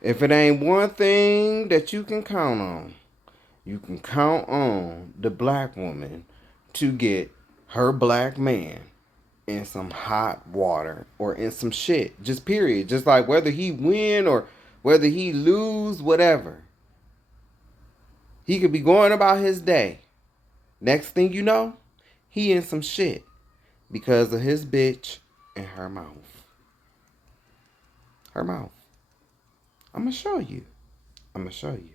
If it ain't one thing that you can count on the black woman to get her black man in some hot water or in some shit. Just period. Just like whether he win or whether he lose, whatever. He could be going about his day. Next thing you know, he in some shit because of his bitch and her mouth. Her mouth. I'm gonna show you. I'm gonna show you.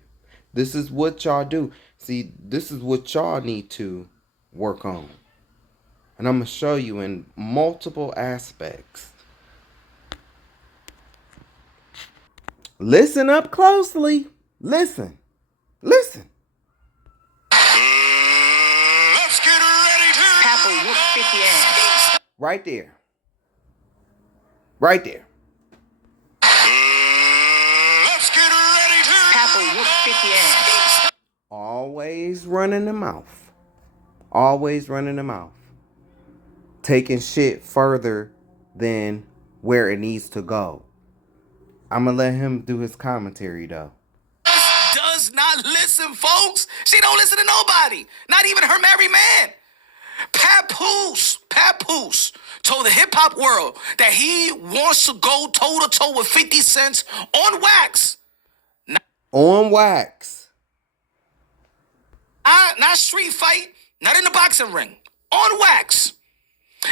This is what y'all do. See, this is what y'all need to work on. And I'm gonna show you in multiple aspects. Listen up closely. Listen. Listen. Let's get ready to Papa whoop 50 ass. Right there. Right there. let's get ready to Papa whoop 50 ass. Always running the mouth. Always running the mouth. Taking shit further than where it needs to go. I'm gonna let him do his commentary though. Does not listen, folks. She don't listen to nobody. Not even her married man. Papoose told the hip-hop world that he wants to go toe-to-toe with 50 Cent on wax. On wax. Not street fight, not in the boxing ring. On wax.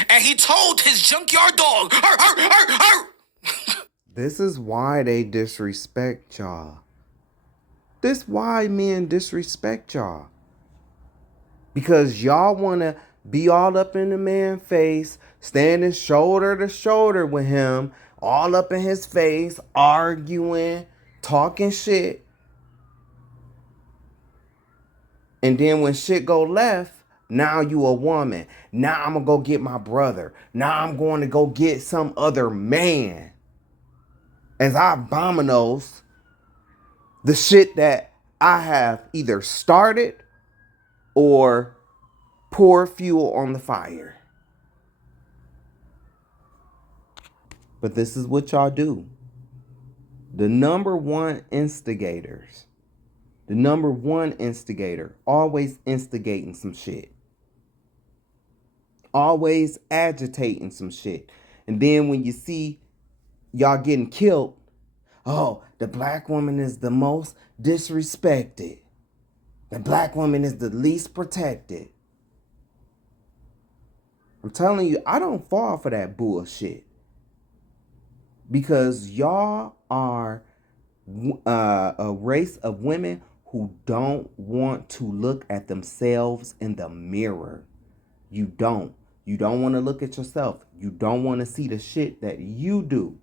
And he told his junkyard dog, "Arr." This is why they disrespect y'all. This why men disrespect y'all. Because y'all want to be all up in the man's face, standing shoulder to shoulder with him, all up in his face, arguing, talking shit. And then when shit go left, now you a woman. Now I'm going to go get my brother. Now I'm going to go get some other man. As I abominos the shit that I have either started or pour fuel on the fire. But this is what y'all do. The number one instigator, always instigating some shit. Always agitating some shit. And then when you see y'all getting killed, oh, the black woman is the most disrespected. The black woman is the least protected. I'm telling you, I don't fall for that bullshit. Because y'all are a race of women who don't want to look at themselves in the mirror. You don't. You don't want to look at yourself. You don't want to see the shit that you do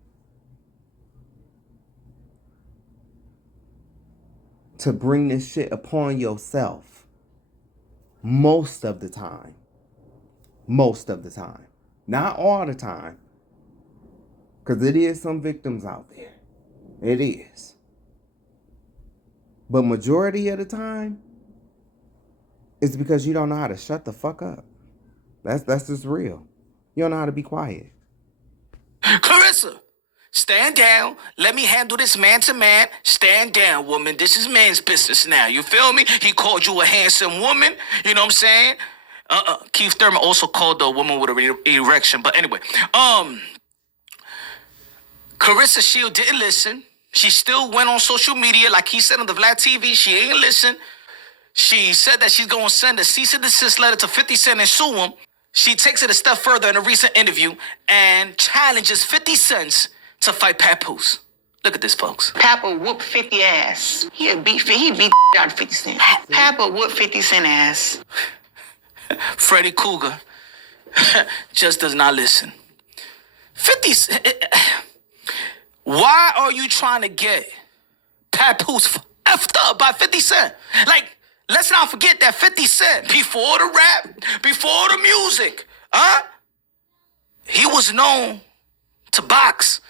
to bring this shit upon yourself. Most of the time. Most of the time. Not all the time. Because it is some victims out there. It is. But majority of the time, it's because you don't know how to shut the fuck up. That's just real. You don't know how to be quiet. Clarissa, stand down. Let me handle this man to man. Stand down, woman. This is man's business now. You feel me? He called you a handsome woman. You know what I'm saying? Keith Thurman also called the woman with an erection. But anyway, Clarissa Shield didn't listen. She still went on social media, like he said on the Vlad TV. She ain't listen. She said that she's going to send a cease and desist letter to 50 Cent and sue him. She takes it a step further in a recent interview and challenges 50 Cent to fight Papoose. Look at this, folks. Papa whoop 50 ass. He beat out 50 Cent. Papa whoop 50 Cent ass. Freddy Cougar just does not listen. 50 Why are you trying to get Papoose effed up by 50 Cent? Like, let's not forget that 50 Cent, before the rap, before the music, he was known to box,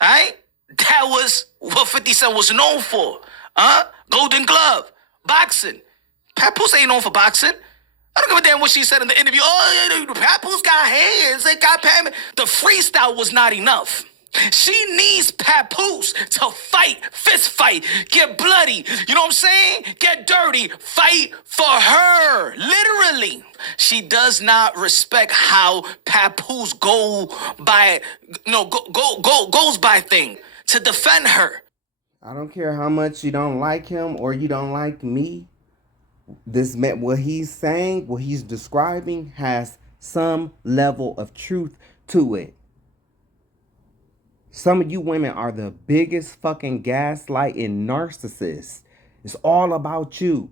right? That was what 50 Cent was known for, Golden Glove, boxing. Papoose ain't known for boxing. I don't give a damn what she said in the interview. Oh, Papoose got hands, they got payment. The freestyle was not enough. She needs Papoose to fight, fist fight, get bloody. You know what I'm saying? Get dirty, fight for her. Literally. She does not respect how Papoose goes by thing to defend her. I don't care how much you don't like him or you don't like me. This man, what he's saying, what he's describing has some level of truth to it. Some of you women are the biggest fucking gaslighting narcissists. It's all about you.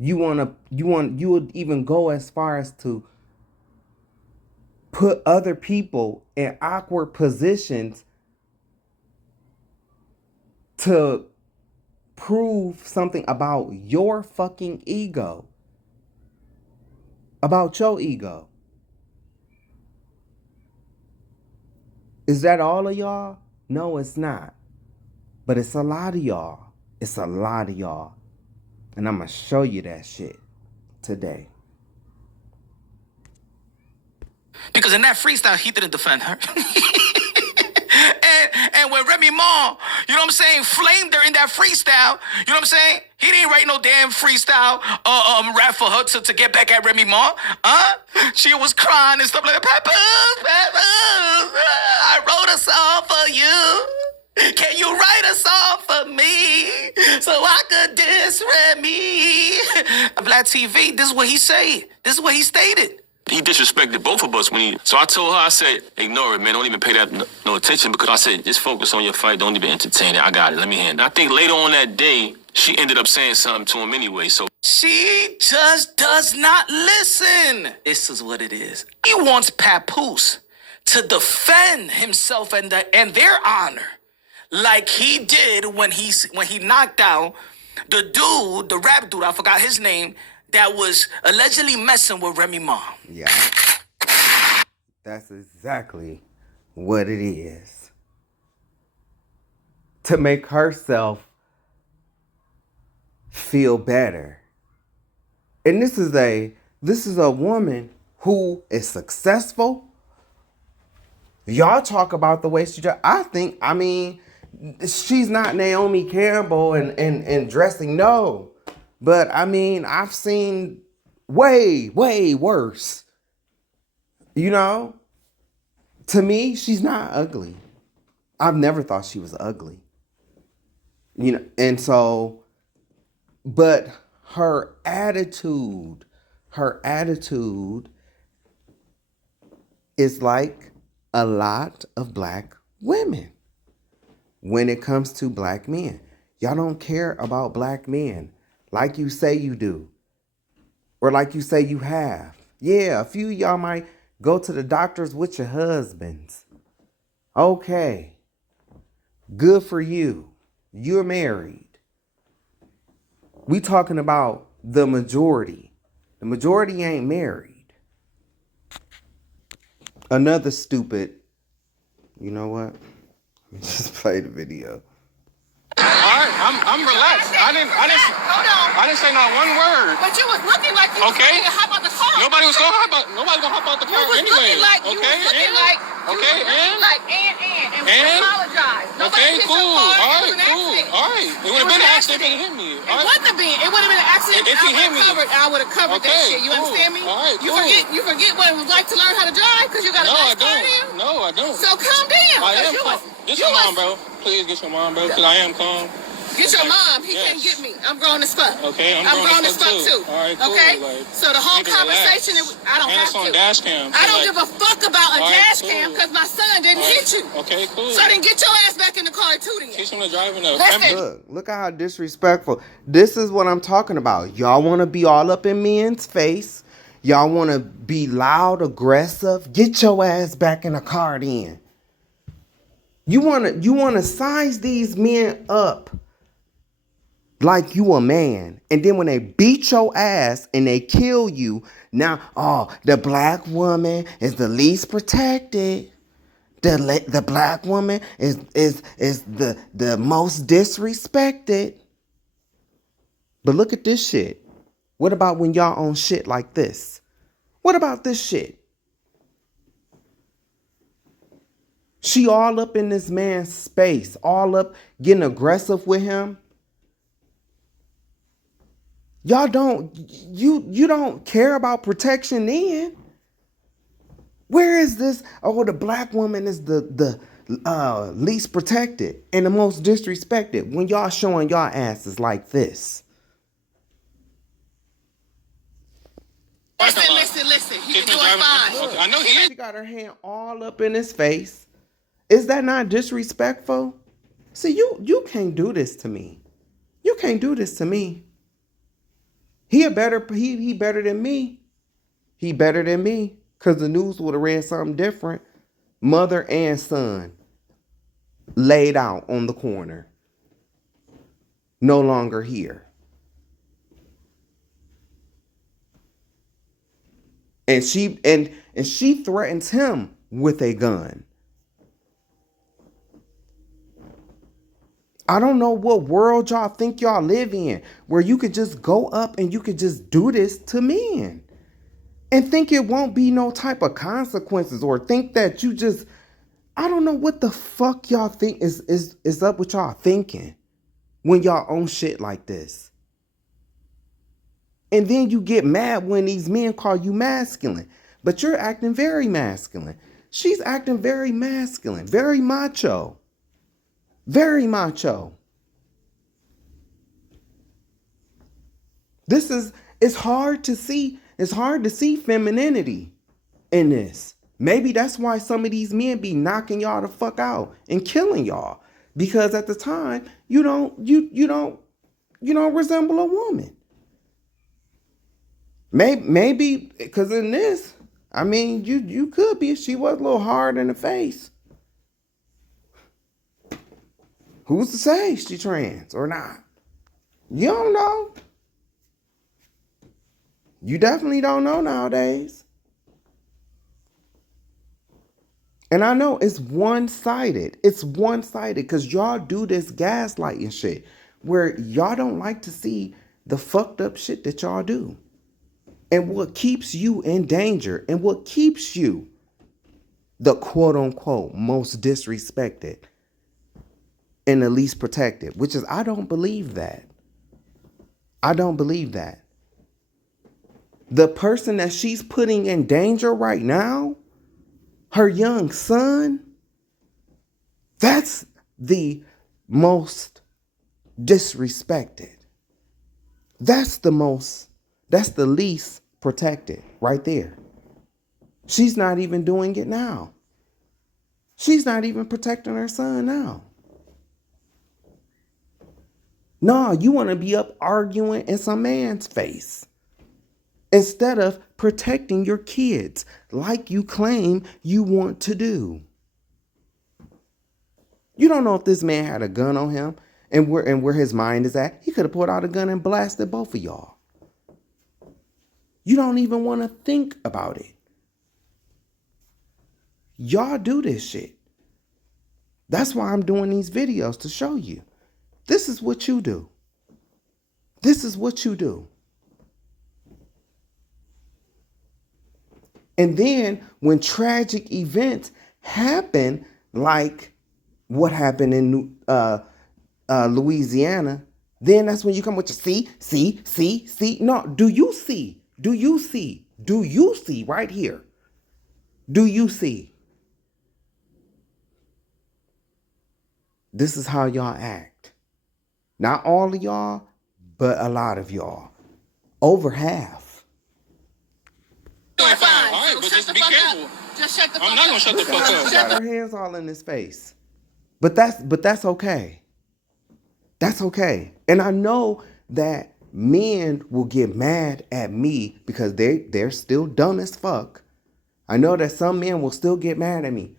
You would even go as far as to put other people in awkward positions to prove something about your fucking ego. About your ego. Is that all of y'all? No, it's not. But it's a lot of y'all. It's a lot of y'all. And I'm going to show you that shit today. Because in that freestyle, he didn't defend her. and when Remy Ma, you know what I'm saying, flamed her in that freestyle, you know what I'm saying? He didn't write no damn freestyle rap for her to get back at Remy Ma. She was crying and stuff like that. Papoose, I wrote a song for you. Can you write a song for me so I could diss Remy? Black TV, this is what he said. This is what he stated. He disrespected both of us when he... So I told her, I said, ignore it, man. Don't even pay that no attention, because I said, just focus on your fight. Don't even entertain it. I got it. Let me handle it. I think later on that day, she ended up saying something to him anyway, so... She just does not listen. This is what it is. He wants Papoose to defend himself and their honor, like he did when he knocked out the dude, the rap dude, I forgot his name, that was allegedly messing with Remy Ma. Yeah. That's exactly what it is. To make herself feel better. And this is a woman who is successful. Y'all talk about the way she dressed. I mean, she's not Naomi Campbell and dressing, no. But I mean, I've seen way, way worse. You know? To me, she's not ugly. I've never thought she was ugly. You know, and so, but her attitude is like a lot of black women when it comes to black men. Y'all don't care about black men like you say you do, or like you say you have. Yeah, a few of y'all might go to the doctors with your husbands. Okay, good for you. You're married. We talking about the majority. The majority ain't married. Another stupid, you know what? Let me just play the video. Alright, I'm relaxed. I didn't say not one word. But you was looking like you was ready to hop out the car. Nobody's gonna hop out the car anyway. And apologize. Okay, cool. Alright. It would have been an accident if it hit me. It wouldn't have been. It would have been an accident if he hit me. I would have covered that shit. You understand me? Alright, You forget what it was like to learn how to drive because you got a nice car here? No, I don't. So calm down. I am calm. Get your mom, bro. Please get your mom, bro, because I am calm. Get your mom. He can't get me. I'm grown as fuck. Okay, I'm grown as fuck too. All right, cool. Okay? Like, so the whole conversation, I don't have to. On dash cam. I don't give a fuck about a dash cam because my son didn't hit you. Okay, cool. So then get your ass back in the car too then. Teach him to drive enough. Look at how disrespectful. This is what I'm talking about. Y'all want to be all up in men's face. Y'all want to be loud, aggressive. Get your ass back in the car then. You want to size these men up like you a man. And then when they beat your ass and they kill you, now, the black woman is the least protected. The black woman is the most disrespected. But look at this shit. What about when y'all on shit like this? What about this shit? She all up in this man's space, all up getting aggressive with him. Y'all don't, you don't care about protection then. Where is this? Oh, the black woman is the least protected and the most disrespected when y'all showing y'all asses like this. Listen. He can do it fine. I know he is. She got her hand all up in his face. Is that not disrespectful? See, you can't do this to me. You can't do this to me. He better than me. He better than me. Because the news would have read something different. Mother and son laid out on the corner. No longer here. And she threatens him with a gun. I don't know what world y'all think y'all live in where you could just go up and you could just do this to men and think it won't be no type of consequences, or think that you just, I don't know what the fuck y'all think is up with y'all thinking when y'all own shit like this. And then you get mad when these men call you masculine, but you're acting very masculine. She's acting very masculine, very macho. Very macho. It's hard to see femininity in this. Maybe that's why some of these men be knocking y'all the fuck out and killing y'all. Because at the time, you don't resemble a woman. Maybe because in this, I mean, you could be, she was a little hard in the face. Who's to say she trans or not? You don't know. You definitely don't know nowadays. And I know it's one-sided. It's one-sided because y'all do this gaslighting shit where y'all don't like to see the fucked up shit that y'all do. And what keeps you in danger and what keeps you the quote-unquote most disrespected and the least protected, which is, I don't believe that. I don't believe that. The person that she's putting in danger right now, her young son, that's the most disrespected. That's the least protected right there. She's not even doing it now. She's not even protecting her son now. No, you want to be up arguing in some man's face instead of protecting your kids like you claim you want to do. You don't know if this man had a gun on him and where his mind is at. He could have pulled out a gun and blasted both of y'all. You don't even want to think about it. Y'all do this shit. That's why I'm doing these videos, to show you. This is what you do. This is what you do. And then when tragic events happen, like what happened in Louisiana, then that's when you come with your see. No, do you see? Do you see? Do you see right here? Do you see? This is how y'all act. Not all of y'all, but a lot of y'all. Over half. Doing fine. All right, but just be careful. Just shut the fuck up. I'm not gonna shut the fuck up. She got her hands all in his face. But that's okay. That's okay. And I know that men will get mad at me because they're still dumb as fuck. I know that some men will still get mad at me.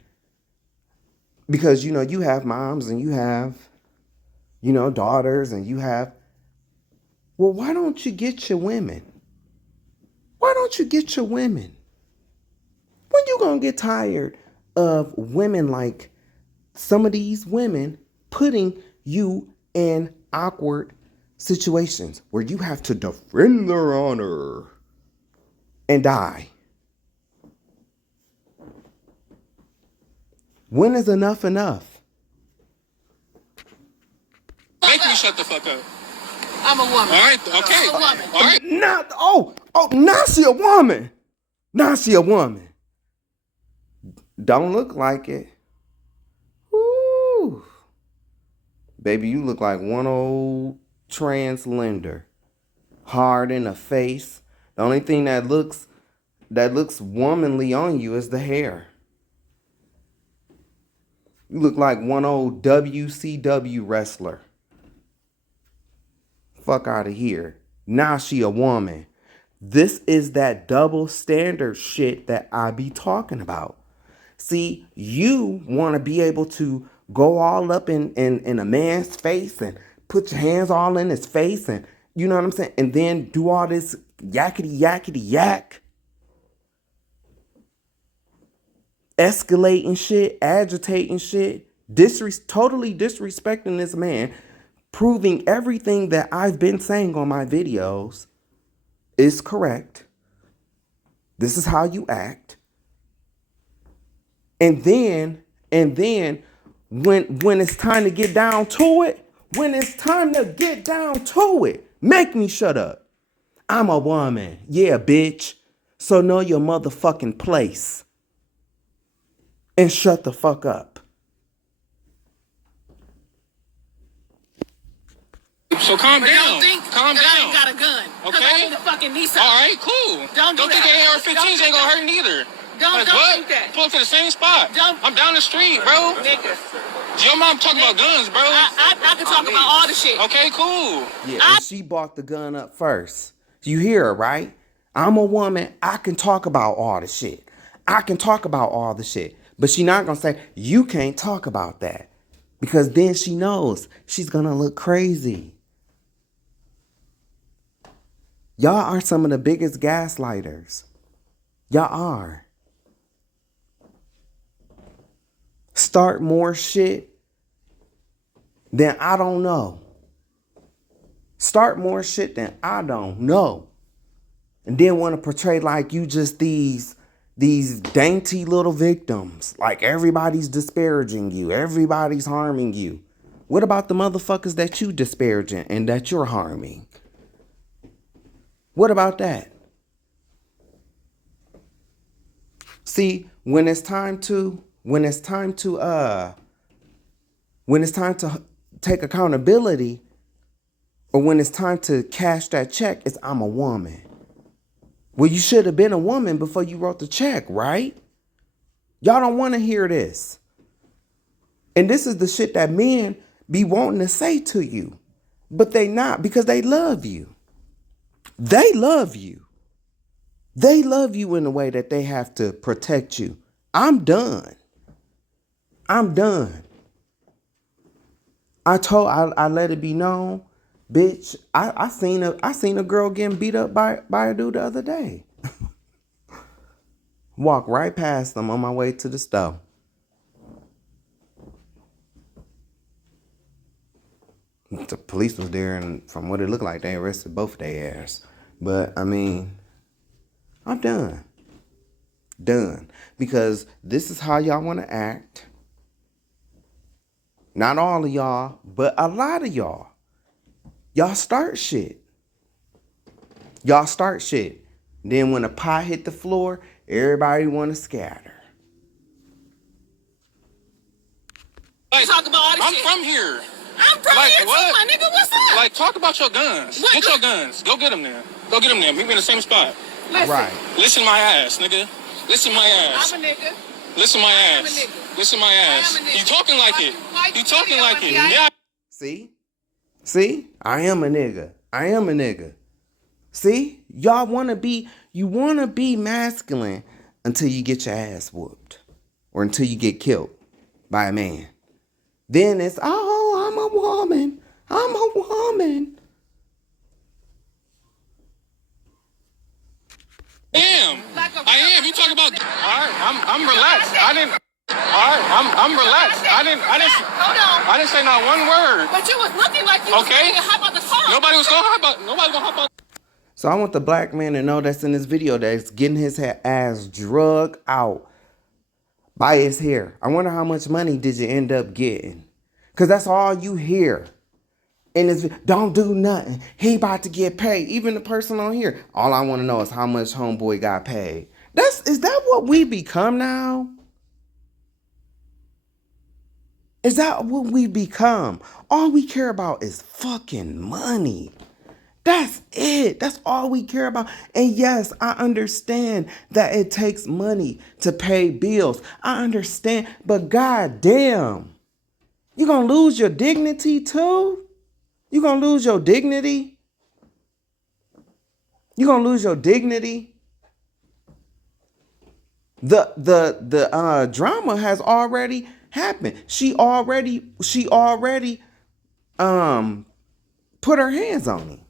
Because, you know, you have moms and you have, you know, daughters and you have. Well, why don't you get your women? Why don't you get your women? When you gonna get tired of women like some of these women putting you in awkward situations where you have to defend their honor and die? When is enough enough? Make me shut the fuck up. I'm a woman. All right, okay. I'm a woman. All right. Now she a woman. Now she a woman. Don't look like it. Woo. Baby, you look like one old translender. Hard in the face. The only thing that looks womanly on you is the hair. You look like one old WCW wrestler. Fuck out of here. Now she a woman. This is that double standard shit that I be talking about. See, you want to be able to go all up in a man's face and put your hands all in his face and, you know what I'm saying? And then do all this yakety yak. Escalating shit, agitating shit, totally disrespecting this man, proving everything that I've been saying on my videos is correct. This is how you act. And then when it's time to get down to it, make me shut up. I'm a woman. Yeah, bitch. So know your motherfucking place. And shut the fuck up. So calm down. Don't think Calm that down. I ain't got a gun. Okay. I need to fucking need something. All right, cool. Don't do think that. AR-15s ain't gonna hurt neither. Don't what? think that. Pull up to the same spot. Don't- I'm down the street, bro. Nigga. Your mom talking about guns, bro. I can talk about all the shit. Okay, cool. Yeah, and she bought the gun up first. You hear her, right? I'm a woman. I can talk about all the shit. But she not gonna say, you can't talk about that. Because then she knows she's gonna look crazy. Y'all are some of the biggest gaslighters. Y'all are. Start more shit than I don't know. And then want to portray like you just these dainty little victims. Like everybody's disparaging you. Everybody's harming you. What about the motherfuckers that you disparaging and that you're harming? What about that? See, when it's time to take accountability, or when it's time to cash that check, it's I'm a woman. Well, you should have been a woman before you wrote the check, right? Y'all don't want to hear this. And this is the shit that men be wanting to say to you, but they not, because they love you. They love you. They love you in a way that they have to protect you. I'm done. I let it be known, bitch. I seen a girl getting beat up by a dude the other day. Walk right past them on my way to the store. The police was there, and from what it looked like, they arrested both their ass. But I mean, I'm done. Because this is how y'all want to act. Not all of y'all, but a lot of y'all. Y'all start shit. Then when the pot hit the floor, everybody want to scatter. Like, Talk about all this I'm shit. from here. I'm from Like, here what? too, my nigga. What's up? Like, talk about your guns. What? Get your guns. Go get them there. Meet me in the same spot. Listen, Right. Listen my ass, nigga. Listen my ass. I'm a nigga. Listen my I am a ass. nigga. Listen my I ass. am a nigga. You talking like it. Why You talking like it. I- Yeah. See? I am a nigga. See? Y'all want to be masculine until you get your ass whooped. Or until you get killed by a man. Then it's, oh, I'm a woman. I am. You talking about? All right. I'm relaxed. I didn't. All right. I'm relaxed. I didn't. Hold on. I didn't say not one word. But you was looking like you Okay. was hop out the car. Nobody was gonna hop out. So I want the black man to know that's in this video that's getting his ass drugged out by his hair. I wonder how much money did you end up getting? Because that's all you hear. And it's, don't do nothing. He about to get paid. Even the person on here. All I want to know is how much homeboy got paid. Is that what we become now? Is that what we become? All we care about is fucking money. That's it. That's all we care about. And yes, I understand that it takes money to pay bills. I understand. But goddamn, you gonna lose your dignity too? You gonna lose your dignity? You gonna lose your dignity? The drama has already happened. She already put her hands on him.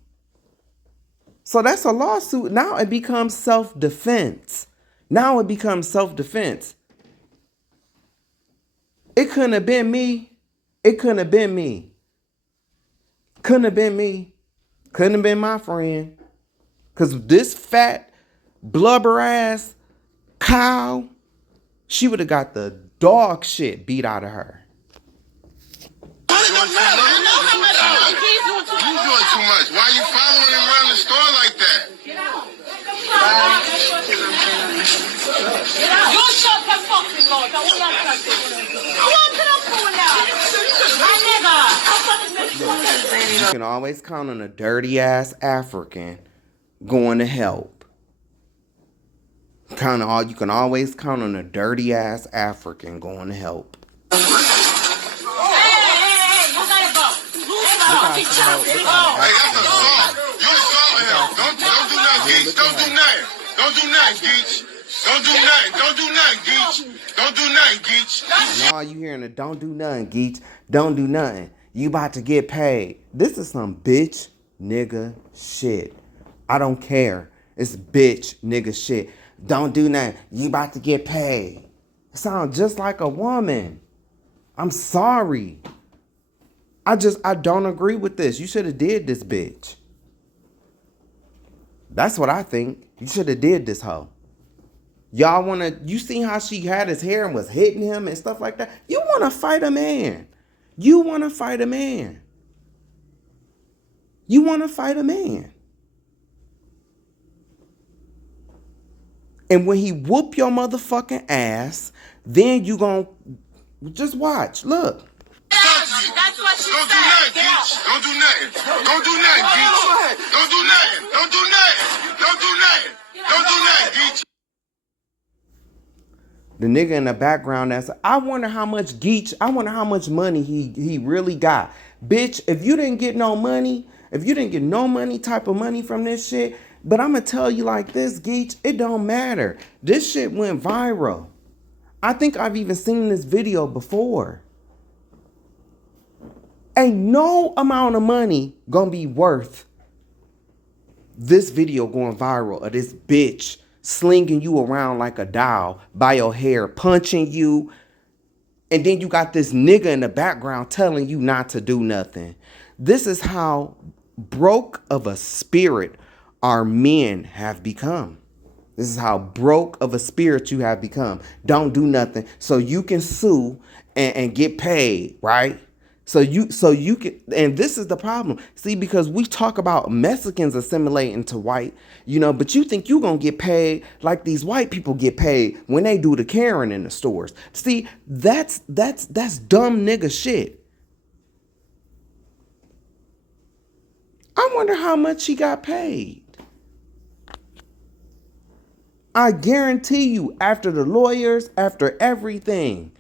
So that's a lawsuit. Now it becomes self-defense. Now it becomes self-defense. It couldn't have been me. It couldn't have been me. Couldn't have been me. Couldn't have been my friend. Because this fat, blubber ass cow, she would have got the dog shit beat out of her. You doing too much. Why you following him around the store like that? You shut the fucking mouth. I want to know now. You can always count on a dirty ass African going to help. You can always count on a dirty ass African going to help. Hey, that's assault. You assaulting him. Don't do nothing, Geach. Don't do nothing. Don't do nothing, Geach. Don't do nothing. Don't do nothing, Geach. Don't do nothing, Geach. And all you hearing is don't do nothing, Geach. Don't do nothing. You about to get paid. This is some bitch nigga shit. I don't care. It's bitch nigga shit. Don't do nothing. You about to get paid. It sounds just like a woman. I'm sorry. I don't agree with this. You should have did this bitch. That's what I think. You should have did this hoe. Y'all you seen how she had his hair and was hitting him and stuff like that? You want to fight a man. You want to fight a man. You want to fight a man. And when he whoop your motherfucking ass, then you gon' just watch. Look. That's what she Don't do said. nothing, Get out. Geach. Don't do nothing. Don't do nothing, Geach. Don't do nothing. Don't do nothing. Don't do nothing. Don't do nothing, Geach. The nigga in the background I wonder how much money he really got. Bitch, if you didn't get no money type of money from this shit, but I'm gonna tell you like this, Geach, it don't matter. This shit went viral. I think I've even seen this video before. Ain't no amount of money gonna be worth this video going viral of this bitch slinging you around like a doll by your hair, punching you, and then you got this nigga in the background telling you not to do nothing. This is how broke of a spirit our men have become. This is how broke of a spirit you have become. Don't do nothing so you can sue and get paid, right? So you can, and this is the problem. See, because we talk about Mexicans assimilating to white, but you think you're gonna get paid like these white people get paid when they do the Karen in the stores. See, that's dumb nigga shit. I wonder how much he got paid. I guarantee you, after the lawyers, after everything,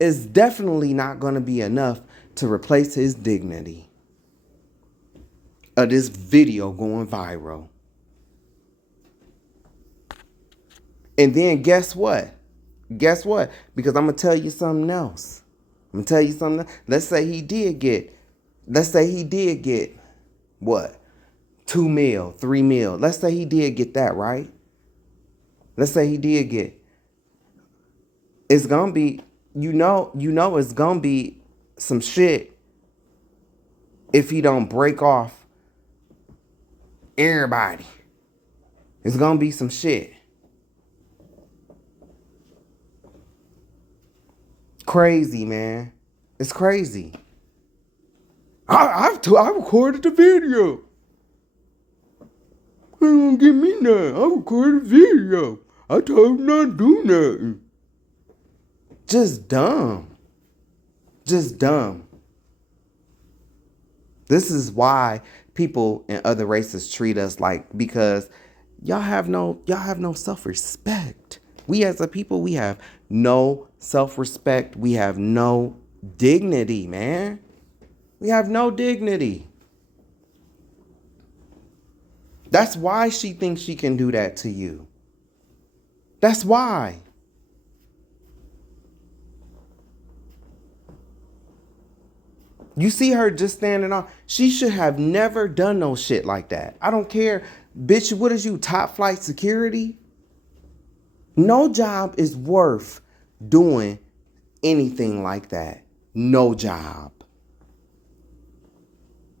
it's definitely not going to be enough to replace his dignity of this video going viral. And then guess what? Because I'm going to tell you something else. Let's say he did get what? 2 mil, 3 mil. Let's say he did get that, right? Let's say he did get. It's gonna be, it's gonna be some shit if he don't break off everybody. It's gonna be some shit. crazy, man. It's crazy. I recorded the video. They won't give me nothing. I recorded a video. I told them not to do nothing. Just dumb. Just dumb. This is why people in other races treat us like, because y'all have no self-respect. We as a people, we have no self-respect. We have no dignity, man. We have no dignity. That's why she thinks she can do that to you. That's why. You see her just standing on. She should have never done no shit like that. I don't care. Bitch, what is you, top flight security? No job is worth doing anything like that. No job.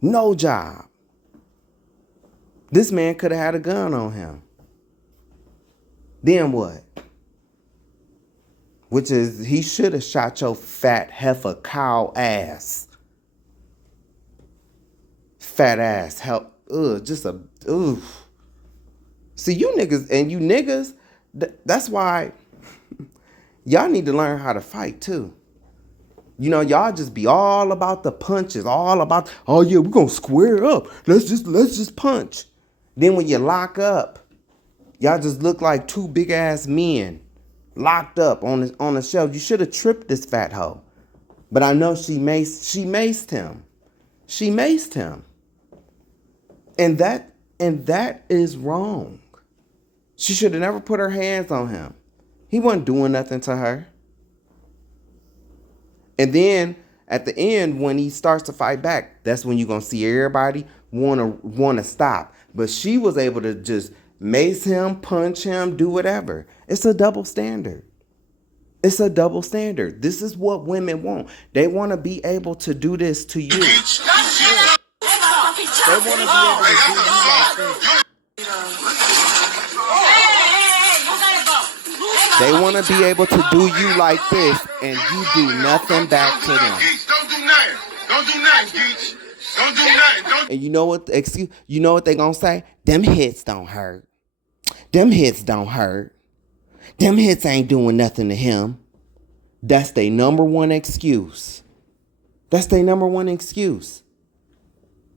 No job. This man could have had a gun on him. Then what? Which is, he should have shot your fat heifer cow ass. Fat ass, help, just a, See, you niggas, that's why y'all need to learn how to fight too. You know, y'all just be all about the punches, all about, oh yeah, we're gonna square up. Let's just punch. Then when you lock up, y'all just look like two big ass men locked up on the shelf. You should have tripped this fat hoe. But I know she maced him. She maced him. And that is wrong. She should have never put her hands on him. He wasn't doing nothing to her. And then at the end, when he starts to fight back, that's when you're gonna see everybody wanna stop. But she was able to just mace him, punch him, do whatever. It's a double standard. It's a double standard. This is what women want. They want to be able to do this to you. They want to be able to do you like this. They want to be able to do you like this, and you do nothing back to them. Don't do nothing. Don't do nothing, Geach. Don't do nothing. And you know what? You know what they gonna say? Them hits don't hurt. Them hits don't hurt. Them hits ain't doing nothing to him. That's their number one excuse. That's their number one excuse.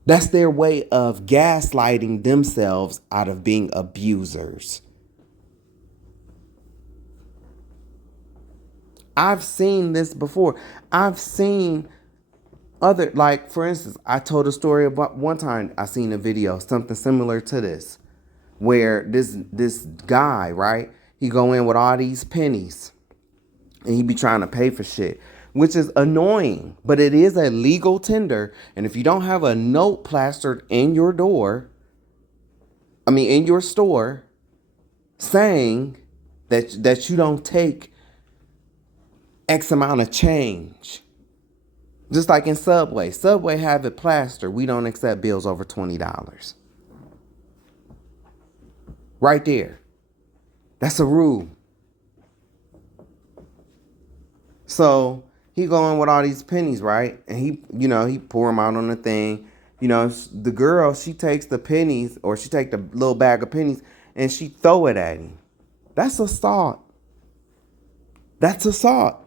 That's their way of gaslighting themselves out of being abusers. I've seen this before. I've seen other, like, for instance, I told a story about one time I seen a video, something similar to this, where this guy, right, he go in with all these pennies and he be trying to pay for shit, which is annoying, but it is a legal tender. And if you don't have a note plastered in your in your store, saying that you don't take X amount of change, just like in Subway have it plastered, we don't accept bills over $20. Right there. That's a rule. So he going with all these pennies, right? And he pour them out on the thing. You know, the girl, she takes the pennies, or she take the little bag of pennies and she throw it at him. That's assault. That's assault.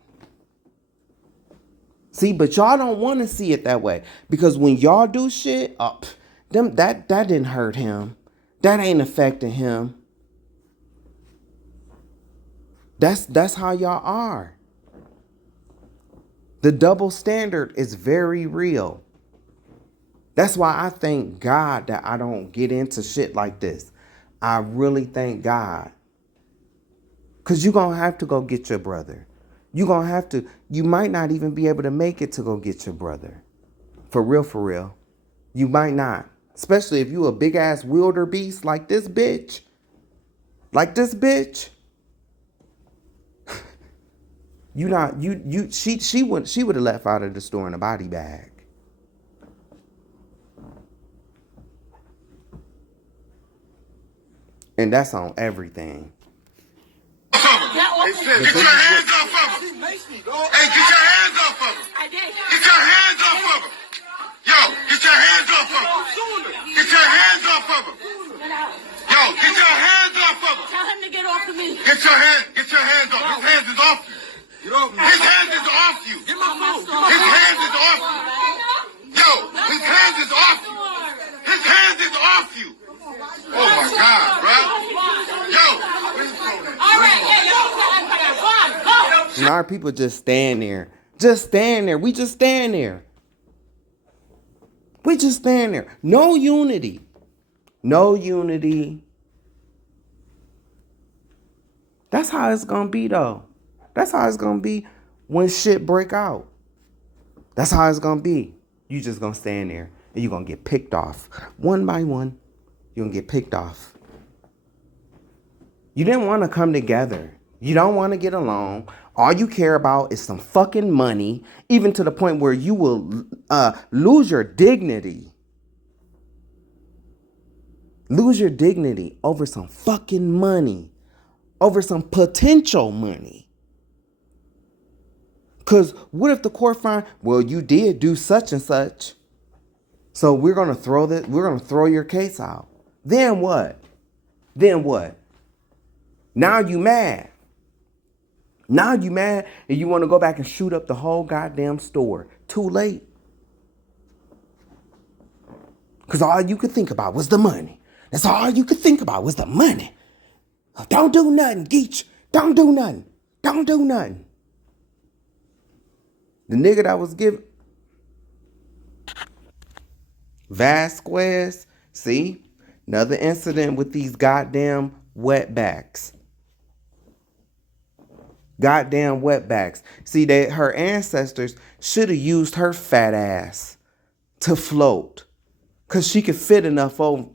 See, but y'all don't want to see it that way, because when y'all do shit, that didn't hurt him. That ain't affecting him. That's how y'all are. The double standard is very real. That's why I thank God that I don't get into shit like this. I really thank God. Because you're going to have to go get your brother. You're going to have to. You might not even be able to make it to go get your brother. For real, for real. You might not. Especially if you a big ass wildebeest like this bitch. Like this bitch. She would have left out of the store in a body bag. And that's on everything. Now, Get your hands off of her. Hey, get your hands off of her. I did. Get your hands off of her. Yo, get your hands off of her. Get your hands off of her. Yo, get your hands off of her. Tell him to get off of me. Get your hands off. His hands is off you. His hands is off you. His hands is off you. Yo, his hands is off you. His hands is off you. Oh my God, bro. Yo. All right, yeah, go on, go. And our people just stand there. Just stand there. We just stand there. We just stand there. No unity. No unity. That's how it's going to be, though. That's how it's going to be when shit break out. That's how it's going to be. You just going to stand there and you're going to get picked off. One by one, you're going to get picked off. You didn't want to come together. You don't want to get along. All you care about is some fucking money, even to the point where you will lose your dignity. Lose your dignity over some fucking money. Over some potential money. Because what if the court find, well, you did do such and such, so we're going to throw your case out. Then what? Then what? Now you mad. Now you mad and you want to go back and shoot up the whole goddamn store. Too late. Because all you could think about was the money. That's all you could think about was the money. Don't do nothing, Geach. Don't do nothing. Don't do nothing. The nigga that was giving Vasquez, see? Another incident with these goddamn wetbacks. Goddamn wetbacks. See, her ancestors should have used her fat ass to float. Cause she could fit enough of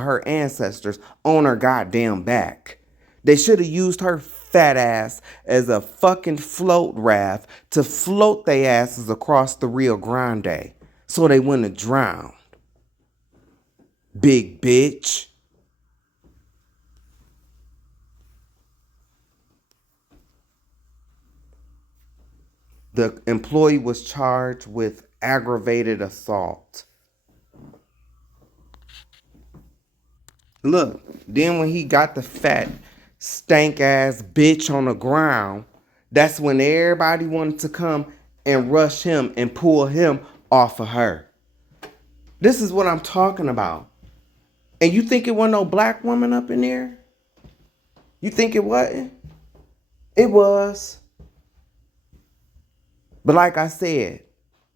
her ancestors on her goddamn back. They should have used her fat ass as a fucking float raft to float their asses across the Rio Grande so they wouldn't have drowned. Big bitch. The employee was charged with aggravated assault. Look, then when he got the fat, stank ass bitch on the ground, that's when everybody wanted to come and rush him and pull him off of her. This is what I'm talking about. And you think it wasn't no black woman up in there? You think it wasn't? It was. But like I said,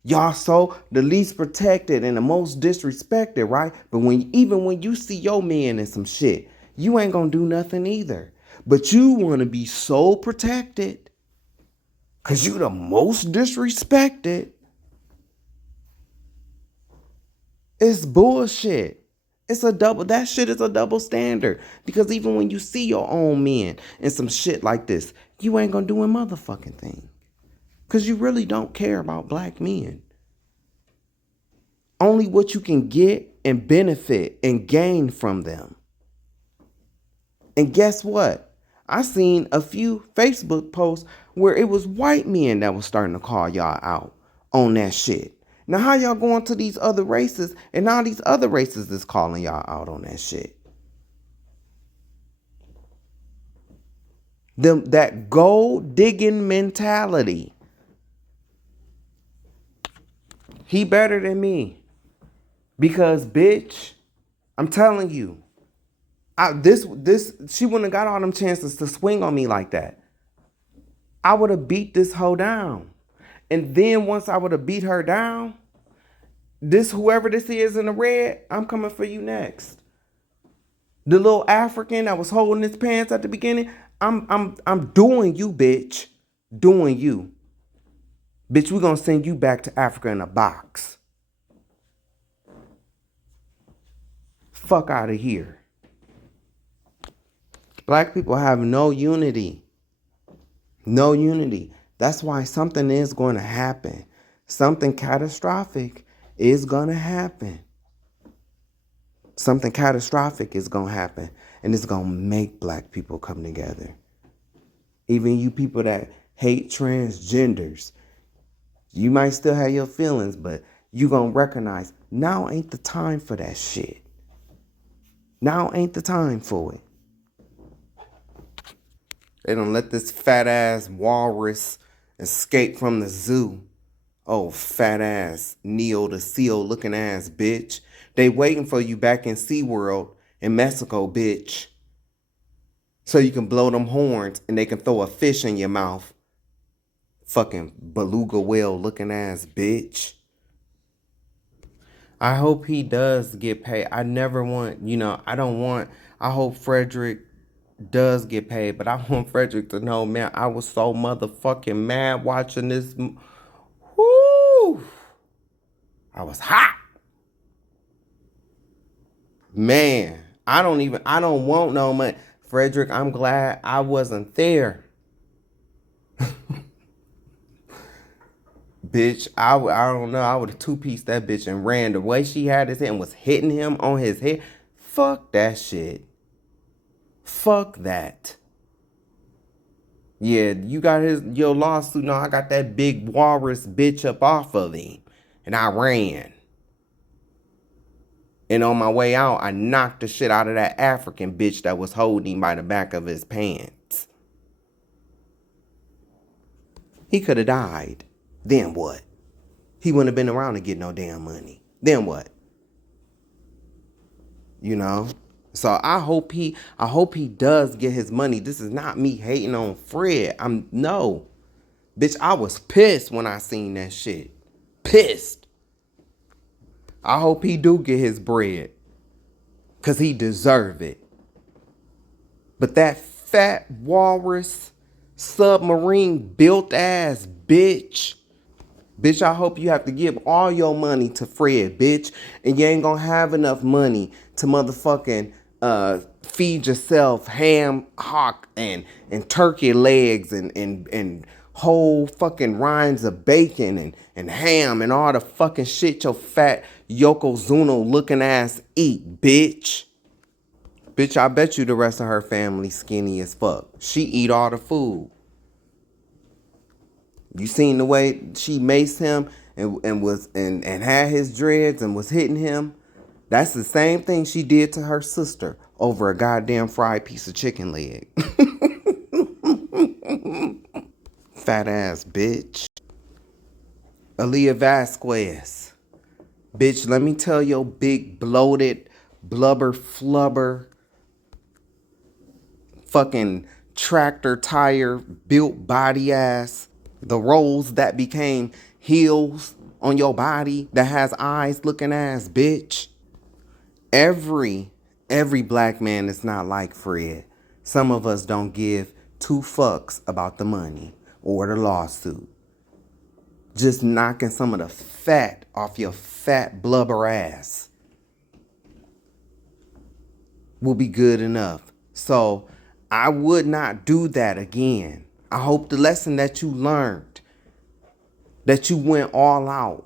y'all so the least protected and the most disrespected, right? But even when you see your man in some shit, you ain't gonna do nothing either. But you want to be so protected because you the most disrespected. It's bullshit. That shit is a double standard. Because even when you see your own men in some shit like this, you ain't gonna do a motherfucking thing. Because you really don't care about black men. Only what you can get and benefit and gain from them. And guess what? I seen a few Facebook posts where it was white men that was starting to call y'all out on that shit. Now how y'all going to these other races and now these other races is calling y'all out on that shit? That gold digging mentality. He better than me. Because, bitch, I'm telling you, she wouldn't have got all them chances to swing on me like that. I would have beat this hoe down. And then once I would have beat her down, whoever this is in the red, I'm coming for you next. The little African that was holding his pants at the beginning, I'm doing you, bitch. Doing you. Bitch, we're gonna send you back to Africa in a box. Fuck out of here. Black people have no unity. No unity. That's why something is going to happen. Something catastrophic is going to happen. Something catastrophic is going to happen. And it's going to make black people come together. Even you people that hate transgenders, you might still have your feelings, but you gonna recognize now ain't the time for that shit. Now ain't the time for it. They don't let this fat ass walrus escape from the zoo. Oh, fat ass Neo the Seal looking ass bitch. They waiting for you back in SeaWorld in Mexico, bitch. So you can blow them horns and they can throw a fish in your mouth. Fucking beluga whale looking ass bitch. I hope he does get paid. I never want, I hope Frederick does get paid, but I want Frederick to know, man, I was so motherfucking mad watching this. Whoo! I was hot. Man, I don't want no money. Frederick, I'm glad I wasn't there. Bitch, I don't know. I would have two-pieced that bitch and ran the way she had his head and was hitting him on his head. Fuck that shit. Fuck that. Yeah, you got your lawsuit. No, I got that big walrus bitch up off of him. And I ran. And on my way out, I knocked the shit out of that African bitch that was holding him by the back of his pants. He could have died. Then what? He wouldn't have been around to get no damn money. Then what? You know? So I hope he does get his money. This is not me hating on Fred. No. Bitch, I was pissed when I seen that shit. Pissed. I hope he do get his bread. Cause he deserve it. But that fat walrus submarine built ass bitch. Bitch, I hope you have to give all your money to Fred, bitch. And you ain't gonna have enough money to motherfucking feed yourself ham hock and turkey legs and whole fucking rinds of bacon and ham and all the fucking shit your fat Yokozuna looking ass eat, bitch. Bitch, I bet you the rest of her family skinny as fuck. She eat all the food. You seen the way she maced him and had his dreads and was hitting him? That's the same thing she did to her sister over a goddamn fried piece of chicken leg. Fat ass bitch. Aaliyah Vasquez. Bitch, let me tell your big bloated blubber flubber fucking tractor tire built body ass. The rolls that became heels on your body that has eyes looking ass bitch. Every black man is not like Fred. Some of us don't give two fucks about the money or the lawsuit. Just knocking some of the fat off your fat blubber ass will be good enough. So I would not do that again. I hope the lesson that you learned, that you went all out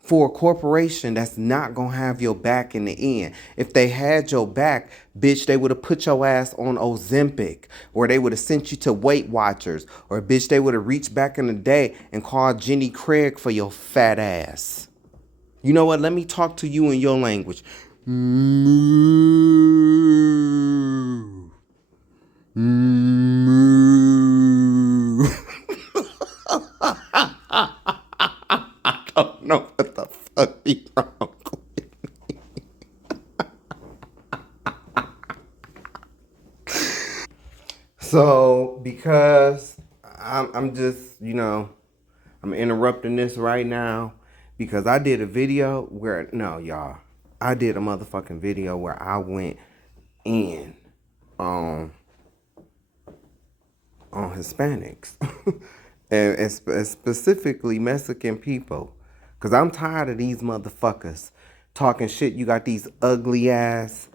for a corporation that's not gonna have your back in the end. If they had your back, bitch, they would have put your ass on Ozempic, or they would have sent you to Weight Watchers, or bitch, they would have reached back in the day and called Jenny Craig for your fat ass. You know what? Let me talk to you in your language. Moo. Moo. I don't know what the fuck be wrong with me. So, because I'm just, I'm interrupting this right now because I did a video where, I did a motherfucking video where I went in on Hispanics and specifically Mexican people, because I'm tired of these motherfuckers talking shit. You got these ugly ass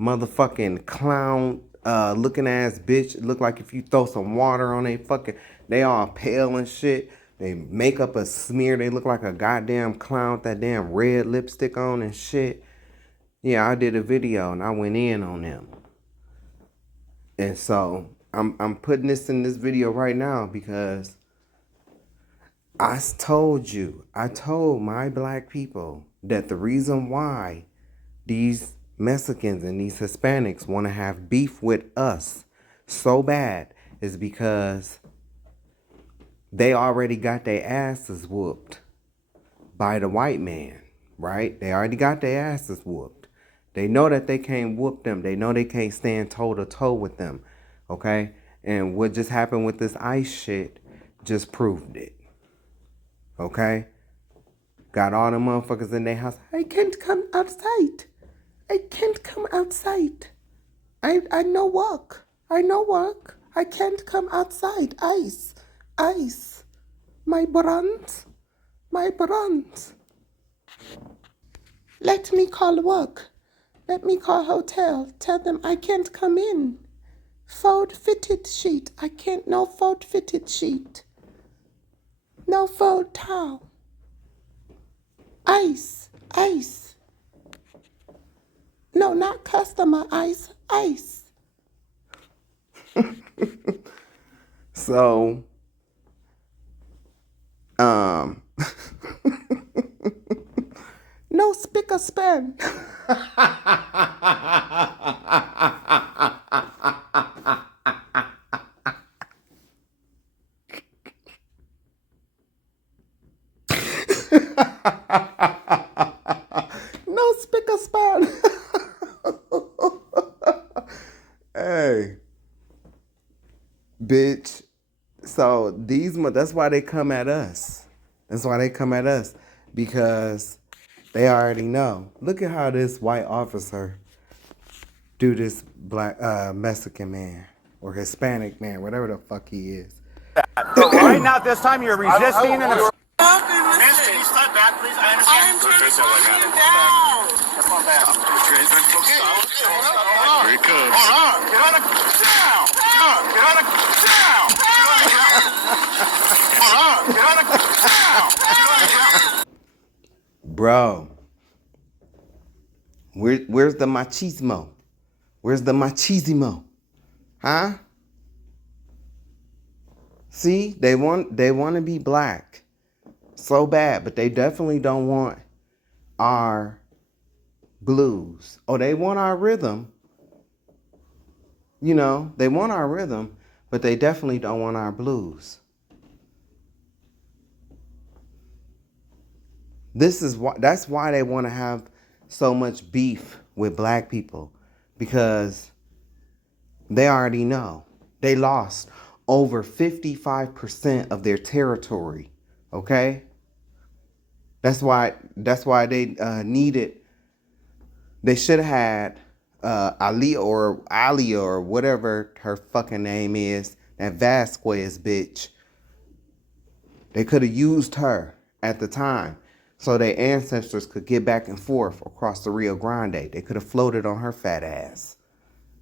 motherfucking clown looking ass bitch. It look like if you throw some water on they all pale and shit. They make up a smear. They look like a goddamn clown with that damn red lipstick on and shit. Yeah, I did a video and I went in on them. And so I'm putting this in this video right now because I told my black people that the reason why these Mexicans and these Hispanics want to have beef with us so bad is because they already got their asses whooped by the white man, right? They already got their asses whooped. They know that they can't whoop them. They know they can't stand toe to toe with them, okay? And what just happened with this ICE shit just proved it, okay? Got all the motherfuckers in their house. I can't come outside. I can't come outside. I no work. I no work. I can't come outside. Ice. Ice. My bronze. My bronze. Let me call work. Let me call hotel. Tell them I can't come in. Fold fitted sheet. I can't. No fold fitted sheet. No fold towel. Ice. Ice. No, not customer ice. Ice. So, no spick or span. No spick or span. Hey, bitch. So that's why they come at us. That's why they come at us, because they already know. Look at how this white officer do this black Mexican man or Hispanic man, whatever the fuck he is. So right now, at this time, you're resisting and Miss, can you step back, please? I understand. I am trying to calm you down. That's not bad. Okay, here he comes. Hold on. Get on the down. Get on the down. Get on the ground. Hold on. Get on the down. Get on the ground. Bro, where's the machismo? Where's the machismo? Huh? See, they want to be black so bad, but they definitely don't want our blues. Oh, they want our rhythm. You know, they want our rhythm, but they definitely don't want our blues. That's why they want to have so much beef with black people, because they already know they lost over 55% of their territory. Okay, that's why they needed. They should have had Ali or whatever her fucking name is, that Vasquez bitch. They could have used her at the time so their ancestors could get back and forth across the Rio Grande. They could have floated on her fat ass.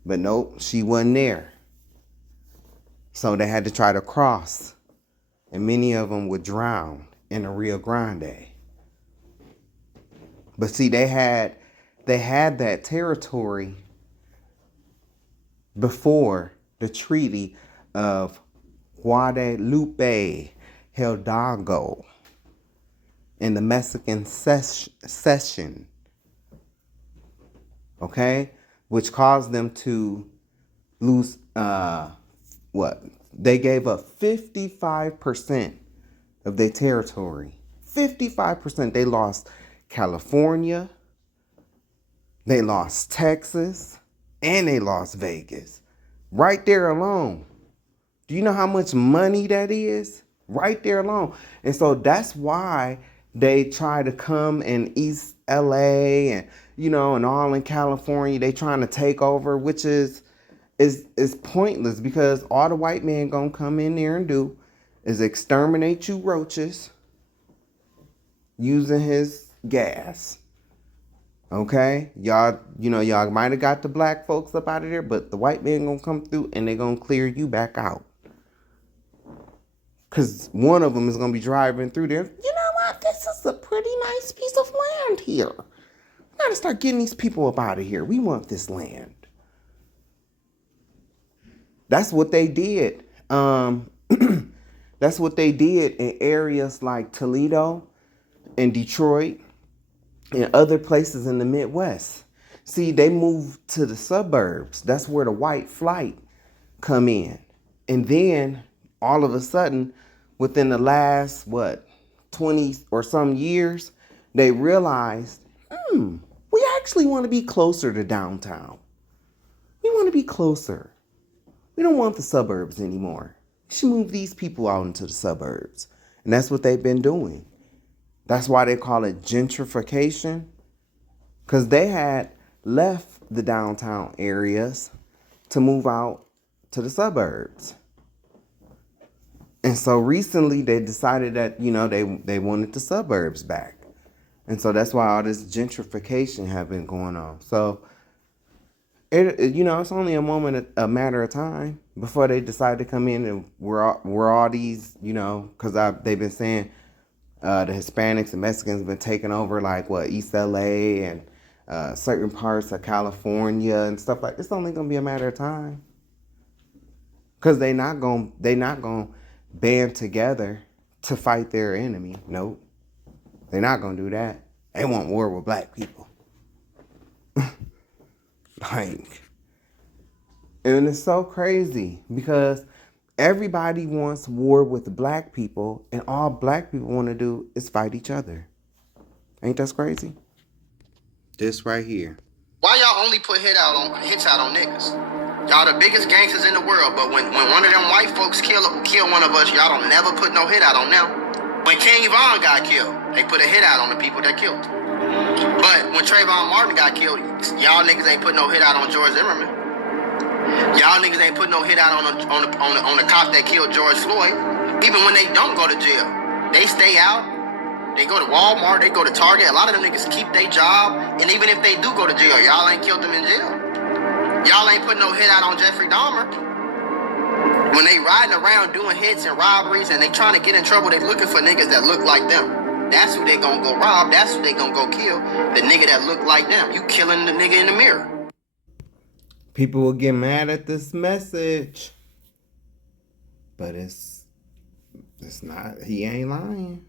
But nope, she wasn't there. So they had to try to cross. And many of them would drown in the Rio Grande. But see, they had that territory before the Treaty of Guadalupe Hidalgo in the Mexican cession, okay, which caused them to lose, they gave up 55% of their territory. 55%. They lost California, they lost Texas, and they lost Vegas. Right there alone. Do you know how much money that is? Right there alone. And so that's why they try to come in East LA and, and all in California. They trying to take over, which is pointless, because all the white man gonna come in there and do is exterminate you roaches using his gas. Okay? Y'all might have got the black folks up out of there, but the white man gonna come through and they gonna clear you back out. Because one of them is going to be driving through there. You know what? This is a pretty nice piece of land here. We got to start getting these people up out of here. We want this land. That's what they did. That's what they did in areas like Toledo and Detroit and other places in the Midwest. See, they moved to the suburbs. That's where the white flight come in. And then all of a sudden, within the last, 20 or some years, they realized, we actually want to be closer to downtown. We want to be closer. We don't want the suburbs anymore. We should move these people out into the suburbs. And that's what they've been doing. That's why they call it gentrification. Because they had left the downtown areas to move out to the suburbs. And so recently they decided that, they wanted the suburbs back. And so that's why all this gentrification have been going on. So, it's only a matter of time before they decide to come in and we're all these, because they've been saying the Hispanics and Mexicans have been taking over like East LA and certain parts of California and stuff like. It's only gonna be a matter of time because they not gonna band together to fight their enemy. Nope, they're not gonna do that. They want war with black people. And it's so crazy because everybody wants war with black people, and all black people want to do is fight each other. Ain't that crazy? This right here. Why y'all only put hits out on niggas? Y'all the biggest gangsters in the world, but when one of them white folks kill one of us, y'all don't never put no hit out on them. When King Von got killed, they put a hit out on the people that killed him. But when Trayvon Martin got killed, y'all niggas ain't put no hit out on George Zimmerman. Y'all niggas ain't put no hit out on the cop that killed George Floyd. Even when they don't go to jail, they stay out. They go to Walmart, they go to Target. A lot of them niggas keep their job. And even if they do go to jail, y'all ain't killed them in jail. Y'all ain't put no hit out on Jeffrey Dahmer. When they riding around doing hits and robberies and they trying to get in trouble, they looking for niggas that look like them. That's who they gonna go rob. That's who they gonna go kill. The nigga that look like them. You killing the nigga in the mirror. People will get mad at this message. But it's not, he ain't lying.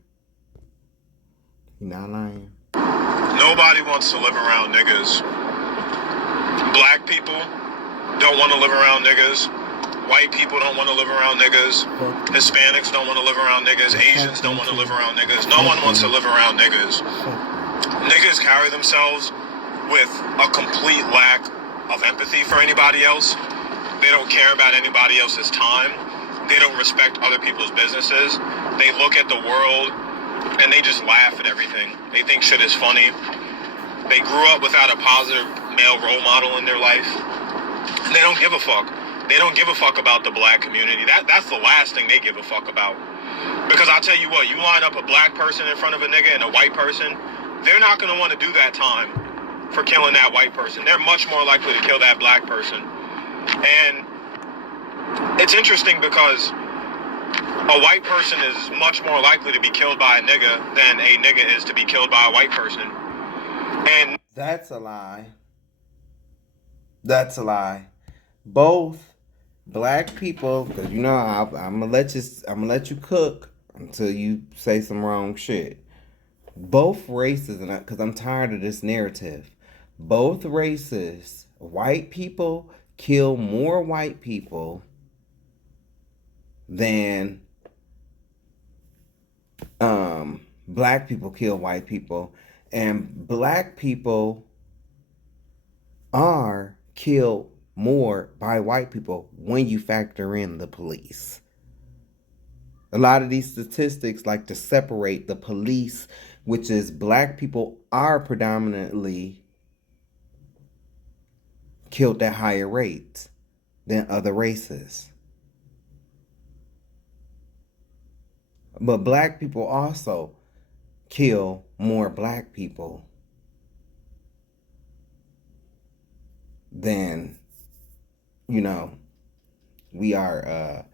He not lying. Nobody wants to live around niggas. Black people don't want to live around niggas. White people don't want to live around niggas. Hispanics don't want to live around niggas. Asians don't want to live around niggas. No one wants to live around niggas. Niggas carry themselves with a complete lack of empathy for anybody else. They don't care about anybody else's time. They don't respect other people's businesses. They look at the world and they just laugh at everything. They think shit is funny. They grew up without a positive male role model in their life. And they don't give a fuck. They don't give a fuck about the black community. That's the last thing they give a fuck about. Because I'll tell you what, you line up a black person in front of a nigga and a white person, they're not going to want to do that time for killing that white person. They're much more likely to kill that black person. And it's interesting because a white person is much more likely to be killed by a nigga than a nigga is to be killed by a white person. And that's a lie. That's a lie. Both black people, because I'm gonna let you cook until you say some wrong shit. Both races, and because I'm tired of this narrative, both races, white people kill more white people than black people kill white people, and black people are killed more by white people when you factor in the police. A lot of these statistics like to separate the police, which is black people are predominantly killed at higher rates than other races. But black people also kill more black people than, we are,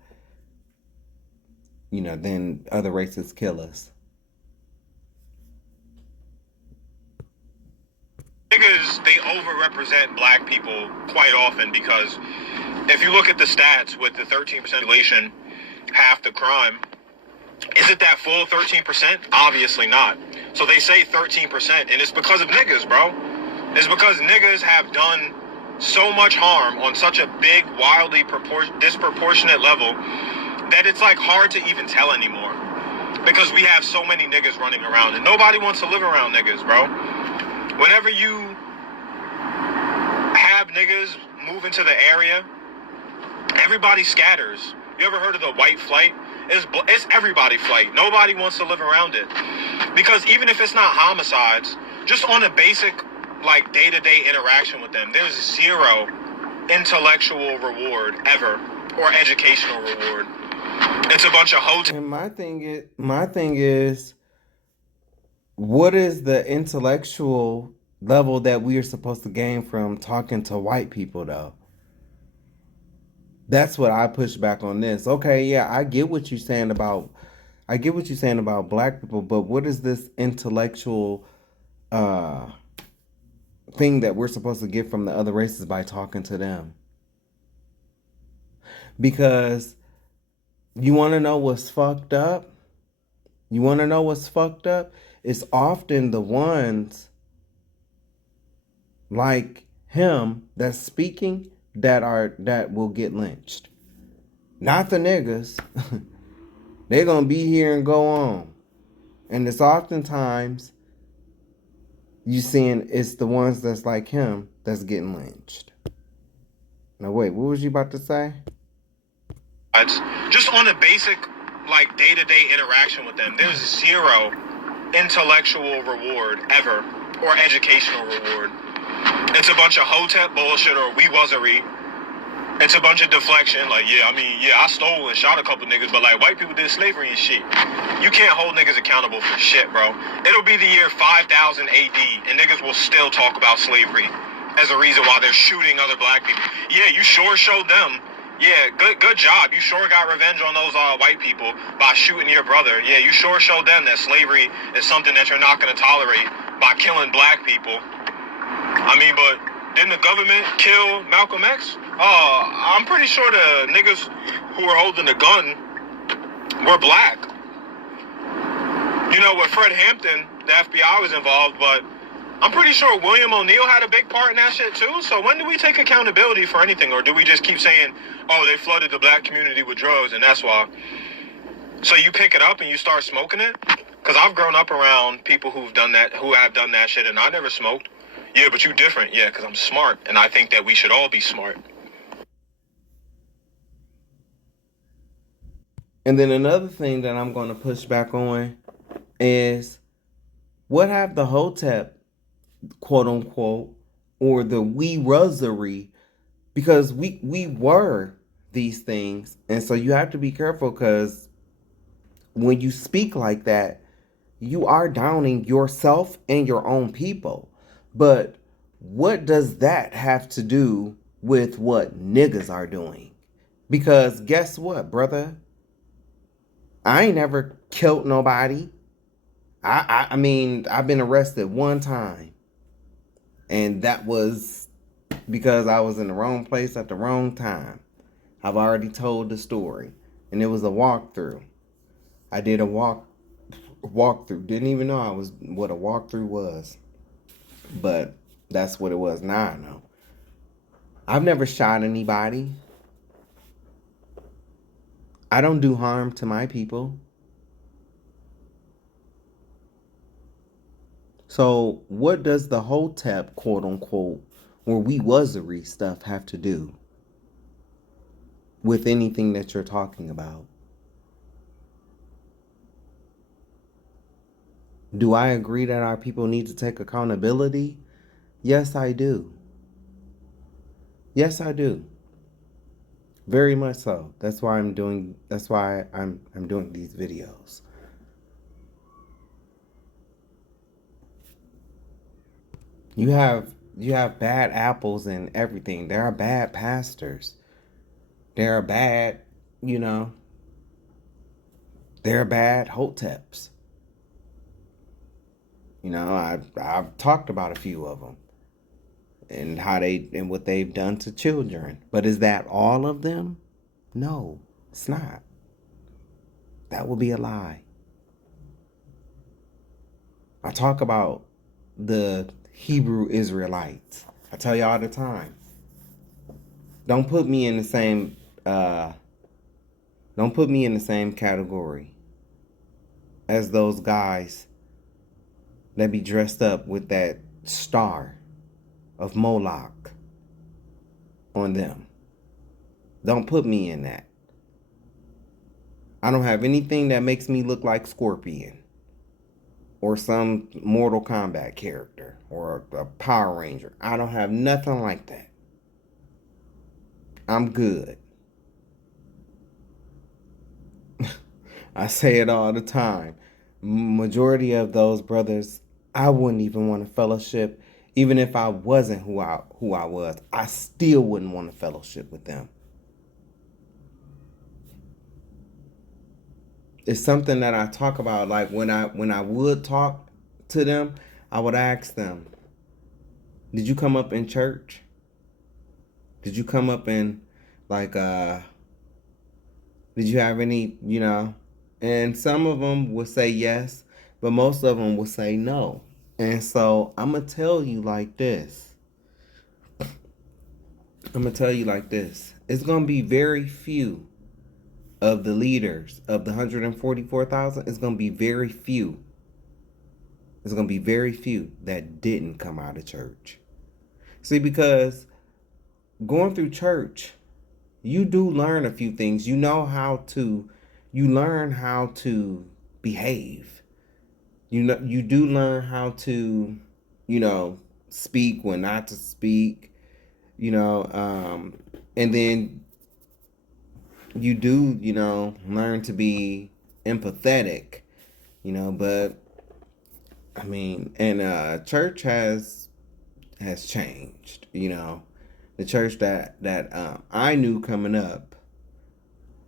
then other races kill us. Niggas, they overrepresent black people quite often because if you look at the stats with the 13% population, half the crime, is it that full 13%? Obviously not. So they say 13%, and it's because of niggas, bro. It's because niggas have done so much harm on such a big, wildly disproportionate level that it's like hard to even tell anymore. Because we have so many niggas running around, and nobody wants to live around niggas, bro. Whenever you have niggas move into the area, everybody scatters. You ever heard of the white flight? It's everybody flight. Nobody wants to live around it. Because even if it's not homicides, just on a basic, like, day-to-day interaction with them, there's zero intellectual reward ever, or educational reward. It's a bunch of hotels. And my thing is, what is the intellectual level that we are supposed to gain from talking to white people, though? That's what I push back on this. Okay, yeah, I get what you're saying about black people, but what is this intellectual thing that we're supposed to get from the other races by talking to them? Because you want to know what's fucked up? You want to know what's fucked up? It's often the ones like him that's speaking that will get lynched. Not the niggas. They're gonna be here and go on. And it's oftentimes you seeing it's the ones that's like him that's getting lynched. Now wait, what was you about to say? Just on a basic, like, day-to-day interaction with them, there's zero intellectual reward ever, or educational reward. It's a bunch of hotep bullshit or we-wuzzery. It's a bunch of deflection, like, I stole and shot a couple niggas, but, like, white people did slavery and shit. You can't hold niggas accountable for shit, bro. It'll be the year 5000 AD, and niggas will still talk about slavery as a reason why they're shooting other black people. Yeah, you sure showed them. Yeah, good job. You sure got revenge on those white people by shooting your brother. Yeah, you sure showed them that slavery is something that you're not going to tolerate by killing black people. I mean, but didn't the government kill Malcolm X? I'm pretty sure the niggas who were holding the gun were black. You know, with Fred Hampton, the FBI was involved, but I'm pretty sure William O'Neill had a big part in that shit too. So when do we take accountability for anything? Or do we just keep saying, oh, they flooded the black community with drugs and that's why? So you pick it up and you start smoking it? Because I've grown up around people who have done that shit, and I never smoked. Yeah, but you different. Yeah, because I'm smart, and I think that we should all be smart. And then another thing that I'm going to push back on is, what have the hotep, quote unquote, or the we-ruzzery, because we were these things, and so you have to be careful, because when you speak like that, you are downing yourself and your own people. But what does that have to do with what niggas are doing? Because guess what, brother? I ain't never killed nobody. I mean, I've been arrested one time. And that was because I was in the wrong place at the wrong time. I've already told the story. And it was a walkthrough. I did a walkthrough. Didn't even know what a walkthrough was. But that's what it was. Now I know. I've never shot anybody. I don't do harm to my people. So what does the hotep, quote unquote, or we-wuzzery stuff have to do with anything that you're talking about? Do I agree that our people need to take accountability? Yes, I do. Yes, I do. Very much so. That's why I'm doing these videos. You have bad apples and everything. There are bad pastors. There are bad, there are bad hoteps. I've talked about a few of them. and what they've done to children. But is that all of them? No, it's not. That would be a lie. I talk about the Hebrew Israelites. I tell you all the time. Don't put me in the same category as those guys that be dressed up with that star of Moloch on them. Don't put me in that. I don't have anything that makes me look like Scorpion or some Mortal Kombat character or a Power Ranger. I don't have nothing like that. I'm good. I say it all the time. Majority of those brothers, I wouldn't even want to fellowship. Even if I wasn't who I was, I still wouldn't want to fellowship with them. It's something that I talk about. Like when I would talk to them, I would ask them, did you come up in church? Did you come up in did you have any, and some of them would say yes, but most of them would say no. And so I'm going to tell you like this. It's going to be very few of the leaders of the 144,000. It's going to be very few. It's going to be very few that didn't come out of church. See, because going through church, you do learn a few things. You learn how to behave. You do learn how to, speak when not to speak, and then you do, learn to be empathetic, but I mean, and church has changed, the church that I knew coming up,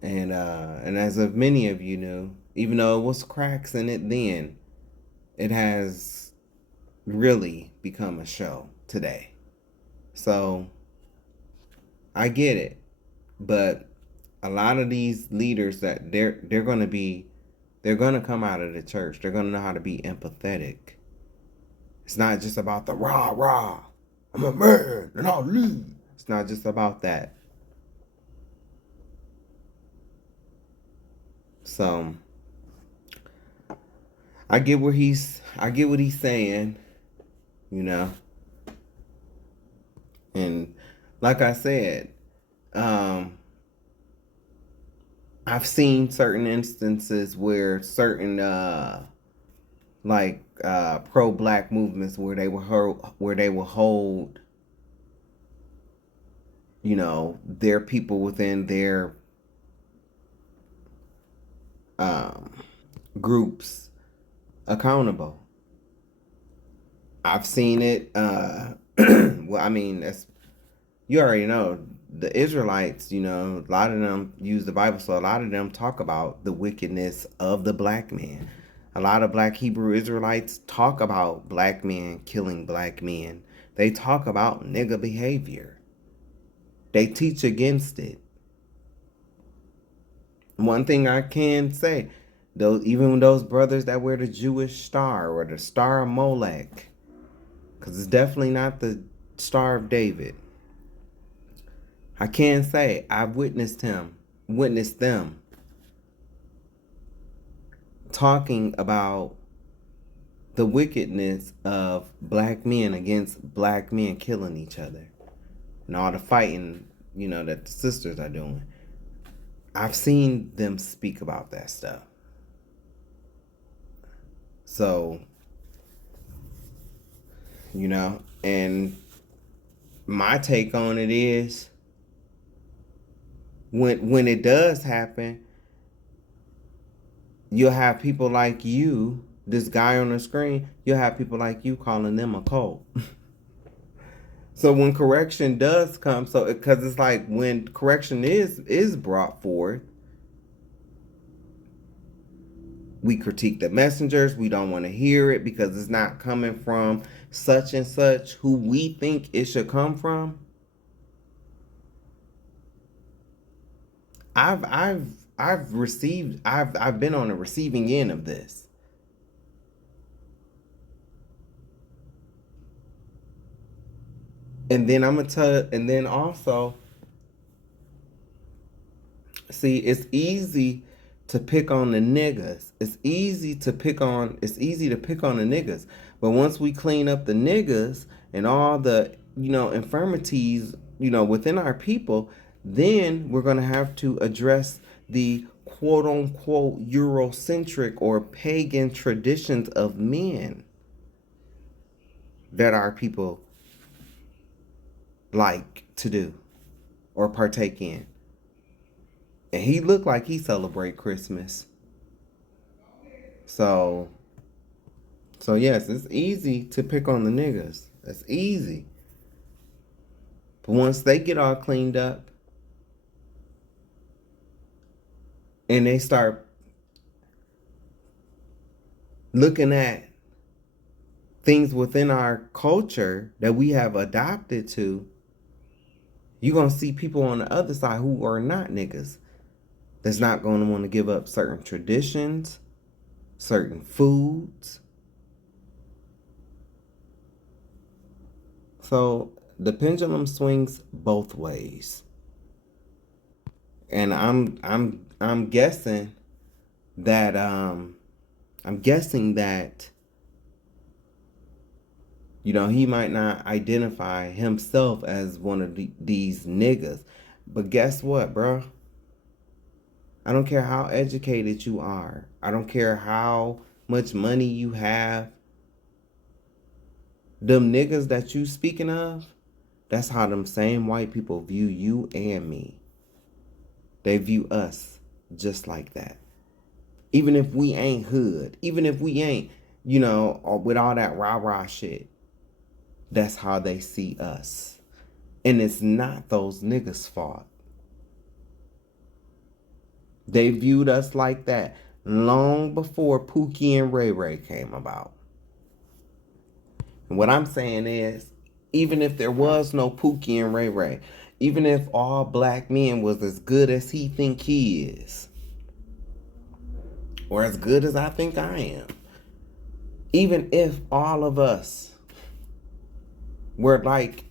and as of many of you knew, even though it was cracks in it then, it has really become a show today. So I get it, but a lot of these leaders that they're going to come out of the church. They're going to know how to be empathetic. It's not just about the rah, I'm a man and I'll lead. It's not just about that. So I get what he's saying, and like I said, I've seen certain instances where certain pro-black movements where they will hold their people within their groups accountable. I've seen it. Well, I mean, you already know the Israelites. A lot of them use the Bible, so a lot of them talk about the wickedness of the black man. A lot of black Hebrew Israelites talk about black men killing black men. They talk about nigga behavior. They teach against it. One thing I can say, even those brothers that wear the Jewish star or the star of Molech, because it's definitely not the Star of David, I can say I've witnessed them talking about the wickedness of black men against black men killing each other and all the fighting, that the sisters are doing. I've seen them speak about that stuff. So, and my take on it is when it does happen, you'll have people like you, this guy on the screen, you'll have people like you calling them a cult. So when correction does come, because it's like when correction is brought forth, We critique the messengers. We don't want to hear it because it's not coming from such and such who we think it should come from. I've been on the receiving end of this. And then and then also, see, it's easy to pick on the niggas. It's easy to pick on the niggas. But once we clean up the niggas and all the, infirmities, within our people, then we're going to have to address the quote unquote Eurocentric or pagan traditions of men that our people like to do or partake in. And he looked like he celebrate Christmas. So yes, it's easy to pick on the niggas. That's easy. But once they get all cleaned up and they start looking at things within our culture that we have adopted to, you're going to see people on the other side who are not niggas. That's not going to want to give up certain traditions, certain foods. So the pendulum swings both ways. And I'm guessing that he might not identify himself as one of these niggas. But guess what, bro? I don't care how educated you are. I don't care how much money you have. Them niggas that you speaking of, that's how them same white people view you and me. They view us just like that. Even if we ain't hood, even if we ain't, with all that rah-rah shit, that's how they see us. And it's not those niggas' fault. They viewed us like that long before Pookie and Ray Ray came about. And what I'm saying is, even if there was no Pookie and Ray Ray, even if all black men was as good as he think he is, or as good as I think I am, even if all of us were like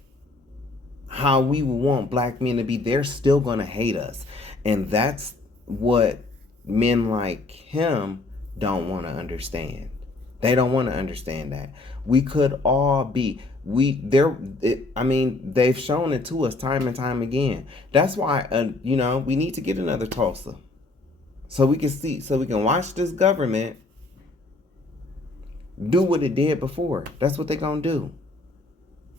how we would want black men to be, they're still gonna hate us. And that's what men like him don't want to understand. They don't want to understand that. We could all be, they've shown it to us time and time again. That's why, we need to get another Tulsa. So we can watch this government do what it did before. That's what they're going to do.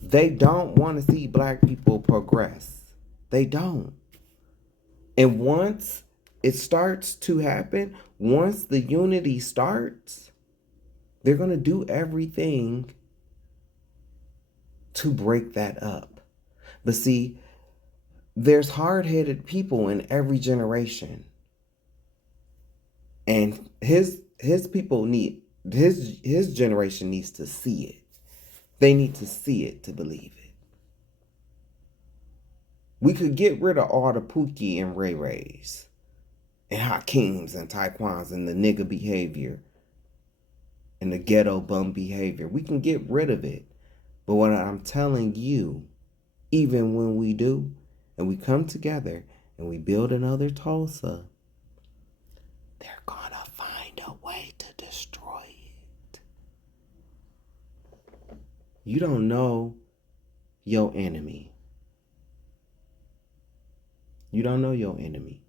They don't want to see black people progress. They don't. And once it starts to happen, once the unity starts, they're going to do everything to break that up. But see, there's hard-headed people in every generation. And his generation needs to see it. They need to see it to believe it. We could get rid of all the Pookie and Ray Rays and Hakeems and Taekwons and the nigga behavior and the ghetto bum behavior. We can get rid of it. But what I'm telling you, even when we do, and we come together and we build another Tulsa, they're gonna find a way to destroy it. You don't know your enemy. You don't know your enemy.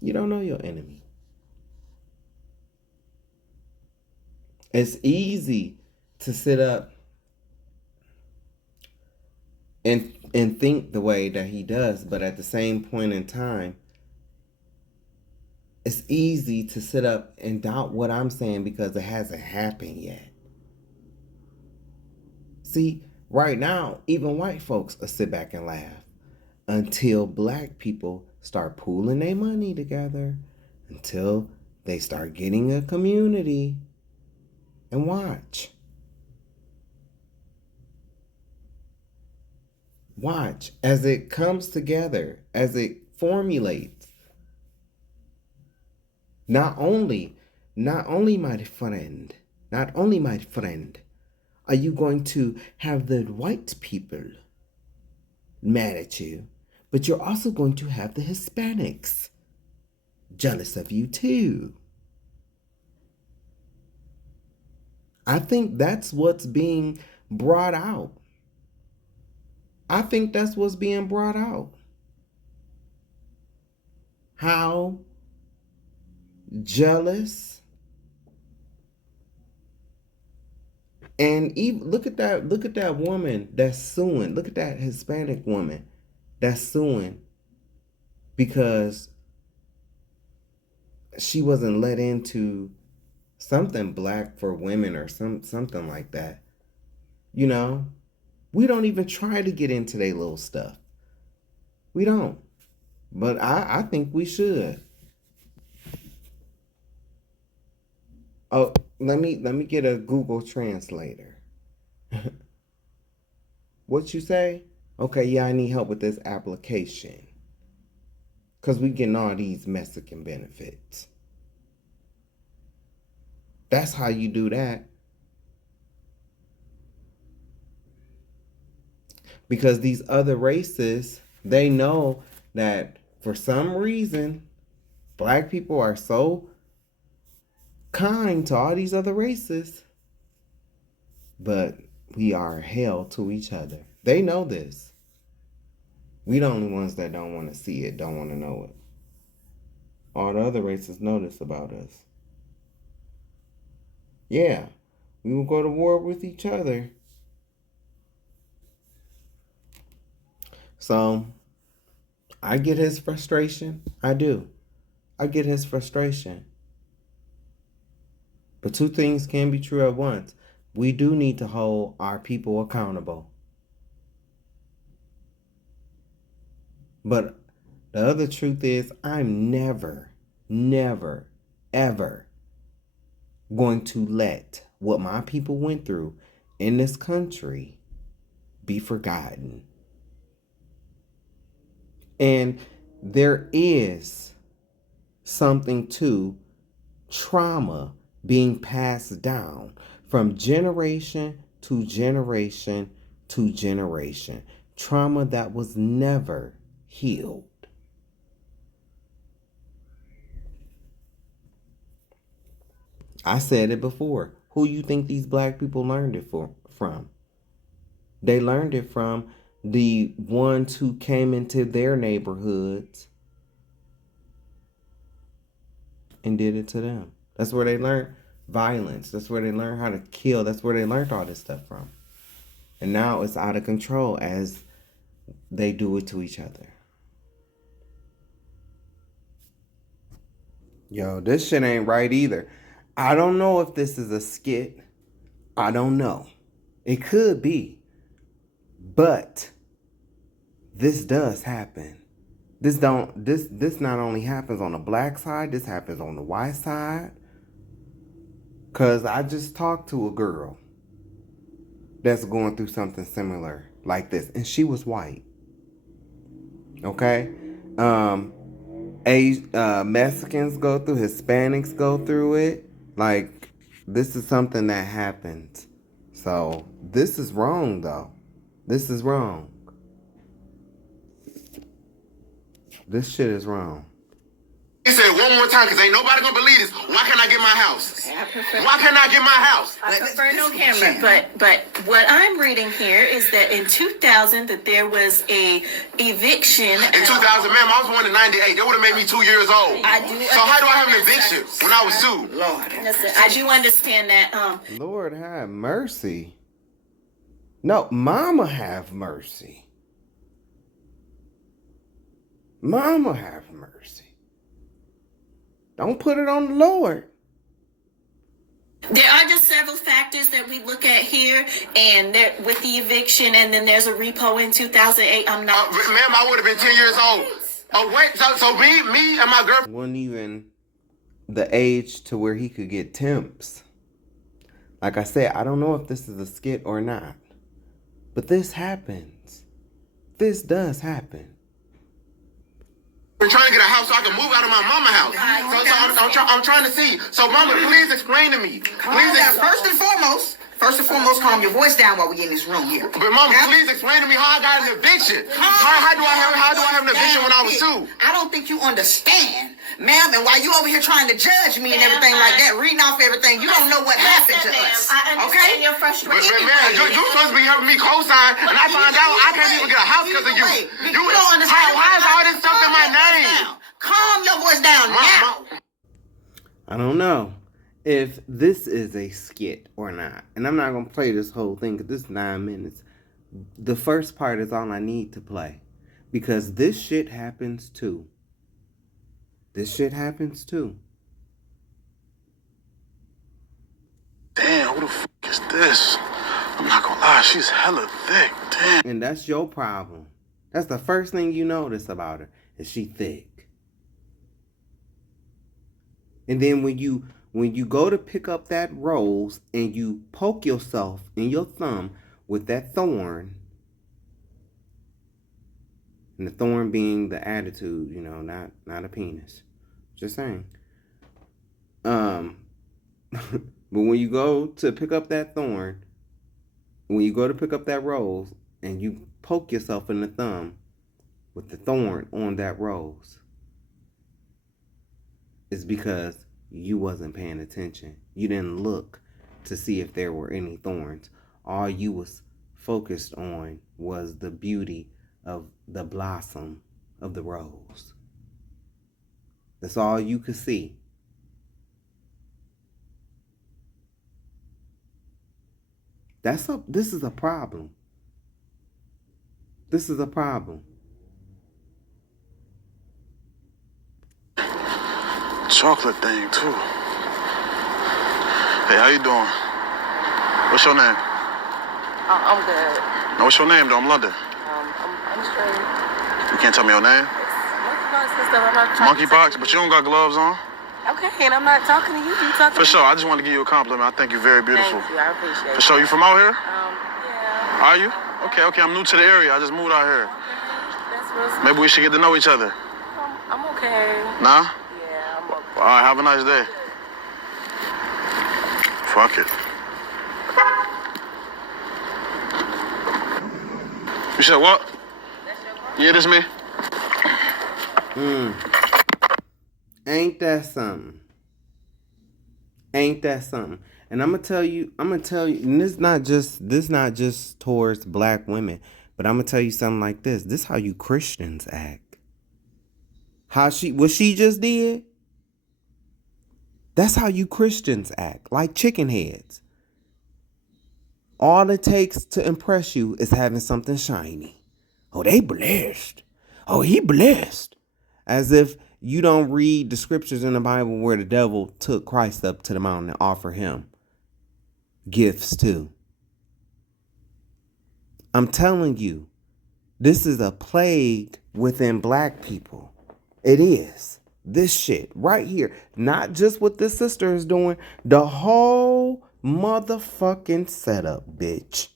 You don't know your enemy. It's easy to sit up and think the way that he does, but at the same point in time, it's easy to sit up and doubt what I'm saying because it hasn't happened yet. See, right now, even white folks will sit back and laugh until black people start pooling their money together, until they start getting a community. And watch. Watch as it comes together, as it formulates. Not only my friend, are you going to have the white people mad at you, but you're also going to have the Hispanics jealous of you too. I think that's what's being brought out. How jealous, and even look at that woman that's suing. Look at that Hispanic woman that's suing because she wasn't let into something black for women or something like that. You know, we don't even try to get into their little stuff. We don't. But I think we should. Oh, let me get a Google translator. What you say? Okay, yeah, I need help with this application. Because we getting all these Mexican benefits. That's how you do that. Because these other races, they know that for some reason, black people are so kind to all these other races, but we are hell to each other. They know this. We the only ones that don't want to see it, don't want to know it. All the other races know this about us. Yeah, we will go to war with each other. So, I get his frustration. I do. I get his frustration. But two things can be true at once. We do need to hold our people accountable. But the other truth is, I'm never, ever going to let what my people went through in this country be forgotten. And there is something to trauma being passed down from generation to generation to generation. Trauma that was never healed. I said it before. Who you think these black people learned it from? They learned it from the ones who came into their neighborhoods and did it to them. That's where they learned violence. That's where they learned how to kill. That's where they learned all this stuff from. And now it's out of control as they do it to each other. Yo, this shit ain't right either. I don't know if this is a skit. I don't know. It could be. But this does happen. This not only happens on the black side, this happens on the white side. Cause I just talked to a girl that's going through something similar like this, and she was white. Okay? Mexicans go through, Hispanics go through it. Like, this is something that happens. So, this is wrong, though. This is wrong. This shit is wrong. He said it one more time because ain't nobody gonna believe this. Why can't I get my house? Why can't I get my house? I prefer no camera, but what I'm reading here is that in 2000 that there was a eviction. In 2000, ma'am, I was born in 98. That would have made me 2 years old. So how do I have an eviction when I was 2? Lord. Listen, I do understand that. Lord have mercy. No, Mama have mercy. Mama have mercy. Don't put it on the Lord. There are just several factors that we look at here, and there, with the eviction, and then there's a repo in 2008. I'm not. Ma'am, I would have been 10 years old. Oh, wait. So me and my girlfriend Wasn't even the age to where he could get temps. Like I said, I don't know if this is a skit or not, but this happens. This does happen. I'm trying to get a house so I can move out of my mama house. I'm trying to see. So, mama, please explain to me. First and foremost, calm your voice down while we in this room here. But mama, please explain to me how I got an eviction. How do I have an eviction when I was 2? I don't think you understand, ma'am. And while you over here trying to judge me and everything like that, reading off everything, you don't know what happened to us. I understand your frustration. But man, you're supposed to be helping me co-sign, and I find out I can't even get a house because of you. You don't understand. Why is all this stuff in my name? Calm your voice down now. I don't know if this is a skit or not. And I'm not going to play this whole thing because this is 9 minutes. The first part is all I need to play. Because this shit happens too. This shit happens too. Damn, who the fuck is this? I'm not gonna lie, she's hella thick. Damn. And that's your problem. That's the first thing you notice about her, is she thick. And then when you go to pick up that rose and you poke yourself in your thumb with that thorn, and the thorn being the attitude, you know, not a penis. Just saying. But when you go to pick up that thorn, when you go to pick up that rose and you poke yourself in the thumb with the thorn on that rose, it's because you wasn't paying attention. You didn't look to see if there were any thorns. All you was focused on was the beauty of the blossom of the rose. That's all you could see. This is a problem. This is a problem. Chocolate thing too. Hey, how you doing? What's your name? I'm good. No, what's your name though? I'm London. I'm straight. You can't tell me your name? Monkeypox and stuff. I'm not talking Monkeypox, but you don't got gloves on? Okay, and I'm not talking to you. You talking For to sure, I just want to give you a compliment. I think you're very beautiful. Thank you, I appreciate it. For sure, you from out here? Yeah. Are you? Okay, I'm new to the area. I just moved out here. That's real sweet. Maybe we should get to know each other. I'm okay. Nah? Yeah, I'm okay. All right, have a nice day. Fuck it. You said what? Yeah, this me. Ain't that something? Ain't that something? And I'm gonna tell you, and this not just towards black women, but I'm gonna tell you something like this. This is how you Christians act. What she just did? That's how you Christians act, like chicken heads. All it takes to impress you is having something shiny. Oh, they blessed. Oh, he blessed. As if you don't read the scriptures in the Bible where the devil took Christ up to the mountain and offered him gifts too. I'm telling you, this is a plague within black people. It is. This shit right here. Not just what this sister is doing. The whole motherfucking setup, bitch.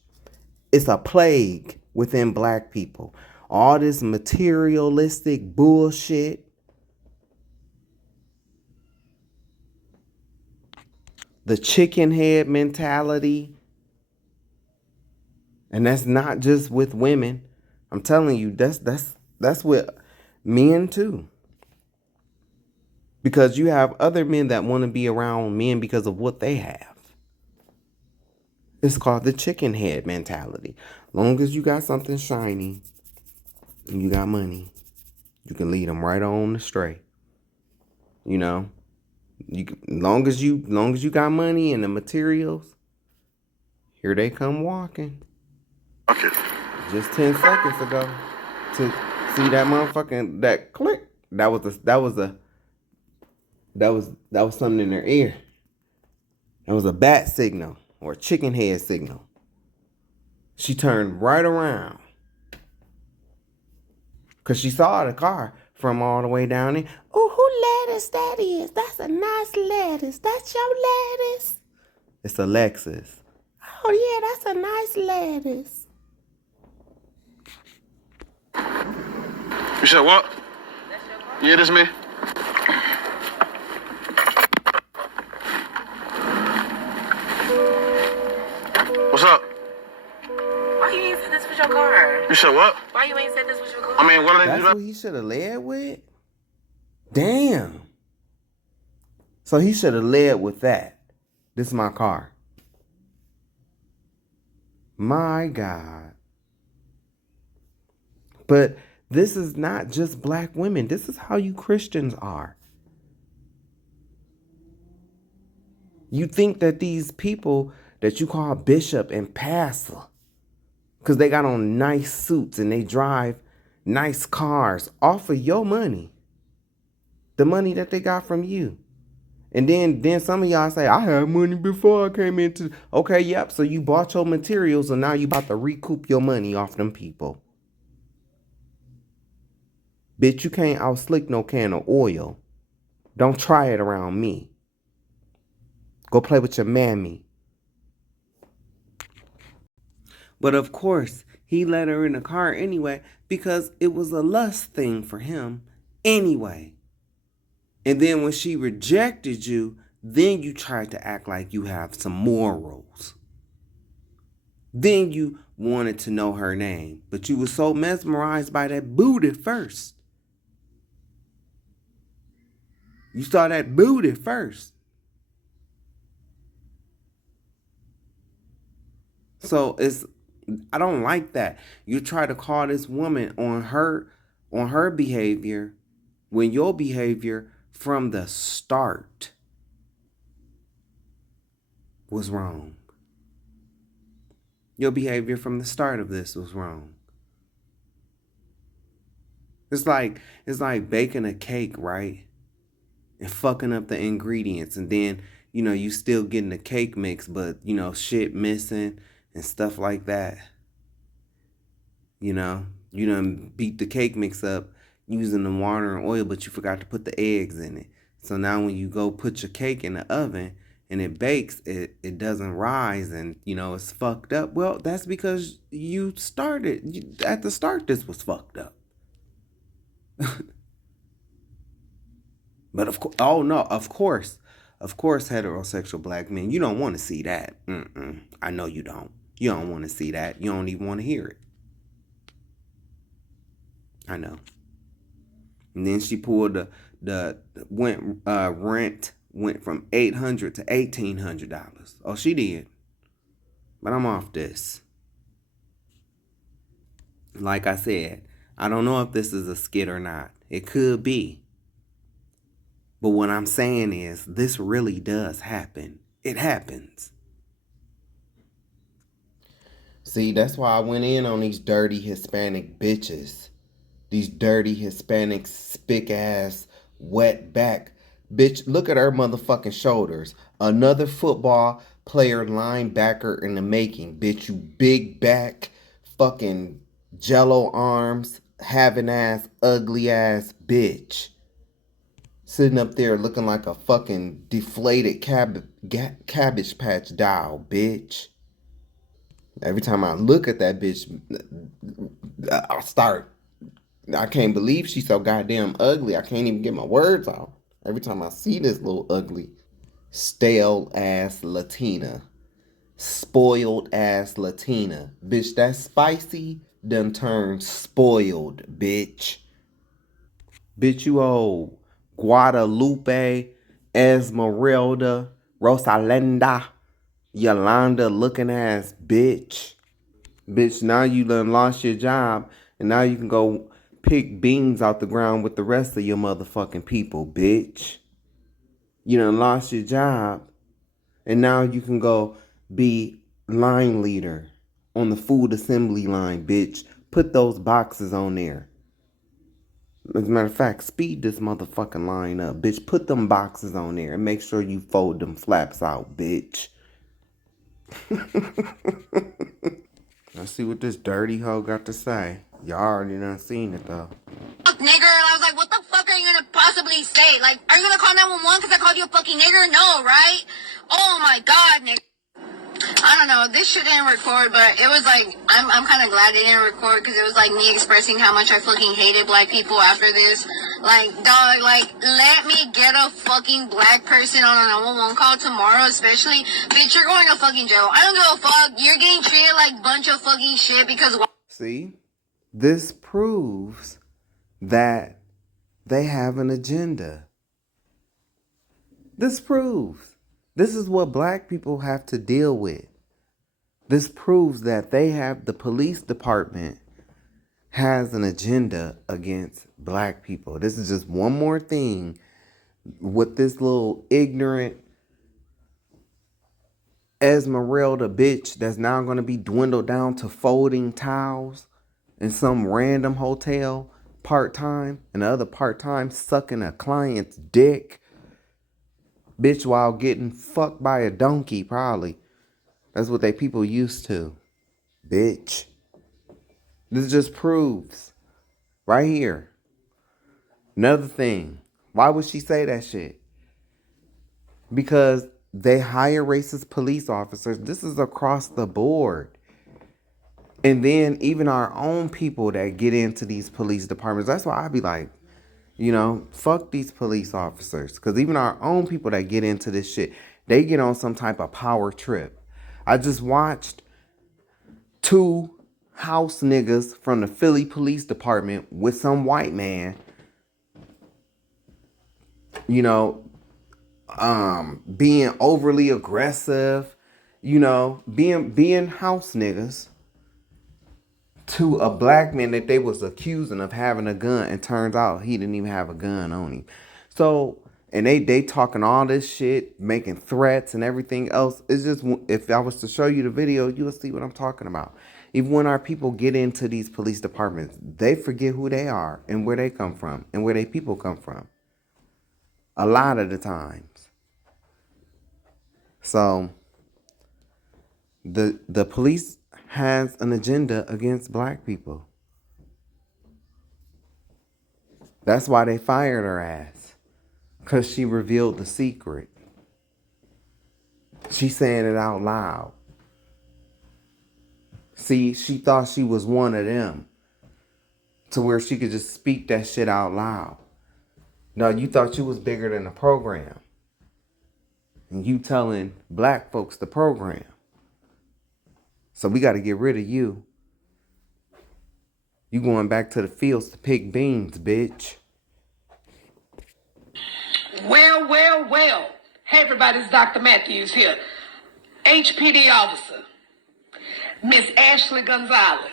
It's a plague within black people. All this materialistic bullshit. The chicken head mentality. And that's not just with women. I'm telling you, that's with men too. Because you have other men that want to be around men because of what they have. It's called the chicken head mentality. Long as you got something shiny and you got money, you can lead them right on astray. You know, long as you got money and the materials, here they come walking. Okay. Just 10 seconds ago, to see that motherfucking that click. That was something in their ear. That was a bat signal or a chicken head signal. She turned right around because she saw the car from all the way down there. Oh, who lettuce that is? That's a nice lettuce. That's your lettuce? It's Alexis. Oh, yeah, that's a nice lettuce. You said what? Yeah, this me. What's up? Why you ain't said this was your car? You said what? Why you ain't said this was your car? I mean, what That's what he should have led with? Damn. So he should have led with that. This is my car. My God. But this is not just black women. This is how you Christians are. You think that these people that you call bishop and pastor, because they got on nice suits and they drive nice cars off of your money, the money that they got from you. And then some of y'all say, I had money before I came into. Okay, yep. So you bought your materials and now you about to recoup your money off them people. Bitch, you can't outslick no can of oil. Don't try it around me. Go play with your mammy. But of course, he let her in the car anyway because it was a lust thing for him anyway. And then when she rejected you, then you tried to act like you have some morals. Then you wanted to know her name, but you were so mesmerized by that booty first. You saw that booty first. So I don't like that. You try to call this woman on her behavior when your behavior from the start was wrong. Your behavior from the start of this was wrong. It's like baking a cake, right? And fucking up the ingredients, and then you still getting the cake mix, but shit missing and stuff like that. You done beat the cake mix up using the water and oil, but you forgot to put the eggs in it. So now when you go put your cake in the oven and it bakes, it doesn't rise and it's fucked up. Well, that's because you started at the start. This was fucked up. But of course, heterosexual black men, you don't want to see that. I know you don't. You don't want to see that. You don't even want to hear it. I know. And then she pulled rent went from $800 to $1,800. Oh, she did. But I'm off this. Like I said, I don't know if this is a skit or not. It could be. But what I'm saying is, this really does happen. It happens. See, that's why I went in on these dirty Hispanic bitches. These dirty Hispanic spick-ass, wet back. Bitch, look at her motherfucking shoulders. Another football player linebacker in the making. Bitch, you big back, fucking jello arms, having ass, ugly ass bitch. Sitting up there looking like a fucking deflated cabbage patch doll, bitch. Every time I look at that bitch, I can't believe she's so goddamn ugly. I can't even get my words out. Every time I see this little ugly, stale ass Latina, spoiled ass Latina. Bitch, that spicy done turned spoiled, bitch. Bitch, you old Guadalupe, Esmeralda, Rosalinda, Yolanda looking ass bitch. Bitch, now you done lost your job and now you can go pick beans out the ground with the rest of your motherfucking people, bitch. You done lost your job and now you can go be line leader on the food assembly line, bitch. Put those boxes on there. As a matter of fact, speed this motherfucking line up, bitch. Put them boxes on there and make sure you fold them flaps out, bitch. Let's see what this dirty hoe got to say. Y'all already done seen it though. Fuck nigger, and I was like, what the fuck are you gonna possibly say? Like, are you gonna call 911 because I called you a fucking nigger? No, right? Oh my god, nigga. I don't know, this shit didn't record, but it was like, I'm kind of glad it didn't record because it was like me expressing how much I fucking hated black people after this. Like, dog, like, let me get a fucking black person on a 911 call tomorrow, especially. Bitch, you're going to fucking jail. I don't give a fuck. You're getting treated like bunch of fucking shit because... See? This proves that they have an agenda. This proves. This is what black people have to deal with. This proves that the police department has an agenda against black people. This is just one more thing with this little ignorant Esmeralda bitch that's now going to be dwindled down to folding towels in some random hotel part-time, and the other part-time sucking a client's dick. Bitch, while getting fucked by a donkey, probably. That's what they people used to. Bitch. This just proves. Right here. Another thing. Why would she say that shit? Because they hire racist police officers. This is across the board. And then even our own people that get into these police departments. That's why I be like, you know, fuck these police officers. Because even our own people that get into this shit, they get on some type of power trip. I just watched 2 house niggas from the Philly Police Department with some white man, you know, being overly aggressive, you know, being house niggas to a black man that they was accusing of having a gun, and turns out he didn't even have a gun on him. So, and they talking all this shit, making threats and everything else. It's just, if I was to show you the video, you'll see what I'm talking about. Even when our people get into these police departments, they forget who they are and where they come from and where they people come from. A lot of the times. So, the police has an agenda against black people. That's why they fired her ass. Because she revealed the secret. She saying it out loud. See, she thought she was one of them. To where she could just speak that shit out loud. No, you thought you was bigger than the program. And you telling black folks the program. So we got to get rid of you. You going back to the fields to pick beans, bitch. Well. Hey, everybody, it's Dr. Matthews here. HPD officer, Miss Ashley Gonzalez.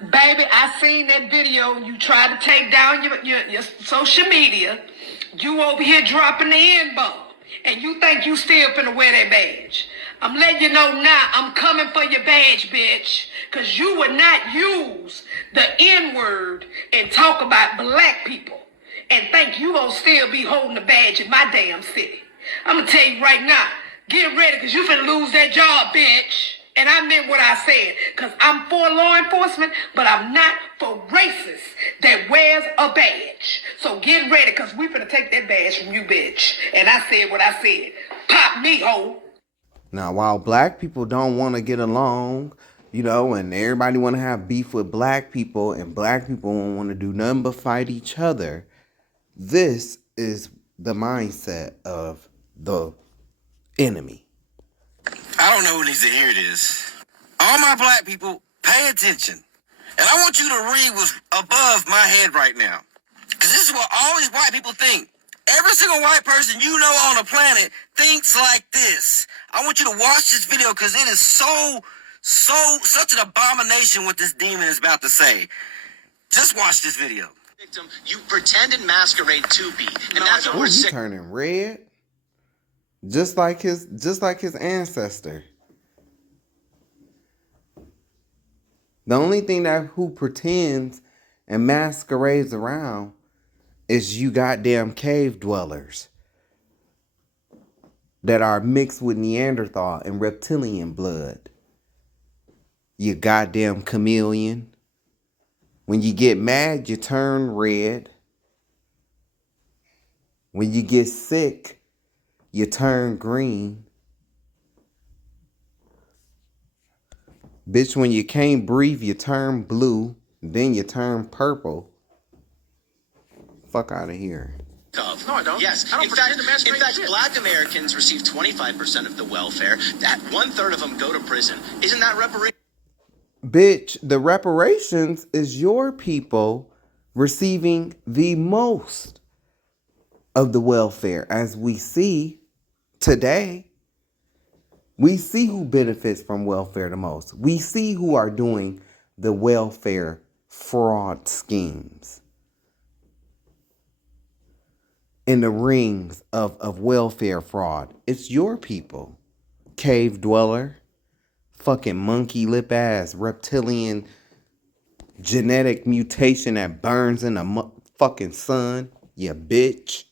Baby, I seen that video. You tried to take down your social media. You over here dropping the N-bomb. And you think you still finna wear that badge. I'm letting you know now, I'm coming for your badge, bitch. Because you would not use the N-word and talk about black people and think you gonna still be holding the badge in my damn city. I'm gonna tell you right now, get ready because you finna lose that job, bitch. And I meant what I said, because I'm for law enforcement, but I'm not for racists that wears a badge. So get ready, because we finna take that badge from you, bitch. And I said what I said. Pop me, ho. Now, while black people don't want to get along, you know, and everybody want to have beef with black people, and black people don't want to do nothing but fight each other, this is the mindset of the enemy. I don't know who needs to hear this. All my black people, pay attention. And I want you to read what's above my head right now. Because this is what all these white people think. Every single white person you know on the planet thinks like this. I want you to watch this video because it is such an abomination what this demon is about to say. Just watch this video. Victim, you pretend and masquerade to be. And that's what we're He turning red. Just like his ancestor. The only thing that who pretends and masquerades around is you goddamn cave dwellers that are mixed with Neanderthal and reptilian blood. You goddamn chameleon. When you get mad, you turn red. When you get sick, you turn green. Bitch, when you can't breathe, you turn blue. Then you turn purple. Fuck out of here. No, I don't. Yes. In fact, black Americans receive 25% of the welfare. That 1/3 of them go to prison. Isn't that reparation? Bitch, the reparations is your people receiving the most of the welfare. As we see today, we see who benefits from welfare the most. We see who are doing the welfare fraud schemes in the rings of welfare fraud. It's your people. Cave dweller, fucking monkey lip ass, reptilian genetic mutation that burns in the fucking sun, you bitch.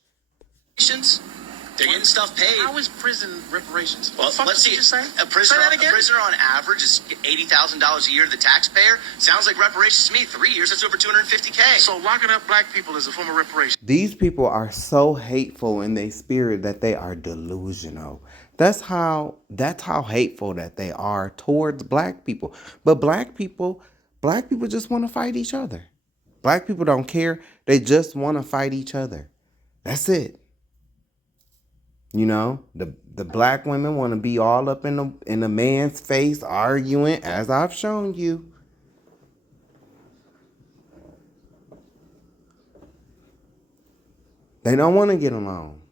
They're getting stuff paid. How is prison reparations? Well, let's see. A prisoner on average is $80,000 a year to the taxpayer. Sounds like reparations to me. 3 years, that's over $250K. So locking up black people is a form of reparation. These people are so hateful in their spirit that they are delusional. That's how hateful that they are towards black people. But black people just want to fight each other. Black people don't care. They just want to fight each other. That's it. You know, the black women want to be all up in the man's face arguing, as I've shown you. They don't want to get along.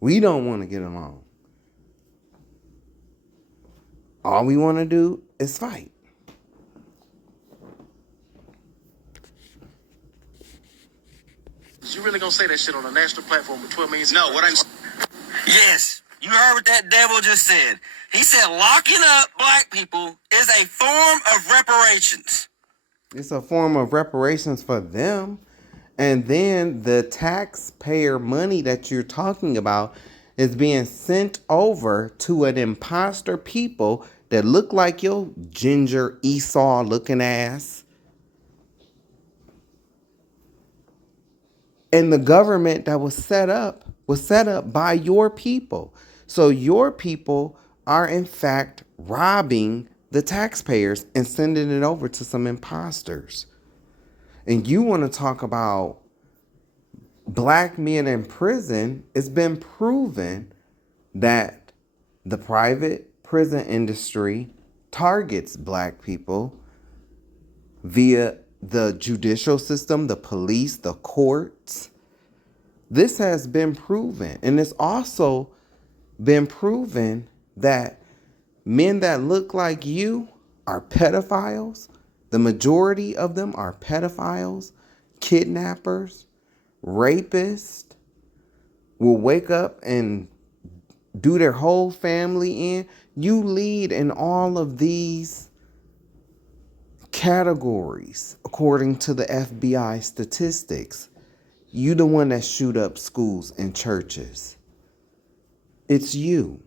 We don't want to get along. All we want to do is fight. You really gonna say that shit on a national platform with 12 million? No, what I'm... Yes, you heard what that devil just said. He said locking up black people is a form of reparations. It's a form of reparations for them. And then the taxpayer money that you're talking about is being sent over to an imposter people that look like your ginger Esau looking ass. And the government that was set up by your people. So your people are in fact robbing the taxpayers and sending it over to some imposters. And you want to talk about black men in prison? It's been proven that the private prison industry targets black people via the judicial system, the police, the courts. This has been proven. And it's also been proven that men that look like you are pedophiles. The majority of them are pedophiles, kidnappers, rapists, will wake up and do their whole family in. You lead in all of these categories according to the FBI statistics. You the one that shoot up schools and churches. It's you.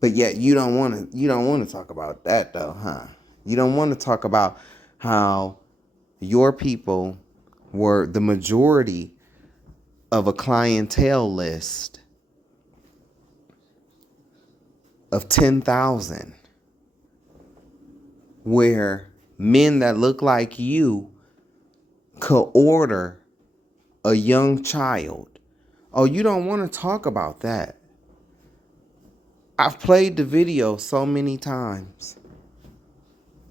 But yet you don't want to talk about that though, huh? You don't want to talk about how your people were the majority of a clientele list of 10,000 where men that look like you could order a young child. Oh, you don't want to talk about that. I've played the video so many times.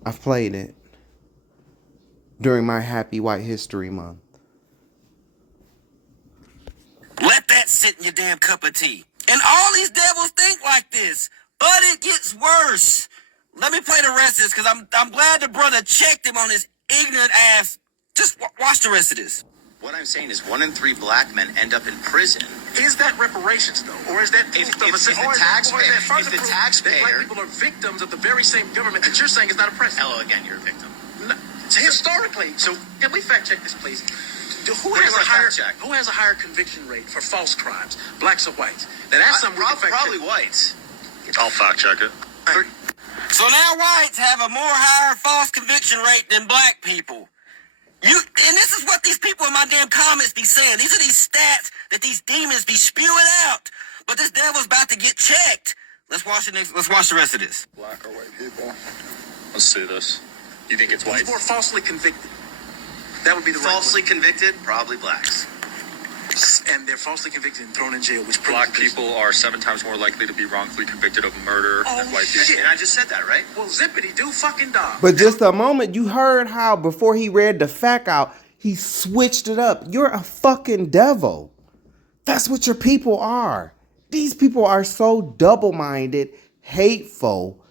I've played it during my Happy White History Month. Let that sit in your damn cup of tea. And all these devils think like this, but it gets worse. Let me play the rest of this because I'm glad the brother checked him on his ignorant ass. Just watch the rest of this. What I'm saying is 1 in 3 black men end up in prison. Is that reparations though, or is that If the taxpayer, black people are victims of the very same government that you're saying is not oppressive? hello again, you're a victim. No, historically, so can we fact check this, please? Who has a higher conviction rate for false crimes, blacks or whites? Now that's something we can fact probably check. whites. I'll fact check it. So now whites have a more higher false conviction rate than black people. And this is what these people in my damn comments be saying. These are these stats that these demons be spewing out. But this devil's about to get checked. Let's watch the rest of this. Black or white people? Let's see this. You think it's white? People are falsely convicted. That would be the Falsely convicted, probably blacks. And they're falsely convicted and thrown in jail, which black people are 7 times more likely to be wrongfully convicted of murder than white people. Shit, I just said that, right? Well, zippity do fucking dog. But just a moment, you heard how before he read the fact out, he switched it up. You're a fucking devil. That's what your people are. These people are so double-minded, hateful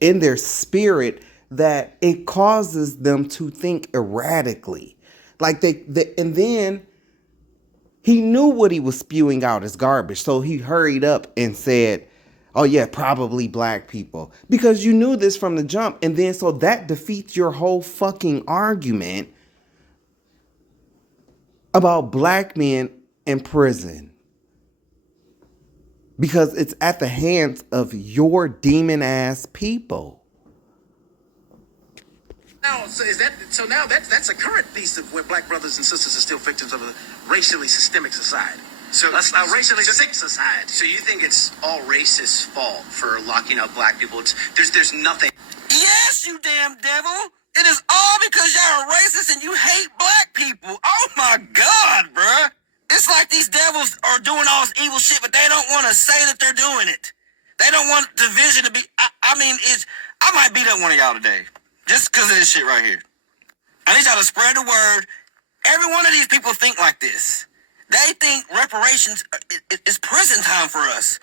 in their spirit that it causes them to think erratically. Like and then he knew what he was spewing out as garbage, so he hurried up and said, oh yeah, probably black people. Because you knew this from the jump, and then so that defeats your whole fucking argument about black men in prison. Because it's at the hands of your demon-ass people. Now, that's a current piece of where black brothers and sisters are still victims of a racially systemic society. So that's a racially sick society. So you think it's all racists' fault for locking up black people? There's nothing. Yes, you damn devil. It is all because y'all are racist and you hate black people. Oh my God, bruh. It's like these devils are doing all this evil shit, but they don't want to say that they're doing it. They don't want division to be. I might beat up one of y'all today just because of this shit right here. I need y'all to spread the word. Every one of these people think like this. They think reparations is prison time for us.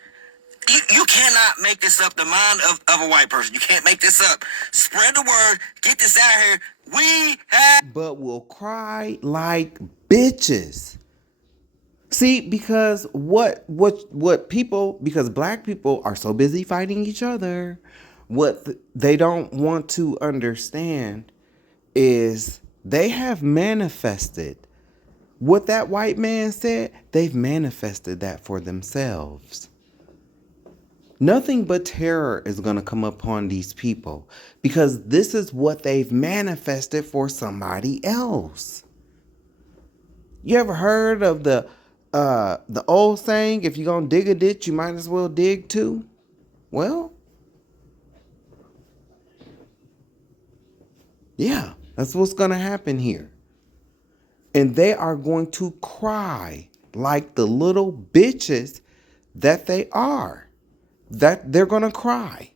You cannot make this up the mind of a white person. You can't make this up. Spread the word. Get this out here. We have. But will cry like bitches. See, because because black people are so busy fighting each other, what they don't want to understand is they have manifested what that white man said. They've manifested that for themselves. Nothing but terror is going to come upon these people because this is what they've manifested for somebody else. You ever heard of the old saying, if you're going to dig a ditch, you might as well dig two? Well, yeah, that's what's going to happen here. And they are going to cry like the little bitches that they are. That they're going to cry.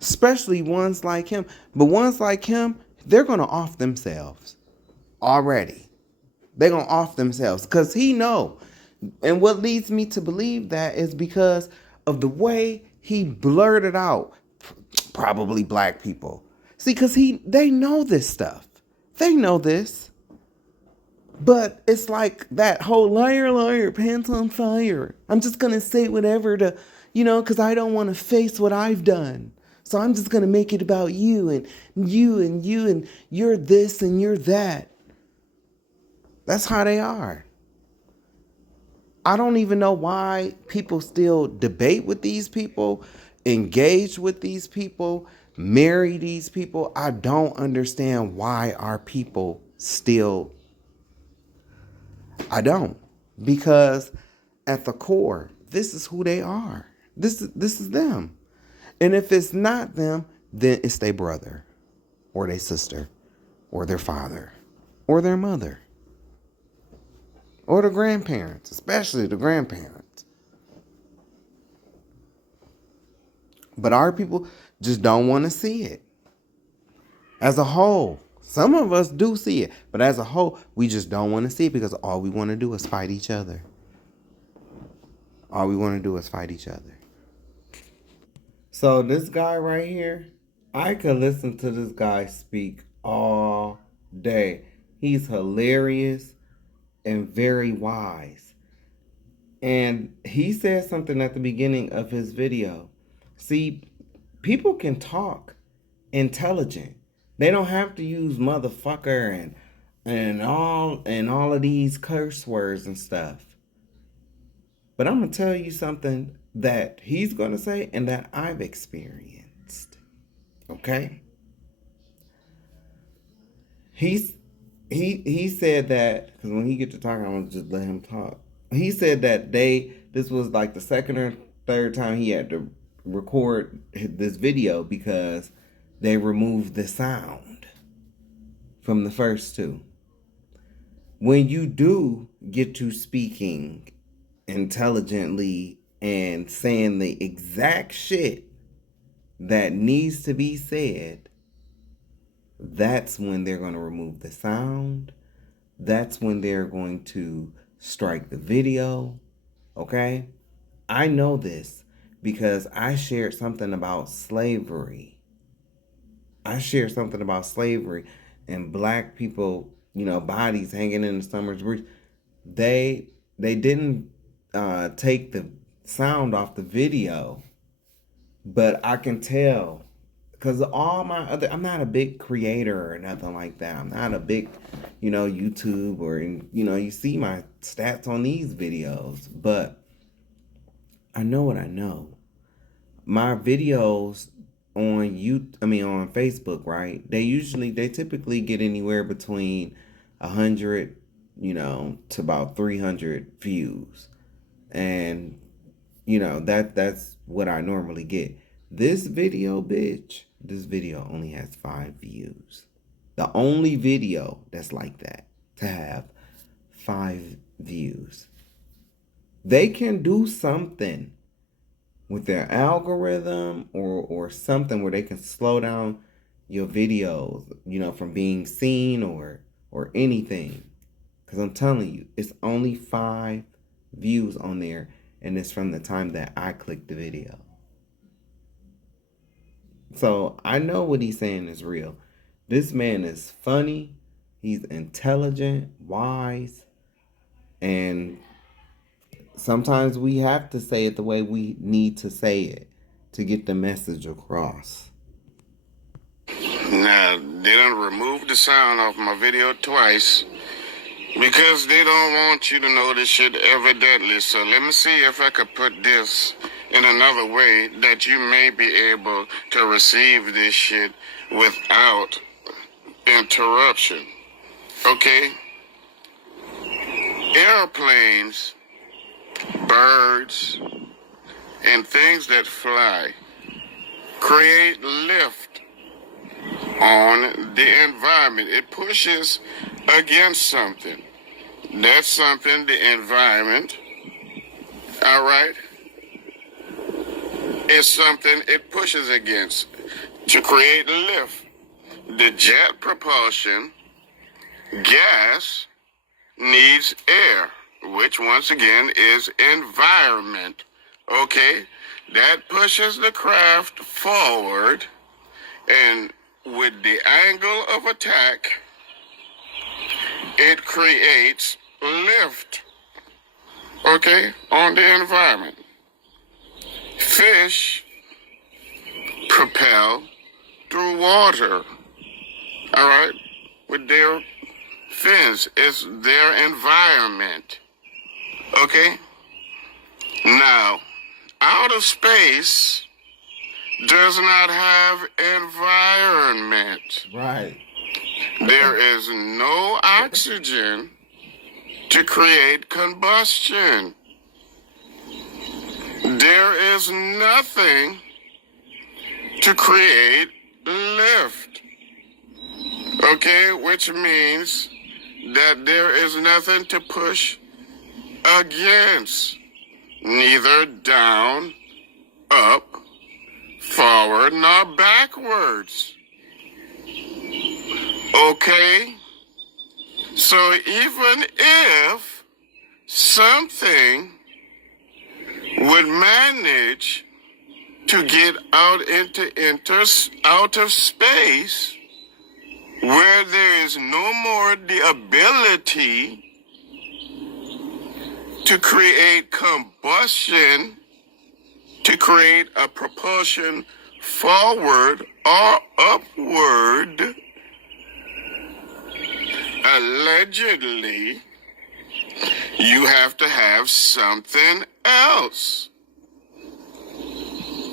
Especially ones like him. But ones like him, they're going to off themselves already. They're going to off themselves because he know. And what leads me to believe that is because of the way he blurted out probably black people. See, because they know this stuff. They know this. But it's like that whole liar, pants on fire. I'm just going to say whatever to, because I don't want to face what I've done. So I'm just going to make it about you and you and you and you're this and you're that. That's how they are. I don't even know why people still debate with these people, engage with these people, marry these people. I don't understand why our people still. I don't. Because at the core, this is who they are. This is them. And if it's not them, then it's their brother or their sister or their father or their mother. Or the grandparents, especially the grandparents. But our people just don't want to see it. As a whole, some of us do see it. But as a whole, we just don't want to see it because all we want to do is fight each other. All we want to do is fight each other. So this guy right here, I could listen to this guy speak all day. He's hilarious and very wise. And he said something at the beginning of his video. See, people can talk intelligent. They don't have to use motherfucker and all of these curse words and stuff. But I'm gonna tell you something that he's gonna say and that I've experienced. silenced. Okay? He said that, because when he get to talking, I'm going to just let him talk. He said that this was like the second or third time he had to record this video because they removed the sound from the first two. When you do get to speaking intelligently and saying the exact shit that needs to be said, that's when they're going to remove the sound. That's when they're going to strike the video. Okay? I know this because I shared something about slavery. And black people, bodies hanging in the stomach's breach. They didn't take the sound off the video, but I can tell because I'm not a big creator or nothing like that. I'm not a big, YouTube or, you see my stats on these videos, but I know what I know. My videos on on Facebook, right? They typically get anywhere between 100, to about 300 views. And, that's what I normally get. This video only has 5 views. The only video that's like that to have 5 views. They can do something with their algorithm or something where they can slow down your videos, from being seen or anything. Because I'm telling you, it's only 5 views on there, and it's from the time that I clicked the video. So I know what he's saying is real. This man is funny, he's intelligent, wise, and sometimes we have to say it the way we need to say it to get the message across. Now, they done removed the sound off my video twice because they don't want you to know this shit evidently. So let me see if I could put this in another way that you may be able to receive this shit without interruption. Okay? Airplanes, birds, and things that fly create lift on the environment. It pushes against something. That's something the environment, all right, is something it pushes against to create lift. The jet propulsion gas needs air, which once again is environment. Okay, that pushes the craft forward, and with the angle of attack, it creates lift, okay, on the environment. Fish propel through water, all right, with their fins. It's their environment, okay? Now, outer space does not have environment. Right. There is no oxygen to create combustion. There is nothing to create lift. Okay, which means that there is nothing to push against, neither down, up, forward, nor backwards. Okay? So even if something would manage to get out into outer space, where there is no more the ability to create combustion, to create a propulsion forward or upward, allegedly, you have to have something else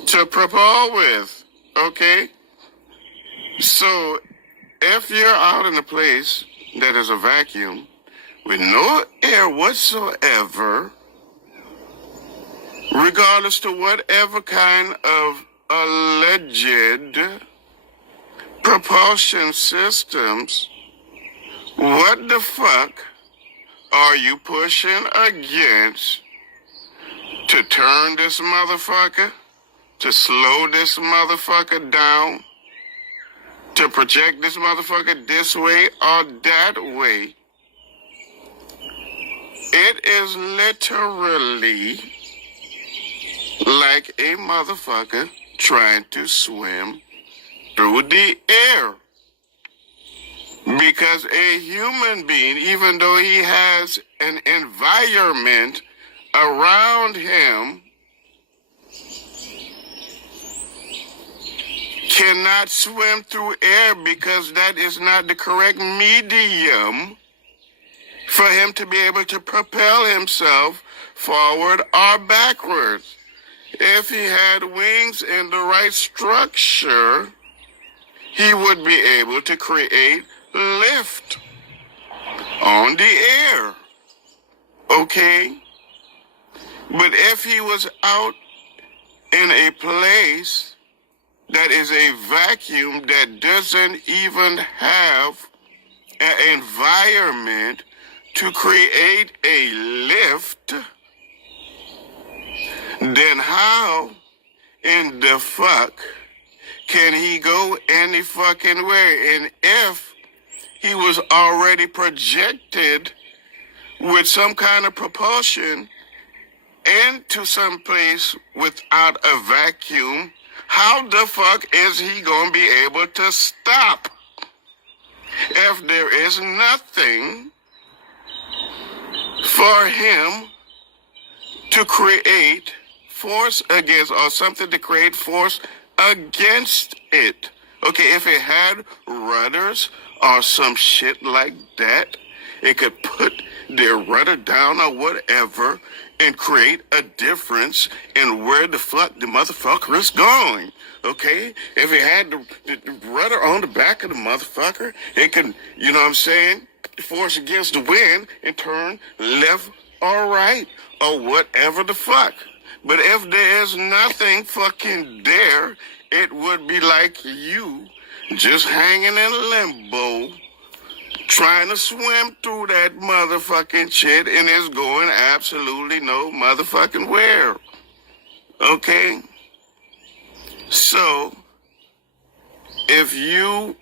to propel with. Okay? So, if you're out in a place that is a vacuum with no air whatsoever, regardless to whatever kind of alleged propulsion systems, what the fuck are you pushing against to turn this motherfucker, to slow this motherfucker down, to project this motherfucker this way or that way? It is literally like a motherfucker trying to swim through the air. Because a human being, even though he has an environment around him, cannot swim through air because that is not the correct medium for him to be able to propel himself forward or backwards. If he had wings in the right structure, he would be able to create lift on the air. Okay? But if he was out in a place that is a vacuum that doesn't even have an environment to create a lift, then how in the fuck can he go any fucking way? And if he was already projected with some kind of propulsion into some place without a vacuum, how the fuck is he gonna be able to stop if there is nothing for him to create force against, or something to create force against it? Okay, if it had rudders or some shit like that, it could put their rudder down or whatever and create a difference in where the fuck the motherfucker is going. Okay? If it had the rudder on the back of the motherfucker, it could, you know what I'm saying, force against the wind and turn left or right or whatever the fuck. But if there's nothing fucking there, it would be like you just hanging in limbo, trying to swim through that motherfucking shit, and it's going absolutely no motherfucking where. Okay? So, if you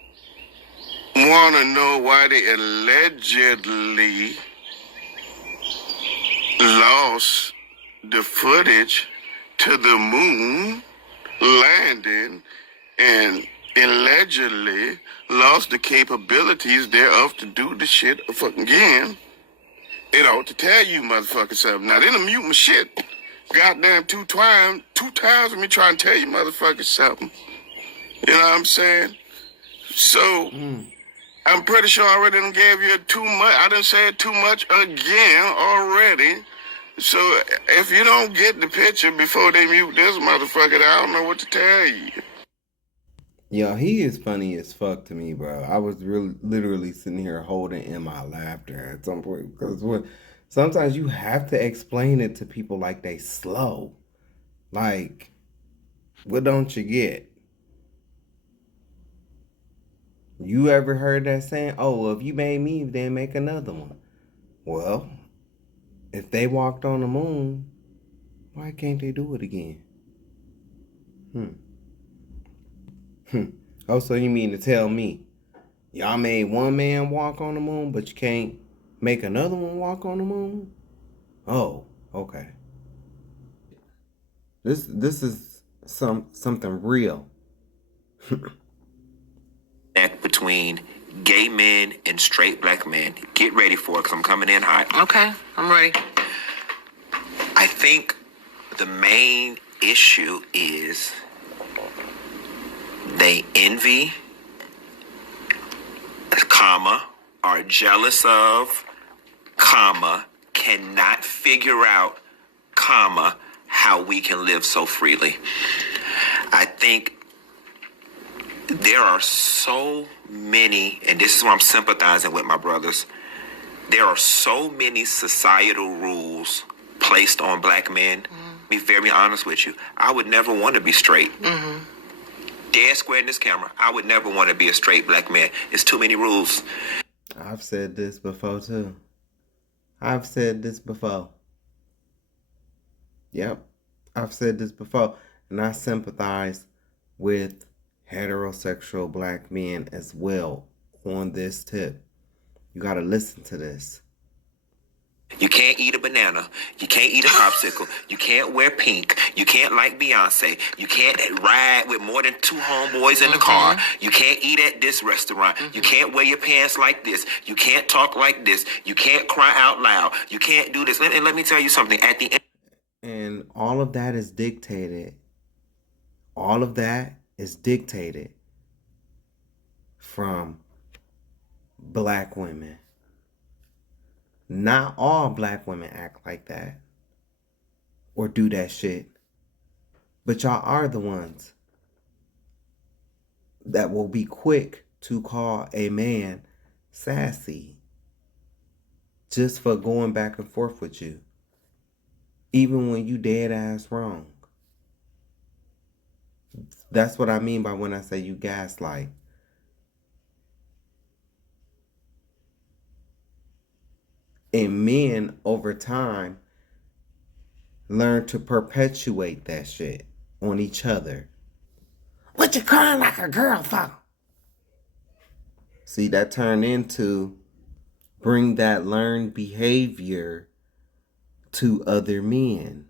want to know why they allegedly lost the footage to the moon landing and allegedly lost the capabilities thereof to do the shit fucking again, it ought to tell you motherfuckers something. Now, they done mute my shit goddamn two times with me trying to tell you motherfuckers something. You know what I'm saying? So, I'm pretty sure I already done gave you too much. I done said too much again already. So, if you don't get the picture before they mute this motherfucker, I don't know what to tell you. Yo, he is funny as fuck to me, bro. I was literally sitting here holding in my laughter at some point, because sometimes you have to explain it to people like they slow. Like, what don't you get? You ever heard that saying, oh, well, if you made me, then make another one? Well, if they walked on the moon, why can't they do it again? Oh, so you mean to tell me y'all made one man walk on the moon, but you can't make another one walk on the moon? Oh, okay. This is something real. Between gay men and straight black men. Get ready for it, because I'm coming in hot. Okay, I'm ready. I think the main issue is they envy, comma, are jealous of, comma, cannot figure out, comma, how we can live so freely. I think There are so many, and this is where I'm sympathizing with my brothers. There are so many societal rules placed on black men. Be very honest with you. I would never want to be straight. Dead square in this camera. I would never want to be a straight black man. It's too many rules. I've said this before too. I've said this before. Yep. I've said this before. And I sympathize with heterosexual black men as well on this tip. You gotta listen to this. You can't eat a banana. You can't eat a popsicle. You can't wear pink. You can't like Beyonce. You can't ride with more than 2 homeboys in the car. You can't eat at this restaurant. You can't wear your pants like this. You can't talk like this. You can't cry out loud. You can't do this. And let me tell you something. At the end. And all of that is dictated. All of that is dictated from black women. Not all black women act like that or do that shit. But y'all are the ones that will be quick to call a man sassy just for going back and forth with you, even when you dead ass wrong. That's what I mean by when I say you gaslight. And men, over time, learn to perpetuate that shit on each other. What you crying like a girl for? See, that turned into bring that learned behavior to other men.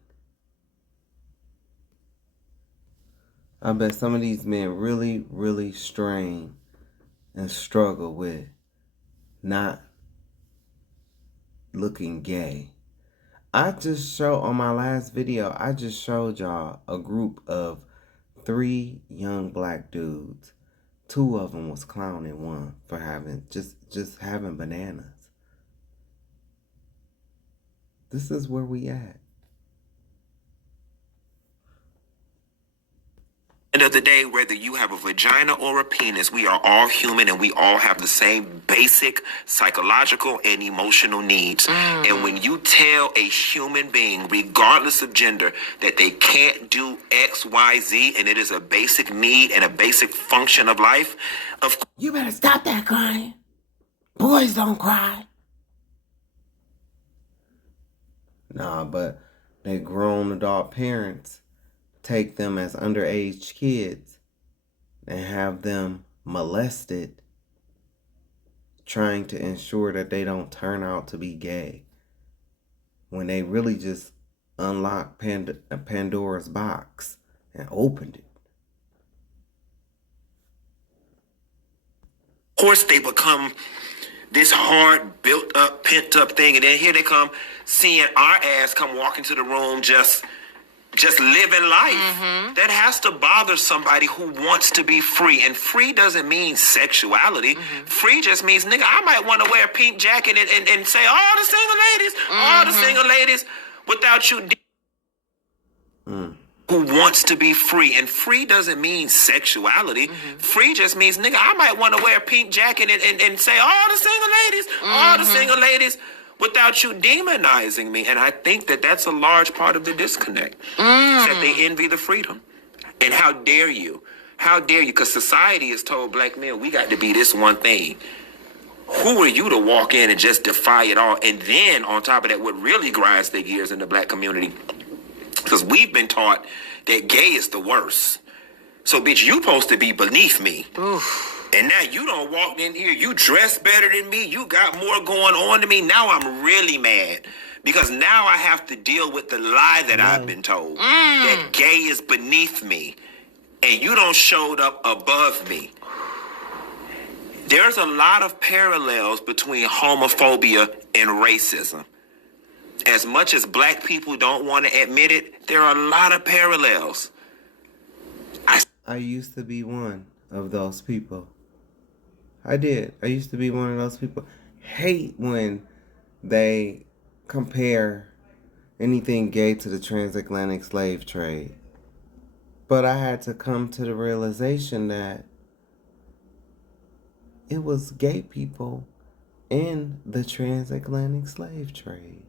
I bet some of these men really, really strain and struggle with not looking gay. I just showed on my last video, I just showed y'all a group of 3 young black dudes. 2 of them was clowning one for having just having bananas. This is where we at. End of the day, whether you have a vagina or a penis, we are all human and we all have the same basic psychological and emotional needs. And when you tell a human being, regardless of gender, that they can't do X, Y, Z, and it is a basic need and a basic function of life, you better stop that crying. Boys don't cry. Nah, but they grown adult parents take them as underage kids and have them molested, trying to ensure that they don't turn out to be gay, when they really just unlocked Pandora's box and opened it. of course they become this hard, built up, pent up thing, and then here they come seeing our ass come walk into the room just living life. That has to bother somebody who wants to be free. And free doesn't mean sexuality. Free just means, nigga, I might want to wear a pink jacket and say, all the single ladies, without you. Who wants to be free. And free doesn't mean sexuality. Free just means, nigga, I might want to wear a pink jacket and say, all the single ladies, without you demonizing me. And I think that that's a large part of the disconnect. That they envy the freedom. And how dare you? How dare you? Because society has told black men, we got to be this one thing. Who are you to walk in and just defy it all? And then on top of that, what really grinds their gears in the black community, because we've been taught that gay is the worst. So, bitch, you supposed to be beneath me. And now you don't walk in here, you dress better than me, you got more going on than me. Now I'm really mad. Because now I have to deal with the lie that I've been told. That gay is beneath me. And you don't showed up above me. There's a lot of parallels between homophobia and racism. As much as black people don't want to admit it, there are a lot of parallels. I used to be one of those people. I did. I used to be one of those people. Hate when they compare anything gay to the transatlantic slave trade. But I had to come to the realization that it was gay people in the transatlantic slave trade.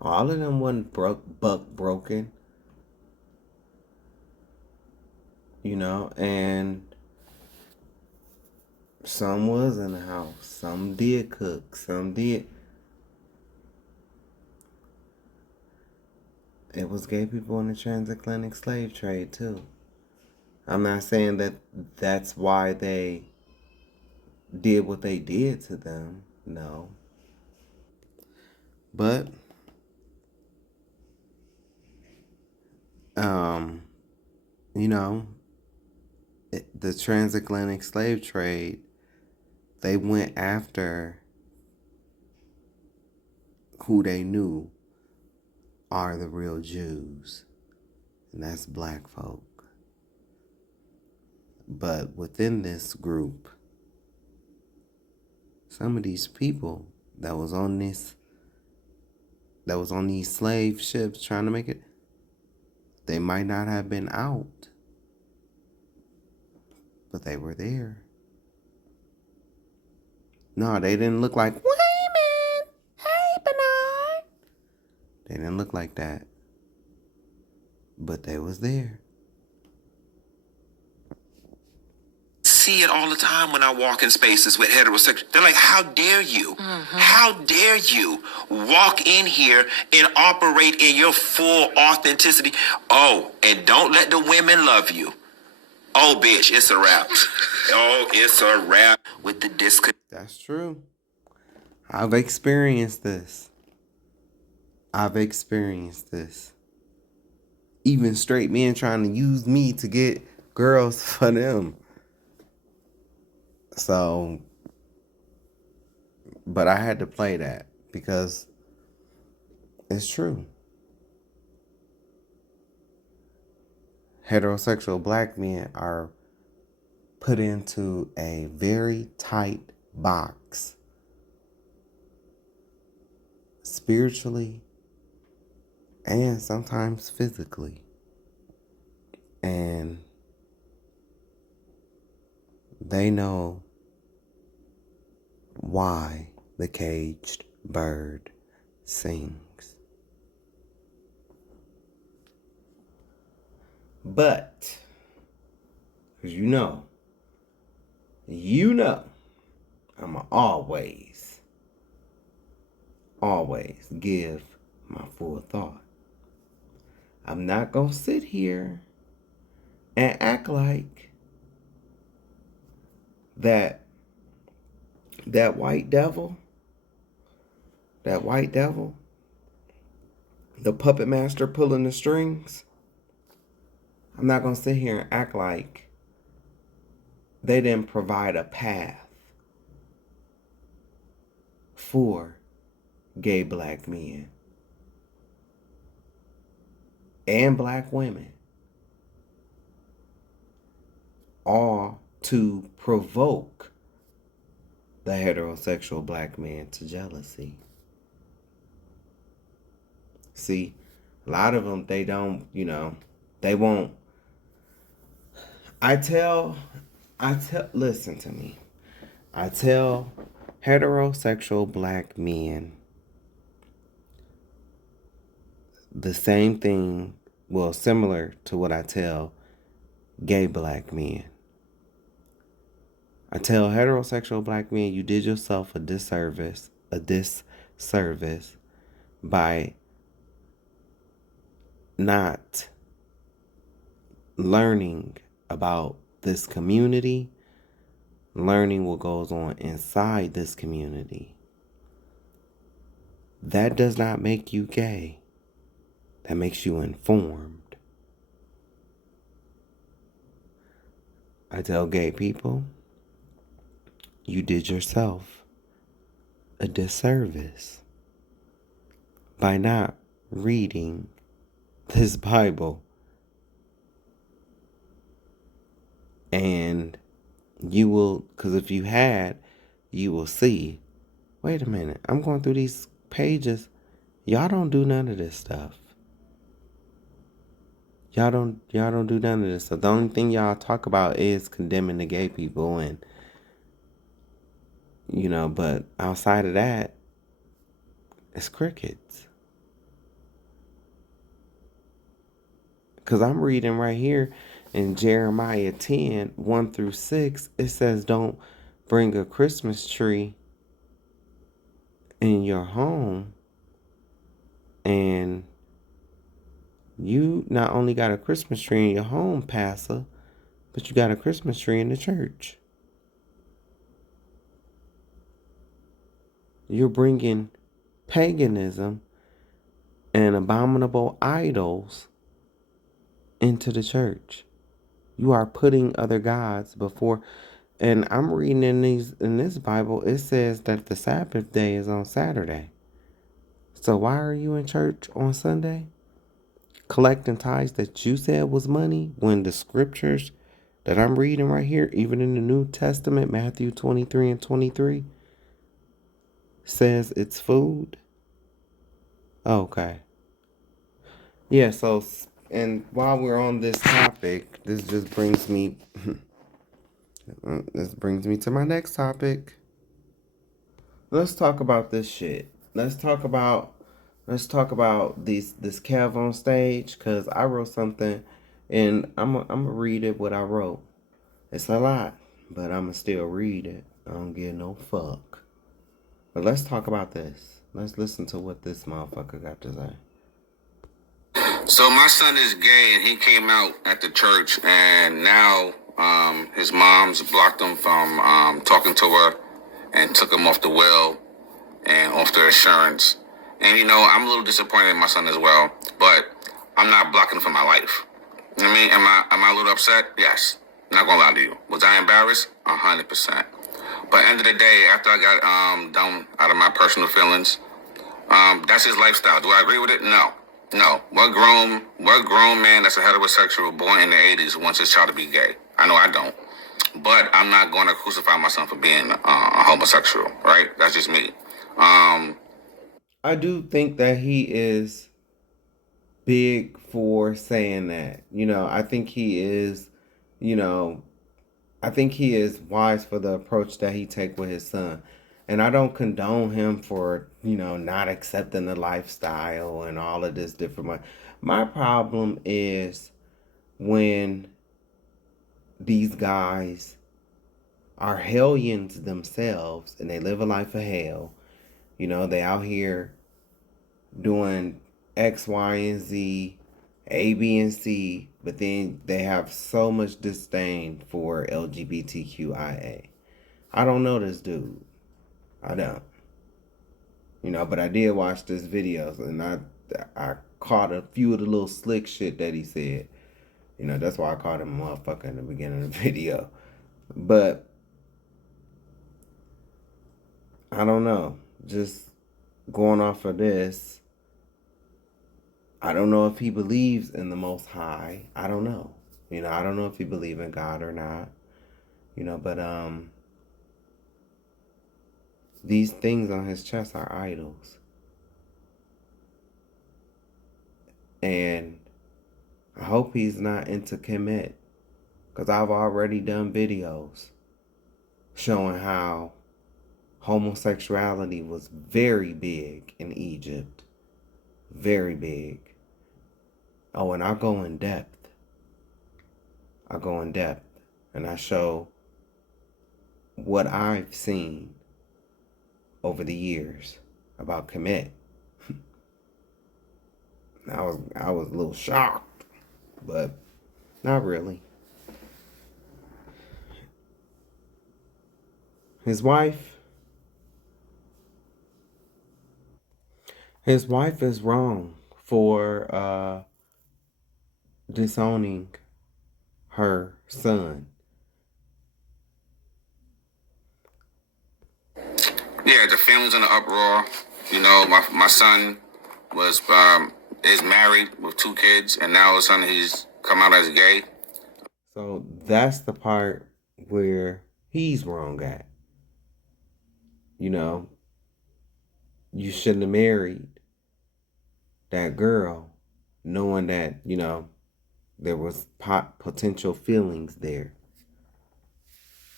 All of them wasn't broken, you know, and some was in the house, some did cook, some did. It was gay people in the transatlantic slave trade too. I'm not saying that that's why they did what they did to them, no. But, you know, the transatlantic slave trade, they went after who they knew are the real Jews, and that's black folk. But within this group, some of these people that was on these slave ships trying to make it, they might not have been out, but they were there. No, they didn't look like, women, hey, Bernard. They didn't look like that, but they was there. See it all the time when I walk in spaces with heterosexual. They're like, how dare you? How dare you walk in here and operate in your full authenticity? Oh, and don't let the women love you. Oh, bitch, it's a wrap. Oh, it's a wrap with the disconnect. That's true. I've experienced this. Even straight men trying to use me to get girls for them. So, but I had to play that because it's true. Heterosexual black men are put into a very tight box, spiritually and sometimes physically. And they know why the caged bird sings. But, because you know, I'ma always give my full thought. I'm not gonna sit here and act like that white devil, the puppet master pulling the strings, I'm not going to sit here and act like they didn't provide a path for gay black men and black women, all to provoke the heterosexual black man to jealousy. See, a lot of them, they don't, they won't. Listen to me. I tell heterosexual black men the same thing, well, similar to what I tell gay black men. I tell heterosexual black men, you did yourself a disservice by not learning about this community, learning what goes on inside this community. That does not make you gay. That makes you informed. I tell gay people, you did yourself a disservice by not reading this Bible. And you will, because if you had, you will see, wait a minute, I'm going through these pages. Y'all don't do none of this stuff. Y'all don't do none of this stuff. The only thing y'all talk about is condemning the gay people and You know, but outside of that, it's crickets. Because I'm reading right here in Jeremiah 10, 1 through 6, it says, don't bring a Christmas tree in your home. And you not only got a Christmas tree in your home, Pastor, but you got a Christmas tree in the church. You're bringing paganism and abominable idols into the church. You are putting other gods before. And I'm reading in this Bible, it says that the Sabbath day is on Saturday. So why are you in church on Sunday? Collecting tithes that you said was money, when the scriptures that I'm reading right here, even in the New Testament, Matthew 23 and 23, says it's food. Okay. Yeah, so, and while we're on this topic, this brings me to my next topic. Let's talk about this shit. Let's talk about this Kev on stage, cause I wrote something, and I'm gonna read it what I wrote. It's a lot, but I'ma still read it. I don't give no fuck. But let's talk about this. Let's listen to what this motherfucker got to say. So my son is gay, and he came out at the church, and now his mom's blocked him from talking to her, and took him off the will and off the insurance. And you know, I'm a little disappointed in my son as well, but I'm not blocking him from my life. You know what I mean? Am I a little upset? Yes. Not gonna lie to you. Was I embarrassed? 100%. But end of the day, after I got done out of my personal feelings, that's his lifestyle. Do I agree with it? No. No. What grown man that's a heterosexual born in the 80s wants his child to be gay? I know I don't. But I'm not going to crucify my son for being a homosexual, right? That's just me. I do think that he is big for saying that. You know, I think he is, I think he is wise for the approach that he take with his son. And I don't condone him for, not accepting the lifestyle and all of this different. My problem is when these guys are hellions themselves and they live a life of hell. They out here doing X, Y, and Z, A, B, and C, but then they have so much disdain for LGBTQIA. I don't know this dude. I don't. But I did watch this videos, and I caught a few of the little slick shit that he said. That's why I called him a motherfucker in the beginning of the video. But I don't know. Just going off of this, I don't know if he believes in the Most High. I don't know. I don't know if he believes in God or not. But these things on his chest are idols. And I hope he's not into Kemet, because I've already done videos showing how homosexuality was very big in Egypt. Very big. Oh, and I go in depth. And I show what I've seen over the years about Kemet. I was a little shocked, but not really. His wife is wrong for disowning her son. Yeah, the family's in an uproar. My son is married with 2 kids, and now all of a sudden he's come out as gay. So that's the part where he's wrong at. You shouldn't have married that girl knowing that, there was potential feelings there.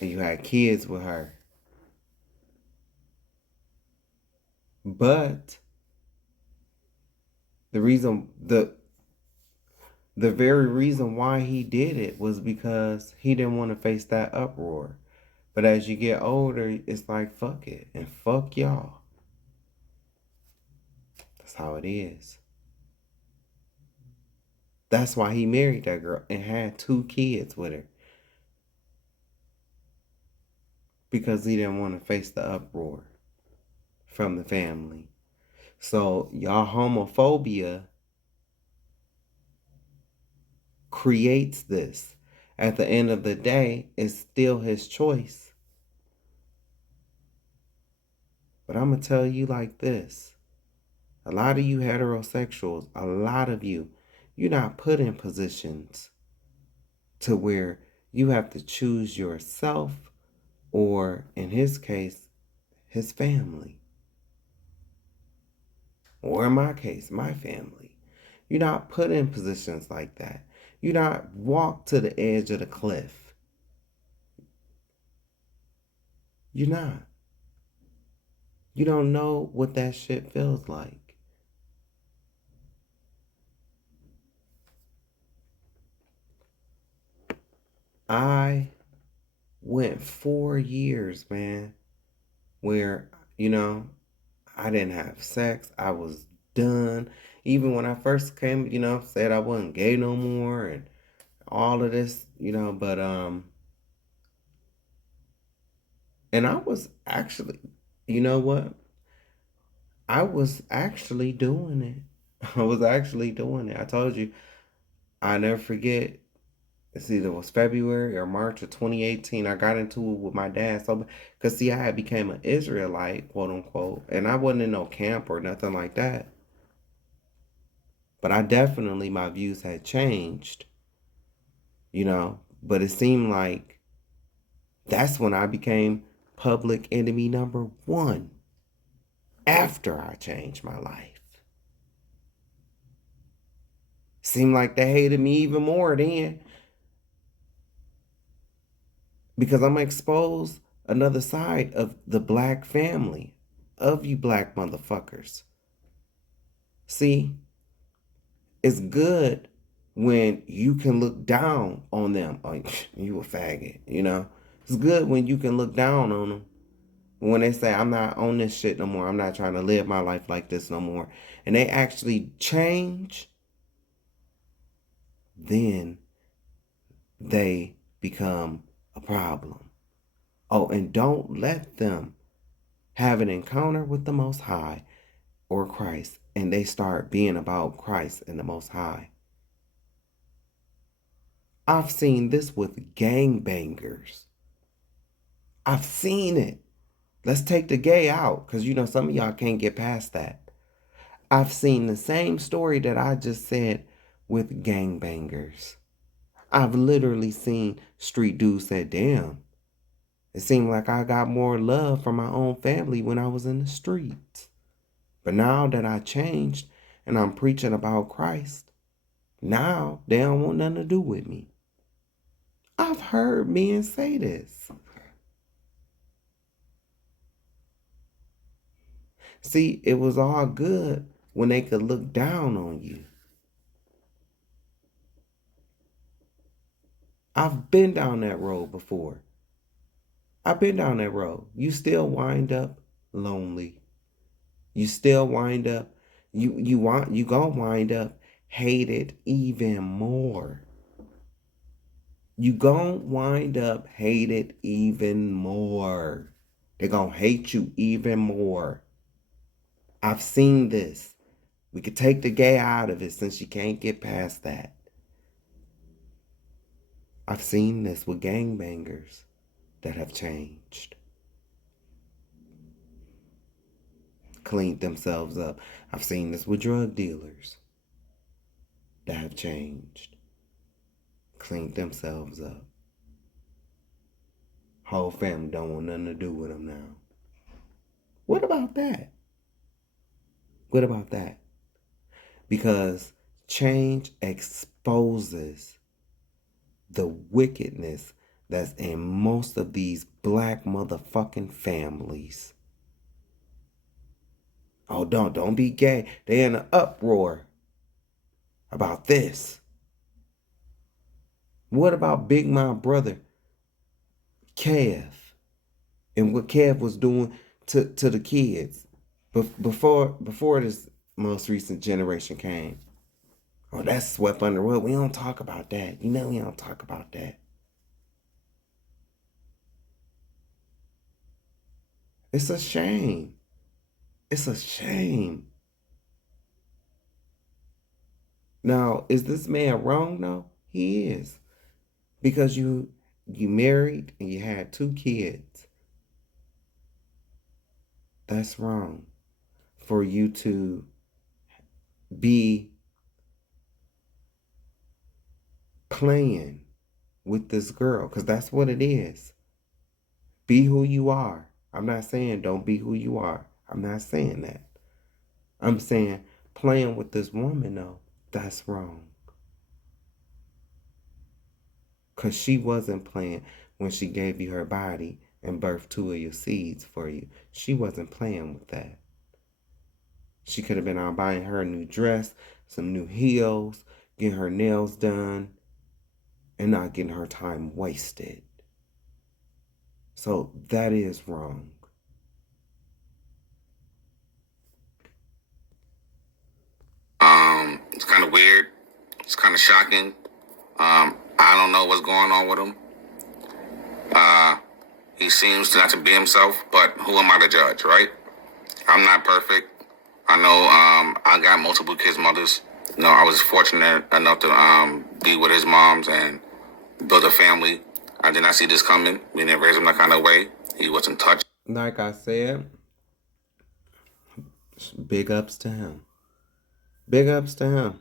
And you had kids with her. But the very reason why he did it was because he didn't want to face that uproar. But as you get older, it's like, fuck it and fuck y'all. That's how it is. That's why he married that girl and had 2 kids with her. Because he didn't want to face the uproar from the family. So y'all homophobia creates this. At the end of the day, it's still his choice. But I'm going to tell you like this. A lot of you heterosexuals, a lot of you're not put in positions to where you have to choose yourself or, in his case, his family. Or in my case, my family. You're not put in positions like that. You're not walked to the edge of the cliff. You're not. You don't know what that shit feels like. I went 4 years, man, where, I didn't have sex. I was done. Even when I first came, said I wasn't gay no more and all of this, but, and I was actually, you know what? I was actually doing it. I was actually doing it. I told you, I never forget. It's either it was February or March of 2018. I got into it with my dad. So, because see, I had became an Israelite, quote unquote, and I wasn't in no camp or nothing like that. But I definitely, my views had changed, but it seemed like that's when I became public enemy number 1 after I changed my life. Seemed like they hated me even more then. Because I'm going to expose another side of the black family, of you black motherfuckers. See, it's good when you can look down on them. Oh, you a faggot, It's good when you can look down on them. When they say, I'm not on this shit no more. I'm not trying to live my life like this no more. And they actually change, then they become a problem. Oh, and don't let them have an encounter with the Most High or Christ, and they start being about Christ and the Most High. I've seen this with gangbangers. I've seen it. Let's take the gay out, because some of y'all can't get past that. I've seen the same story that I just said with gangbangers. I've literally seen street dudes say, damn, it seemed like I got more love from my own family when I was in the streets. But now that I changed and I'm preaching about Christ, now they don't want nothing to do with me. I've heard men say this. See, it was all good when they could look down on you. I've been down that road before. I've been down that road. You still wind up lonely. You still wind up, you gonna wind up hated even more. You gonna wind up hated even more. They're gonna hate you even more. I've seen this. We could take the gay out of it since you can't get past that. I've seen this with gangbangers that have changed. Cleaned themselves up. I've seen this with drug dealers that have changed. Cleaned themselves up. Whole family don't want nothing to do with them now. What about that? What about that? Because change exposes the wickedness that's in most of these black motherfucking families. Oh, don't be gay. They in an uproar about this. What about Big Mom brother Kev and what Kev was doing to the kids before this most recent generation came? Oh, that's swept under the rug. We don't talk about that. You know we don't talk about that. It's a shame. It's a shame. Now, is this man wrong? No, he is. Because you married and you had 2 kids. That's wrong. For you to be playing with this girl, because that's what it is. Be who you are. I'm not saying don't be who you are. I'm not saying that. I'm saying playing with this woman, though, that's wrong. Because she wasn't playing when she gave you her body and birthed 2 of your seeds for you. She wasn't playing with that. She could have been out buying her a new dress, some new heels, getting her nails done, and not getting her time wasted. So that is wrong. It's kind of weird. It's kind of shocking. I don't know what's going on with him. He seems not to be himself, but who am I to judge, right? I'm not perfect. I know I got multiple kids' mothers. You know, I was fortunate enough to be with his moms and build a family. I did not see this coming. We didn't raise him that kind of way. He wasn't touched. Like I said, big ups to him. Big ups to him.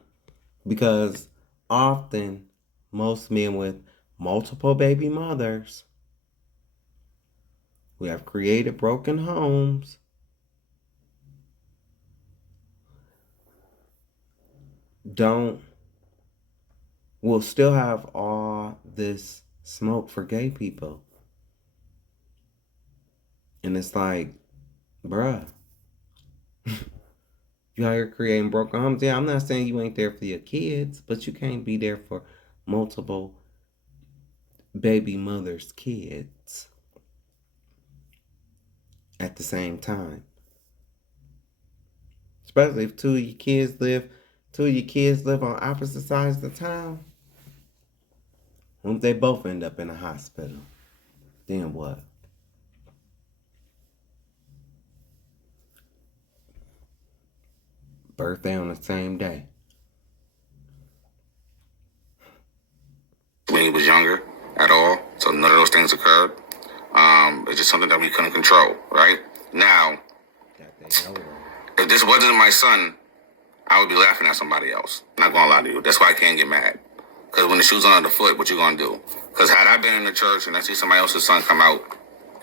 Because often, most men with multiple baby mothers who have created broken homes will still have all this smoke for gay people. And it's like, bruh, you out here creating broken homes. Yeah, I'm not saying you ain't there for your kids, but you can't be there for multiple baby mothers' kids at the same time. Especially if 2 of your kids live on opposite sides of the town. What if they both end up in a hospital? Then what? Birthday on the same day. When he was younger at all, so none of those things occurred. It's just something that we couldn't control, right? Now, if this wasn't my son, I would be laughing at somebody else. I'm not gonna lie to you. That's why I can't get mad. Because when the shoe's on the foot, what you gonna do? Because had I been in the church and I see somebody else's son come out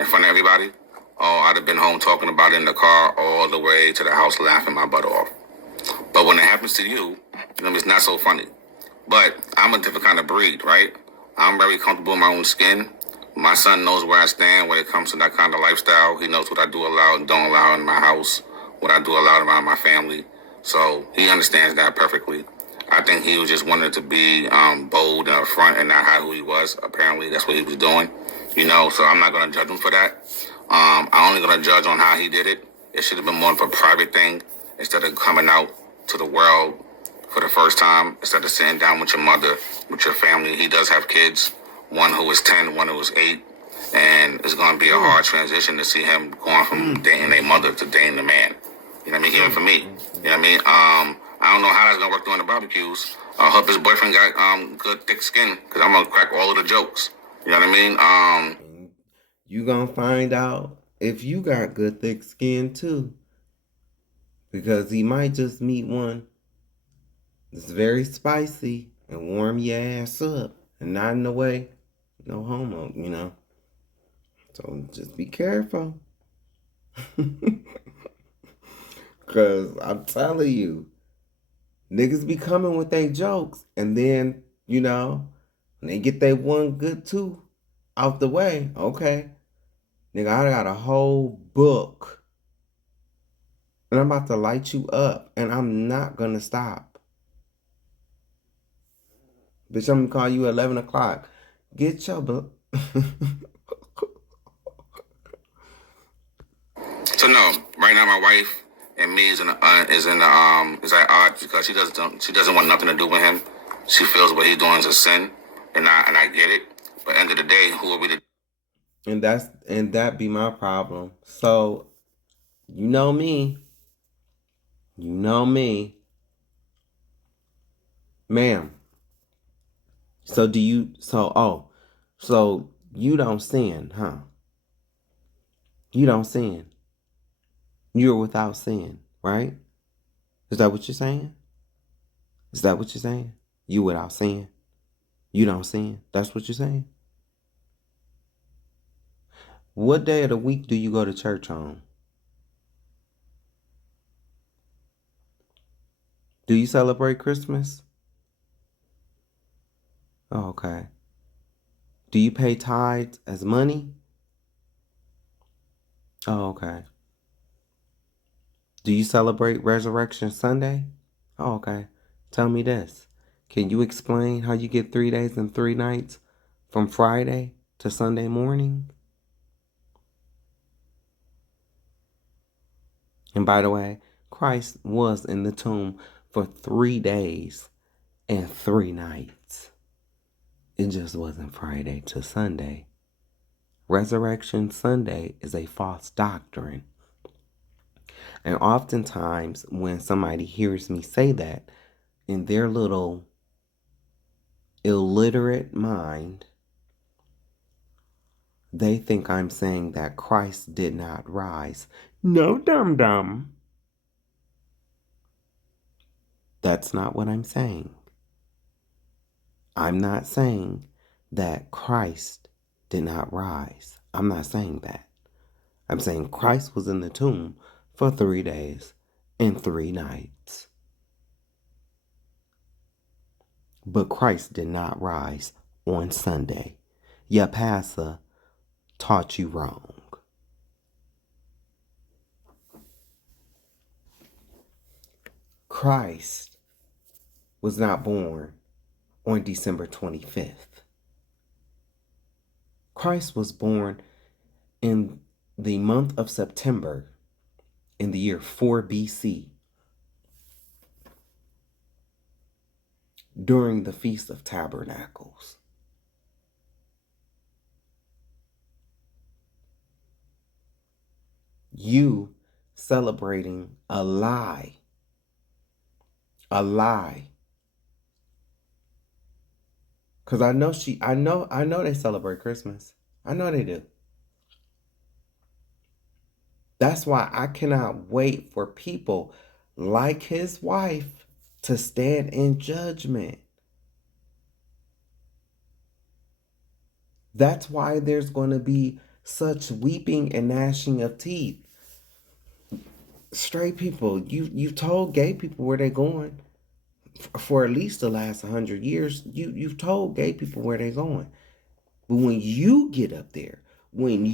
in front of everybody, oh, I'd have been home talking about it in the car all the way to the house laughing my butt off. But when it happens to you, it's not so funny. But I'm a different kind of breed, right? I'm very comfortable in my own skin. My son knows where I stand when it comes to that kind of lifestyle. He knows what I do allow and don't allow in my house, what I do allow around my family. So he understands that perfectly. I think he was just wanted to be bold and upfront and not hide who he was. Apparently, that's what he was doing. So I'm not going to judge him for that. I'm only going to judge on how he did it. It should have been more of a private thing instead of coming out to the world for the first time, instead of sitting down with your mother, with your family. He does have kids, one who is 10, one who is 8. And it's going to be a hard transition to see him going from dating a mother to dating a man. You know what I mean? Even for me. You know what I mean? I don't know how that's going to work during the barbecues. I hope his boyfriend got good thick skin, because I'm going to crack all of the jokes. You know what I mean? You going to find out if you got good thick skin too. Because he might just meet one that's very spicy and warm your ass up. And not in the way, no homo, So just be careful. Because I'm telling you, niggas be coming with their jokes. And then, when they get their one good tooth out the way, okay. Nigga, I got a whole book And I'm about to light you up. And I'm not going to stop. Bitch, I'm going to call you at 11 o'clock. Get your... So no, right now my wife and me is at odds because she doesn't want nothing to do with him. She feels what he's doing is a sin, and I get it. But at the end of the day, who are we to? And that be my problem. So, you know me. You know me. Ma'am. So you don't sin, huh? You don't sin. You're without sin, right? Is that what you're saying? Is that what you're saying? You without sin. You don't sin. That's what you're saying? What day of the week do you go to church on? Do you celebrate Christmas? Oh, okay. Do you pay tithes as money? Oh, okay. Do you celebrate Resurrection Sunday? Oh, okay. Tell me this. Can you explain how you get 3 days and 3 nights from Friday to Sunday morning? And by the way, Christ was in the tomb for 3 days and 3 nights. It just wasn't Friday to Sunday. Resurrection Sunday is a false doctrine. And oftentimes when somebody hears me say that, in their little illiterate mind, they think I'm saying that Christ did not rise. No, dum-dum. That's not what I'm saying. I'm not saying that Christ did not rise. I'm not saying that. I'm saying Christ was in the tomb for 3 days and 3 nights. But Christ did not rise on Sunday. Your pastor taught you wrong. Christ was not born on December 25th. Christ was born in the month of September in the year 4 BC during the Feast of Tabernacles. You celebrating a lie. A lie. Because I know they celebrate Christmas. I know they do. That's why I cannot wait for people like his wife to stand in judgment. That's why there's going to be such weeping and gnashing of teeth. Straight people, you've told gay people where they're going for at least the last 100 years. You've told gay people where they're going. But when you get up there and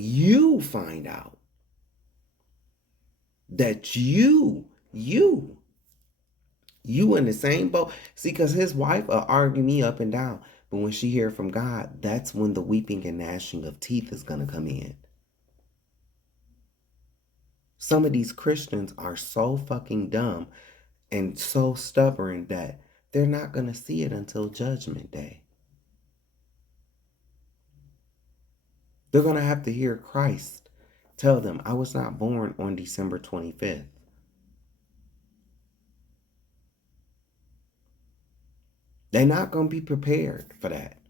you find out that you in the same boat. See, because his wife will argue me up and down. But when she hear from God, that's when the weeping and gnashing of teeth is going to come in. Some of these Christians are so fucking dumb and so stubborn that they're not going to see it until Judgment Day. They're going to have to hear Christ tell them, I was not born on December 25th. They're not going to be prepared for that.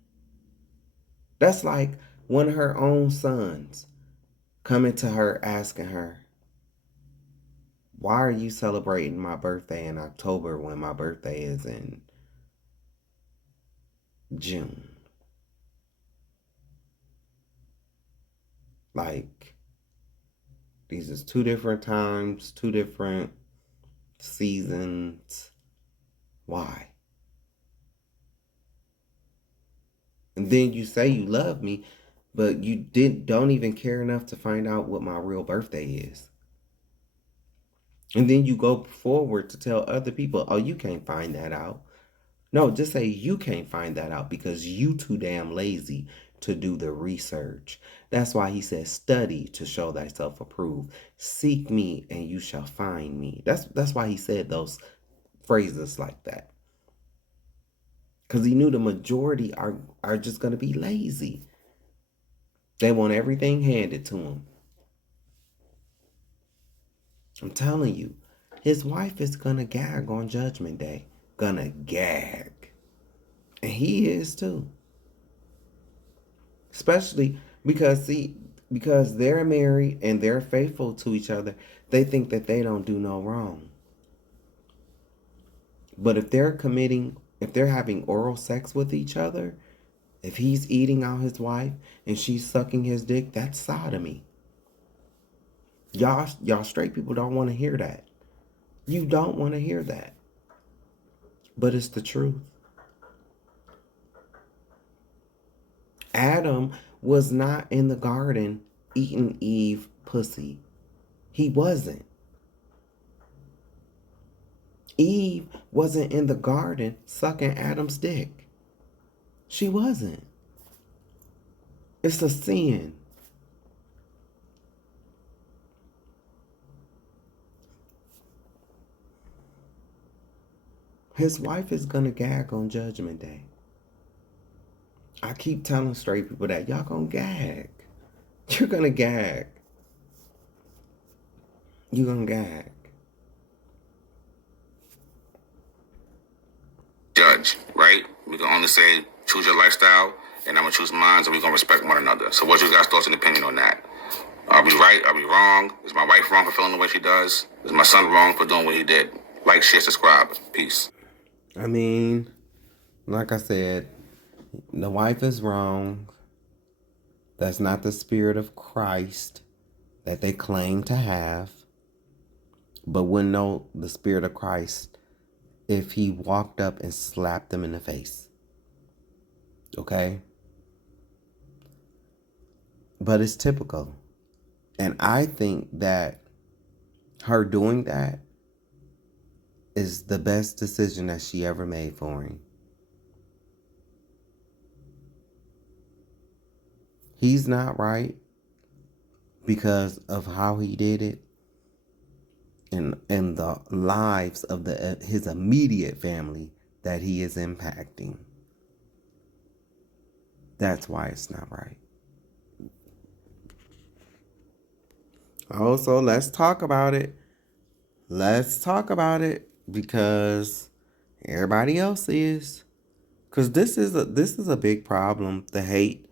That's like one of her own sons coming to her asking her, why are you celebrating my birthday in October when my birthday is in June? Like, these is 2 different times, 2 different seasons. Why? And then you say you love me, but you don't even care enough to find out what my real birthday is. And then you go forward to tell other people, oh, you can't find that out. No, just say you can't find that out because you too damn lazy to do the research. That's why he says, study to show thyself approved. Seek me and you shall find me. That's why he said those phrases like that. Because he knew the majority are just going to be lazy. They want everything handed to them. I'm telling you, his wife is going to gag on Judgment Day. Gonna gag. And he is too. Especially because they're married and they're faithful to each other, they think that they don't do no wrong. But if they're having oral sex with each other, if he's eating out his wife and she's sucking his dick, that's sodomy. Y'all straight people don't want to hear that. You don't want to hear that. But it's the truth. Adam was not in the garden eating Eve pussy. He wasn't. Eve wasn't in the garden sucking Adam's dick. She wasn't. It's a sin. His wife is gonna gag on Judgment Day. I keep telling straight people that y'all gonna gag. You're gonna gag. You're gonna gag. Judge, right? We can only say choose your lifestyle, and I'm gonna choose mine, and we're gonna respect one another. So, what's your guys' thoughts and opinion on that? Are we right? Are we wrong? Is my wife wrong for feeling the way she does? Is my son wrong for doing what he did? Like, share, subscribe. Peace. I mean, like I said, the wife is wrong. That's not the spirit of Christ that they claim to have. But wouldn't know the spirit of Christ if he walked up and slapped them in the face. Okay? But it's typical. And I think that her doing that is the best decision that she ever made for him. He's not right because of how he did it and the lives of his immediate family that he is impacting. That's why it's not right. Also, let's talk about it. Let's talk about it because everybody else is. Because this is a big problem. The hate,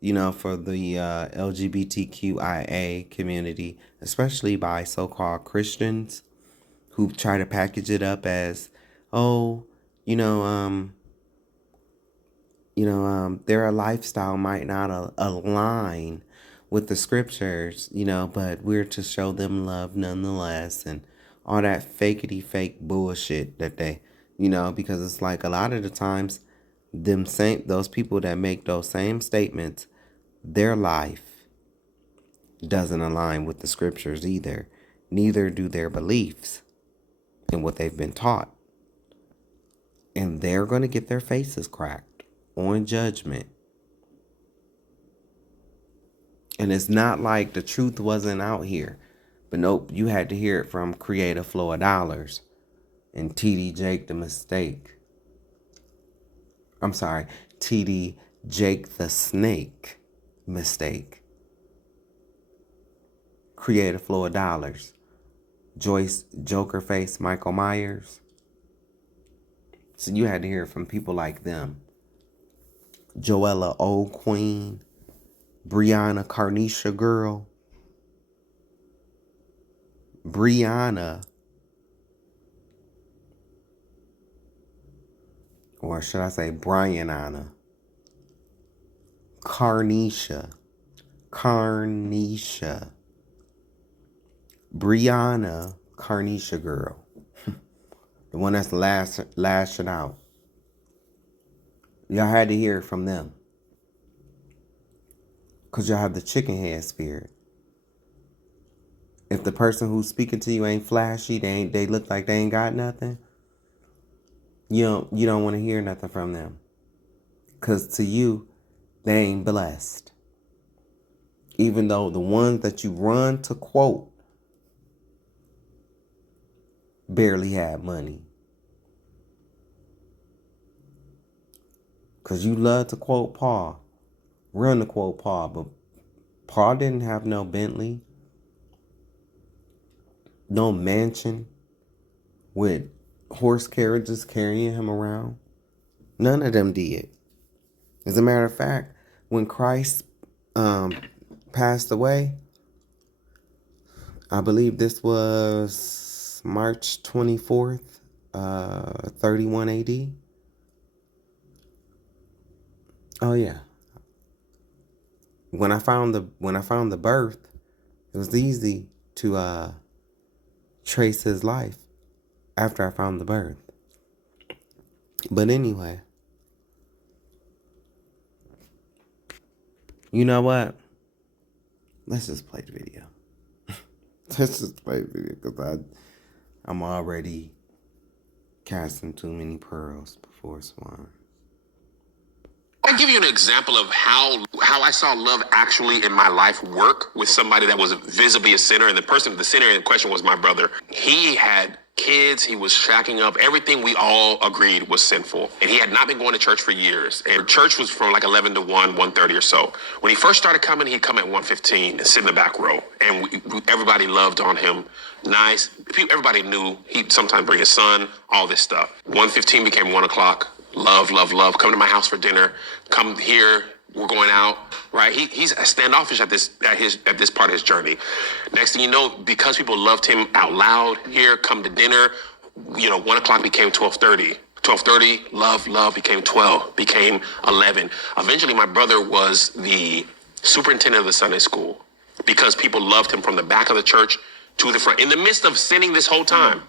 for the LGBTQIA community, especially by so-called Christians who try to package it up as, their lifestyle might not align with the scriptures, but we're to show them love nonetheless, and all that fake bullshit that they, because it's like a lot of the times those people that make those same statements, their life doesn't align with the scriptures either. Neither do their beliefs and what they've been taught. And they're going to get their faces cracked on judgment. And it's not like the truth wasn't out here. But nope, you had to hear it from Creator Flow of Dollars and TD Jake the Mistake. I'm sorry, TD Jake the Snake Mistake. Creator Flow of Dollars. Joyce Joker Face Michael Myers. So you had to hear it from people like them. Joella Old Queen. Brianna Carnisha Girl. Brianna. Or should I say Brianna? Carnisha. Brianna Carnisha Girl. The one that's lashing out. Y'all had to hear it from them. Because y'all have the chicken head spirit. If the person who's speaking to you ain't flashy, they look like they ain't got nothing, you don't want to hear nothing from them. Cause to you, they ain't blessed. Even though the ones that you run to quote barely had money. Cause you love to quote Paul. Run to quote Paul, but Paul didn't have no Bentley, no mansion with horse carriages carrying him around. None of them did. As a matter of fact, when Christ passed away, I believe this was March 24th, 31 AD. Oh yeah. When I found the birth, it was easy to trace his life after I found the birth. But anyway, you know what? Let's just play the video. Let's just play the video because I'm already casting too many pearls before swine. I'll give you an example of how I saw love actually in my life work with somebody that was visibly a sinner, and the sinner in question was my brother. He had kids, he was shacking up, everything we all agreed was sinful. And he had not been going to church for years. And church was from like 11 to 1:30 or so. When he first started coming, he'd come at 1:15 and sit in the back row. And everybody loved on him. Nice. Everybody knew he'd sometimes bring his son, all this stuff. 1:15 became 1 o'clock. Love, love, love. Come to my house for dinner. Come here. We're going out. Right? He's standoffish at this part of his journey. Next thing you know, because people loved him out loud, here, come to dinner. 1 o'clock became 12:30. 12:30, love became 12, became 11. Eventually, my brother was the superintendent of the Sunday school because people loved him from the back of the church to the front. In the midst of sinning this whole time.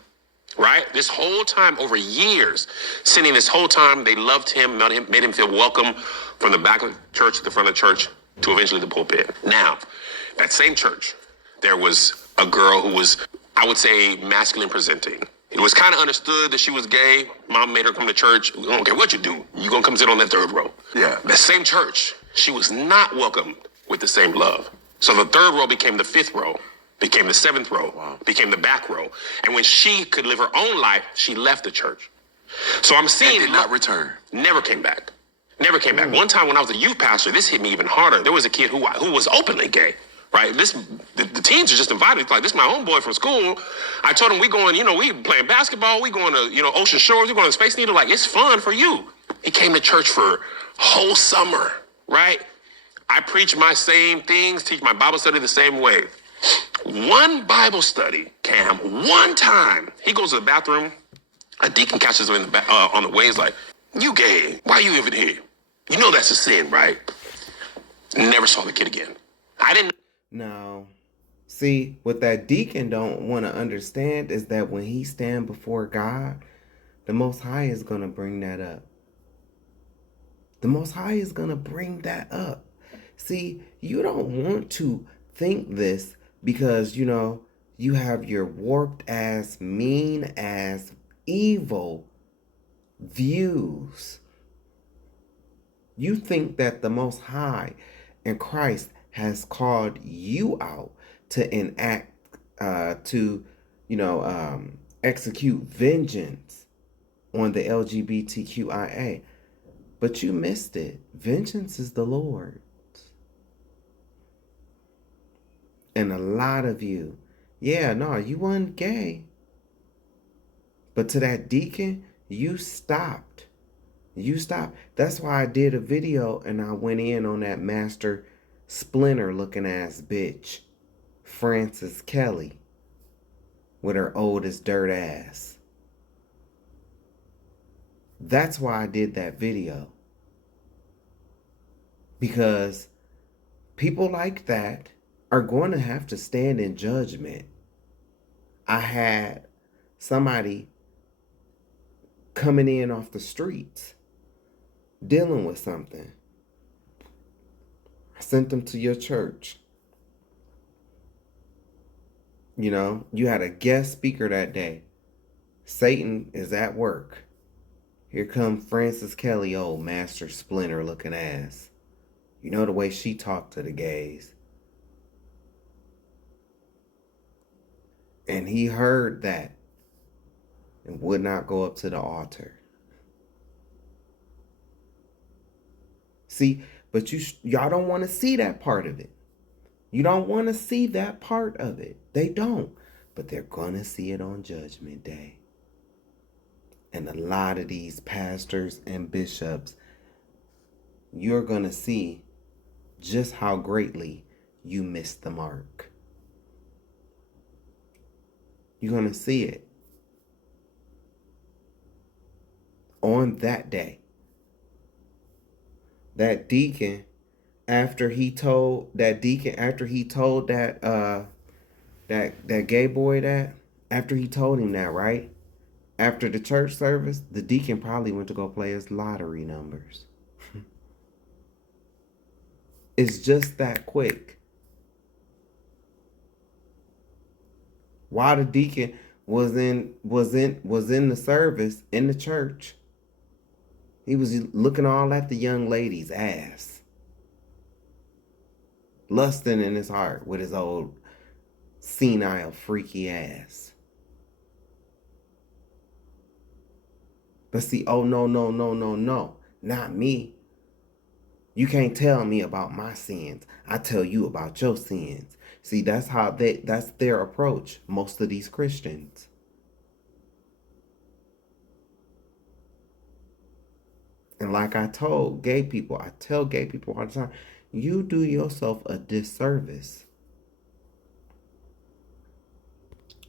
Right? This whole time, over years, sinning this whole time, they loved him, made him feel welcome from the back of the church to the front of the church to eventually the pulpit. Now, that same church, there was a girl who was, I would say, masculine presenting. It was kind of understood that she was gay. Mom made her come to church. I don't care what you do. You're going to come sit on that third row. Yeah. That same church, she was not welcomed with the same love. So the third row became the fifth row. Became the seventh row, became the back row. And when she could live her own life, she left the church. So I'm seeing... And did not return. Never came back. Never came back. One time when I was a youth pastor, this hit me even harder. There was a kid who was openly gay, right? The teens are just invited. It's like, this is my homeboy from school. I told him we playing basketball, we going to, Ocean Shores, we going to Space Needle. Like, it's fun for you. He came to church for whole summer, right? I preach my same things, teach my Bible study the same way. One Bible study, Cam, one time, he goes to the bathroom, a deacon catches him on the way, he's like, you gay, why you even here? You know that's a sin, right? Never saw the kid again. I didn't. Now, see, what that deacon don't want to understand is that when he stand before God, the Most High is going to bring that up. The Most High is going to bring that up. See, you don't want to think this because, you have your warped ass, mean ass, evil views. You think that the Most High and Christ has called you out to enact, execute vengeance on the LGBTQIA. But you missed it. Vengeance is the Lord. And a lot of you, you weren't gay. But to that deacon, you stopped. You stopped. That's why I did a video and I went in on that Master Splinter looking ass bitch, Frances Kelly, with her old as dirt ass. That's why I did that video. Because people like that are going to have to stand in judgment. I had somebody coming in off the streets dealing with something. I sent them to your church. You know, you had a guest speaker that day. Satan is at work. Here come Frances Kelly, old Master Splinter looking ass. You know the way she talked to the gays. And he heard that and would not go up to the altar. See, but y'all don't want to see that part of it. You don't want to see that part of it. They don't. But they're going to see it on Judgment Day. And a lot of these pastors and bishops, you're going to see just how greatly you missed the mark. You're going to see it. On that day. That deacon, after he told that gay boy that, after he told him that, right? After the church service, the deacon probably went to go play his lottery numbers. It's just that quick. While the deacon was in the service in the church, he was looking all at the young lady's ass, lusting in his heart with his old senile freaky ass. But see, oh no, not me. You can't tell me about my sins. I tell you about your sins. See, that's their approach, most of these Christians. And like I tell gay people all the time, you do yourself a disservice.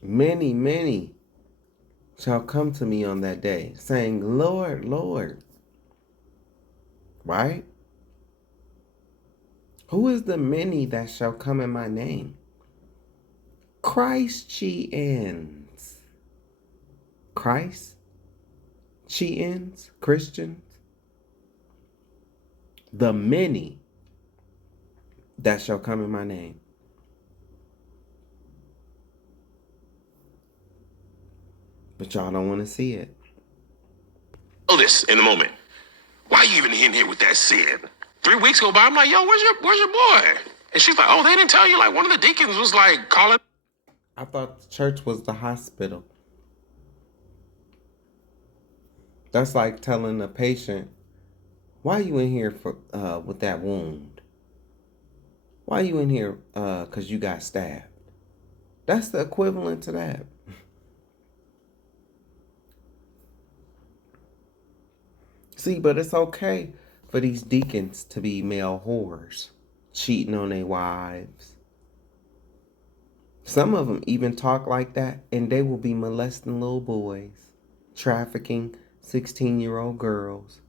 Many shall come to me on that day, saying, Lord, Lord. Right? Who is the many that shall come in my name? Christians. Christians? Christians? The many that shall come in my name. But y'all don't want to see it. Oh, this in the moment. Why you even in here with that sin? 3 weeks go by, I'm like, yo, where's your boy? And she's like, oh, they didn't tell you? Like, one of the deacons was like calling. I thought the church was the hospital. That's like telling a patient, why are you in here for with that wound? Why are you in here because you got stabbed? That's the equivalent to that. See, but it's okay for these deacons to be male whores, cheating on their wives. Some of them even talk like that, and they will be molesting little boys, trafficking 16-year-old girls.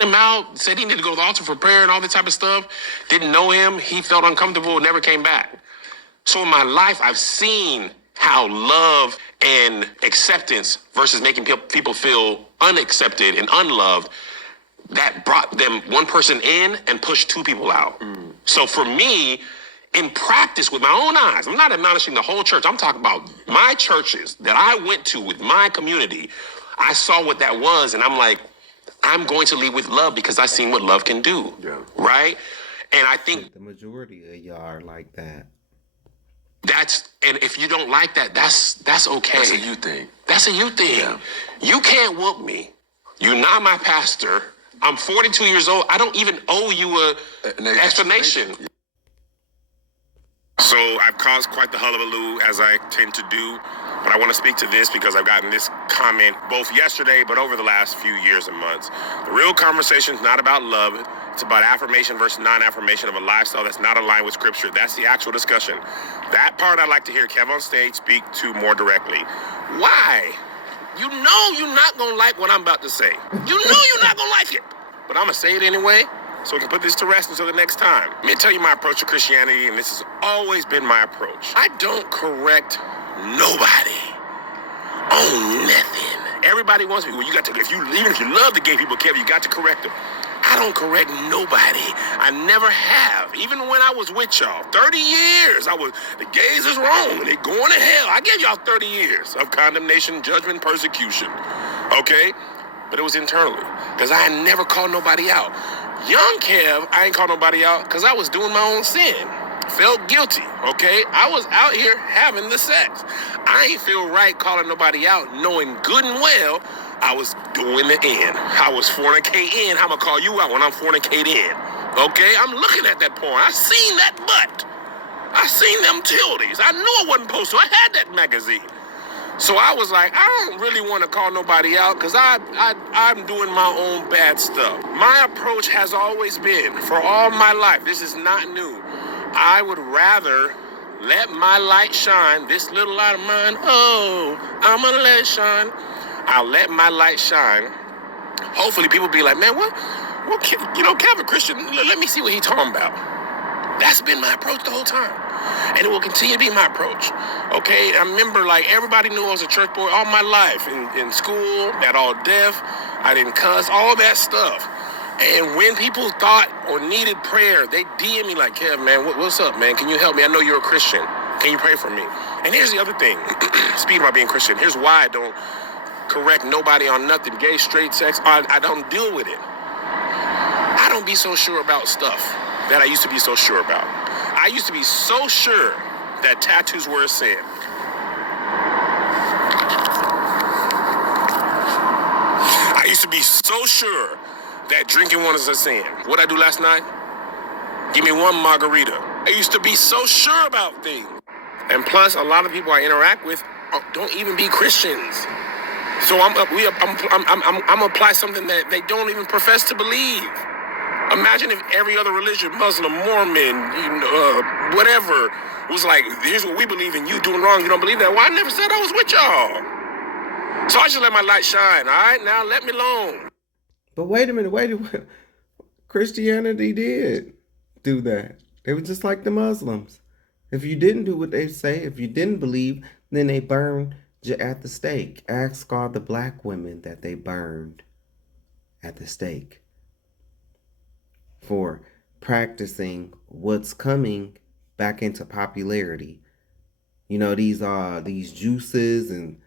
Him out, said he needed to go to the altar for prayer and all that type of stuff. Didn't know him. He felt uncomfortable, never came back. So in my life, I've seen how love and acceptance versus making people feel unaccepted and unloved, that brought them one person in and pushed two people out. So for me, in practice with my own eyes, I'm not admonishing the whole church. I'm talking about my churches that I went to with my community. I saw what that was, and I'm like, I'm going to lead with love because I've seen what love can do. Yeah. Right? And I think the majority of y'all are like that. And if you don't like that, that's okay. That's a you thing. That's a you thing. Yeah. You can't whoop me. You're not my pastor. I'm 42 years old. I don't even owe you an explanation. So I've caused quite the hullabaloo, as I tend to do. But I want to speak to this because I've gotten this comment both yesterday, but over the last few years and months. The real conversation is not about love. It's about affirmation versus non-affirmation of a lifestyle that's not aligned with scripture. That's the actual discussion. That part I'd like to hear Kev on stage speak to more directly. Why? You know you're not going to like what I'm about to say. You know you're not going to like it. But I'm going to say it anyway, so we can put this to rest until the next time. Let me tell you my approach to Christianity, and this has always been my approach. I don't correct nobody on nothing. Everybody wants me. Well, even if you love the gay people, Kevin, you got to correct them. I don't correct nobody. I never have. Even when I was with y'all, 30 years, the gays is wrong. They going to hell. I gave y'all 30 years of condemnation, judgment, persecution. Okay? But it was internally. Because I had never called nobody out. Young Kev, I ain't called nobody out because I was doing my own sin. Felt guilty, okay? I was out here having the sex. I ain't feel right calling nobody out, knowing good and well I was doing the in. I was fornicating. I'ma call you out when I'm fornicating. Okay? I'm looking at that porn. I seen that butt. I seen them tildies. I knew I wasn't supposed to. I had that magazine. So I was like, I don't really want to call nobody out because I'm doing my own bad stuff. My approach has always been, for all my life, this is not new, I would rather let my light shine, this little light of mine, oh, I'm going to let it shine. I'll let my light shine. Hopefully people be like, man, what Kevin Christian, let me see what he's talking about. That's been my approach the whole time. And it will continue to be my approach. Okay? I remember, everybody knew I was a church boy all my life. In school, at all deaf, I didn't cuss, all that stuff. And when people thought or needed prayer, they DM me like, Kev, man, what's up, man? Can you help me? I know you're a Christian. Can you pray for me? And here's the other thing. Speaking about being Christian, here's why I don't correct nobody on nothing. Gay, straight, sex, I don't deal with it. I don't be so sure about stuff that I used to be so sure about. I used to be so sure that tattoos were a sin. I used to be so sure that drinking was a sin. What'd I do last night? Give me one margarita. I used to be so sure about things. And plus, a lot of people I interact with don't even be Christians. So I'm apply something that they don't even profess to believe. Imagine if every other religion, Muslim, Mormon, whatever, was like, here's what we believe in, you doing wrong, you don't believe that. Well, I never said I was with y'all. So I just let my light shine, all right? Now let me alone. But wait a minute. Christianity did do that. They were just like the Muslims. If you didn't do what they say, if you didn't believe, then they burned you at the stake. Ask all the black women that they burned at the stake for practicing what's coming back into popularity. These juices and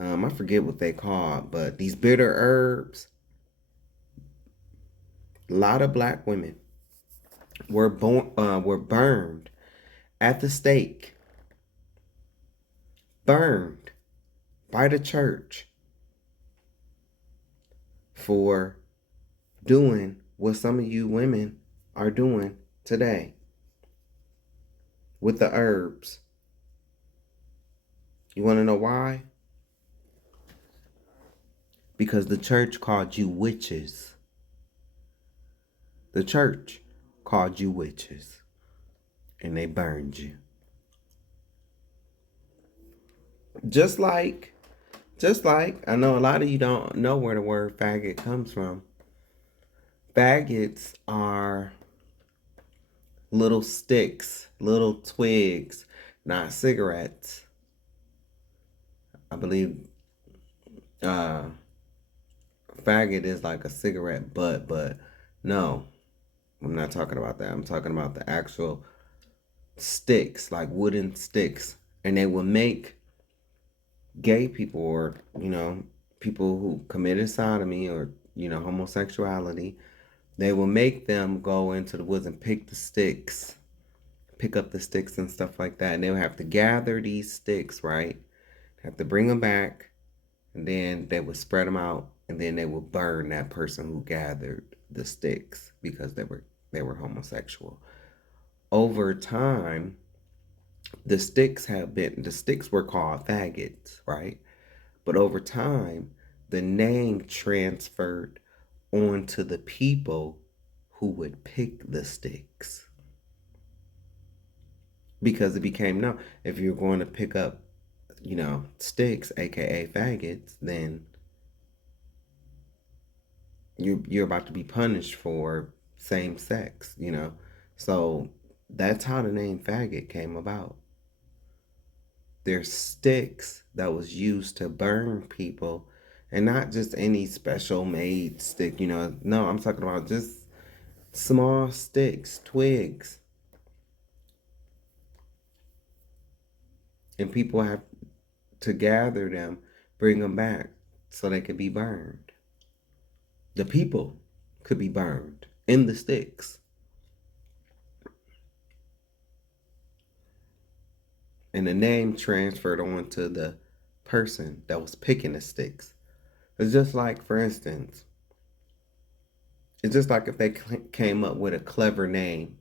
I forget what they call it, but these bitter herbs. A lot of black women were burned at the stake, burned by the church for doing what some of you women are doing today with the herbs. You want to know why? Because the church called you witches. The church called you witches, and they burned you. Just like, I know a lot of you don't know where the word faggot comes from. Faggots are little sticks, little twigs, not cigarettes. I believe faggot is like a cigarette butt, but no, I'm not talking about that. I'm talking about the actual sticks, like wooden sticks. And they will make gay people or, people who committed sodomy or, homosexuality, they will make them go into the woods and pick up the sticks and stuff like that. And they'll have to gather these sticks, right? Have to bring them back, and then they would spread them out, and then they would burn that person who gathered the sticks because they were homosexual. Over time, the sticks were called faggots, right? But over time, the name transferred onto the people who would pick the sticks. Because it became known, if you're going to pick up, sticks, aka faggots, then you're about to be punished for same sex, So that's how the name faggot came about. There's sticks that was used to burn people And not just any special made stick, you know. No, I'm talking about just small sticks, twigs. And people have to gather them, bring them back so they could be burned. The people could be burned in the sticks. And the name transferred on to the person that was picking the sticks. It's just like, for instance, it's just like if they came up with a clever name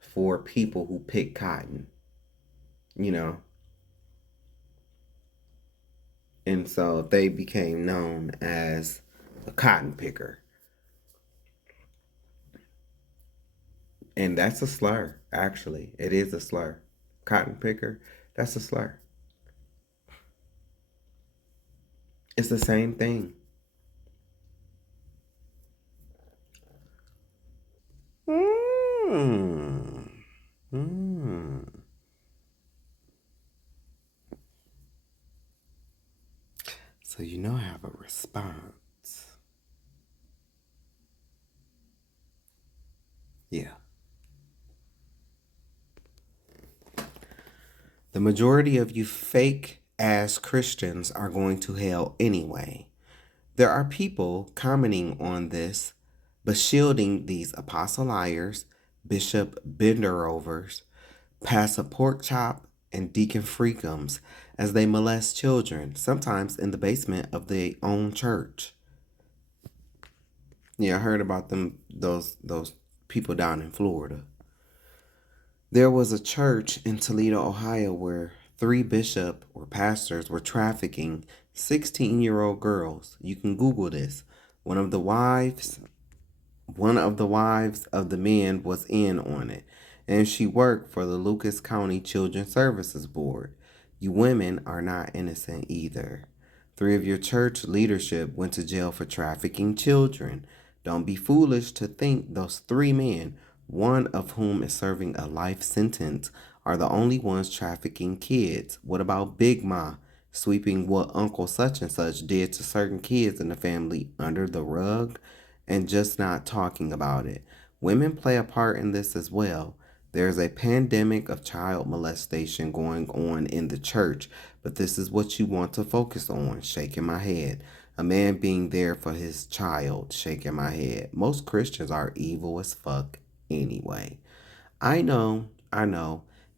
for people who pick cotton, you know. And so they became known as a cotton picker. And that's a slur, actually. It is a slur. Cotton picker, that's a slur. It's the same thing. So you know I have a response. Yeah. The majority of you fake ass Christians are going to hell anyway. There are people commenting on this, but shielding these apostle liars, bishop benderovers, pastor pork chop, and deacon freakums as they molest children, sometimes in the basement of their own church. Yeah, I heard about them, those people down in Florida. There was a church in Toledo, Ohio, where 3 bishops or pastors were trafficking 16-year-old girls. You can Google this. One of the wives of the men was in on it, and she worked for the Lucas County Children's Services Board. You women are not innocent either. 3 of your church leadership went to jail for trafficking children. Don't be foolish to think those 3 men, one of whom is serving a life sentence, are the only ones trafficking kids. What about Big Ma sweeping what Uncle such and such did to certain kids in the family under the rug and just not talking about it? Women play a part in this as well. There's a pandemic of child molestation going on in the church, but this is what you want to focus on. Shaking my head. A man being there for his child. Shaking my head. Most Christians are evil as fuck anyway. I know.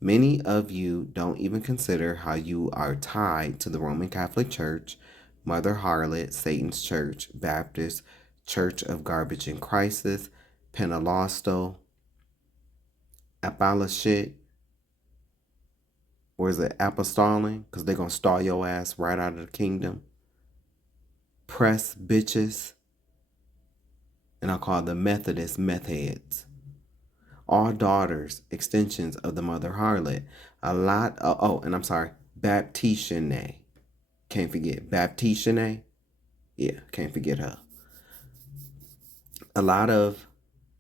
Many of you don't even consider how you are tied to the Roman Catholic Church, Mother Harlot, Satan's Church, Baptist, Church of Garbage and Crisis, Pentecostal, Apostolic, or is it Apostolic? Because they're going to stall your ass right out of the kingdom. Press bitches. And I call the Methodist meth heads. All daughters, extensions of the Mother Harlot. Baptiste. Can't forget. Baptiste. Yeah, can't forget her.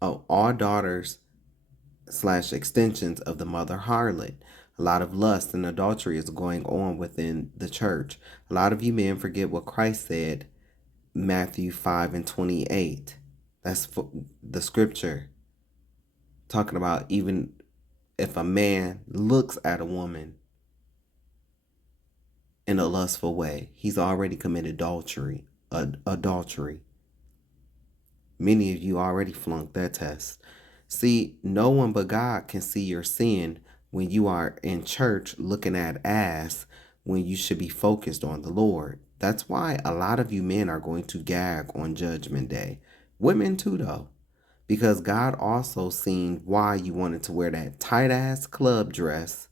All daughters / extensions of the Mother Harlot. A lot of lust and adultery is going on within the church. A lot of you men forget what Christ said, Matthew 5:28. That's the scripture talking about even if a man looks at a woman in a lustful way, he's already committed adultery. Many of you already flunked that test. See, no one but God can see your sin when you are in church looking at ass when you should be focused on the Lord. That's why a lot of you men are going to gag on Judgment Day. Women too, though. Because God also seen why you wanted to wear that tight-ass club dress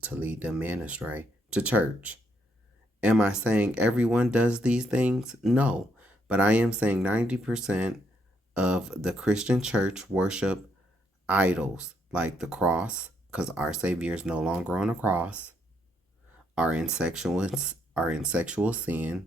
to lead the men astray to church. Am I saying everyone does these things? No. But I am saying 90% of the Christian church worship idols like the cross, because our Savior is no longer on a cross, are in sexual sin,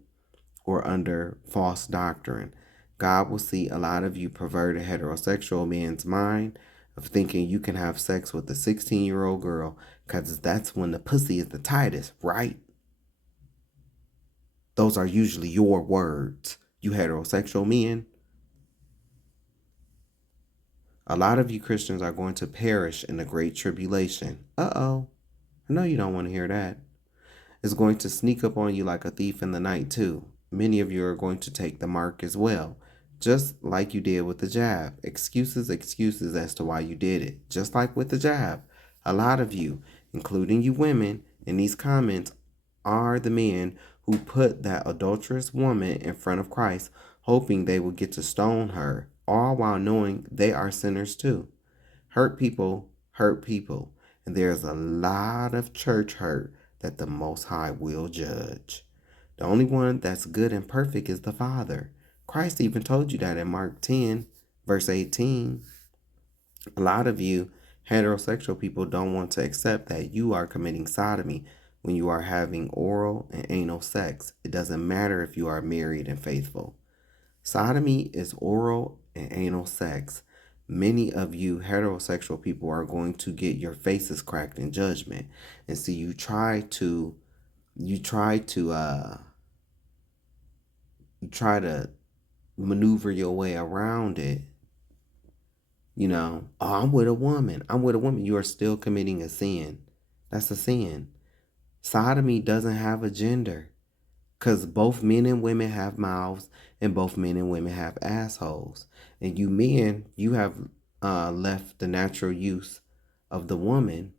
or under false doctrine. God will see a lot of you perverted heterosexual men's mind of thinking you can have sex with a 16-year-old girl because that's when the pussy is the tightest, right? Those are usually your words. You heterosexual men. A lot of you Christians are going to perish in the great tribulation. Uh-oh. I know you don't want to hear that. It's going to sneak up on you like a thief in the night too. Many of you are going to take the mark as well. Just like you did with the jab. Excuses as to why you did it. Just like with the jab. A lot of you, including you women, in these comments are the men who put that adulterous woman in front of Christ, hoping they will get to stone her, all while knowing they are sinners too. Hurt people hurt people, and there's a lot of church hurt that the Most High will judge. The only one that's good and perfect is the Father. Christ even told you that in Mark 10, verse 18. A lot of you heterosexual people don't want to accept that you are committing sodomy when you are having oral and anal sex. It doesn't matter if you are married and faithful. Sodomy is oral and anal sex. Many of you heterosexual people are going to get your faces cracked in judgment. And see, you try to maneuver your way around it. You know, oh, I'm with a woman. You are still committing a sin. That's a sin. Sodomy doesn't have a gender. Because both men and women have mouths and both men and women have assholes. And you men, you have left the natural use of the woman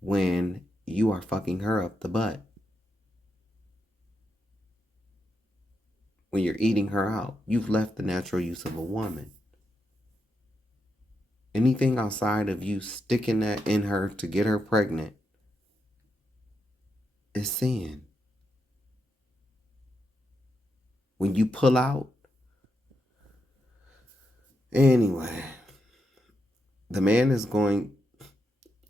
when you are fucking her up the butt. When you're eating her out, you've left the natural use of a woman. Anything outside of you sticking that in her to get her pregnant is sin. When you pull out, anyway, the man is going,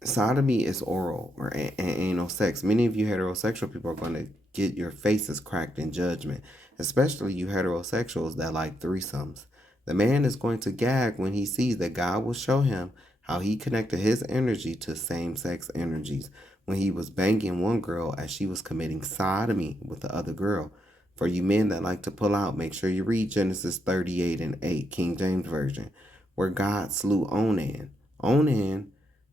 sodomy is oral or anal sex. Many of you heterosexual people are going to get your faces cracked in judgment, especially you heterosexuals that like threesomes. The man is going to gag when he sees that God will show him how he connected his energy to same-sex energies when he was banging one girl as she was committing sodomy with the other girl. For you men that like to pull out, make sure you read Genesis 38:8, King James Version, where God slew Onan. Onan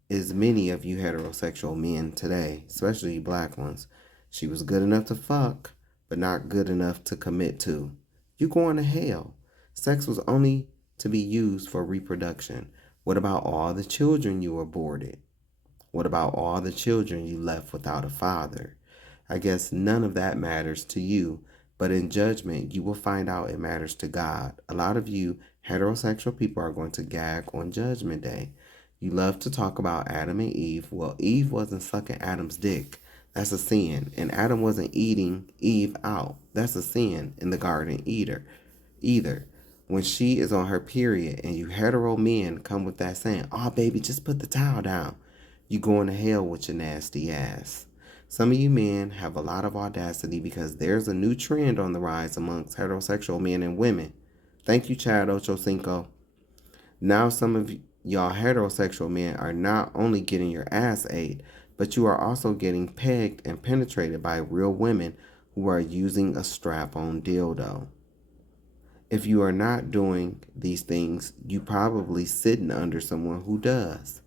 is many of you heterosexual men today, especially you black ones. She was good enough to fuck, but not good enough to commit to. You going to hell. Sex was only to be used for reproduction. What about all the children you aborted? What about all the children you left without a father? I guess none of that matters to you. But in judgment, you will find out it matters to God. A lot of you heterosexual people are going to gag on Judgment Day. You love to talk about Adam and Eve. Well, Eve wasn't sucking Adam's dick. That's a sin. And Adam wasn't eating Eve out. That's a sin in the garden either. When she is on her period and you hetero men come with that saying, oh, baby, just put the towel down. You going to hell with your nasty ass. Some of you men have a lot of audacity because there's a new trend on the rise amongst heterosexual men and women. Thank you, Chad Ochocinco. Now some of y'all heterosexual men are not only getting your ass ate, but you are also getting pegged and penetrated by real women who are using a strap-on dildo. If you are not doing these things, you probably sitting under someone who does.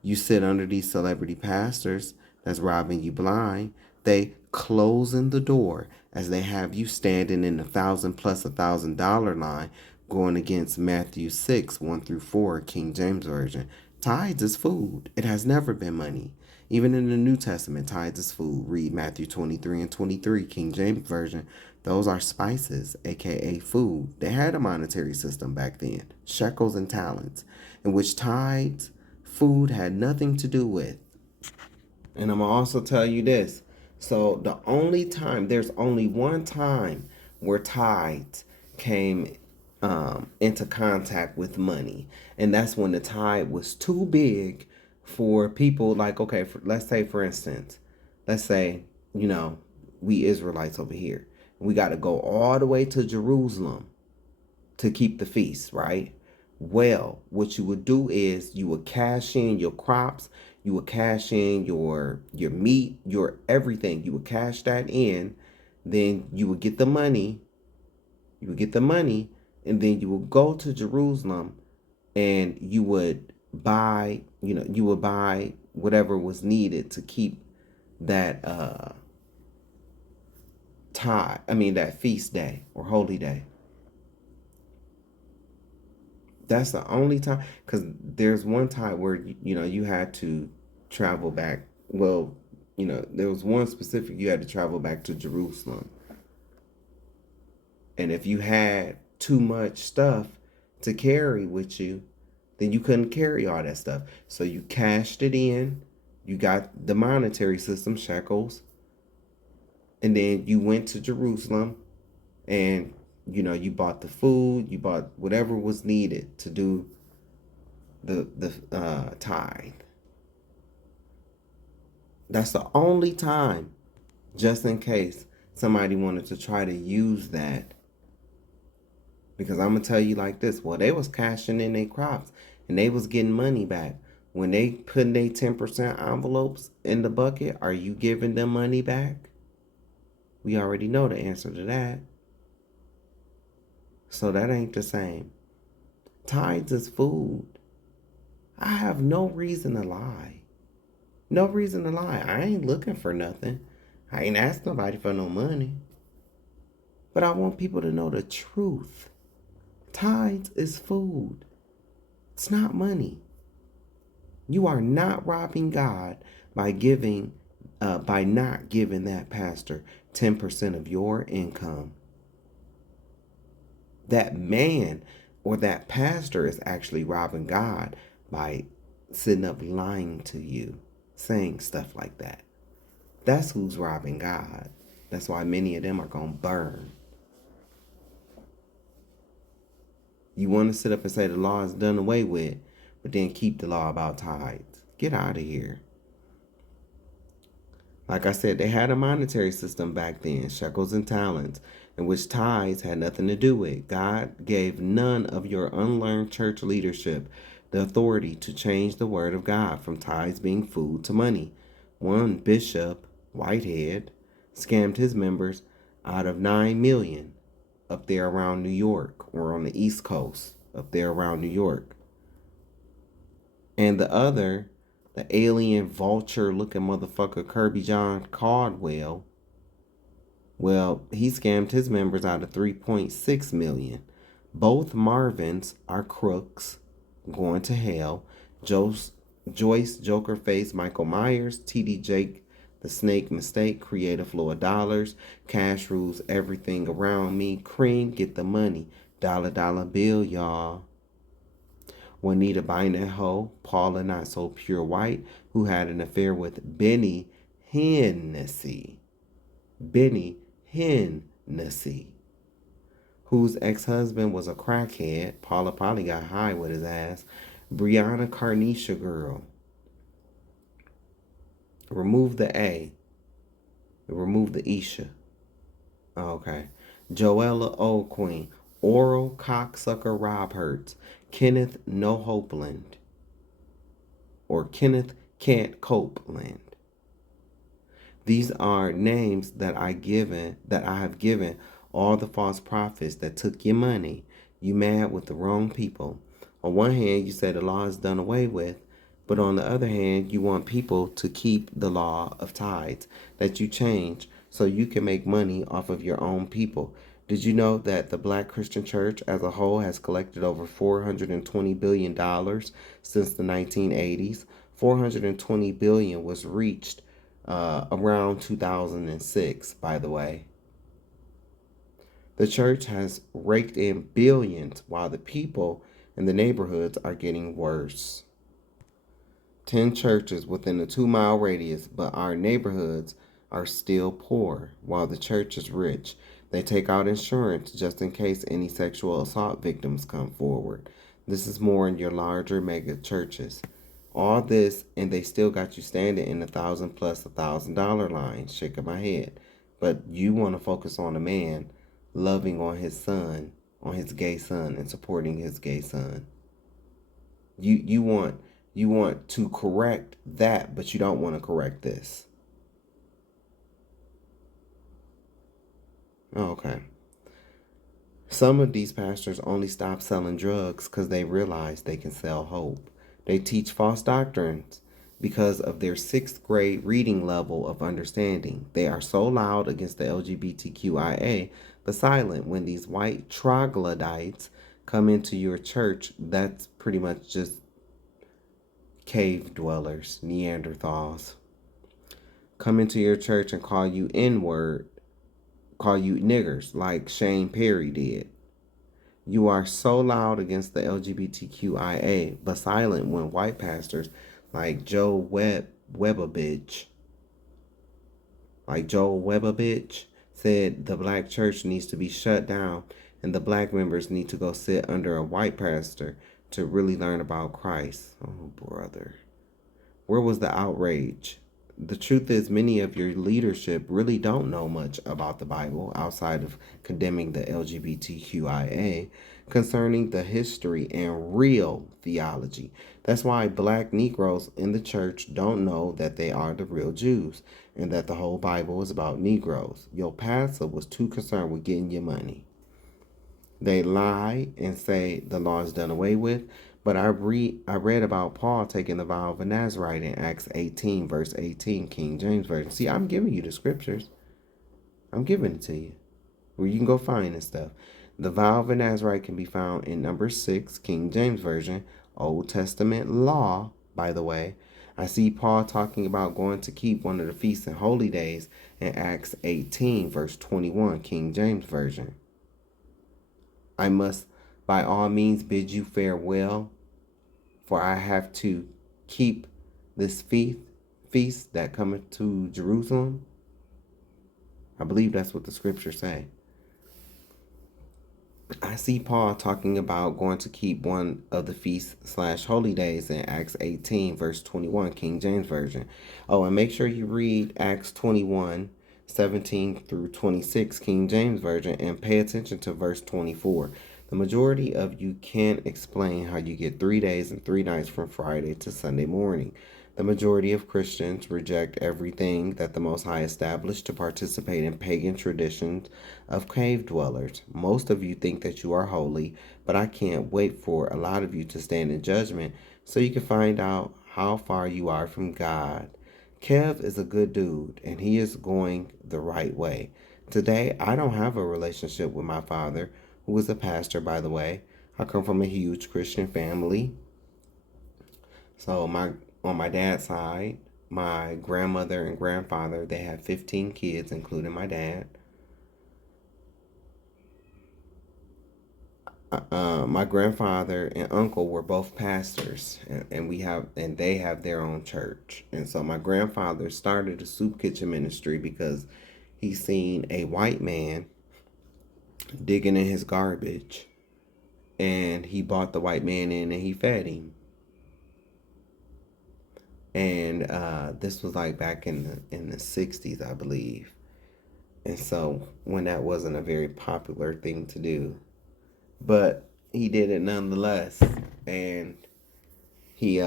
You sit under these celebrity pastors that's robbing you blind. They closing the door as they have you standing in $1,000+ line going against Matthew 6:1-4, King James Version. Tithes is food. It has never been money. Even in the New Testament, tithes is food. Read Matthew 23:23, King James Version. Those are spices, aka food. They had a monetary system back then, shekels and talents, in which tithes, food had nothing to do with. And I'm going to also tell you this. So there's only one time where tithes came into contact with money. And that's when the tithe was too big for people like, okay, let's say, for instance, we Israelites over here. We got to go all the way to Jerusalem to keep the feast, right? Well, what you would do is you would cash in your crops, you would cash in your meat, your everything. You would cash that in Then you would get the money. You would get the money, and then you would go to Jerusalem, and you would buy, you would buy whatever was needed to keep that that feast day or holy day. That's the only time, because there's one time where you had to travel back. Well, there was one specific, you had to travel back to Jerusalem, and if you had too much stuff to carry with you, then you couldn't carry all that stuff. So you cashed it in. You got the monetary system, shekels, and then you went to Jerusalem, and you bought the food, you bought whatever was needed to do the tithe. That's the only time, just in case somebody wanted to try to use that. Because I'm gonna tell you like this: well, they was cashing in their crops and they was getting money back. When they putting their 10% envelopes in the bucket, are you giving them money back? We already know the answer to that. So that ain't the same. Tithes is food. I have no reason to lie. No reason to lie. I ain't looking for nothing. I ain't asked nobody for no money. But I want people to know the truth. Tithes is food. It's not money. You are not robbing God by not giving that pastor 10% of your income. That man or that pastor is actually robbing God by sitting up lying to you, saying stuff like that. That's who's robbing God. That's why many of them are going to burn. You want to sit up and say the law is done away with, but then keep the law about tithes. Get out of here. Like I said, they had a monetary system back then, shekels and talents, in which tithes had nothing to do with. God gave none of your unlearned church leadership the authority to change the word of God from tithes being food to money. One bishop, Whitehead, scammed his members out of 9 million up there around New York, or on the East Coast up there around New York. And the other, the alien vulture looking motherfucker, Kirby John Caldwell, well, he scammed his members out of 3.6 million. Both Marvins are crooks going to hell. Joyce Joker Face, Michael Myers, TD Jake the Snake Mistake, Creative Flow of Dollars, Cash Rules Everything Around Me, Cream Get the Money, Dollar Bill, y'all. Juanita Bynett Ho, Paula Not So Pure White, who had an affair with Benny Hennessy. Benny Hennessy, whose ex-husband was a crackhead. Paula probably got high with his ass. Brianna Carnisha girl. Remove the A. Remove the Isha. Okay. Joella O'Queen. Oral cocksucker Rob Hurts. Kenneth No Hopeland. Or Kenneth Can't Copeland. These are names that I have given all the false prophets that took your money. You mad with the wrong people. On one hand, you say the law is done away with, but on the other hand, you want people to keep the law of tithes that you change so you can make money off of your own people. Did you know that the Black Christian Church as a whole has collected over $420 billion since the 1980s? $420 billion was reached around 2006, by the way. The church has raked in billions while the people in the neighborhoods are getting worse. 10 churches within a 2-mile radius, but our neighborhoods are still poor while the church is rich. They take out insurance just in case any sexual assault victims come forward. This is more in your larger mega churches. All this, and they still got you standing in the $1,000 plus $1,000 line, shaking my head. But you want to focus on a man loving on his son, on his gay son, and supporting his gay son. You want to correct that, but you don't want to correct this. Oh, okay. Some of these pastors only stop selling drugs because they realize they can sell hope. They teach false doctrines because of their sixth grade reading level of understanding. They are so loud against the LGBTQIA, but silent when these white troglodytes come into your church. That's pretty much just cave dwellers, Neanderthals. Come into your church and call you N-word, call you niggers like Shane Perry did. You are so loud against the LGBTQIA, but silent when white pastors like Joe Webabitch said the black church needs to be shut down and the black members need to go sit under a white pastor to really learn about Christ. Oh, brother. Where was the outrage? The truth is, many of your leadership really don't know much about the Bible outside of condemning the LGBTQIA concerning the history and real theology. That's why black Negroes in the church don't know that they are the real Jews and that the whole Bible is about Negroes. Your pastor was too concerned with getting your money. They lie and say the law is done away with. But I read about Paul taking the vow of a Nazarite in Acts 18, verse 18, King James Version. See, I'm giving you the scriptures. I'm giving it to you. Where you can go find this stuff. The vow of a Nazarite can be found in number 6, King James Version, Old Testament law, by the way. I see Paul talking about going to keep one of the feasts and holy days in Acts 18, verse 21, King James Version. I must by all means bid you farewell, for I have to keep this feast that cometh to Jerusalem. I believe that's what the scriptures say. I see Paul talking about going to keep one of the feast/holy days in Acts 18, verse 21, King James Version. Oh, and make sure you read Acts 21, 17 through 26, King James Version, and pay attention to verse 24. The majority of you can't explain how you get 3 days and 3 nights from Friday to Sunday morning. The majority of Christians reject everything that the Most High established to participate in pagan traditions of cave dwellers. Most of you think that you are holy, but I can't wait for a lot of you to stand in judgment so you can find out how far you are from God. Kev is a good dude, and he is going the right way. Today, I don't have a relationship with my father, who is a pastor, by the way. I come from a huge Christian family. So on my dad's side, my grandmother and grandfather, they had 15 kids, including my dad. My grandfather and uncle were both pastors, and they have their own church. And so my grandfather started a soup kitchen ministry because he seen a white man digging in his garbage, and he bought the white man in and he fed him. And this was like back in the 60s, I believe. And so when that wasn't a very popular thing to do, but he did it nonetheless. And he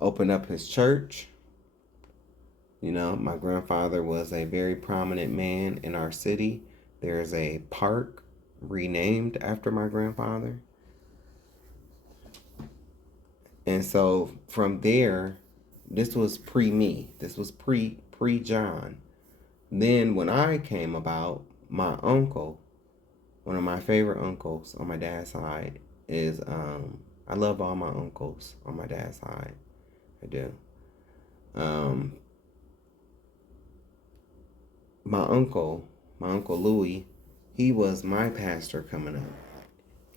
opened up his church. You know, my grandfather was a very prominent man in our city. There's a park renamed after my grandfather. And so from there, this was pre-me. This was pre-John. Then when I came about, my uncle, one of my favorite uncles on my dad's side is, I love all my uncles on my dad's side. I do. My uncle Louis, he was my pastor coming up.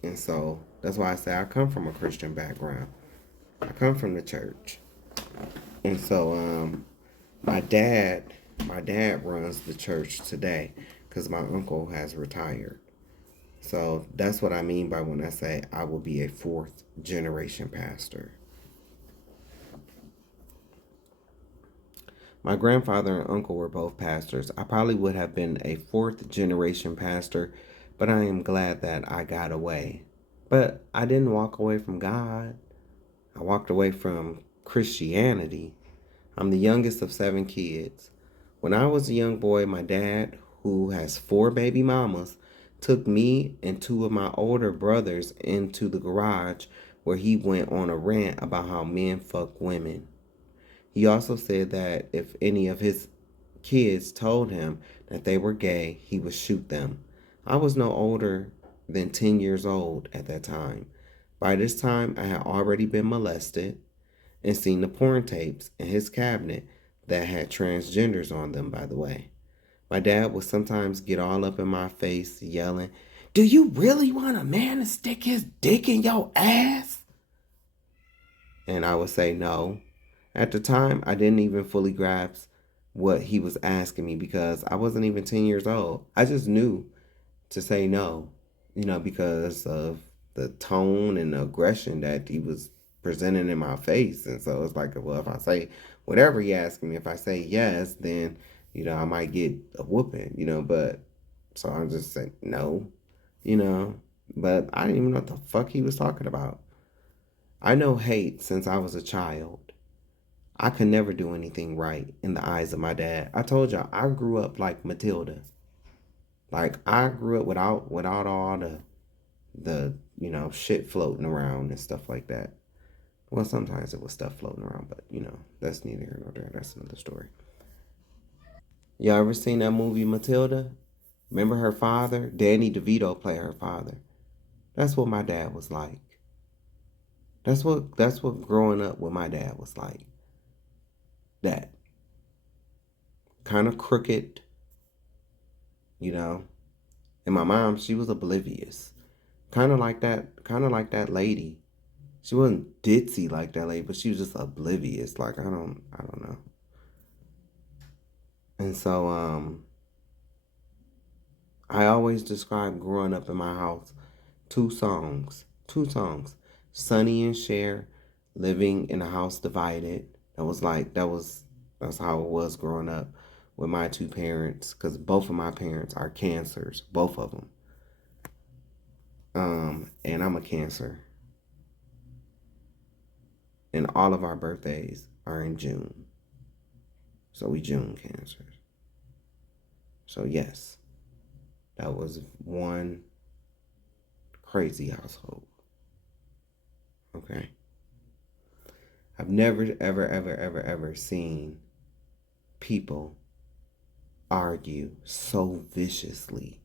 And so that's why I say I come from a Christian background. I come from the church. And so my dad runs the church today because my uncle has retired. So that's what I mean by when I say I will be a 4th generation pastor. My grandfather and uncle were both pastors. I probably would have been a 4th generation pastor, but I am glad that I got away. But I didn't walk away from God. I walked away from Christianity. I'm the youngest of 7 kids. When I was a young boy, my dad, who has 4 baby mamas, took me and 2 of my older brothers into the garage where he went on a rant about how men fuck women. He also said that if any of his kids told him that they were gay, he would shoot them. I was no older than 10 years old at that time. By this time, I had already been molested and seen the porn tapes in his cabinet that had transgenders on them, by the way. My dad would sometimes get all up in my face yelling, "Do you really want a man to stick his dick in your ass?" And I would say no. At the time, I didn't even fully grasp what he was asking me because I wasn't even 10 years old. I just knew to say no, because of the tone and the aggression that he was presenting in my face. And so it's like, well, if I say whatever he asked me, if I say yes, then, I might get a whooping, but so I'm just saying no, but I didn't even know what the fuck he was talking about. I know hate since I was a child. I could never do anything right in the eyes of my dad. I told y'all, I grew up like Matilda. Like, I grew up without all the shit floating around and stuff like that. Well, sometimes it was stuff floating around, but, that's neither here nor there. That's another story. Y'all ever seen that movie Matilda? Remember her father? Danny DeVito played her father. That's what my dad was like. That's what growing up with my dad was like. That. Kind of crooked, And my mom, she was oblivious. Kind of like that lady. She wasn't ditzy like that lady, but she was just oblivious. Like, I don't know. And so, I always describe growing up in my house, two songs. Sonny and Cher, living in a house divided. That's how it was growing up with my 2 parents, because both of my parents are cancers, both of them. And I'm a Cancer. And all of our birthdays are in June. So we June Cancers. So yes, that was one crazy household. Okay. I've never, ever seen people argue so viciously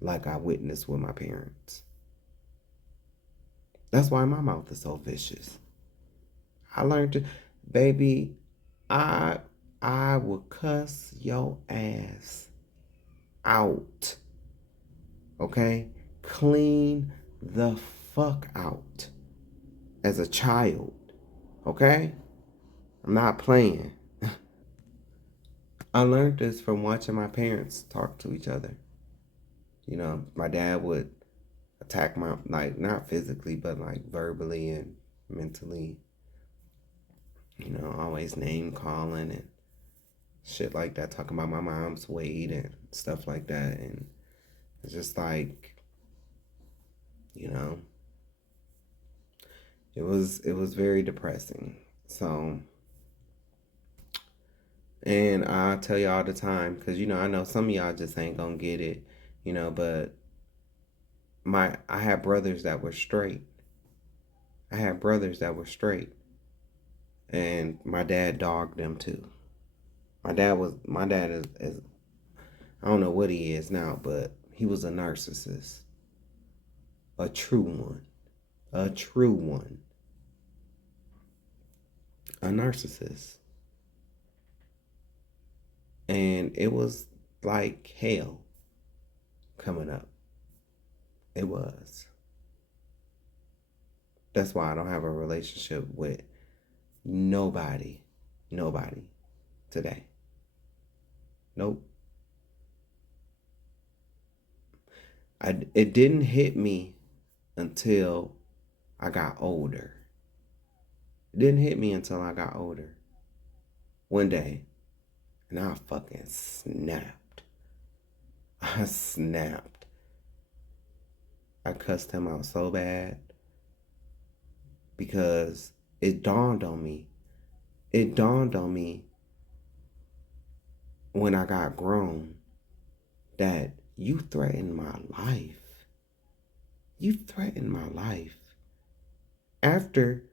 like I witnessed with my parents. That's why my mouth is so vicious. I learned to, baby, I will cuss your ass out. Okay? Clean the fuck out as a child. Okay? I'm not playing. I learned this from watching my parents talk to each other. My dad would attack my, like, not physically, but like verbally and mentally. Always name calling and shit like that, talking about my mom's weight and stuff like that. And it's just like, it was very depressing. So, and I tell you all the time, because, I know some of y'all just ain't gonna get it, but I had brothers that were straight. And my dad dogged them too. My dad is I don't know what he is now, but he was a narcissist. A true one. A narcissist. And it was like hell coming up. It was. That's why I don't have a relationship with nobody today. Nope. It didn't hit me until I got older. One day, and I fucking snapped. I cussed him out so bad because it dawned on me when I got grown that you threatened my life. You threatened my life after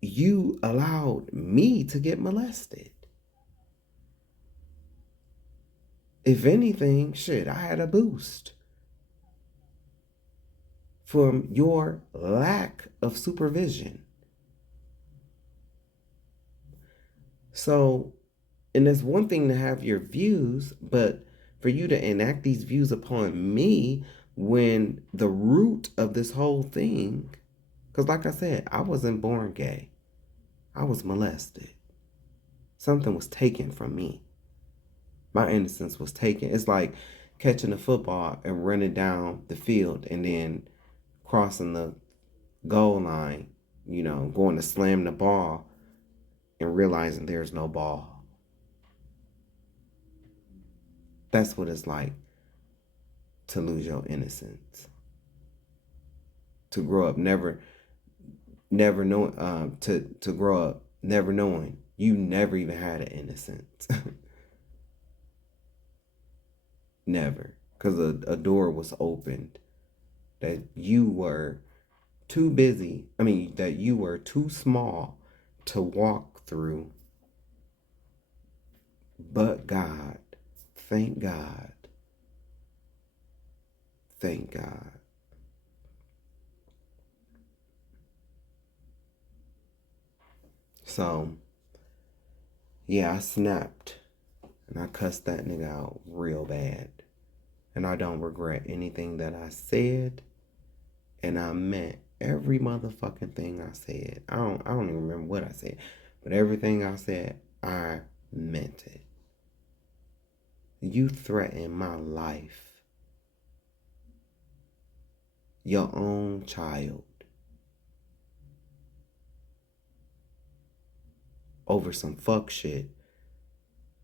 you allowed me to get molested. If anything, shit, I had a boost from your lack of supervision. So, and it's one thing to have your views, but for you to enact these views upon me when the root of this whole thing, because like I said, I wasn't born gay. I was molested. Something was taken from me. My innocence was taken. It's like catching a football and running down the field and then crossing the goal line, going to slam the ball and realizing there's no ball. That's what it's like to lose your innocence. To grow up never knowing, to grow up never knowing you never even had an innocence. Never. Because a door was opened that you were too busy, that you were too small to walk through. But God, thank God. Thank God. So, yeah, I snapped and I cussed that nigga out real bad. And I don't regret anything that I said. And I meant every motherfucking thing I said. I don't even remember what I said. But everything I said, I meant it. You threatened my life. Your own child. Over some fuck shit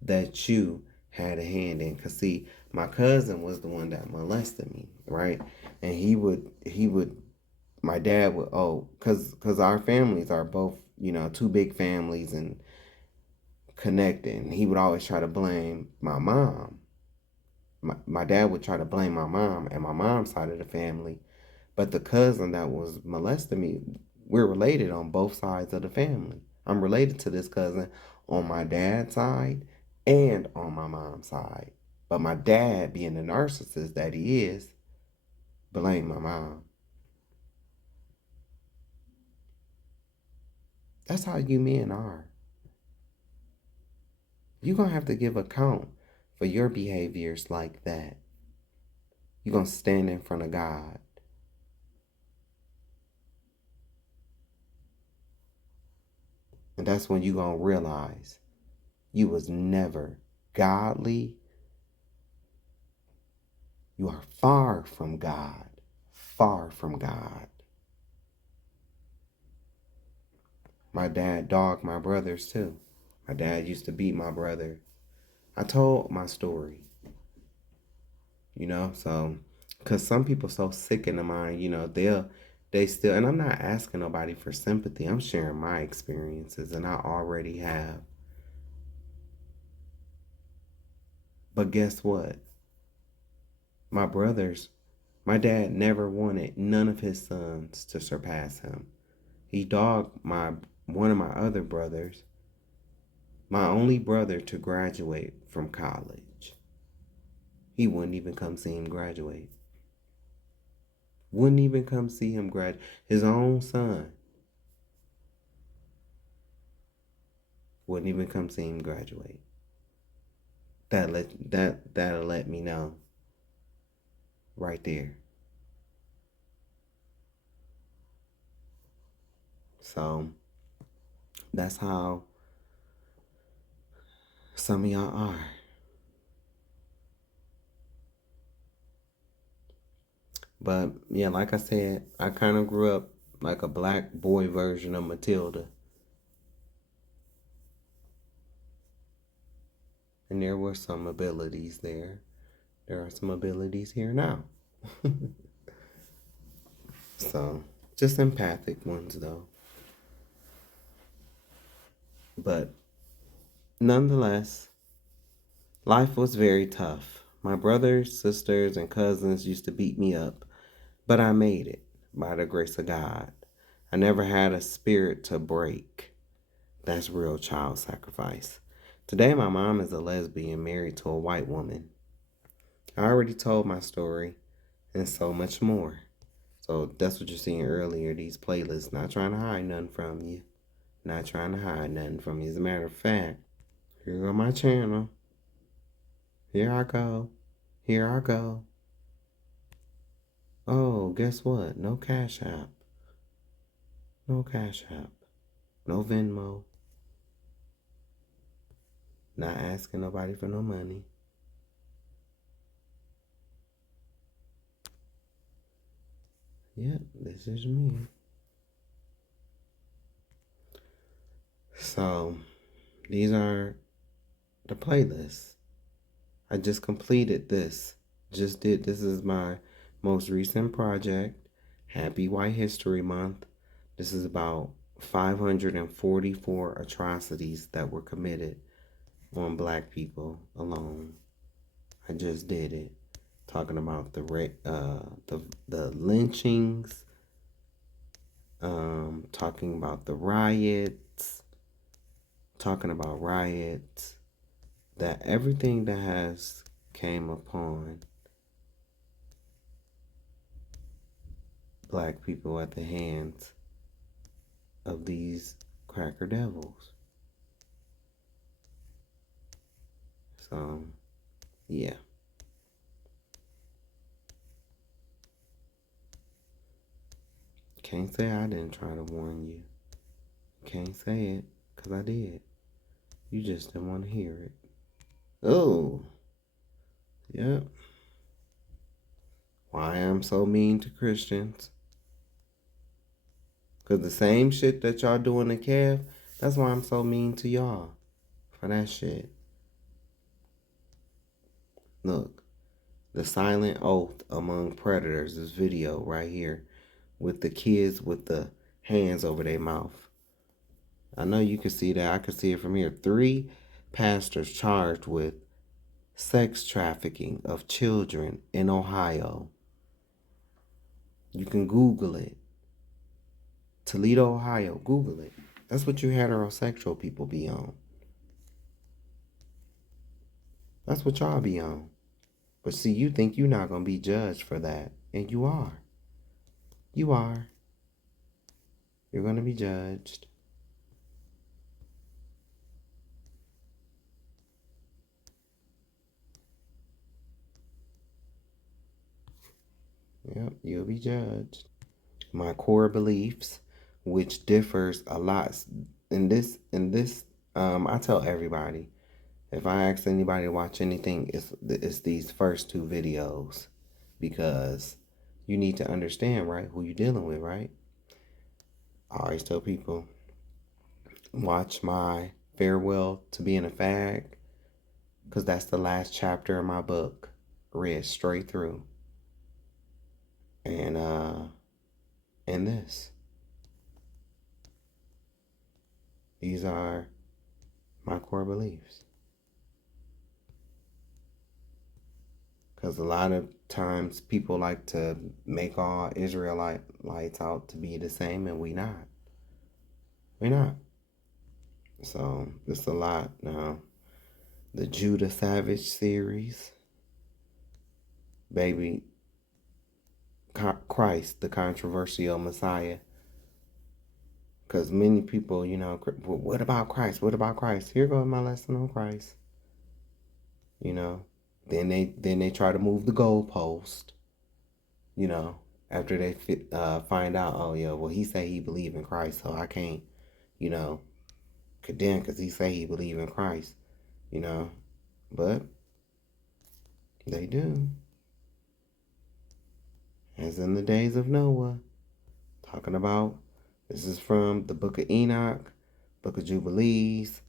that you had a hand in. Cause see, my cousin was the one that molested me, right? And he would, my dad would, cause our families are both, two big families and connected. And he would always try to blame my mom. My dad would try to blame my mom and my mom's side of the family. But the cousin that was molesting me, we're related on both sides of the family. I'm related to this cousin on my dad's side and on my mom's side. But my dad, being the narcissist that he is, blamed my mom. That's how you men are. You're going to have to give account for your behaviors like that. You're going to stand in front of God. And that's when you're going to realize you was never godly. You are far from God. Far from God. My dad dogged my brothers too. My dad used to beat my brother. I told my story. So, because some people so sick in the mind, they still, and I'm not asking nobody for sympathy. I'm sharing my experiences, and I already have. But guess what? My dad never wanted none of his sons to surpass him. He dogged one of my other brothers, my only brother to graduate from college. He wouldn't even come see him graduate. Wouldn't even come see him graduate. His own son wouldn't even come see him graduate. That'll let me know right there. So that's how some of y'all are. But yeah, like I said, I kind of grew up like a black boy version of Matilda. And there were some abilities there. There are some abilities here now. So, just empathic ones though. But nonetheless, Life was very tough. My brothers, sisters, and cousins used to beat me up, but I made it by the grace of God. I never had a spirit to break. That's real child sacrifice. Today, my mom is a lesbian married to a white woman. I already told my story and so much more. So that's what you're seeing earlier, these playlists. Not trying to hide nothing from you. Not trying to hide nothing from you. As a matter of fact, here go my channel. Here I go. Here I go. Oh, guess what? No Cash App. No Cash App. No Venmo. Not asking nobody for no money. Yep, this is me. So, these are the playlists. I just completed this. This is my most recent project. Happy White History Month. This is about 544 atrocities that were committed on black people alone. I just did it. Talking about the lynchings, talking about the riots, that everything that has came upon black people at the hands of these cracker devils. So, yeah. Can't say I didn't try to warn you. Can't say it, because I did. You just didn't want to hear it. Oh. Yep. Why I'm so mean to Christians. Because the same shit that y'all doing to Kev, that's why I'm so mean to y'all. For that shit. Look. The silent oath among predators. This video right here. With the kids with the hands over their mouth. I know you can see that. I can see it from here. 3 pastors charged with sex trafficking of children in Ohio. You can Google it. Toledo, Ohio. Google it. That's what you heterosexual people be on. That's what y'all be on. But see, you think you're not going to be judged for that. And you are. You are. You're going to be judged. Yep, you'll be judged. My core beliefs, which differs a lot. In this, I tell everybody, if I ask anybody to watch anything, it's these first 2 videos. Because you need to understand, right, who you're dealing with, right? I always tell people, watch my Farewell to Being a Fag, because that's the last chapter of my book, read straight through. And this. These are my core beliefs. Because a lot of times people like to make all Israelites out to be the same, and we not. We're not. So, it's a lot now. The Judah Savage series. Baby, Christ, the controversial Messiah. Because many people, what about Christ? What about Christ? Here goes my lesson on Christ. Then they try to move the goalpost. After they find out, oh yeah, well he say he believe in Christ, so I can't, condemn because he say he believe in Christ, but they do. As in the days of Noah, talking about, this is from the book of Enoch, book of Jubilees.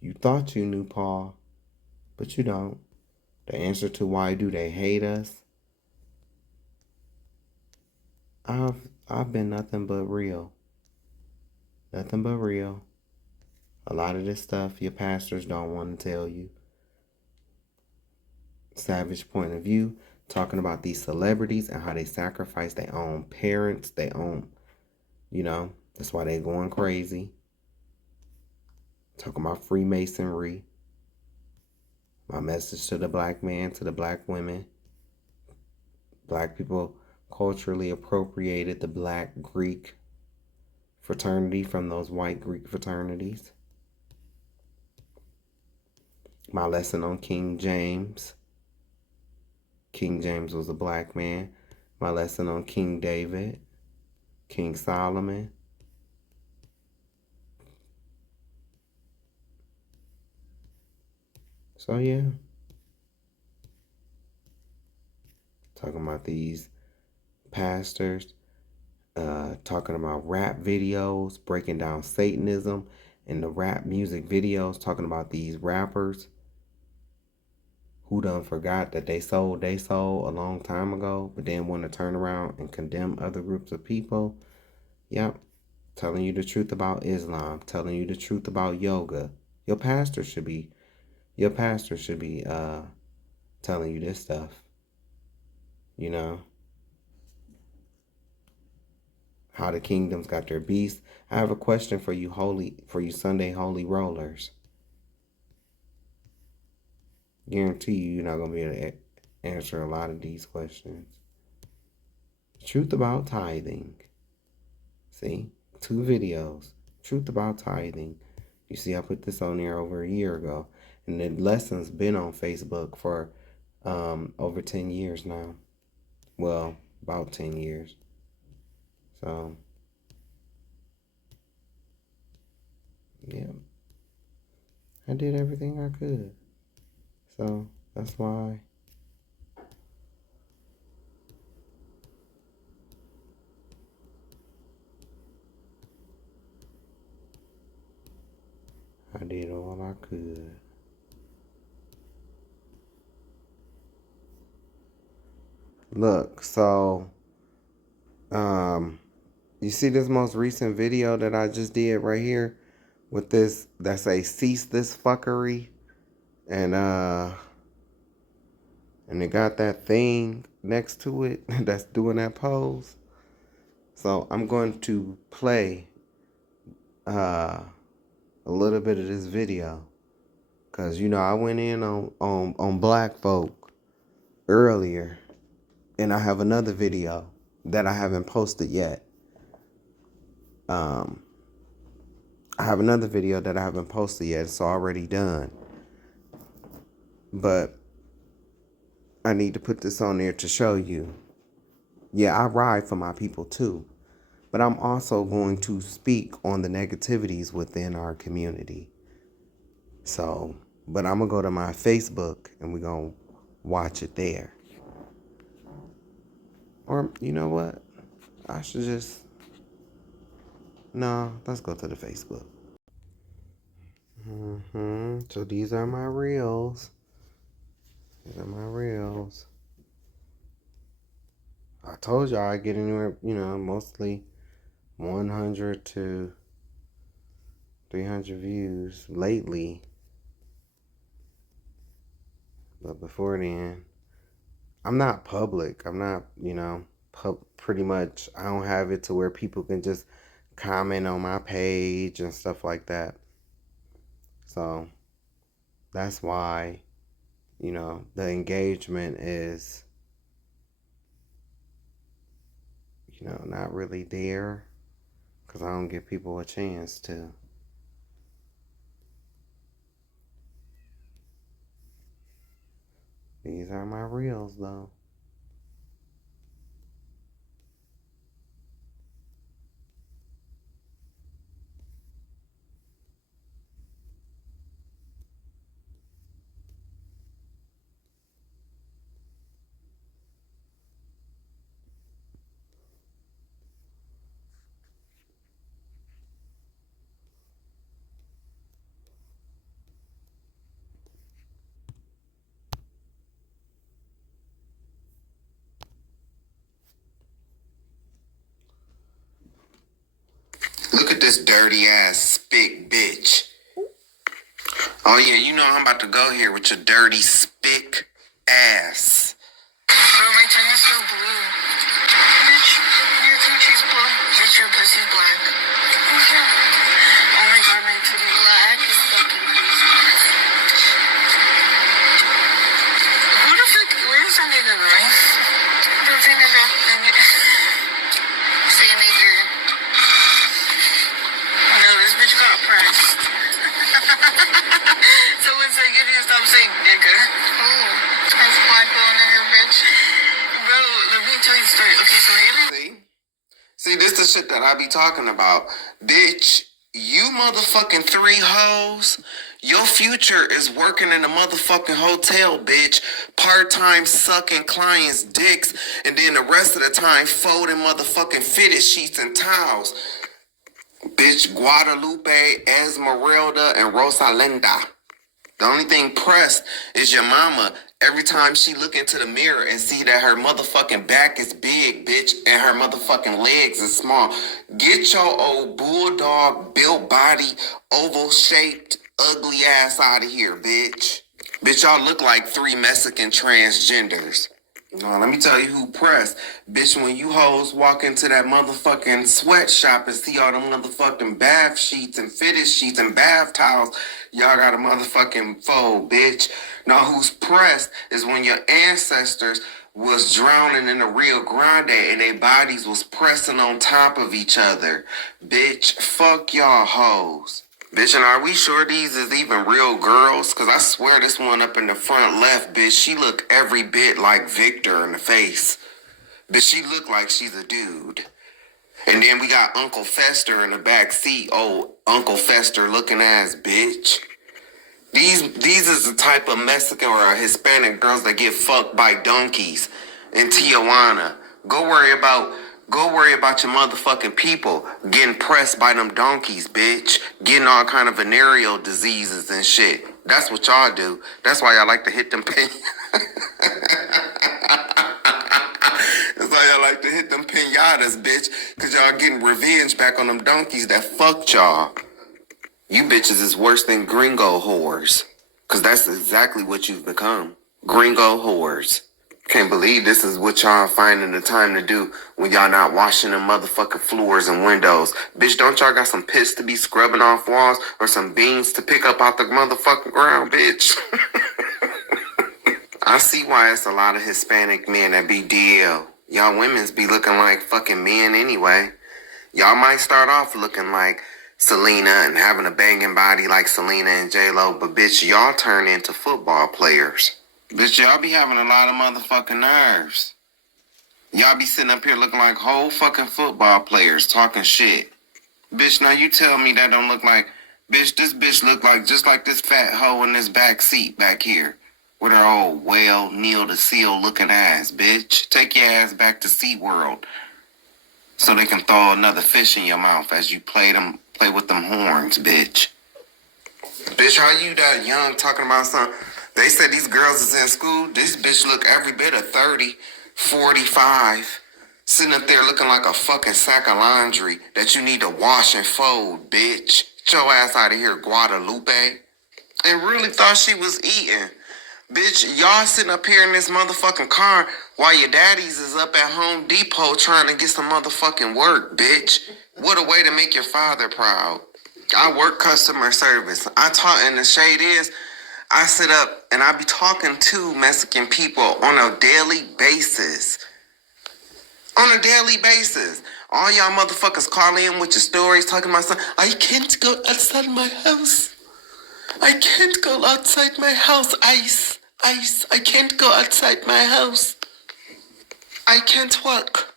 You thought you knew Paul, but you don't. The answer to why do they hate us? I've been nothing but real. Nothing but real. A lot of this stuff your pastors don't want to tell you. Savage point of view, talking about these celebrities and how they sacrifice their own parents, their own, that's why they going crazy. Talking about Freemasonry. My message to the black man, to the black women. Black people culturally appropriated the black Greek fraternity from those white Greek fraternities. My lesson on King James. King James was a black man. My lesson on King David. King Solomon. So yeah. Talking about these pastors. Talking about rap videos. Breaking down Satanism in the rap music videos. Talking about these rappers who done forgot that they sold their soul a long time ago, but then want to turn around and condemn other groups of people. Yep. Telling you the truth about Islam. Telling you the truth about yoga. Your pastor should be telling you this stuff. How the kingdoms got their beasts. I have a question for you Sunday holy rollers. Guarantee you're not going to be able to answer a lot of these questions. Truth about tithing. See? 2 videos. Truth about tithing. You see, I put this on there over a year ago. And the lesson's been on Facebook for over 10 years now. Well, about 10 years. So, yeah. I did everything I could. So, that's why I did all I could. Look, so, you see this most recent video that I just did right here with this that say cease this fuckery, and it got that thing next to it that's doing that pose. So I'm going to play a little bit of this video, cause I went in on black folk earlier, and I have another video that I haven't posted yet. I have another video that I haven't posted yet. It's already done, but I need to put this on there to show you. Yeah, I ride for my people too, but I'm also going to speak on the negativities within our community. So, but I'm going to go to my Facebook and we're going to watch it there. Or, you know what? I should just... No, let's go to the Facebook. So these are my reels. These are my reels. I told y'all I get anywhere, mostly 100 to 300 views lately. But before then, I'm not public. I'm not, pretty much, I don't have it to where people can just comment on my page and stuff like that. So that's why, the engagement is, not really there, because I don't give people a chance to. These are my reels, though. Look at this dirty ass spick bitch. Oh yeah, you know I'm about to go here with your dirty spick ass. Bro, my tongue is so blue. Bitch, your coochie's blue. Bitch, your pussy's black. Oh my god, my titty black is fucking crazy. Who the fuck, where is that nigga, right? Don't say nigga. Say nigga. No, this bitch got pressed. Someone said you need to stop saying nigga. Oh, that's black girl nigga, bitch. Bro, let me tell you a story. Okay, so Haley. See, this the shit that I be talking about. Bitch, you motherfucking 3 hoes. Your future is working in a motherfucking hotel, bitch. Part-time sucking clients' dicks. And then the rest of the time folding motherfucking fitted sheets and towels. Bitch, Guadalupe, Esmeralda, and Rosalinda. The only thing pressed is your mama every time she look into the mirror and see that her motherfucking back is big, bitch, and her motherfucking legs is small. Get your old bulldog, built body, oval-shaped, ugly ass out of here, bitch. Bitch, y'all look like 3 Mexican transgenders. No, let me tell you who pressed. Bitch, when you hoes walk into that motherfucking sweatshop and see all them motherfucking bath sheets and fitted sheets and bath towels, y'all got a motherfucking fold, bitch. Now, who's pressed is when your ancestors was drowning in the Rio Grande and their bodies was pressing on top of each other. Bitch, fuck y'all hoes. Bitch, and are we sure these is even real girls? Cause I swear this one up in the front left, bitch, she look every bit like Victor in the face. Bitch, she look like she's a dude. And then we got Uncle Fester in the back seat. Oh, Uncle Fester looking ass, bitch. These is the type of Mexican or Hispanic girls that get fucked by donkeys in Tijuana. Go worry about your motherfucking people getting pressed by them donkeys, bitch. Getting all kind of venereal diseases and shit. That's what y'all do. That's why y'all like to hit them That's why y'all like to hit them pinatas, bitch. Cause y'all getting revenge back on them donkeys that fucked y'all. You bitches is worse than gringo whores. Cause that's exactly what you've become. Gringo whores. Can't believe this is what y'all finding the time to do when y'all not washing them motherfucking floors and windows. Bitch, don't y'all got some piss to be scrubbing off walls or some beans to pick up out the motherfucking ground, bitch? I see why it's a lot of Hispanic men that be DL. Y'all women's be looking like fucking men anyway. Y'all might start off looking like Selena and having a banging body like Selena and J-Lo, but bitch, y'all turn into football players. Bitch, y'all be having a lot of motherfucking nerves. Y'all be sitting up here looking like whole fucking football players talking shit. Bitch, now you tell me that don't look like... Bitch, this bitch look like just like this fat hoe in this back seat back here. With her old whale, Neil the Seal looking ass, bitch. Take your ass back to SeaWorld. So they can throw another fish in your mouth as you play with them horns, bitch. Bitch, how you that young talking about something? They said these girls is in school. This bitch look every bit of 30, 45. Sitting up there looking like a fucking sack of laundry that you need to wash and fold, bitch. Get your ass out of here, Guadalupe. And really thought she was eating. Bitch, y'all sitting up here in this motherfucking car while your daddies is up at Home Depot trying to get some motherfucking work, bitch. What a way to make your father proud. I work customer service. I talk, and the shade is, I sit up and I be talking to Mexican people on a daily basis. On a daily basis. All y'all motherfuckers call in with your stories talking about something. I can't go outside my house. I can't go outside my house. Ice. I can't go outside my house. I can't walk.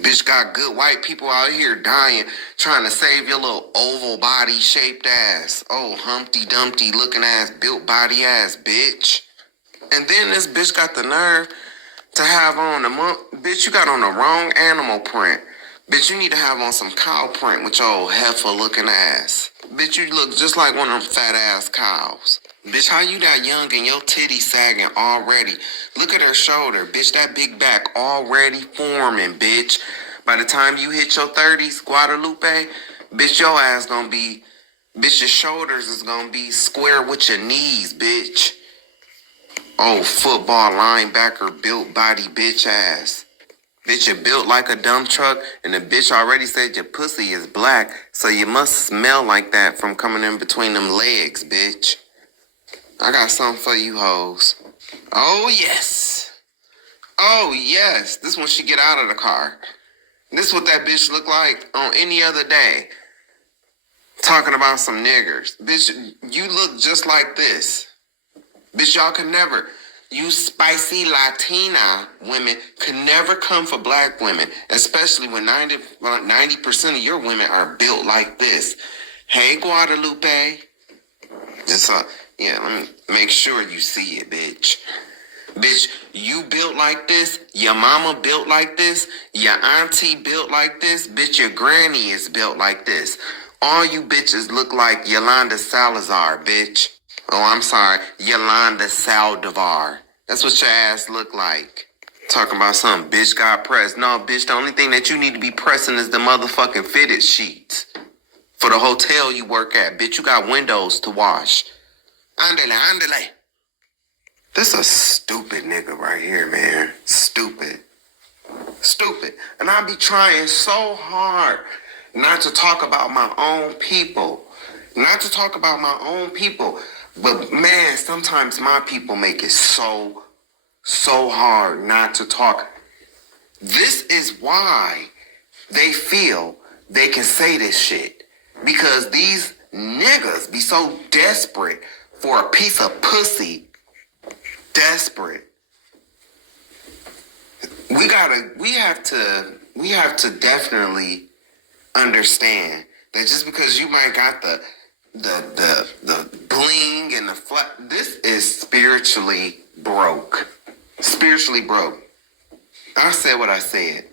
Bitch, got good white people out here dying, trying to save your little oval body shaped ass. Oh, Humpty Dumpty looking ass, built body ass, bitch. And then this bitch got the nerve to have on bitch, you got on the wrong animal print. Bitch, you need to have on some cow print with your old heifer looking ass. Bitch, you look just like one of them fat ass cows. Bitch, how you that young and your titty sagging already? Look at her shoulder, bitch, that big back already forming, bitch. By the time you hit your 30s, Guadalupe, bitch, your ass gonna be Bitch, your shoulders is gonna be square with your knees, bitch. Oh, football linebacker, built body, bitch ass. Bitch, you built like a dump truck, and the bitch already said your pussy is black, so you must smell like that from coming in between them legs, bitch. I got something for you hoes. Oh, yes. Oh, yes. This when she get out of the car. This what that bitch look like on any other day. Talking about some niggers. Bitch, you look just like this. Bitch, y'all can never. You spicy Latina women could never come for black women, especially when 90% of your women are built like this. Hey, Guadalupe. Just yeah, let me make sure you see it, bitch. Bitch, you built like this, your mama built like this, your auntie built like this, bitch, your granny is built like this. All you bitches look like Yolanda Salazar, bitch. Oh, I'm sorry, Yolanda Saldivar. That's what your ass look like. Talking about some bitch got pressed. No, bitch, the only thing that you need to be pressing is the motherfucking fitted sheets. For the hotel you work at, bitch, you got windows to wash. Andale. This a stupid nigga right here, man. Stupid. And I be trying so hard not to talk about my own people. But man, sometimes my people make it so hard not to talk. This is why they feel they can say this shit. Because these niggas be so desperate for a piece of pussy. Desperate. We have to definitely understand that just because you might got the bling and the this is spiritually broke. I said what I said.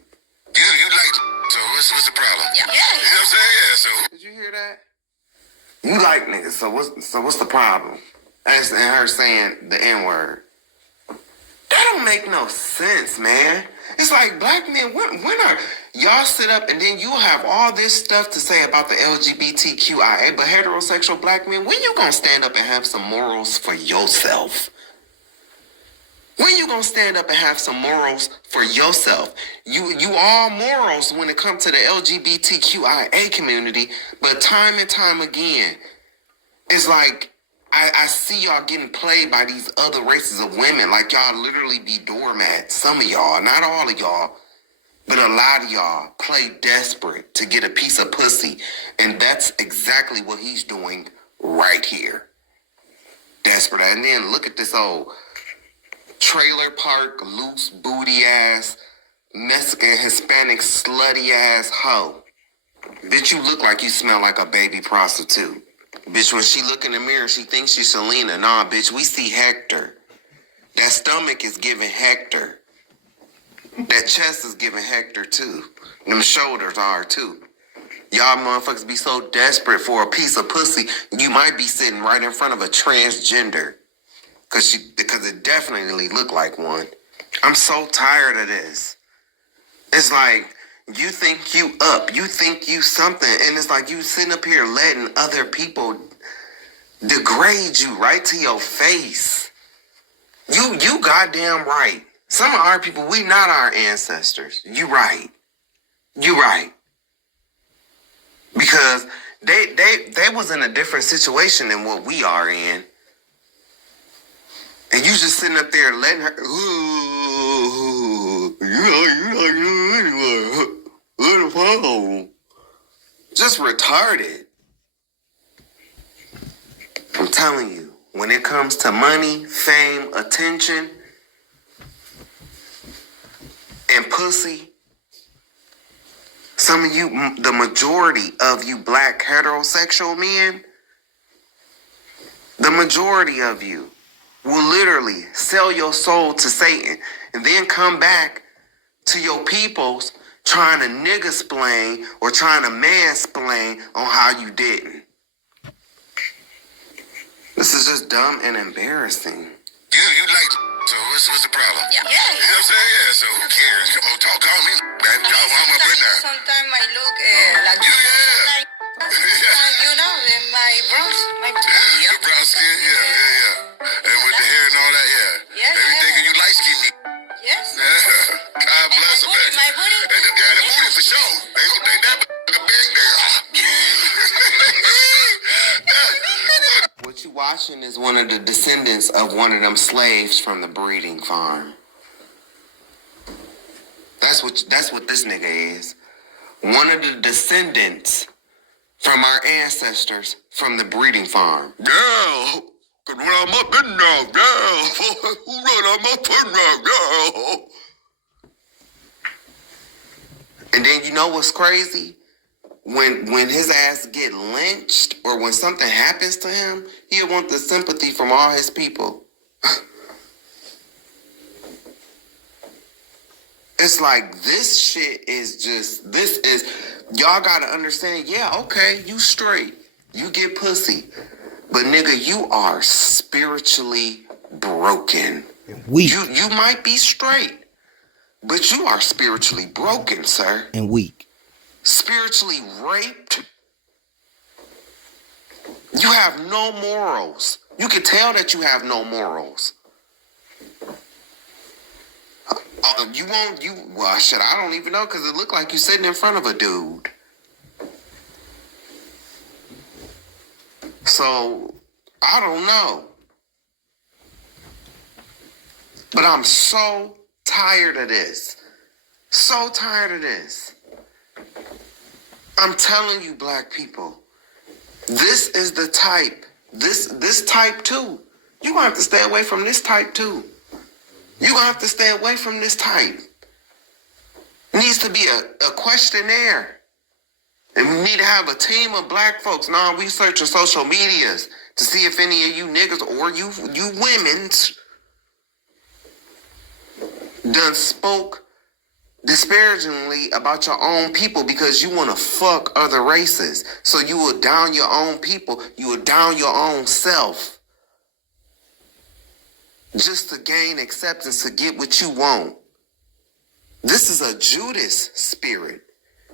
You like so what's the problem? Yeah. You know what I'm saying? Yeah, so did you hear that? You like niggas, so what's the problem? And her saying the N-word. That don't make no sense, man. It's like black men, when are y'all sit up and then you have all this stuff to say about the LGBTQIA, but heterosexual black men, when you gonna stand up and have some morals for yourself? When you gonna stand up and have some morals for yourself? You all morals when it comes to the LGBTQIA community, but time and time again, it's like I see y'all getting played by these other races of women like y'all literally be doormats. Some of y'all, not all of y'all, but a lot of y'all play desperate to get a piece of pussy. And that's exactly what he's doing right here. Desperate. And then look at this old trailer park, loose booty ass, Mexican, Hispanic, slutty ass hoe. Bitch, you look like you smell like a baby prostitute. Bitch, when she look in the mirror, she thinks she's Selena. Nah, bitch, we see Hector. That stomach is giving Hector. That chest is giving Hector, too. Them shoulders are, too. Y'all motherfuckers be so desperate for a piece of pussy, you might be sitting right in front of a transgender. Because it definitely look like one. I'm so tired of this. It's like, you think you up, you think you something, and it's like you sitting up here letting other people degrade you right to your face. You goddamn right. Some of our people, we not our ancestors. You right. Because they was in a different situation than what we are in. And you just sitting up there letting her, just retarded. I'm telling you, when it comes to money, fame, attention, and pussy, some of you, the majority of you black heterosexual men, the majority of you will literally sell your soul to Satan and then come back to your peoples trying to nigga-splain or trying to mansplain on how you didn't. This is just dumb and embarrassing. You like so what's the problem? Yeah. You know what I'm saying? Yeah, so who cares? Come on, call me. I'm up in there. Sometimes I look like you know, in my The brown skin, yeah. And with the hair and all that, yeah. They be thinking you light skinned. Yes. Yeah. God bless them. My booty. And the booty for sure. They gonna think that a big nigga. What you watching is one of the descendants of one of them slaves from the breeding farm. That's what this nigga is. One of the descendants from our ancestors from the breeding farm. Yeah. Cause when I'm up in there, yeah. When I'm up in there, yeah. And then you know what's crazy? When his ass get lynched or when something happens to him, he'll want the sympathy from all his people. It's like this shit is just, y'all gotta understand, yeah, okay, you straight. You get pussy. But nigga, you are spiritually broken. Weak. You might be straight, but you are spiritually broken, sir. And weak. Spiritually raped. You have no morals. You can tell that you have no morals. Well, shit, I don't even know because it looked like you sitting in front of a dude. So, I don't know. But I'm so tired of this. So tired of this. I'm telling you, black people, this is the type. This type too. You're gonna have to stay away from this type too. You're gonna have to stay away from this type. Needs to be a questionnaire. And we need to have a team of black folks. Now we searching social medias to see if any of you niggas or you women's done spoke disparagingly about your own people because you want to fuck other races. So you will down your own people. You will down your own self. Just to gain acceptance, to get what you want. This is a Judas spirit.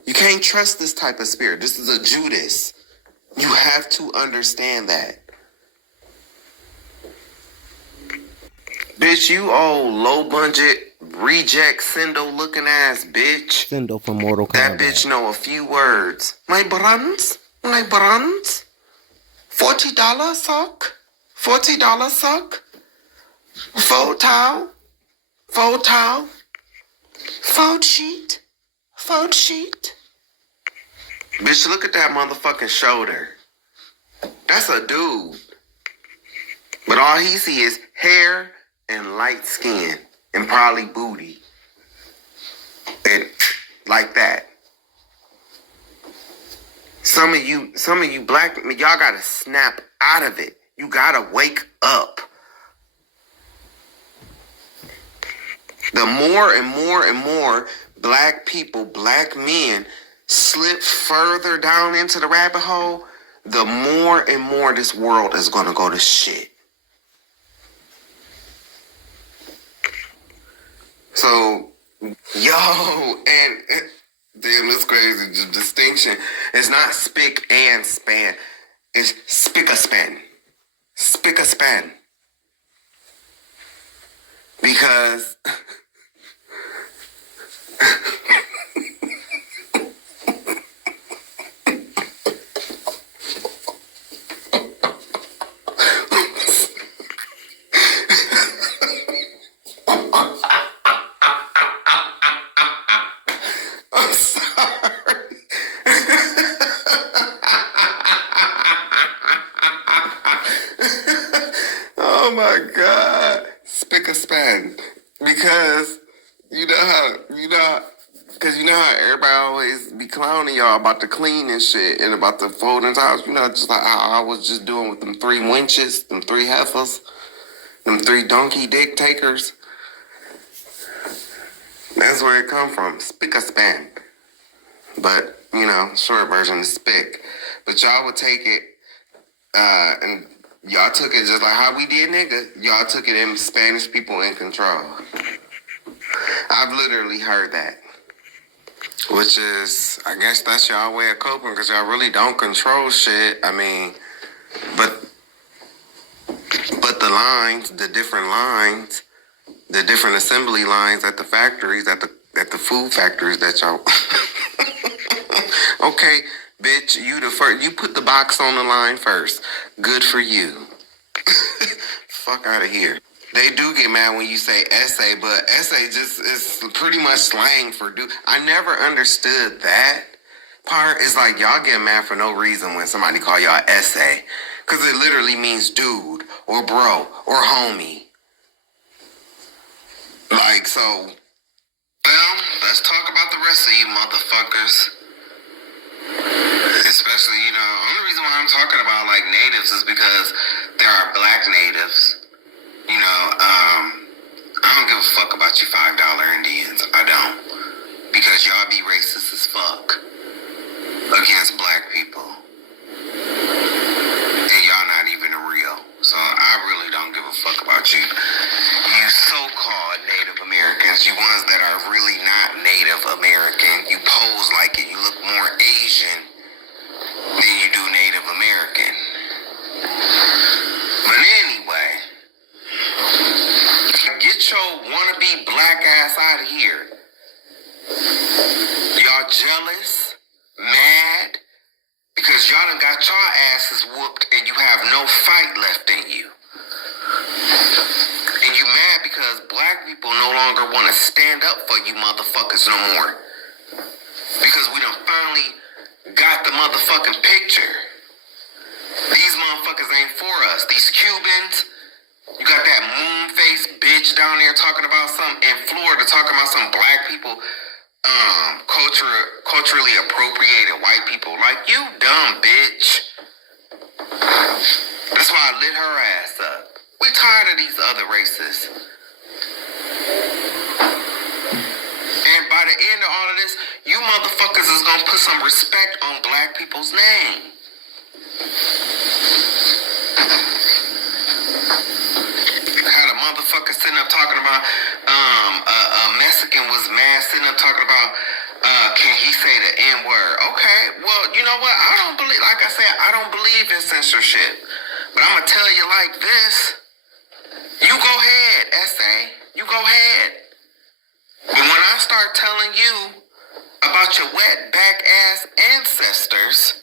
You can't trust this type of spirit. This is a Judas. You have to understand that. Bitch, you old low-budget, reject, Sendo looking ass bitch. Sendo from Mortal Kombat. That bitch know a few words. My brands? $40 sock? $40 sock? Faux towel? Faux sheet? Bitch, look at that motherfucking shoulder. That's a dude. But all he see is hair and light skin and probably booty. And like that. Some of you black, y'all gotta snap out of it. You gotta wake up. The more and more black people, black men slip further down into the rabbit hole, the more and more this world is gonna go to shit. So, and damn, that's crazy. The distinction is not spick and span. It's spick a span. Spick a span. Because I'm sorry. Oh my God. Spick a span. Because you know how everybody always be clowning y'all about the clean and shit and about the folding towels. You know, just like how I was just doing with them 3 winches, them 3 heifers, them 3 donkey dick takers. That's where it come from. Spick a span. But, short version is spick. But y'all would take it, and y'all took it just like how we did, nigga. Y'all took it in Spanish people in control. I've literally heard that. Which is, I guess that's y'all way of coping because y'all really don't control shit. I mean, But the lines, the different assembly lines at the factories, at the food factories that y'all. Okay, bitch, you the first. You put the box on the line first. Good for you. Fuck out of here. They do get mad when you say essay, but essay just is pretty much slang for dude. I never understood that part. Is like y'all get mad for no reason when somebody call y'all essay, because it literally means dude or bro or homie. Like, so, well, let's talk about the rest of you motherfuckers. Especially, only reason why I'm talking about like natives is because there are black natives. I don't give a fuck about you $5 Indians. I don't. Because y'all be racist as fuck against black people. And y'all not even real. So I really don't give a fuck about you. You so-called Native Americans, you ones that are really not Native American. You pose like it. You look more Asian than you do Native American. But anyway, get your wannabe black ass out of here. Y'all jealous, mad, because y'all done got your asses whooped and you have no fight left in you. And you mad because black people no longer want to stand up for you motherfuckers no more. Because we done finally got the motherfucking picture. These motherfuckers ain't for us. These Cubans, you got that moon-faced bitch down there talking about some, in Florida, talking about some black people, culturally appropriated white people. Like, you dumb bitch. That's why I lit her ass up. We tired of these other races. And by the end of all of this, you motherfuckers is gonna put some respect on black people's name. Had a motherfucker sitting up talking about a Mexican was mad sitting up talking about can he say the N-word? Okay, well, you know what? I don't believe, like I said, I don't believe in censorship. But I'm gonna tell you like this. You go ahead, essay. You go ahead. But when I start telling you about your wet back ass ancestors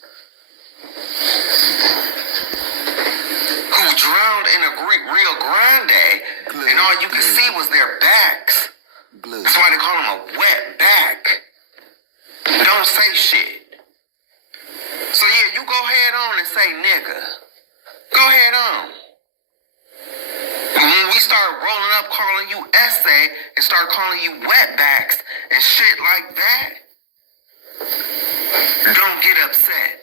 who drowned in a Rio Grande, and all you could see was their backs. That's why they call them a wet back. Don't say shit. So yeah, you go ahead on and say nigga. Go ahead on. And when we start rolling up calling you essay and start calling you wetbacks and shit like that, don't get upset.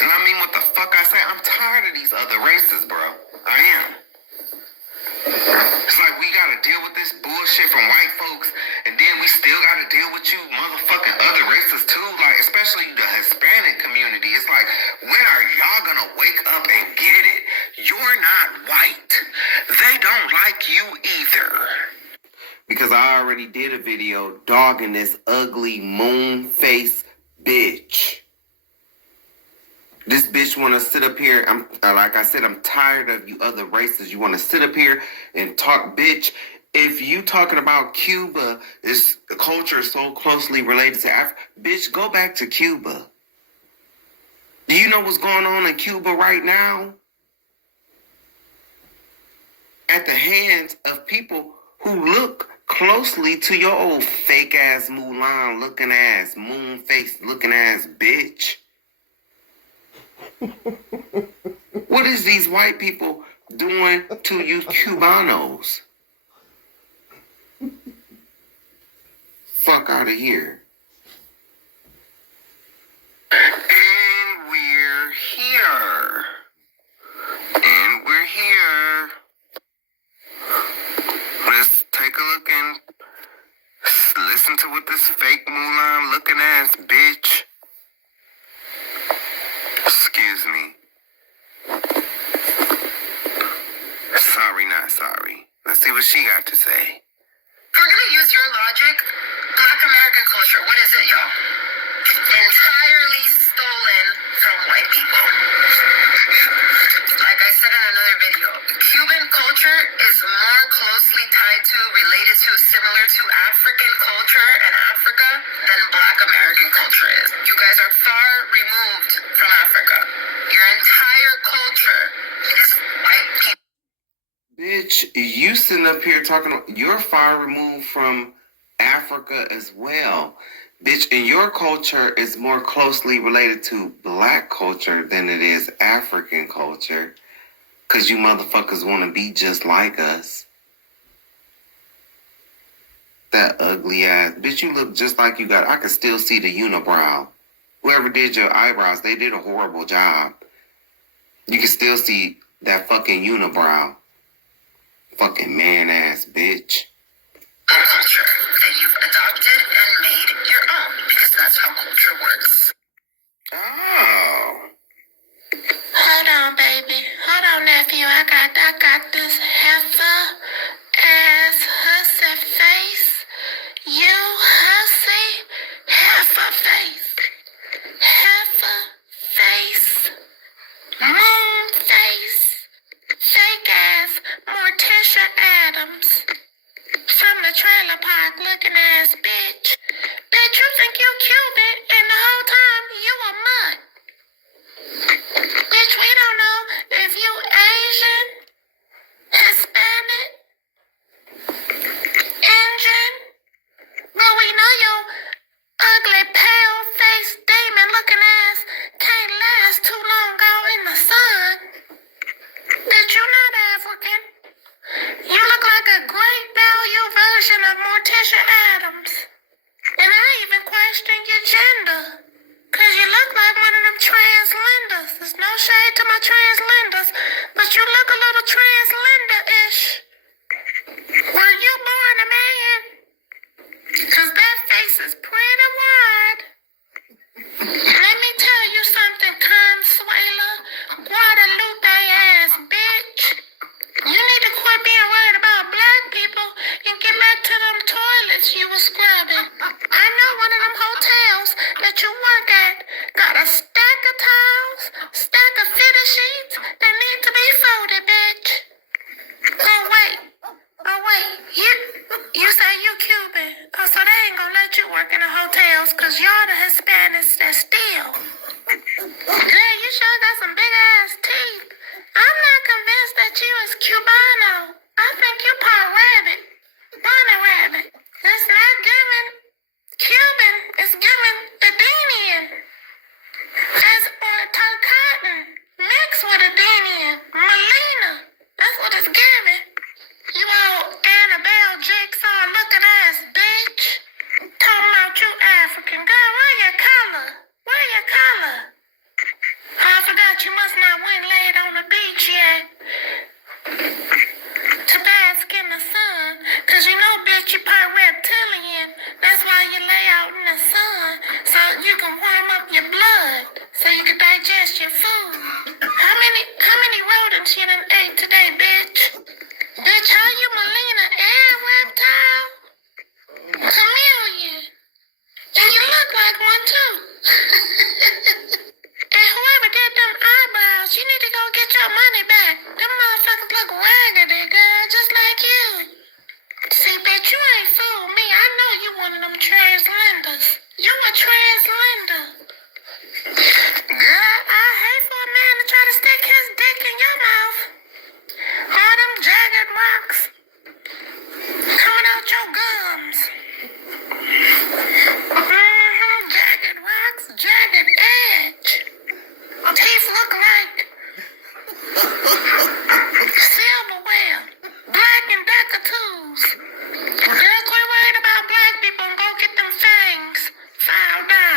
And I mean what the fuck I say. I'm tired of these other races, bro. I am. It's like we gotta deal with this bullshit from white folks, and then we still gotta deal with you motherfucking other races too, like especially the Hispanic community. It's like, when are y'all gonna wake up and get it? You're not white. They don't like you either. Because I already did a video dogging this ugly moon-faced bitch. This bitch want to sit up here. Like I said, I'm tired of you other races. You want to sit up here and talk, bitch. If you talking about Cuba, this culture is so closely related to Africa, bitch, go back to Cuba. Do you know what's going on in Cuba right now? At the hands of people who look closely to your old fake ass Mulan looking ass, moon face looking ass bitch. What is these white people doing to you Cubanos? Fuck out of here. And we're here. And we're here. Let's take a look and listen to what this fake Mulan looking ass bitch. Excuse me. Sorry, not sorry. Let's see what she got to say. If we're gonna use your logic, Black American culture, what is it, y'all? Entirely stolen from white white people. Like I said in another video, Cuban culture is more closely tied to, related to, similar to African culture in Africa than Black American culture is. You guys are far removed from Africa. Your entire culture is white people. Bitch, you sitting up here talking, you're far removed from Africa as well. Bitch, and your culture is more closely related to Black culture than it is African culture. Because you motherfuckers want to be just like us. That ugly ass. Bitch, you look just like you got. I can still see the unibrow. Whoever did your eyebrows, they did a horrible job. You can still see that fucking unibrow. Fucking man ass bitch. Culture that you've adopted and made your own, because that's how culture works. Oh. Hold on, baby. Hold on, nephew. I got this heifer ass hussy face. You hussy heifer face. Heifer face. Moon face. Fake ass Morticia Adams. From the trailer park looking ass bitch. Bitch, you think you Cuban and the whole time you a mutt. Bitch, we don't know if you Asian, Hispanic, Indian, but we know your ugly, pale-faced, demon-looking ass can't last too long out in the sun. Bitch, you not African. You look like a great value version of Morticia Adams. And I even question your gender. Cause you look like one of them translenders. There's no shade to my translenders, but you look a little translender-ish. Were you born a man? Cause that face is pretty wide. Let me tell you something, Consuela, Guadalupe ass bitch. You need to quit being worried about Black people and get back to them toilets you were scrubbing. I know one of them hotels that you work at got a stack of towels, stack of fitted sheets that need to be folded, bitch. Oh wait, you say you Cuban, so they ain't gonna let you work in the hotels, cause you're the Hispanics that steal. Girl, you sure got some big ass teeth. I'm not convinced that you is Cubano. I think you part rabbit, bunny rabbit. It's not giving Cuban, it's giving Adenian. It's Tarkatan mixed with Adenian. Melina, that's what it's giving. You old Annabelle Jigsaw looking ass bitch. Talking about you African. Girl, where your color? Where your color? I forgot you must not went laid on the beach yet. To bask in the sun. Cause you know, bitch, you part reptilian. That's why you lay out in the sun. So you can warm up your blood. So you can digest your food. How many rodents you done ate today, bitch? Bitch, how you Melina and reptile? Chameleon. And you look like one too. And whoever did them eyebrows, you need to go get your money back. Them motherfuckers look raggedy, girl, just like you. See, bitch, you ain't fooled me. I know you one of them translenders. You a translender. Girl, I hate for a man to try to stick his dick in your mouth. All them jagged rocks coming out your gums. Jagged rocks, jagged edge. Teeth look like silverware, black and decatous. Girl, quit worried about Black people and go get them fangs filed down.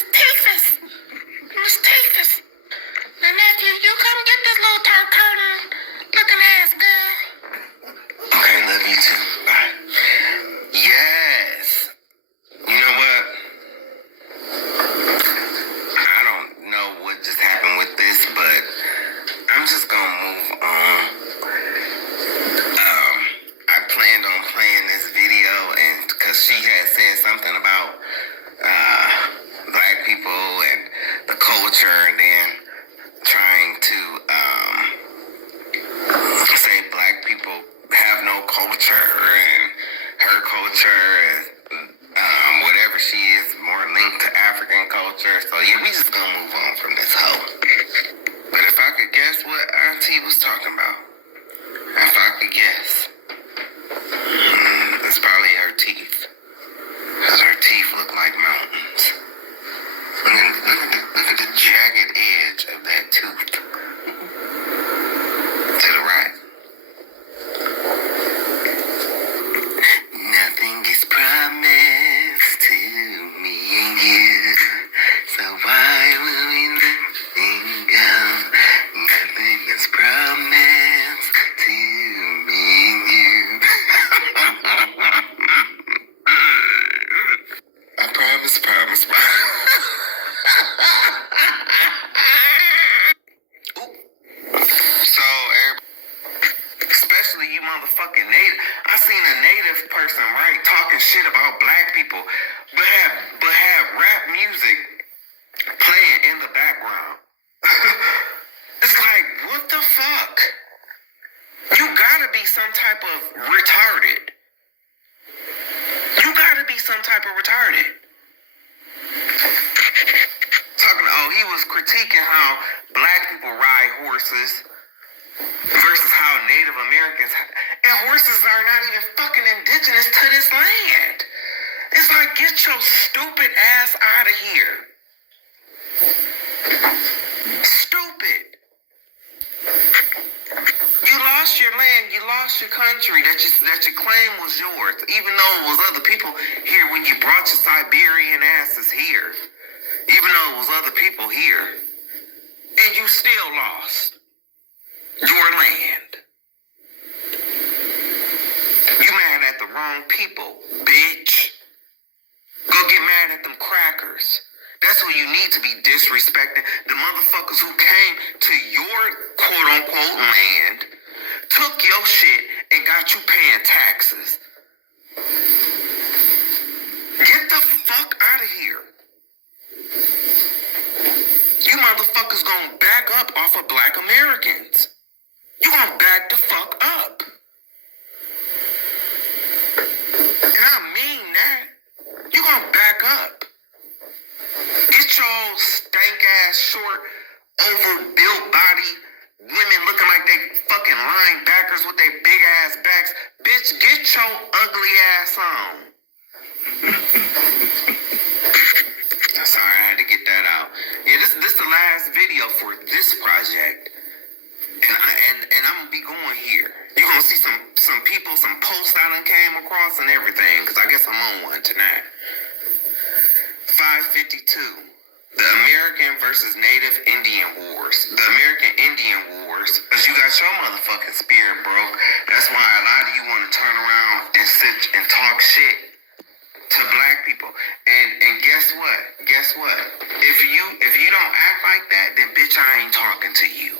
Miss Teefus. Miss Teefus. Now, nephew, you come get this little curtain looking ass girl. Okay, love you too. Bye. Yes. You know what? I don't know what just happened with this, but I'm just gonna move on. I planned on playing this video, and because she had said something about black people and the culture, and then trying to say black people have no culture, and her culture is whatever she is more linked to African culture. So yeah, we just gonna move on from this hoe. But if I could guess what Auntie was talking about, if I could guess, it's probably her teeth. Because her teeth look like mountains. Look at the jagged edge of that tooth. To the right. Nothing is promised to me and you. So why will we let things go? Nothing is promised to me and you. I promise. So, especially you motherfucking native. I seen a native person, right, talking shit about black people, but have rap music playing in the background. It's like, what the fuck? You gotta be some type of retarded. He was critiquing how black people ride horses versus how Native Americans, and horses are not even fucking indigenous to this land. It's like, get your stupid ass out of here. Stupid. You lost your land, you lost your country that you claim was yours, even though it was other people here when you brought your Siberian asses here. Even though it was other people here. And you still lost your land. You mad at the wrong people, bitch. Go get mad at them crackers. That's who you need to be disrespecting. The motherfuckers who came to your quote-unquote land, took your shit, and got you paying taxes. Get the fuck out of here. You motherfuckers gonna back up off of black Americans. You gonna back the fuck up. And I mean that. You gonna back up. Get your stank ass, short, overbuilt body, women looking like they fucking linebackers with their big ass backs. Bitch, get your ugly ass on. Sorry, I had to get that out. Yeah, this the last video for this project. And I'm gonna be going here. You're gonna see some people, some posts I done came across and everything, because I guess I'm on one tonight. 552. The American versus Native Indian Wars. The American Indian Wars. Because you got your motherfucking spirit broke. That's why a lot of you want to turn around and sit and talk shit to black people. And guess what? If you don't act like that, then bitch, I ain't talking to you.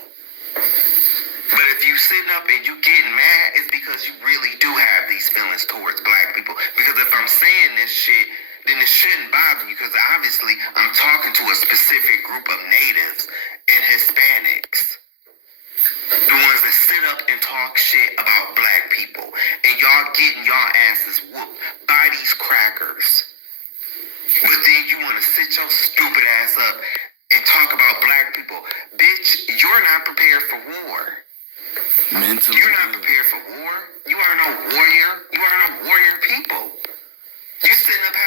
But if you sitting up and you getting mad, it's because you really do have these feelings towards black people. Because if I'm saying this shit, then it shouldn't bother you, because obviously I'm talking to a specific group of natives and Hispanics. The ones that sit up and talk shit about black people. And y'all getting y'all asses whooped by these crackers. But then you want to sit your stupid ass up and talk about black people. Bitch, you're not prepared for war. Mentally. You're not prepared for war. You are no warrior. You are no warrior people. You sitting up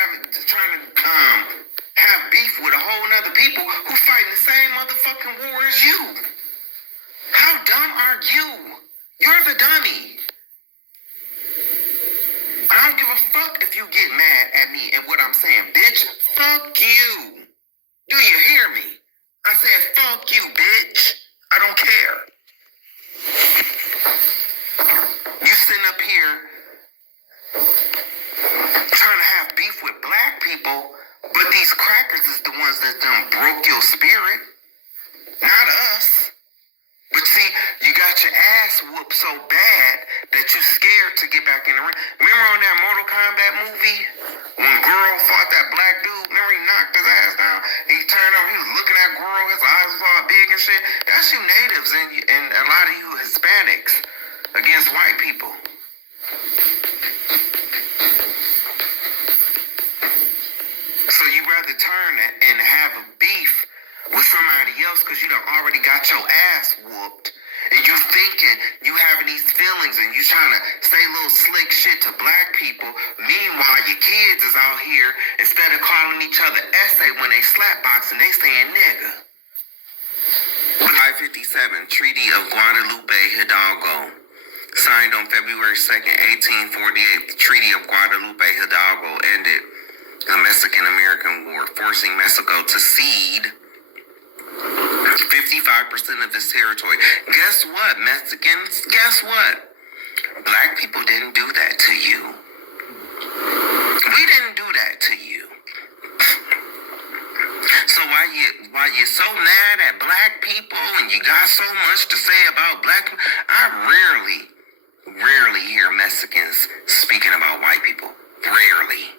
trying to have beef with a whole nother people who fighting the same motherfucking war as you. How dumb are you? You're the dummy. I don't give a fuck if you get mad at me and what I'm saying. Bitch, fuck you. ones that done broke your spirit, not us. But see, you got your ass whooped so bad that you scared to get back in the ring. Remember on that Mortal Kombat movie when Girl fought that black dude? Remember he knocked his ass down? He turned over, he was looking at Girl, his eyes was all big and shit. That's you natives and a lot of you Hispanics against white people. So you rather turn and have a beef with somebody else because you done already got your ass whooped and you thinking you having these feelings and you trying to say little slick shit to black people. Meanwhile, your kids is out here, instead of calling each other essay when they slapboxing, they saying nigga. 557, Treaty of Guadalupe Hidalgo. Signed on February 2nd, 1848, the Treaty of Guadalupe Hidalgo ended the Mexican-American War, forcing Mexico to cede 55% of this territory. Guess what, Mexicans? Guess what? Black people didn't do that to you. We didn't do that to you. So while you're so mad at black people and you got so much to say about black people, I rarely hear Mexicans speaking about white people. Rarely.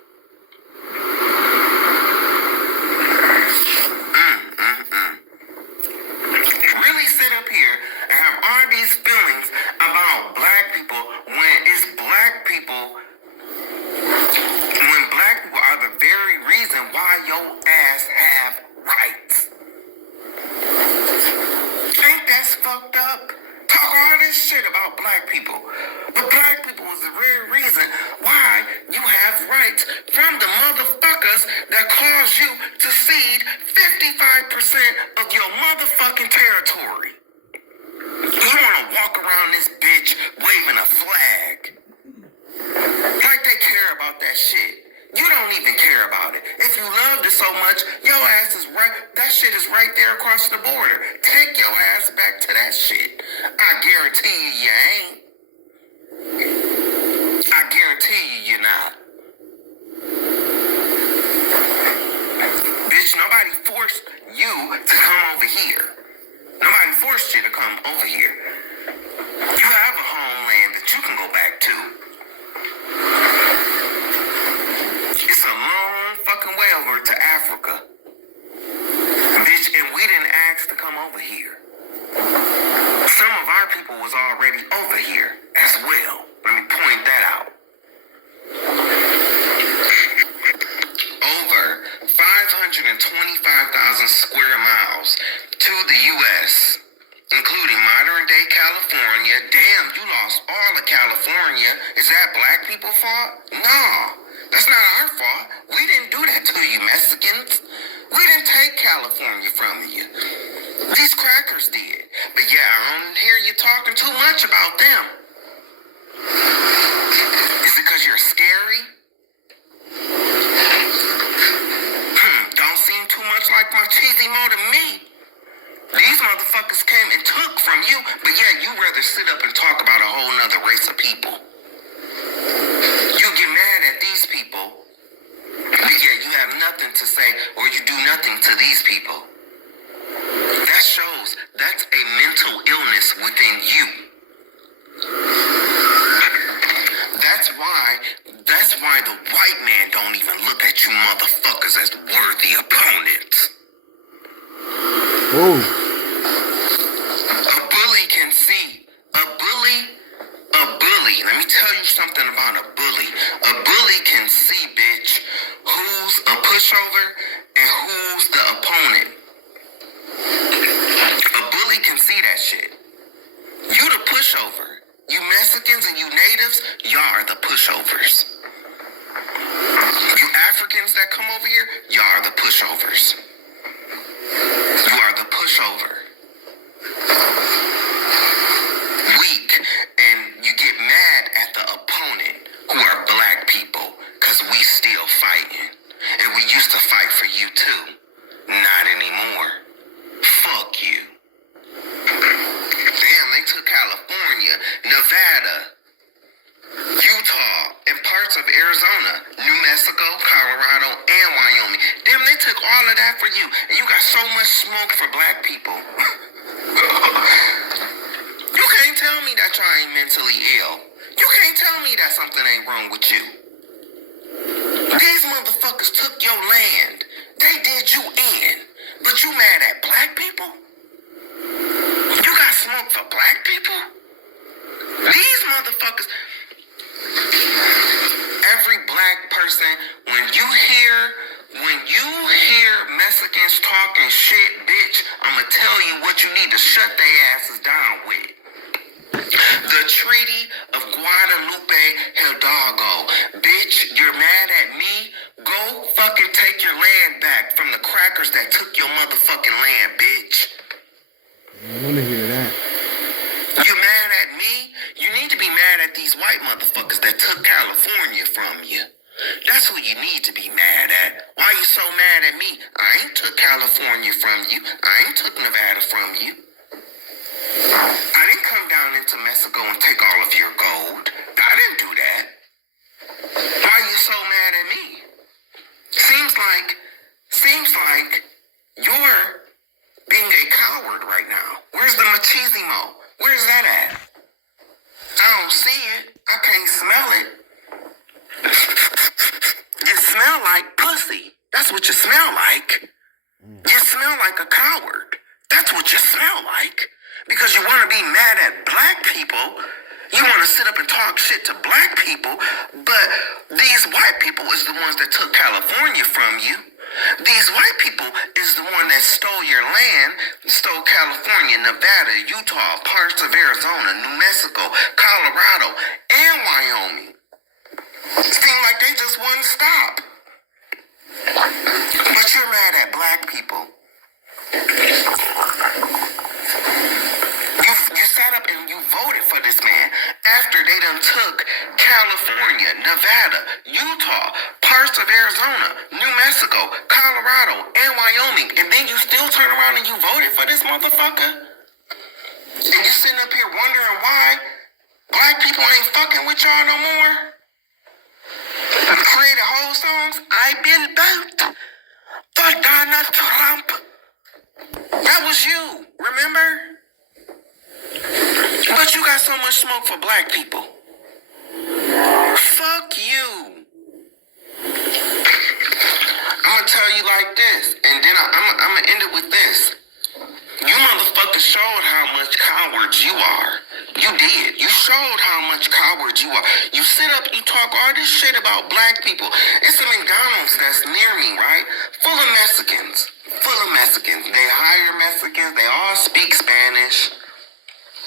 Really sit up here and have all these feelings about black people when it's black people, when black people are the very reason why your ass have rights. Think that's fucked up? Talk all this shit about black people. But black people is the very reason why you have rights from the motherfuckers that caused you to cede 55% of your motherfucking territory. You wanna walk around this bitch waving a flag like they care about that shit. You don't even care about it. If you loved it so much, your ass is right. That shit is right there across the border. Take your ass back to that shit. I guarantee you ain't. I guarantee you're not. Bitch, nobody forced you to come over here. Nobody forced you to come over here. You have a homeland that you can go back to. It's a long fucking way over to Africa. Bitch, and we didn't ask to come over here. Some of our people was already over here as well. Let me point that out. Over 525,000 square miles to the U.S., including modern-day California. Damn, you lost all of California. Is that black people's fault? No, that's not our fault. We didn't do that to you, Mexicans. We didn't take California from you. These crackers did. But yeah, I don't hear you talking too much about them. Is it because you're scary? Don't seem too much like my cheesy mo to me. These motherfuckers came and took from you, but yeah, you rather sit up and talk about a whole nother race of people. You get mad at these people, but yeah, you have nothing to say or you do nothing to these people. That shows that's a mental illness within you. That's why the white man don't even look at you motherfuckers as worthy opponents. Ooh. A bully can see. A bully. Let me tell you something about a bully. A bully can see, bitch, who's a pushover and who's the opponent. A bully can see that shit. You the pushover. You Mexicans and you natives, y'all are the pushovers. You Africans that come over here, y'all are the pushovers. You are the pushovers. of that for you. And you got so much smoke for black people. You can't tell me that y'all ain't mentally ill. You can't tell me that something ain't wrong with you. These motherfuckers took your land. They did you in. But you mad at black people? You got smoke for black people? These motherfuckers... Every black person, when you hear Mexicans talking shit, bitch, I'ma tell you what you need to shut their asses down with. The Treaty of Guadalupe Hidalgo. Bitch, you're mad at me? Go fucking take your land back from the crackers that took your motherfucking land, bitch. I want to hear that. You mad at me? You need to be mad at these white motherfuckers that took California from you. That's who you need to be mad at. Why you so mad at me? I ain't took California from you. I ain't took Nevada from you. I didn't come down into Mexico and take all of your gold. I didn't do that. Why you so mad at me? Seems like you're being a coward right now. Where's the machismo? Where's that at? I don't see it. I can't smell it. You smell like pussy. That's what you smell like. You smell like a coward. That's what you smell like. Because you want to be mad at black people. You want to sit up and talk shit to black people. But these white people is the ones that took California from you. These white people is the one that stole your land, stole California, Nevada, Utah, parts of Arizona, New Mexico, Colorado, and Wyoming. Seem like they just wouldn't stop. But you're mad at black people. You sat up and you voted for this man after they done took California, Nevada, Utah, parts of Arizona, New Mexico, Colorado, and Wyoming, and then you still turn around and you voted for this motherfucker? And you sitting up here wondering why black people ain't fucking with y'all no more? Created whole songs. I been vote for Donald Trump. That was you, remember? But you got so much smoke for black people. Fuck you. I'm gonna tell you like this, and then I'm gonna end it with this. You motherfuckers showed how much cowards you are. You did. You showed how much cowards you are. You sit up, you talk all this shit about black people. It's a McDonald's that's near me, right? Full of Mexicans. Full of Mexicans. They hire Mexicans. They all speak Spanish.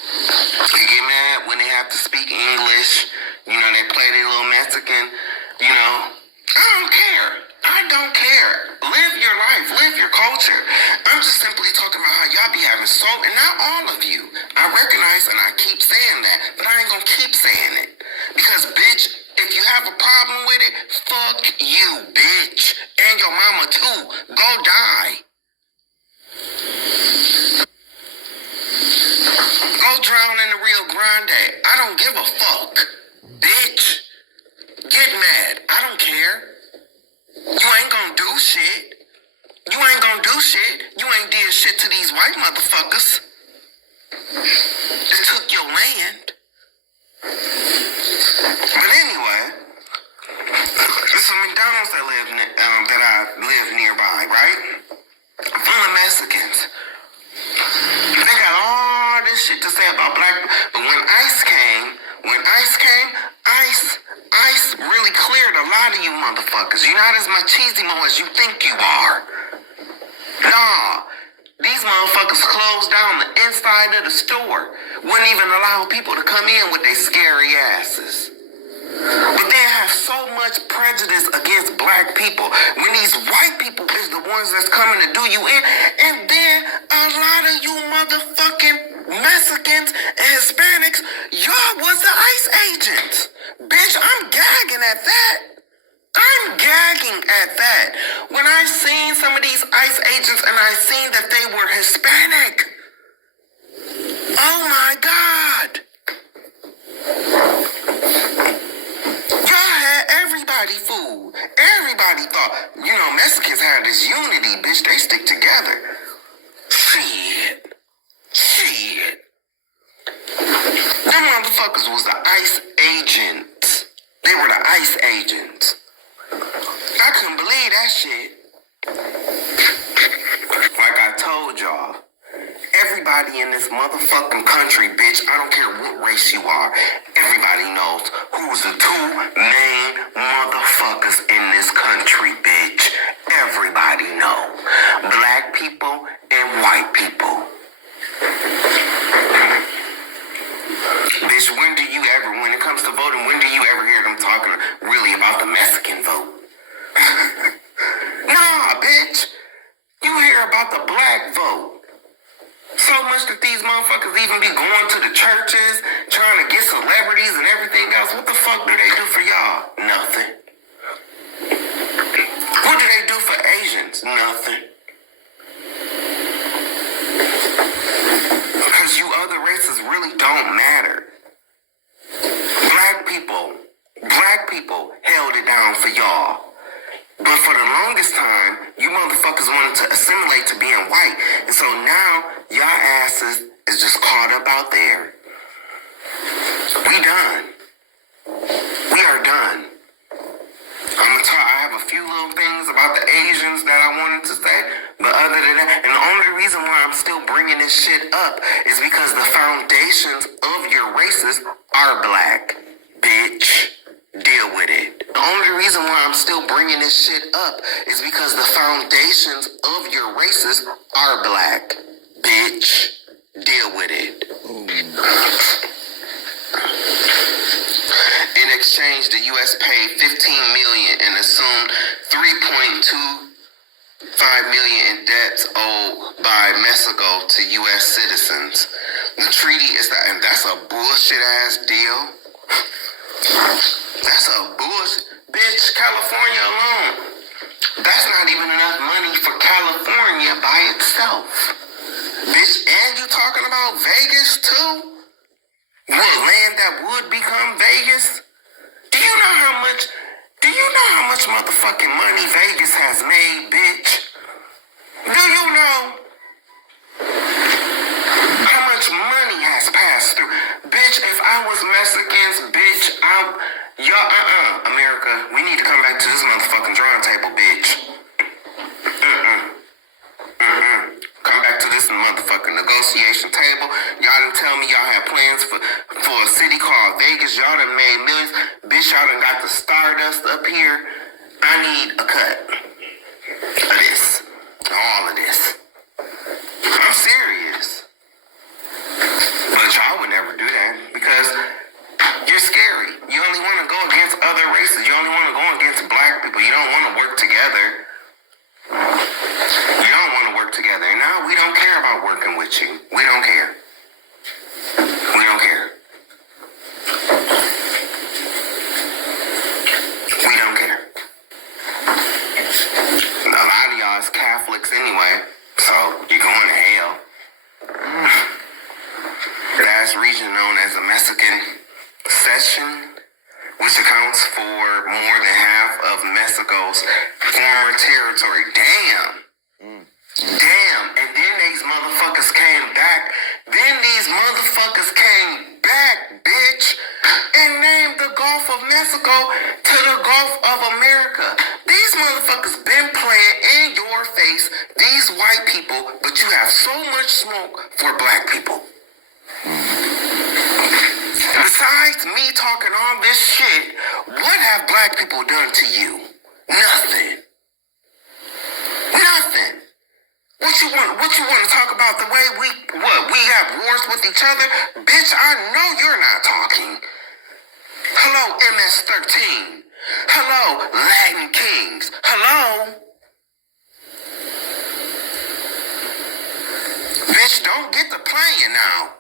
They get mad when they have to speak English. You know, they play their little Mexican. You know, I don't care. I don't care. Live your life. Live your culture. I'm just simply talking about how y'all be having so, and not all of you. I recognize and I keep saying that, but I ain't gonna keep saying it. Because, bitch, if you have a problem with it, fuck you, bitch. And your mama, too. Go die. Go drown in the Rio Grande. I don't give a fuck. Bitch. Get mad. I don't care. You ain't gonna do shit. You ain't gonna do shit. You ain't did shit to these white motherfuckers that took your land. But anyway, there's some McDonald's that I live nearby, right? Full of Mexicans. They got all this shit to say about black people. But when ICE came, ICE really cleared a lot of you motherfuckers. You're not as machismo as you think you are. Nah, these motherfuckers closed down the inside of the store. Wouldn't even allow people to come in with their scary asses. But they have so much prejudice against black people when these white people is the ones that's coming to do you in. And then a lot of you motherfucking Mexicans and Hispanics, y'all was the ICE agents. Bitch, I'm gagging at that. I'm gagging at that. When I seen some of these ICE agents and I seen that they were Hispanic. Oh my God. Y'all had everybody fooled. Everybody thought, Mexicans had this unity, bitch. They stick together. Shit. Them motherfuckers was the ICE agents. They were the ICE agents. I couldn't believe that shit. Like I told y'all, everybody in this motherfucking country, bitch, I don't care what race you are, everybody knows who's the two main motherfuckers in this country, bitch. Everybody know. Black people and white people. Bitch, when it comes to voting, when do you ever hear them talking really about the Mexican vote? Nah, bitch. You hear about the black vote. So much that these motherfuckers even be going to the churches, trying to get celebrities and everything else. What the fuck do they do for y'all? Nothing. What do they do for Asians? Nothing. Because you other races really don't matter. Black people held it down for y'all. But for the longest time, you motherfuckers wanted to assimilate to being white. And so now, y'all asses is just caught up out there. We done. We are done. I have a few little things about the Asians that I wanted to say. But other than that, and the only reason why I'm still bringing this shit up is because the foundations of your races are black. Bitch. Deal with it. The only reason why I'm still bringing this shit up is because the foundations of your races are black. Bitch, deal with it. In exchange, the U.S. paid $15 million and assumed $3.25 million in debts owed by Mexico to U.S. citizens. The treaty is that, and that's a bullshit ass deal. That's a bullshit. Bitch, California alone. That's not even enough money for California by itself. Bitch, and you talking about Vegas too? What, land that would become Vegas? Do you know how much motherfucking money Vegas has made, bitch? Do you know how much money has passed through? Bitch, if I was Mexicans, bitch, America, we need to come back to this motherfucking drawing table, bitch. Come back to this motherfucking negotiation table. Y'all done tell me y'all had plans for a city called Vegas. Y'all done made millions. Bitch, y'all done got the Stardust up here. I need a cut of this. All of this. I'm serious. But y'all would never do that because you're scary. You only want to go against other races. You only want to go against black people. You don't want to work together. You don't want to work together. And now we don't care about working with you. We don't care. We don't care. We don't care. A lot of y'all is Catholics anyway, so you're going to hell. Last region known as the Mexican Cession, which accounts for more than half of Mexico's former territory. Damn. And then these motherfuckers came back. Bitch, and named the Gulf of Mexico to the Gulf of America. These motherfuckers been playing in your face, these white people, but you have so much smoke for black people. Besides me talking all this shit, what have black people done to you? Nothing. What you want to talk about the way we have wars with each other? Bitch, I know you're not talking. Hello, MS-13. Hello, Latin Kings. Hello? Bitch, don't get to playing now.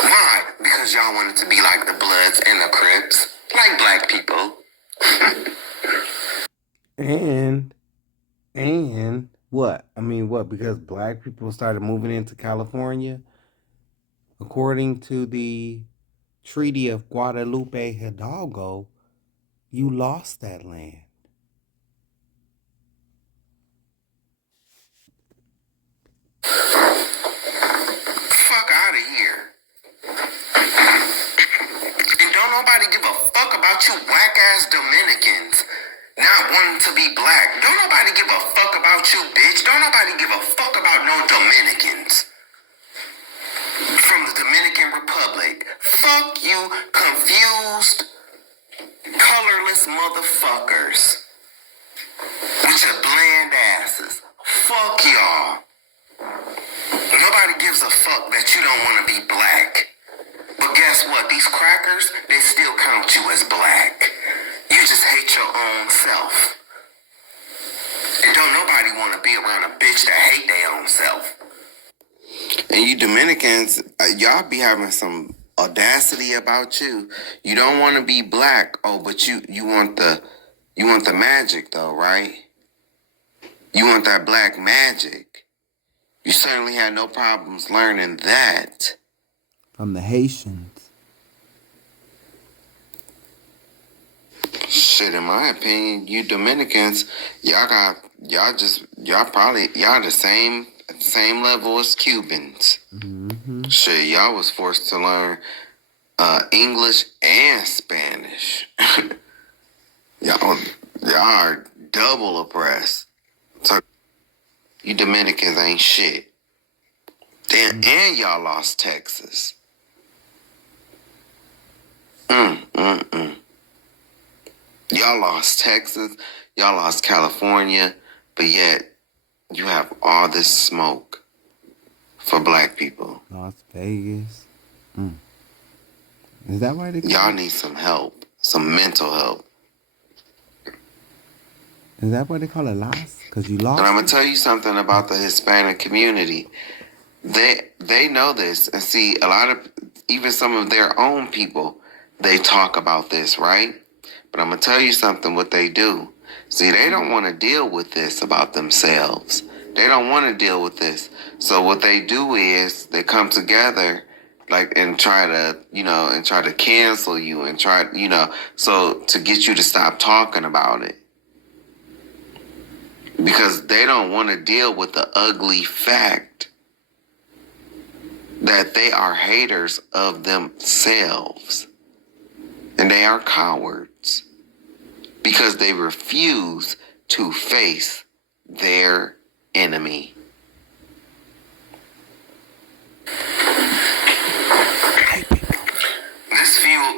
Why? Because y'all wanted to be like the Bloods and the Crips. Like black people. And what? What? Because black people started moving into California? According to the Treaty of Guadalupe Hidalgo, You lost that land. Fuck out of here. And don't nobody give a fuck about you whack-ass Dominicans not wanting to be black. Don't nobody give a fuck about you, bitch. Don't nobody give a fuck about no Dominicans from the Dominican Republic. Fuck you, confused, colorless motherfuckers with your bland asses. Fuck y'all. Nobody gives a fuck that you don't want to be black. But guess what? These crackers, they still count you as black. You just hate your own self. And don't nobody want to be around a bitch that hate their own self. And you Dominicans, y'all be having some audacity about you. You don't want to be black. Oh, but you want the magic though, right? You want that black magic. You certainly had no problems learning that. From the Haitians. Shit, in my opinion, you Dominicans, y'all the same level as Cubans. Mm-hmm. Shit, y'all was forced to learn English and Spanish. y'all are double oppressed. So you Dominicans ain't shit. Damn, and y'all lost Texas. Y'all lost Texas, y'all lost California, but yet you have all this smoke for black people. Las Vegas. Is that why they call Y'all it? need some help, some mental help. Is that why they call it Las? Because you lost? And I'm going to tell you something about the Hispanic community. They know this, and see, a lot of, even some of their own people, they talk about this, right? But I'm going to tell you something, what they do. See, they don't want to deal with this about themselves. They don't want to deal with this. So what they do is they come together and try to cancel you and so to get you to stop talking about it. Because they don't want to deal with the ugly fact that they are haters of themselves. And they are cowards. Because they refuse to face their enemy.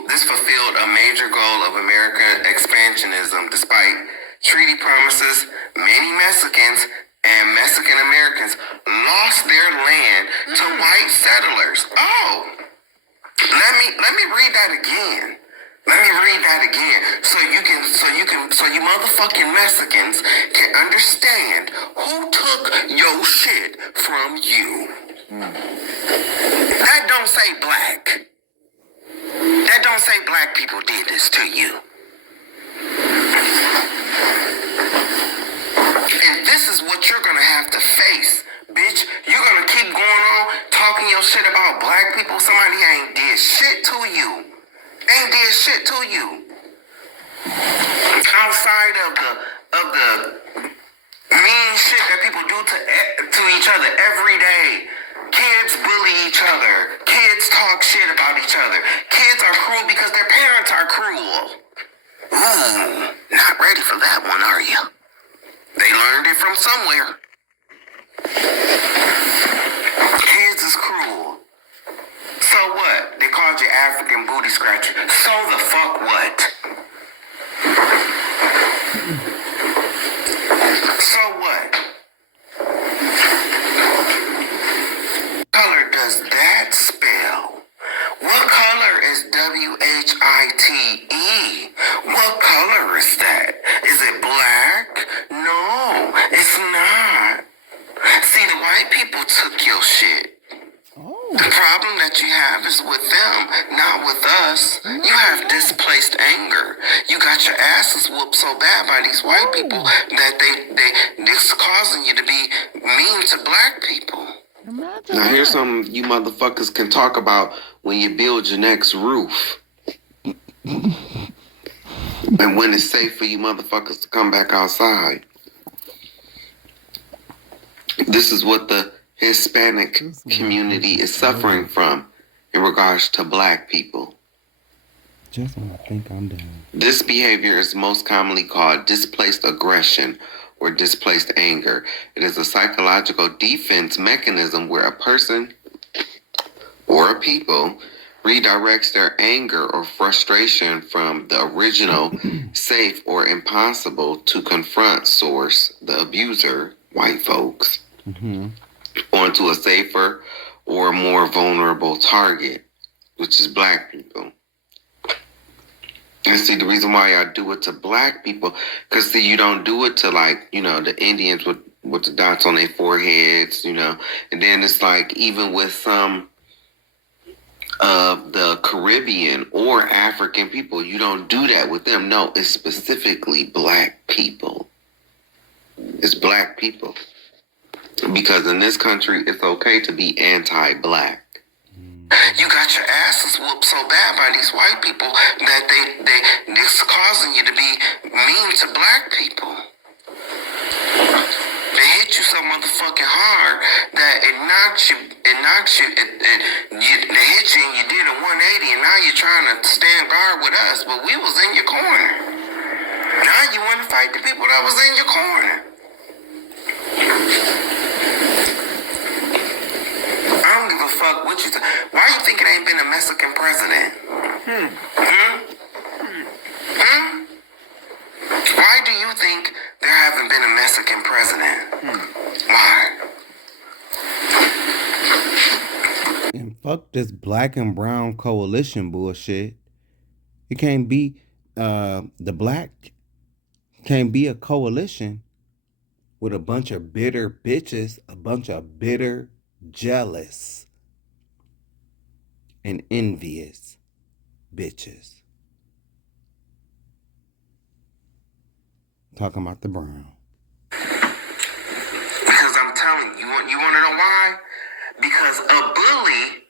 This fulfilled a major goal of American expansionism despite treaty promises. Many Mexicans and Mexican Americans lost their land to white settlers. Oh, let me read that again. Let me read that again, so you motherfucking Mexicans can understand who took your shit from you. That don't say black. That don't say black people did this to you. And this is what you're gonna have to face, bitch. You're gonna keep going on talking your shit about black people. Somebody ain't did shit to you. Ain't did shit to you. Outside of the mean shit that people do to each other every day. Kids bully each other. Kids talk shit about each other. Kids are cruel because their parents are cruel. Ooh, not ready for that one, are you? They learned it from somewhere. Kids is cruel. So what? They called you African booty scratcher. So the fuck what? So what? Color does that spell? What color is WHITE? What color is that? Is it black? No, it's not. See, the white people took your shit. The problem that you have is with them, not with us. You have displaced anger. You got your asses whooped so bad by these white people that it's causing you to be mean to black people. Now here's something you motherfuckers can talk about when you build your next roof. And when it's safe for you motherfuckers to come back outside. This is what the Hispanic community is suffering from in regards to black people. Just when I think I'm done. This behavior is most commonly called displaced aggression or displaced anger. It is a psychological defense mechanism where a person or a people redirects their anger or frustration from the original safe or impossible to confront source, the abuser, white folks, onto a safer or more vulnerable target, which is black people. And see, the reason why I do it to black people, because see, you don't do it to like, you know, the Indians with the dots on their foreheads, you know, and then it's like even with some of the Caribbean or African people, you don't do that with them. No, it's specifically black people. It's black people. Because in this country, it's okay to be anti-black. You got your asses whooped so bad by these white people that it's causing you to be mean to black people. They hit you so motherfucking hard that it knocks you, they hit you and you did a 180 and now you're trying to stand guard with us, but we was in your corner. Now you want to fight the people that was in your corner. I don't give a fuck what you why you think it ain't been a Mexican president? Why do you think there haven't been a Mexican president? Why? And fuck this black and brown coalition bullshit. It can't be the black can't be a coalition with a bunch of bitter bitches, a bunch of bitter, jealous, and envious bitches. Talking about the brown. Because I'm telling you, you want to know why? Because a bully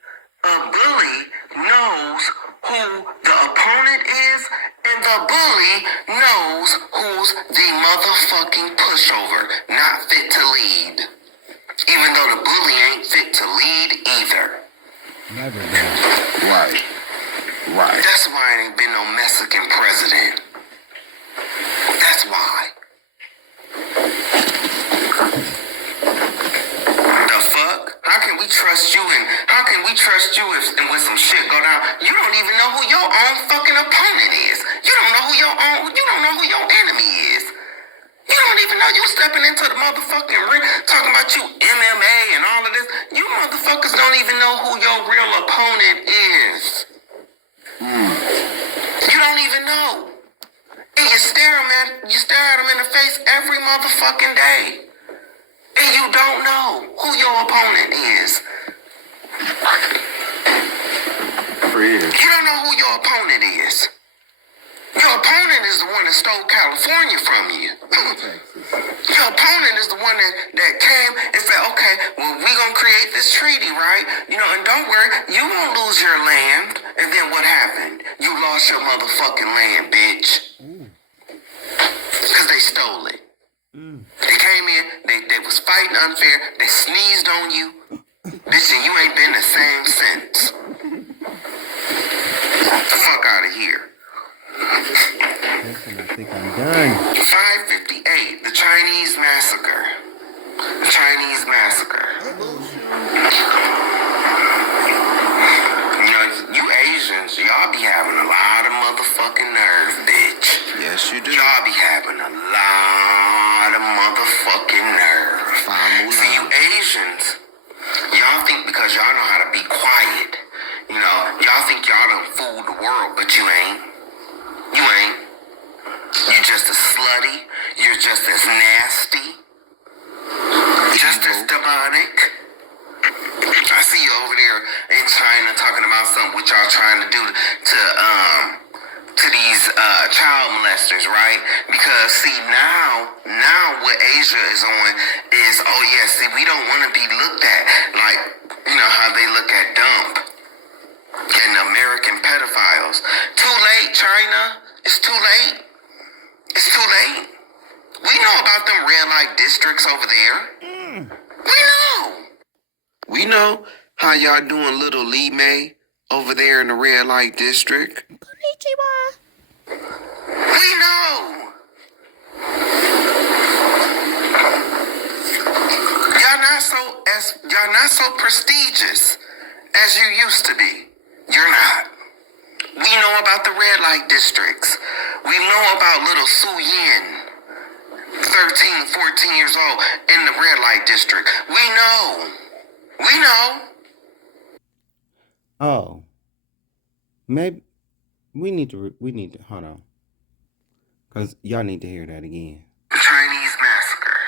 knows who the opponent is, and the bully knows who's the motherfucking pushover, not fit to lead. Even though the bully ain't fit to lead either. Never been. Right. That's why it ain't been no Mexican president. That's why. The fuck? How can we trust you if when some shit go down, you don't even know who your own fucking opponent is. You don't know who your enemy is. You don't even know you stepping into the motherfucking ring talking about you MMA and all of this. You motherfuckers don't even know who your real opponent is. You don't even know. And you stare at them in the face every motherfucking day. And you don't know who your opponent is. You don't know who your opponent is. Your opponent is the one that stole California from you. Your opponent is the one that came and said, okay, well, we gonna create this treaty, right? You know, and don't worry, you won't lose your land. And then what happened? You lost your motherfucking land, bitch. Because they stole it. They came in, they was fighting unfair, they sneezed on you. Bitch, and you ain't been the same since. Get the fuck out of here. Listen, I think I'm done. 558, the Chinese massacre. The Chinese massacre. You know, you Asians, y'all be having a lot of motherfucking nerve, bitch. Yes, you do. Y'all be having a lot of motherfucking nerve. See, you Asians, y'all think because y'all know how to be quiet, you know, y'all think y'all done fooled the world, but you ain't. You ain't. You're just as slutty. You're just as nasty. Just as demonic. I see you over there in China talking about something what y'all trying to do to these child molesters, right? Because see now what Asia is on is, oh yeah, see, we don't want to be looked at like, you know how they look at dump and American pedophiles. Too late, China. It's too late. It's too late. We know about them red light districts over there. We know how y'all doing little Lee May over there in the red light district. We know. Y'all not so prestigious as you used to be. You're not. We know about the red light districts. We know about little Su Yin, 13, 14 years old, in the red light district. We know. We know. Oh, maybe we need to hold on, cause y'all need to hear that again. Chinese massacre.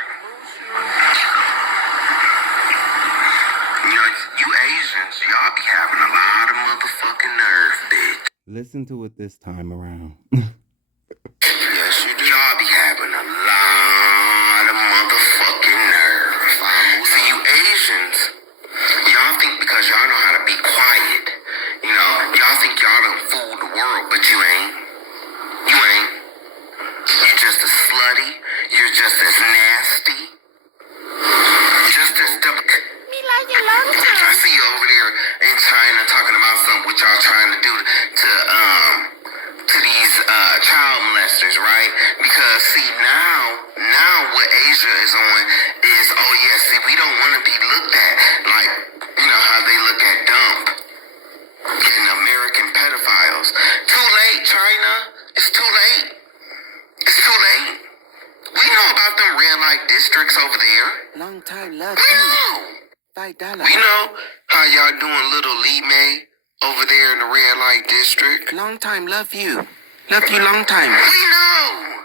You know, you Asians, y'all be having a lot of motherfucking nerve, bitch. Listen to it this time around. Yes, you do. Y'all be having a lot of motherfucking nerve. See, you Asians, y'all think because y'all know how to be quiet, you know, y'all think y'all done fooled the world, but you ain't. You ain't. You're just as slutty. You're just as nasty. Just as dumb. I see you over there in China talking about something what y'all trying to do to these child molesters, right? Because see now what Asia is on is, oh yeah, see, we don't want to be looked at like, you know, how they look at dump and American pedophiles. Too late, China. It's too late. It's too late. We know about them red light districts over there. Long time love. We know. $5. We know how y'all doing little Lee May over there in the red light district. Long time love you. Love you long time. We know.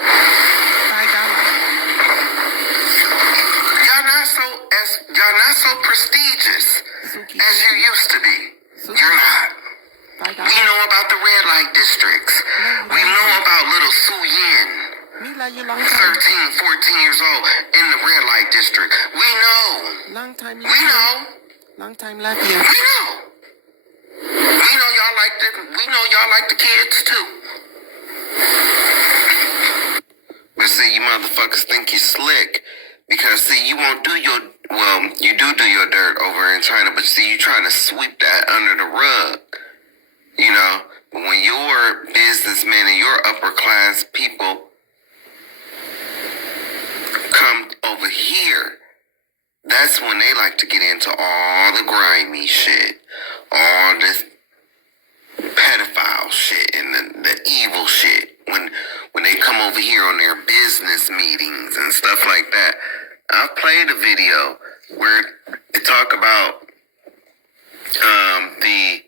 $5. Y'all not so prestigious as you used to be. You're not. We know about the red light districts. We know about little Su Yin, 13, 14 years old, in the red light district. We know. Long time love you. We know. Long time love you. We know. We know y'all like the kids too. But see, you motherfuckers think you slick. Because see, you won't do you do your dirt over in China, but see, you trying to sweep that under the rug. You know, but when your businessmen and your upper class people come over here, that's when they like to get into all the grimy shit, all this pedophile shit and the evil shit. When they come over here on their business meetings and stuff like that. I played a video where they talk about the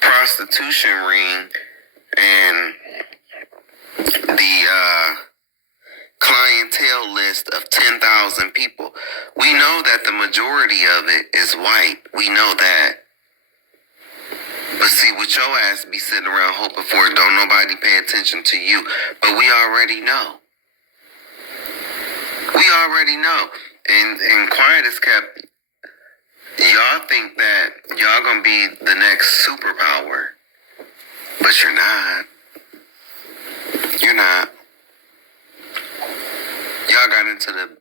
prostitution ring and the clientele list of 10,000 people. We know that the majority of it is white. We know that. But see, with your ass be sitting around hoping for it, don't nobody pay attention to you. But we already know. We already know. And quiet is kept. Y'all think that y'all gonna be the next superpower. But you're not. You're not. Y'all got into the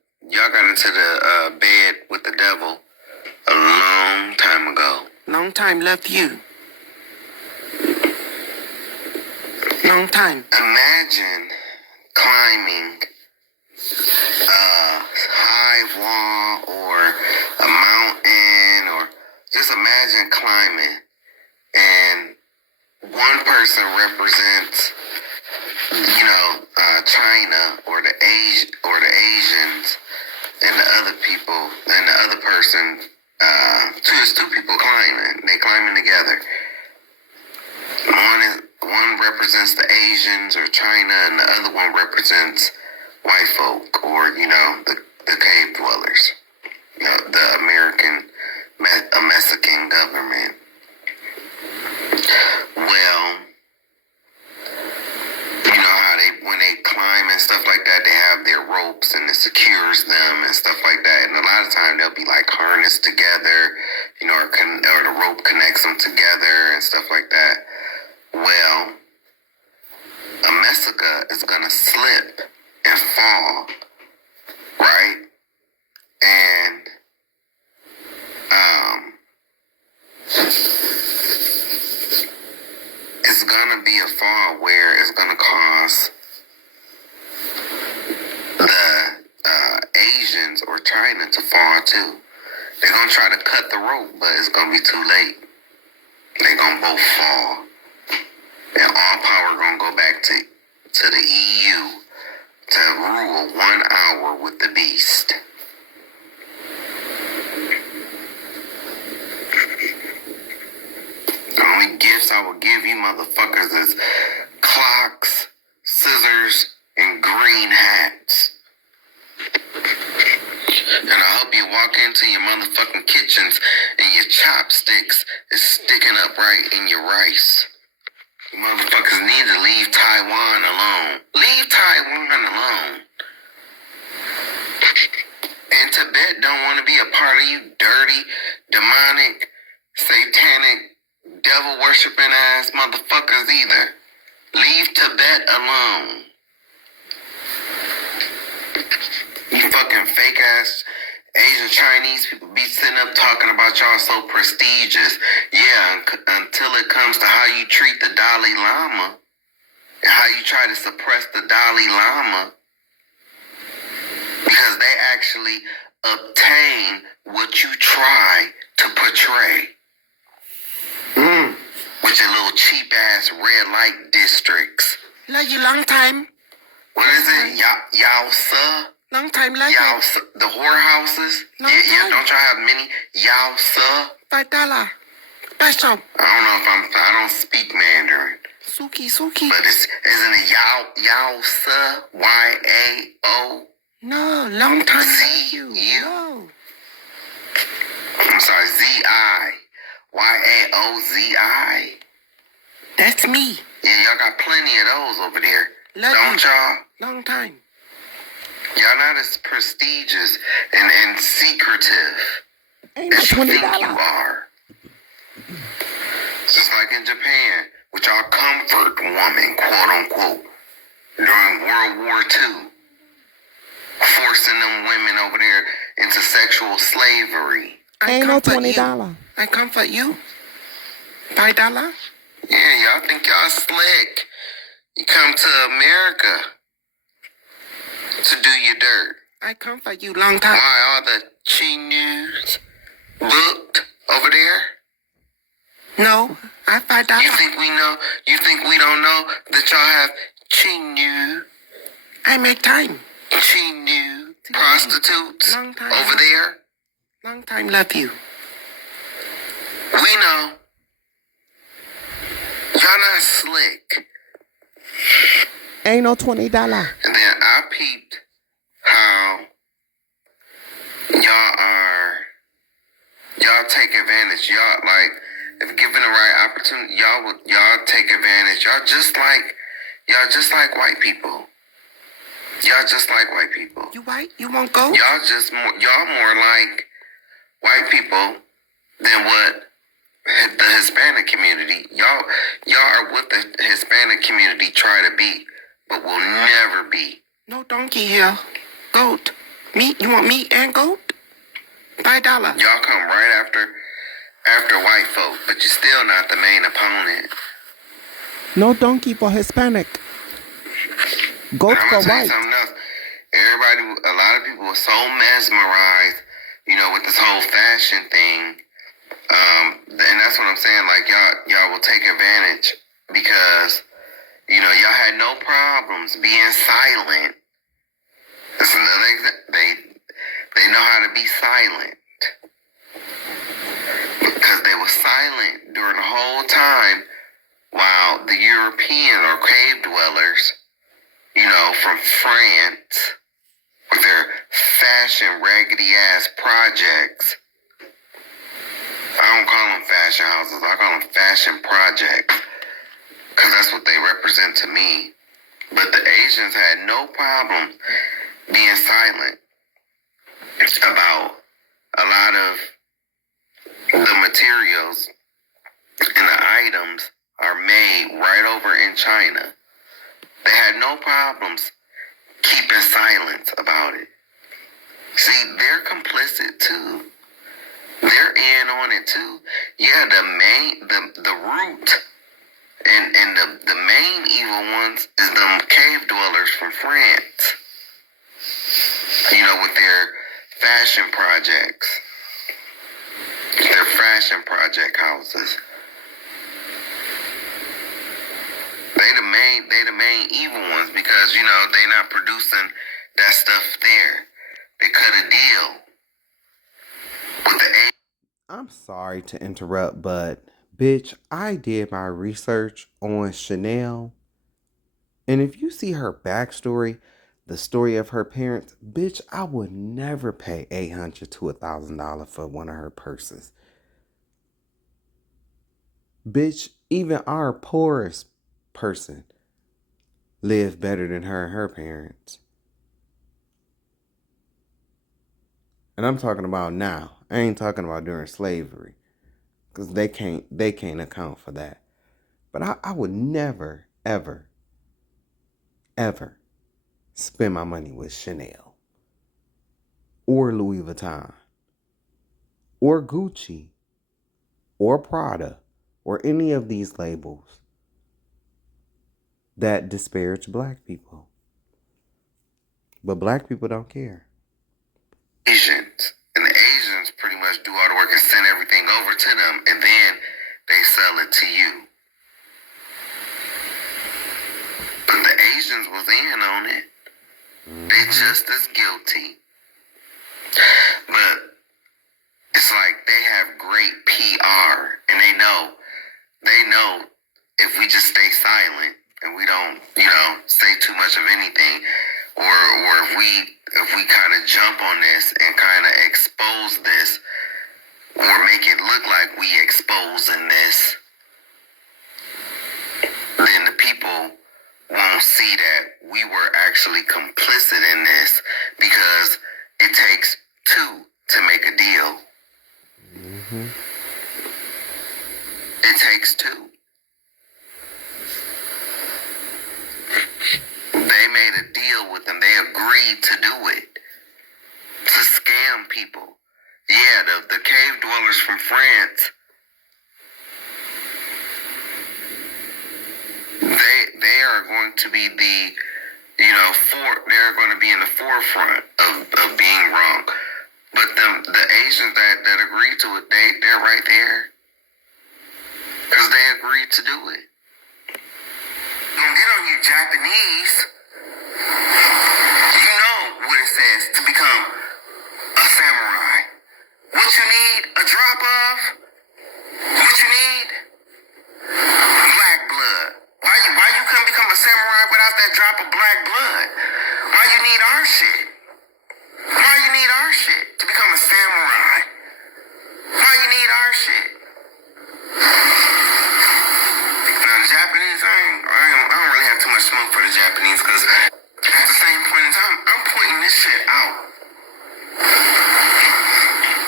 bed with the devil a long time ago. Long time love you. Long time. Imagine climbing a high wall or a mountain, or just imagine climbing, and one person represents, China or the Asians, and the other people, and the other person, there's two people climbing. They climbing together. One represents the Asians or China, and the other one represents white folk, or the cave dwellers, the American Mexican government. Well, you know how when they climb and stuff like that, they have their ropes and it secures them and stuff like that. And a lot of time they'll be like harnessed together, or the rope connects them together and stuff like that. Well, a Messica is gonna slip and fall, right? And it's gonna be a fall where it's gonna cause the Asians or China to fall too. They're gonna try to cut the rope, but it's gonna be too late. They're gonna both fall. And all power gonna go back to the EU to rule 1 hour with the beast. The only gifts I will give you motherfuckers is clocks, scissors, and green hats. And I hope you walk into your motherfucking kitchens and your chopsticks is sticking up right in your rice. You motherfuckers need to leave Taiwan alone. Leave Taiwan alone. And Tibet don't want to be a part of you dirty, demonic, satanic, devil-worshipping ass motherfuckers either. Leave Tibet alone. You fucking fake ass Asian Chinese people be sitting up talking about y'all so prestigious. Yeah, until it comes to how you treat the Dalai Lama and how you try to suppress the Dalai Lama, because they actually obtain what you try to portray. With your little cheap ass red light districts. Love you long time. What is it? Yao-sa? Long time, love you. Yao-sa? The whorehouses? Yeah, don't y'all have many? Yao-sa? $5. Special. I don't speak Mandarin. Suki. But isn't it Yao-sa? Y-A-O? No, long time. Z-U? No. I'm sorry, Z-I. Y-A-O-Z-I? That's me. Yeah, y'all got plenty of those over there. Don't y'all? Long time. Y'all not as prestigious and secretive Ain't as you no think $20. you are. Just like in Japan, with y'all comfort woman, quote unquote, during World War II, forcing them women over there into sexual slavery. Ain't no $20. I comfort you. $5? Yeah, y'all think y'all slick. You come to America to do your dirt. I comfort you long time. Why all the Chinese booked over there? No, I $5. You think we know? You think we don't know that y'all have Chinese? I make time. Chinese prostitutes Long time. over there? Long time, love you. We know. Y'all not slick. Ain't no $20. And then I peeped how y'all take advantage. Y'all, like, if given the right opportunity, y'all take advantage. Y'all just like white people. Y'all just like white people. You white? You won't go? Y'all more like white people than what the Hispanic community. Y'all are what the Hispanic community try to be, but will never be. No donkey here. Goat. Meat? You want meat and goat? $5. Y'all come right after white folk, but you're still not the main opponent. No donkey for Hispanic. Goat for white. Something else. A lot of people were so mesmerized, with this whole fashion thing. And that's what I'm saying. Like y'all will take advantage because, y'all had no problems being silent. That's another they know how to be silent. Because they were silent during the whole time while the European or cave dwellers, from France, with their fashion raggedy ass projects. I don't call them fashion houses, I call them fashion projects. Because that's what they represent to me. But the Asians had no problem being silent about a lot of the materials and the items are made right over in China. They had no no problems keeping silence about it. See, they're complicit too. They're in on it too. Yeah, the root and the main evil ones is them cave dwellers from France. You know, with their fashion projects. Their fashion project houses. They the main evil ones because, you know, they not producing that stuff there. They cut a deal with the I'm sorry to interrupt, but bitch, I did my research on Chanel. And if you see her backstory, the story of her parents, bitch, I would never pay $800 to $1,000 for one of her purses. Bitch, even our poorest person lived better than her and her parents. And I'm talking about now. I ain't talking about during slavery. Because they can't account for that. But I would never, ever, ever spend my money with Chanel. Or Louis Vuitton. Or Gucci. Or Prada. Or any of these labels that disparage black people. But black people don't care. Asians. And the Asians pretty much do all the work and send everything over to them, and then they sell it to you. But the Asians was in on it. They just as guilty. But it's like they have great PR, and they know if we just stay silent and we don't, you know, say too much of anything, or if we kind of jump on this and kind of expose this, or make it look like we exposing this, then the people won't see that we were actually complicit in this, because it takes two to make a deal. Mm-hmm. It takes two. They made a deal with them. They agreed to do it. To scam people. Yeah, the cave dwellers from France, they are going to be they're going to be in the forefront of being wrong. But the Asians that agreed to it, they're right there. Because they agreed to do it. Don't get on you Japanese. You know what it says to become a samurai. What you need a drop of? What you need? Black blood. Why you couldn't become a samurai without that drop of black blood? Why you need our shit? Why you need our shit to become a samurai? Why you need our shit? Now the Japanese, I don't really have too much smoke for the Japanese, because at the same point in time, I'm pointing this shit out.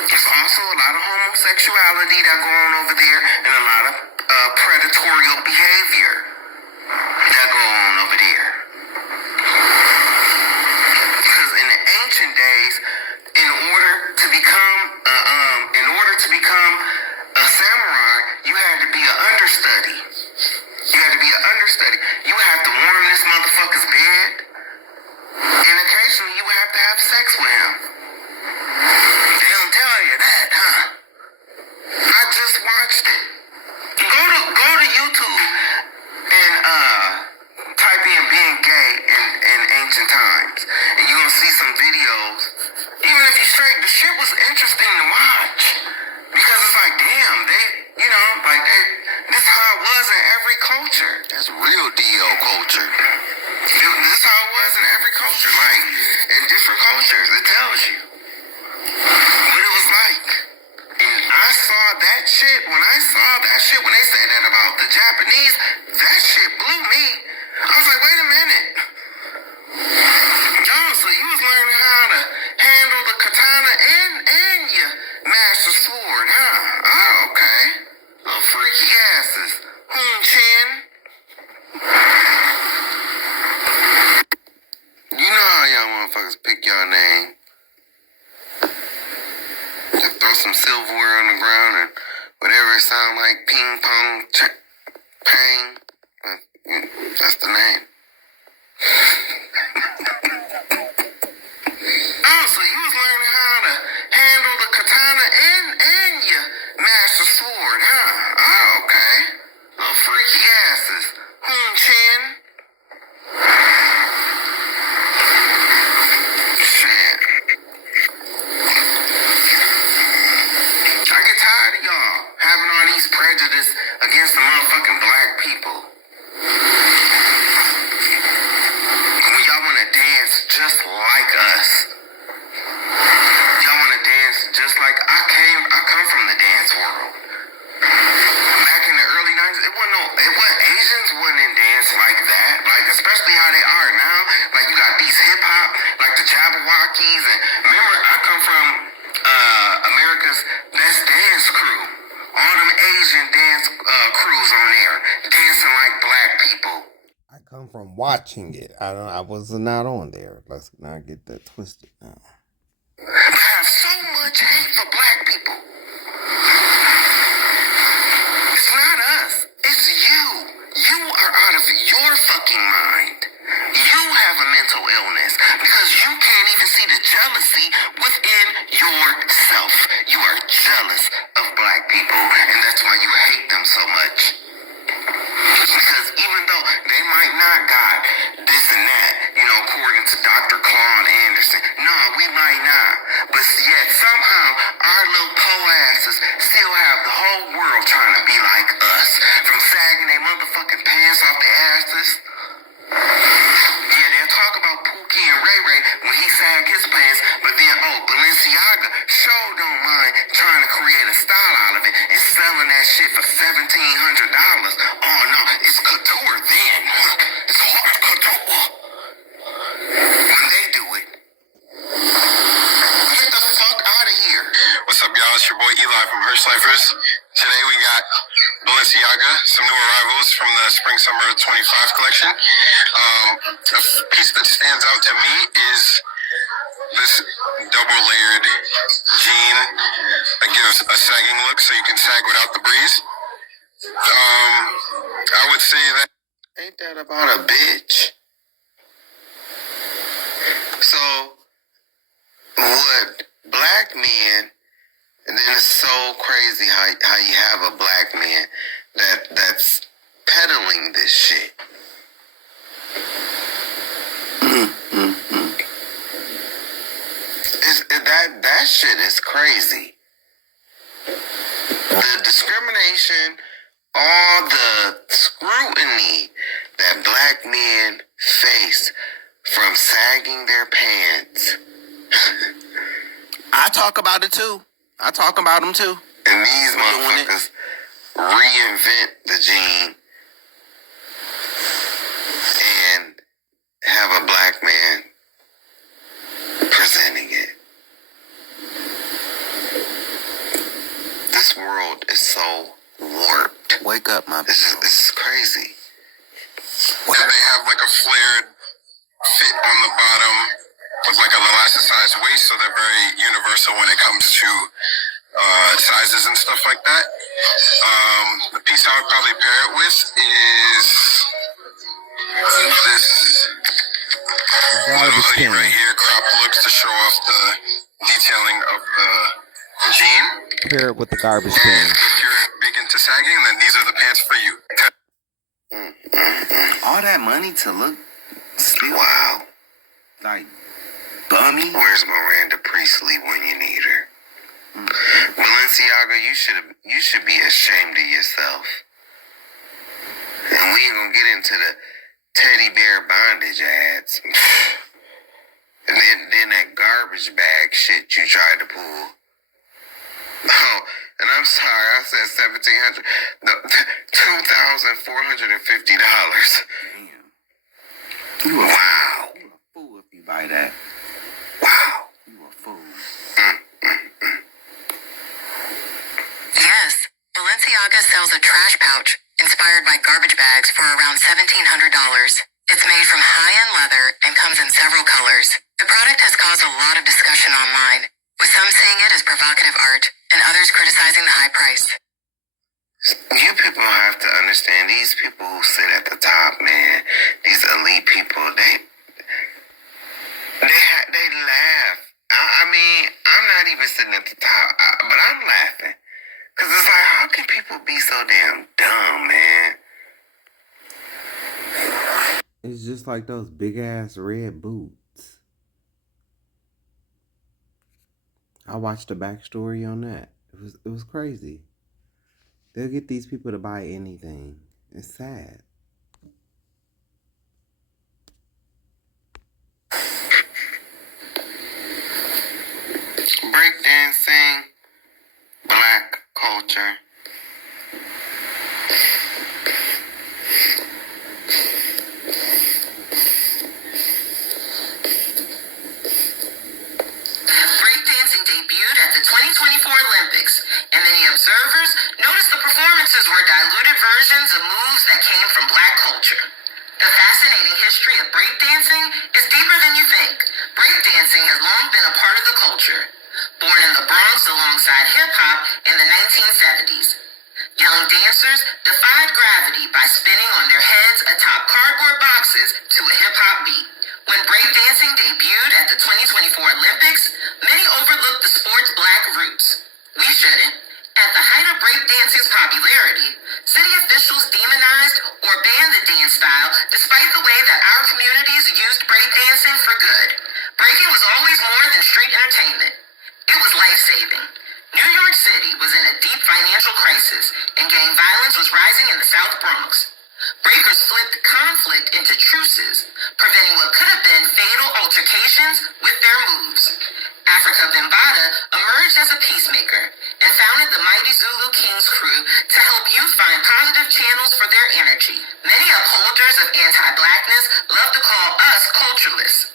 There's also a lot of homosexuality that go on over there, and a lot of predatorial behavior that go on over there. Because in the ancient days, in order to become a samurai, you had to be an understudy. You have to warm this motherfucker's bed, and occasionally you have to have sex with him. They don't tell you that, huh? I just watched it. Go to YouTube and type in being gay in ancient times, and you're gonna see some videos. Even if you straight, the shit was interesting to watch, because it's like, damn, this is how it was in every culture. That's real DO culture. This is how it was in every culture, like in different cultures. It tells you what it was like. And I saw that shit when they said that about the Japanese. That shit blew me. I was like, wait a minute. Yo, so you was learning how to handle the katana and some silverware on the ground and whatever it sounds like, ping pong, pang. That's the name. Oh, so you was learning how to handle the katana and your master sword, huh? Oh, okay. Little freaky asses. Hoon chin. Shit. I get tired of y'all having all these prejudice against the motherfucking black people. When y'all want to dance just like us. Y'all want to dance just like I come from the dance world. Back in the early 90s, it wasn't Asians wasn't in dance like that. Like, especially how they are now. Like, you got these hip hop, like the Jabberwockies, and remember, I come from America's best dance crew. All them Asian dance crews on there, dancing like black people. I come from watching it. I was not on there. Let's not get that twisted now. I have so much hate for black people. It's not us. It's you. You are out of your fucking mind. You have a mental illness because you can't even see the jealousy within yourself. You are jealous of black people, and that's why you hate them so much. Because even though they might not got this and that, according to Dr. Claude Anderson, no, we might not. But yet somehow our little asses still have the whole world trying to be like us. From sagging their motherfucking pants off their asses. Yeah, they'll talk about Pookie and Ray Ray when he sagged his pants, but then, Balenciaga sure don't mind trying to create a style out of it and selling that shit for $1,700. Oh no, it's couture then. It's hard couture. When they do it. Get the fuck out of here. What's up, y'all? It's your boy Eli from Hirsch Cyphers. Today we got Balenciaga, some new arrivals from the Spring-Summer 25 collection. A piece that stands out to me is this double-layered jean that gives a sagging look so you can sag without the breeze. I would say that... Ain't that about a bitch? So, what black men, and then it's so crazy how you have a black man that's peddling this shit. That shit is crazy. The discrimination, all the scrutiny that black men face from sagging their pants. I talk about it too. I talk about them too. And these motherfuckers reinvent the jean and have a black man presenting it. This world is so warped. Wake up, my This is crazy. They have like a flared fit on the bottom with like an elasticized waist, so they're very universal when it comes to sizes and stuff like that. The piece I would probably pair it with is this little hoodie right here, cropped looks to show off the detailing of the jean. Pair it with the garbage can. If you're big into sagging, then these are the pants for you. All that money to look still. Wow. Like, bummy. Where's Miranda Priestley when you need her? Balenciaga, you should be ashamed of yourself. And we ain't gonna get into the teddy bear bondage ads. And then that garbage bag shit you tried to pull. Oh, and I'm sorry, I said $1,700. No, $2,450. Damn. Wow. You a fool if you buy that. Wow. You a fool. Yes, Balenciaga sells a trash pouch inspired by garbage bags for around $1,700. It's made from high-end leather and comes in several colors. The product has caused a lot of discussion online. with some seeing it as provocative art and others criticizing the high price. You people have to understand, these people who sit at the top, man, these elite people, they laugh. I mean, I'm not even sitting at the top, but I'm laughing. Because it's like, how can people be so damn dumb, man? It's just like those big ass red boots. I watched the backstory on that. It was crazy. They'll get these people to buy anything. It's sad. Breakdancing, black culture. Breakdancing debuted at the 2024 Olympics, and many observers noticed the performances were diluted versions of moves that came from black culture. The fascinating history of breakdancing is deeper than you think. Breakdancing has long been a part of the culture. Born in the Bronx alongside hip-hop in the 1970s, young dancers defied gravity by spinning on their heads atop cardboard boxes to a hip-hop beat. When breakdancing debuted at the 2024 Olympics, many overlooked the sport's black roots. We shouldn't. At the height of breakdancing's popularity, city officials demonized or banned the dance style despite the way that our communities used breakdancing for good. Breaking was always more than street entertainment. It was life-saving. New York City was in a deep financial crisis, and gang violence was rising in the South Bronx. Breakers flipped conflict into truces, preventing what could have been fatal altercations with their moves. Africa Bambaataa emerged as a peacemaker and founded the Mighty Zulu Kings crew to help youth find positive channels for their energy. Many upholders of anti-blackness love to call us culturalists,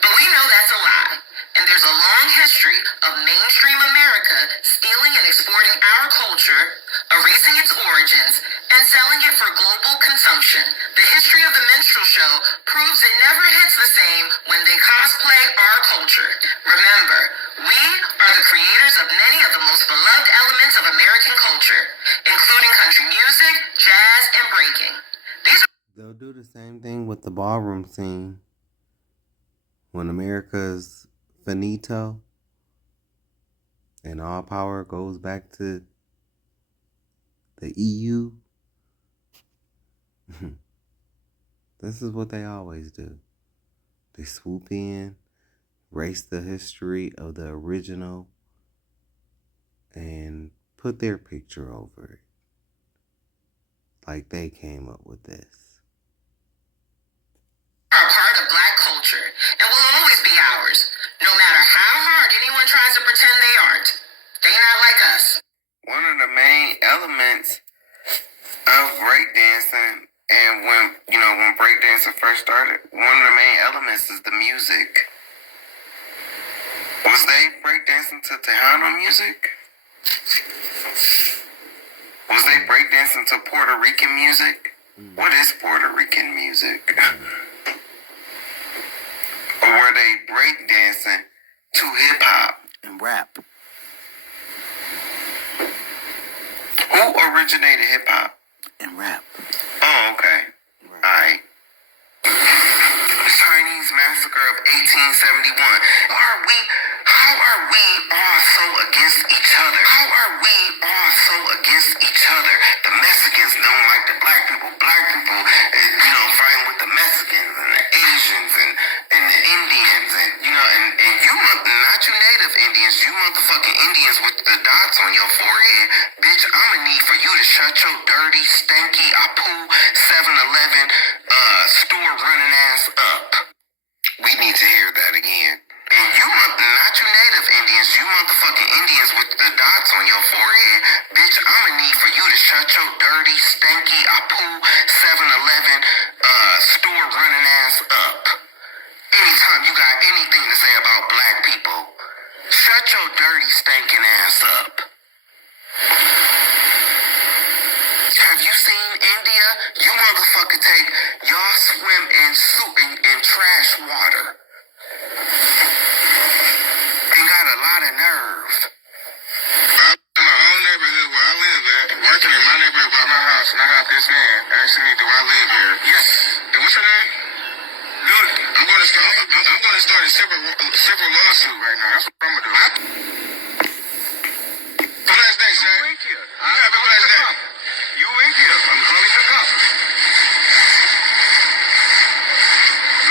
but we know that's a lie. And there's a long history of mainstream America stealing and exporting our culture, erasing its origins, and selling it for global consumption. The history of the minstrel show proves it never hits the same when they cosplay our culture. Remember, we are the creators of many of the most beloved elements of American culture, including country music, jazz, and breaking. They'll do the same thing with the ballroom scene. When America's finito and all power goes back to the EU, this is what they always do. They swoop in, erase the history of the original, and put their picture over it. Like they came up with this. Are part of black culture and will always be ours, no matter how hard anyone tries to pretend they aren't. They not like us. One of the main elements of breakdancing, and when breakdancing first started, one of the main elements is the music. Was they breakdancing to Tejano music? Was they breakdancing to Puerto Rican music? What is Puerto Rican music? Or were they breakdancing to hip-hop and rap? Who originated hip-hop? And rap. Oh, okay. Alright. Chinese Massacre of 1871. How are we all so against each other? How are we all so against each other? The Mexicans don't like the black people. Black people, fighting with the Mexicans and the Asians and the Indians and you not you native Indians, you motherfucking Indians with the dots on your forehead. Bitch, I'ma need for you to shut your dirty, stanky, Apu 7-Eleven store running ass up. We need to hear that again. And you not you native Indians, you motherfucking Indians with the dots on your forehead. Bitch, I'ma need for you to shut your dirty, stanky, Apu 7-Eleven store running ass up. Anytime you got anything to say about black people, shut your dirty, stinking ass up. Have you seen India? You motherfucker y'all swim in trash water. And got a lot of right now. That's what I'm gonna do. Blessed day, sir. You wait here. You have a blessed day. You wait here. I'm calling the cops.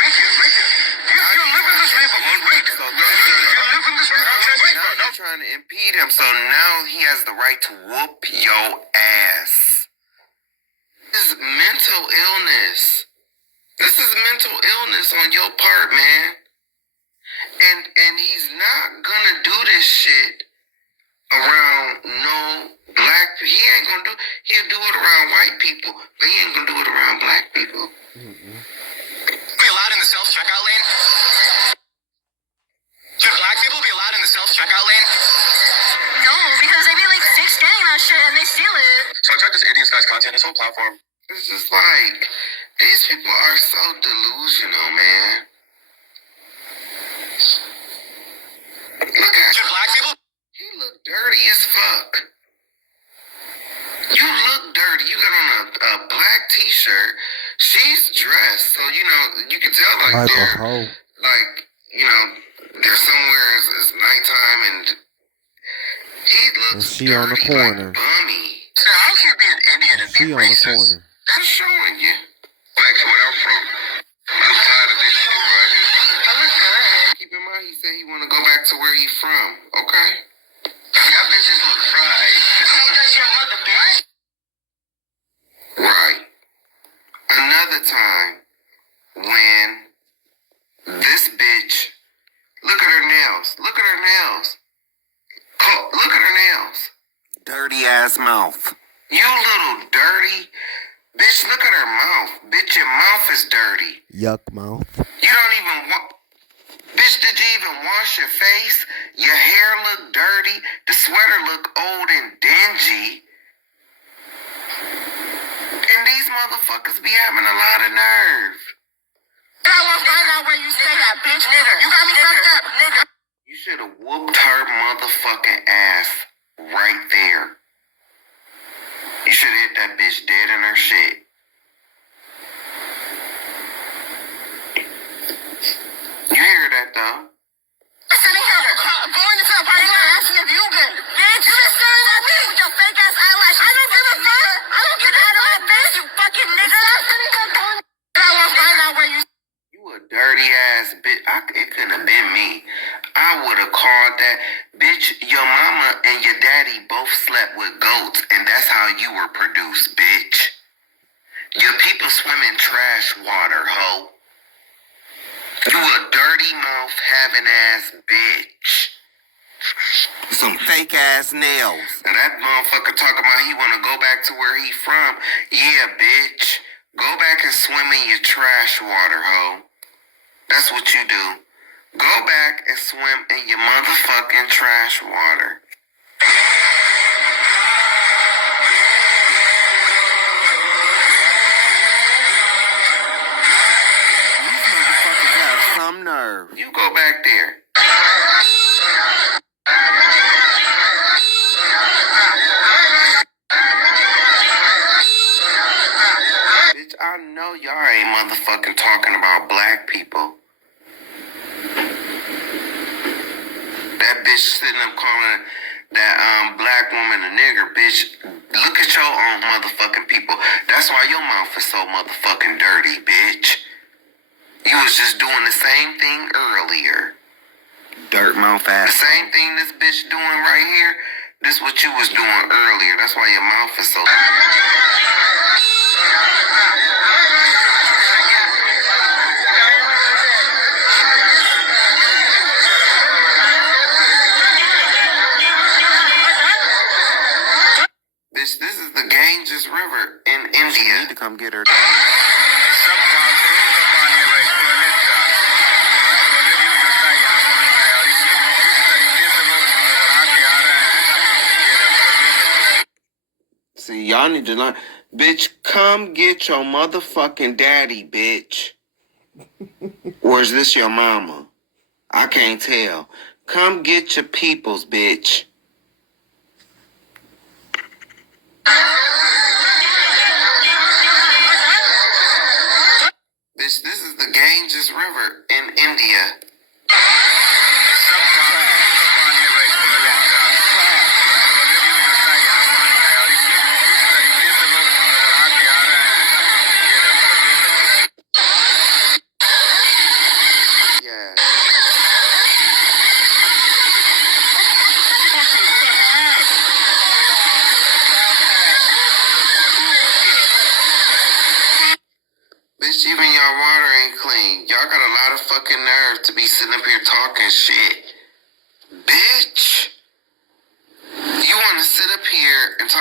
Wait here. Wait here. You live in this neighborhood. Wait. You live in this neighborhood. Wait. Now you're trying to impede him, so now he has the right to whoop your ass. This is mental illness. This is mental illness on your part, man. And he's not gonna do this shit around no black people. He'll do it around white people, but he ain't gonna do it around black people. Be allowed in the self-checkout lane? Should black people be allowed in the self-checkout lane? No, because they be like fake scanning that shit and they steal it. So I tried this Indian guy's content, this whole platform. It's just like, these people are so delusional, man. Look at Should black people? He look dirty as fuck. You look dirty. You got on a black t-shirt. She's dressed, so you can tell like they're they're somewhere it's nighttime and he looks she on the corner. Like bummy. So how can you be an Indian and She be on the racist? corner. I'm showing you. Back to where I'm from. I'm tired of this shit right here. I look good. Keep in mind he said he want to go back to where he from. Okay. Y'all bitches look fried. So does your mother, bitch? Right. Another time when this bitch, look at her nails. Look at her nails. Look at her nails. Dirty ass mouth. You little dirty bitch. Look at her mouth. Bitch, your mouth is dirty. Yuck mouth. You don't even want. Bitch, did you even wash your face? Your hair look dirty. The sweater look old and dingy. And these motherfuckers be having a lot of nerve. I will find out where you stay at, bitch. Nigger. You got me fucked up, nigger. You should have whooped her motherfucking ass right there. You should have hit that bitch dead in her shit. You hear that though? Sitting here, going into a party and asking if you good. Bitch, you been staring at me with your fake ass eyelashes. I don't give a fuck. I don't get out of my face, you fucking nigger. I will find out where you. You a dirty ass bitch. It couldn't have been me. I would have called that bitch. Your mama and your daddy both slept with goats, and that's how you were produced, bitch. Your people swim in trash water, hoe. You a dirty mouth having ass bitch. Some fake ass nails. And that motherfucker talking about he wanna go back to where he from. Yeah, bitch. Go back and swim in your trash water, hoe. That's what you do. Go back and swim in your motherfucking trash water. These motherfuckers have some nerve. You go back there. Bitch, I know y'all ain't motherfucking talking about black people. That bitch sitting up calling that black woman a nigger, bitch. Look at your own motherfucking people. That's why your mouth is so motherfucking dirty, bitch. You was just doing the same thing earlier. Dirt mouth ass. The same thing this bitch doing right here. This what you was doing earlier. That's why your mouth is so. This is the Ganges River in India. You need to come get her down. See, y'all need to learn. Bitch, come get your motherfucking daddy, bitch. Or is this your mama? I can't tell. Come get your peoples, bitch. This is the Ganges River in India.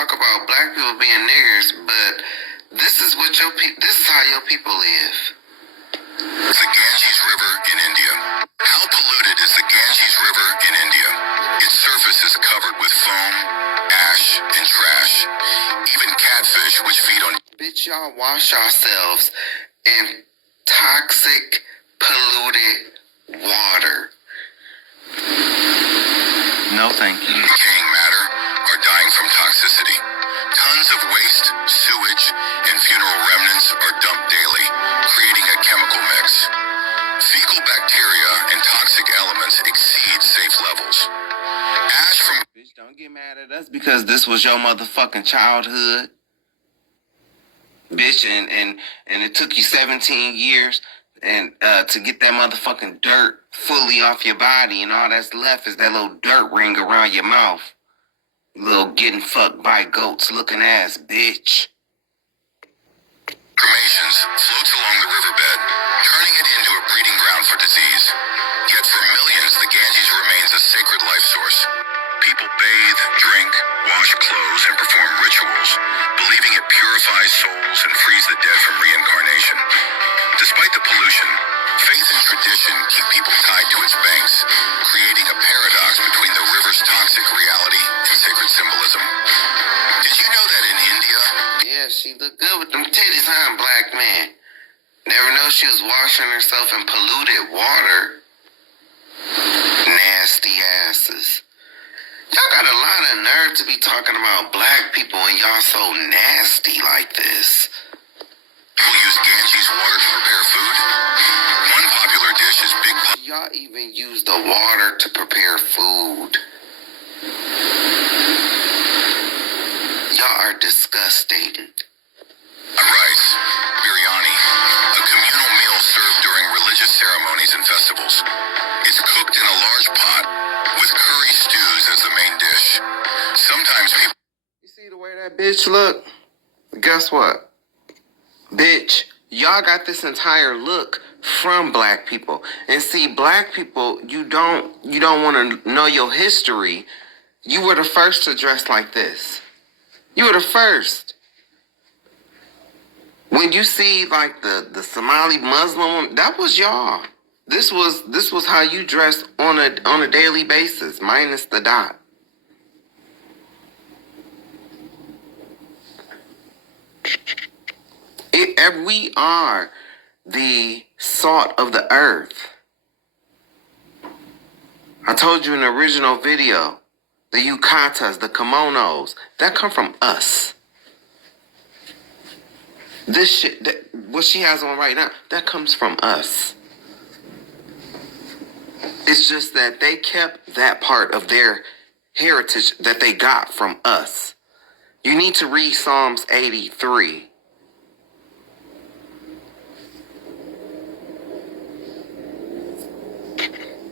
talk about black people being niggers, but this is what this is how your people live. The Ganges River in India. How polluted is the Ganges River in India? Its surface is covered with foam, ash, and trash. Even catfish, which feed on... Bitch, y'all wash yourselves in toxic, polluted water. No, thank you. Decaying matter are dying from toxicity. Tons of waste, sewage, and funeral remnants are dumped daily, creating a chemical mix. Fecal bacteria and toxic elements exceed safe levels. Ash from... Bitch, don't get mad at us because this was your motherfucking childhood. Bitch, and it took you 17 years and to get that motherfucking dirt fully off your body, and all that's left is that little dirt ring around your mouth. Little getting fucked by goats looking ass, bitch. Cremations floats along the riverbed, turning it into a breeding ground for disease. Yet for millions, the Ganges remains a sacred life source. People bathe, drink, wash clothes, and perform rituals, believing it purifies souls and frees the dead from reincarnation. Despite the pollution, faith and tradition keep people tied to its banks, creating a paradox between the river's toxic reality and sacred symbolism. Did you know that in India... Yeah, she looked good with them titties, huh, black man? Never know she was washing herself in polluted water. Nasty asses. Y'all got a lot of nerve to be talking about black people and y'all so nasty like this. People use Ganges water to prepare food. One popular dish is big... Y'all even use the water to prepare food. Y'all are disgusting. Rice, biryani, a communal meal served during religious ceremonies and festivals. It's cooked in a large pot with curry stews as the main dish. Sometimes people... You see the way that bitch look? Guess what? Bitch, y'all got this entire look from black people. And see, black people, you don't want to know your history. You were the first to dress like this. You were the first. When you see like the Somali Muslim, that was y'all. This was how you dressed on a daily basis, minus the dot. We are the salt of the earth. I told you in the original video, the yukatas, the kimonos, that come from us. This shit, what she has on right now, that comes from us. It's just that they kept that part of their heritage that they got from us. You need to read Psalms 83.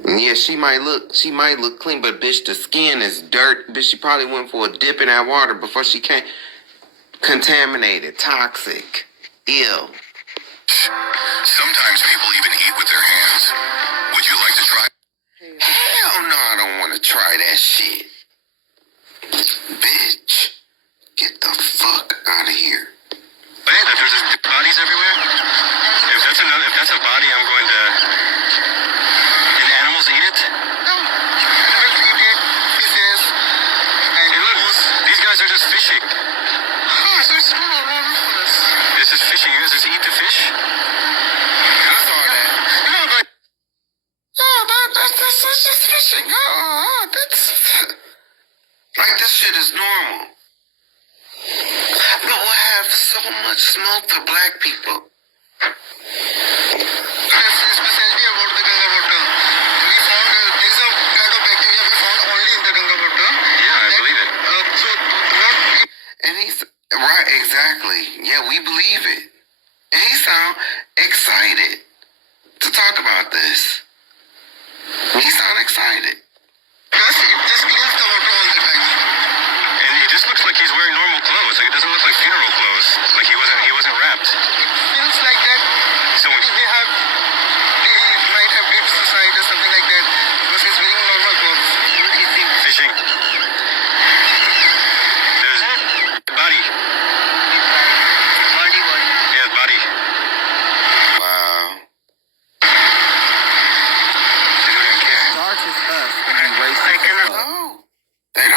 Yeah, she might look clean, but bitch, the skin is dirt. Bitch, she probably went for a dip in that water before she came. Contaminated, toxic, ill. Sometimes people even eat with their hands. Would you like to try? Hell no, I don't want to try that shit. Bitch, get the fuck out of here. Hey, there's just bodies everywhere. If that's a body, I'm going to... And animals eat it? No, animals eat it, fishes. Hey, look, these guys are just fishing. Oh, so it's not around for us. This is fishing. You guys just eat the fish? I saw that. No, but... Oh, that's just fishing. Oh, that's... Like, this shit is normal. But we'll have so much smoke for black people. Especially about the Ganga water. We found there's a kind of bacteria we found only in the Ganga water. Yeah, I believe it. So what? And he's right, exactly. Yeah, we believe it. And he sound excited to talk about this. He sound excited. Plus, it just cleans the water all the time. And it just looks like he's wearing normal clothes. Like, it doesn't look like funeral clothes. Like he wasn't wrapped. It feels like that. So when, He might have did suicide or something like that because he's wearing normal clothes. fishing.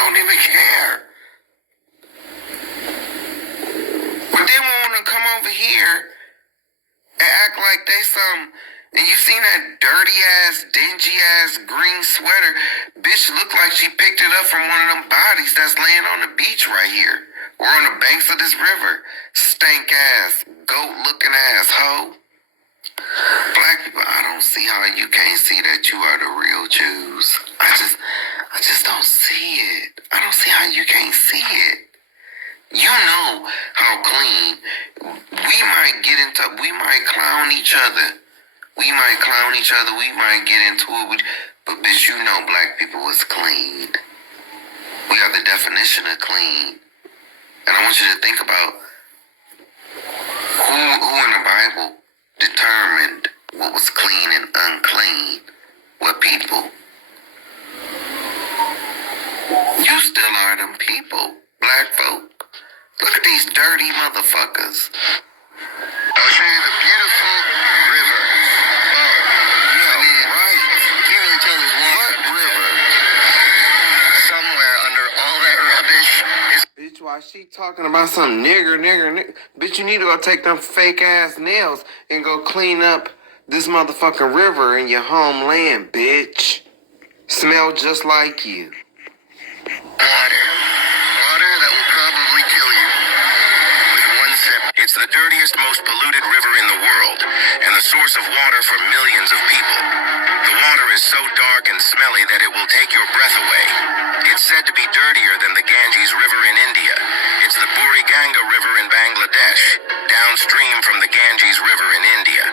don't even care. But then want to come over here and act like they some. And you seen that dirty ass, dingy ass green sweater? Bitch look like she picked it up from one of them bodies that's laying on the beach right here. Or on the banks of this river. Stank ass, goat looking ass hoe. Black people, I don't see how you can't see that you are the real Jews. I just don't see it. I don't see how you can't see it. You know how clean. We might clown each other. We might get into it. But bitch, you know black people is clean. We are the definition of clean. And I want you to think about who in the Bible determined what was clean and unclean. What people? You still are them people, black folk. Look at these dirty motherfuckers. I'll show you the beautiful river. Right. Can't really tell there's one river. Somewhere under all that rubbish is... Bitch, why she talking about some nigger? Bitch, you need to go take them fake ass nails and go clean up this motherfucking river in your homeland, bitch. Smell just like you. Water that will probably kill you. With one sip. It's the dirtiest, most polluted river in the world, and the source of water for millions of people. The water is so dark and smelly that it will take your breath away. It's said to be dirtier than the Ganges River in India. It's the Buriganga River in Bangladesh, downstream from the Ganges River in India.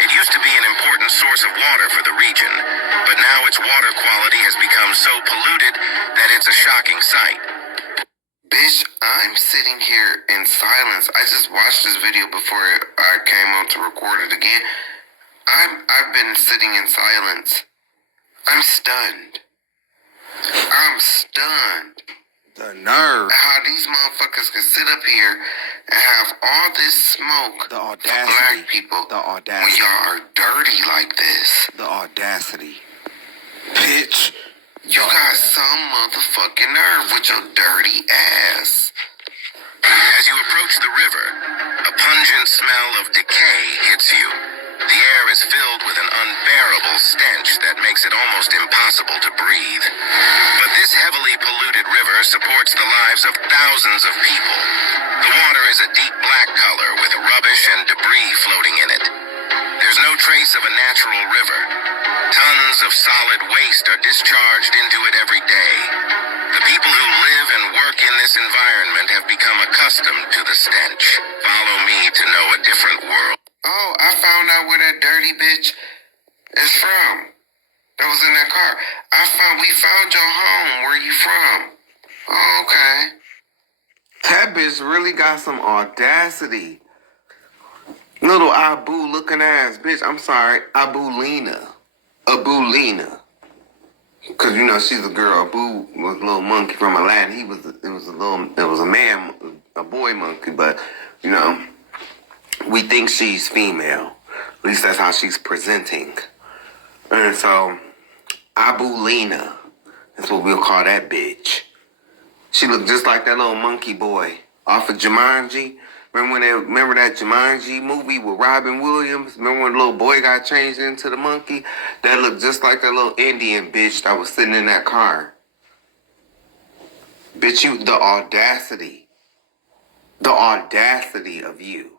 It used to be an important source of water for the region, but now its water quality has become so polluted that it's a shocking sight. Bitch, I'm sitting here in silence. I just watched this video before I came on to record it again. I've been sitting in silence. I'm stunned. The nerve. How these motherfuckers can sit up here and have all this smoke. The audacity. For black people. The audacity. When y'all are dirty like this. The audacity. Bitch. You got some motherfucking nerve with your dirty ass. As you approach the river, a pungent smell of decay hits you. The air is filled with an unbearable stench that makes it almost impossible to breathe. But this heavily polluted river supports the lives of thousands of people. The water is a deep black color with rubbish and debris floating in it. There's no trace of a natural river. Tons of solid waste are discharged into it every day. The people who live and work in this environment have become accustomed to the stench. Follow me to know a different world. Oh, I found out where that dirty bitch is from. That was in that car. We found your home. Where you from? Oh, okay. That bitch really got some audacity. Little Abu looking ass bitch. I'm sorry, Abulina. Cause you know she's a girl. Abu was a little monkey from Aladdin. It was a boy monkey, but you know, we think she's female. At least that's how she's presenting. And so, Abulina, that's what we'll call that bitch. She looked just like that little monkey boy off of Jumanji. Remember that Jumanji movie with Robin Williams? Remember when the little boy got changed into the monkey? That looked just like that little Indian bitch that was sitting in that car. Bitch, the audacity. The audacity of you.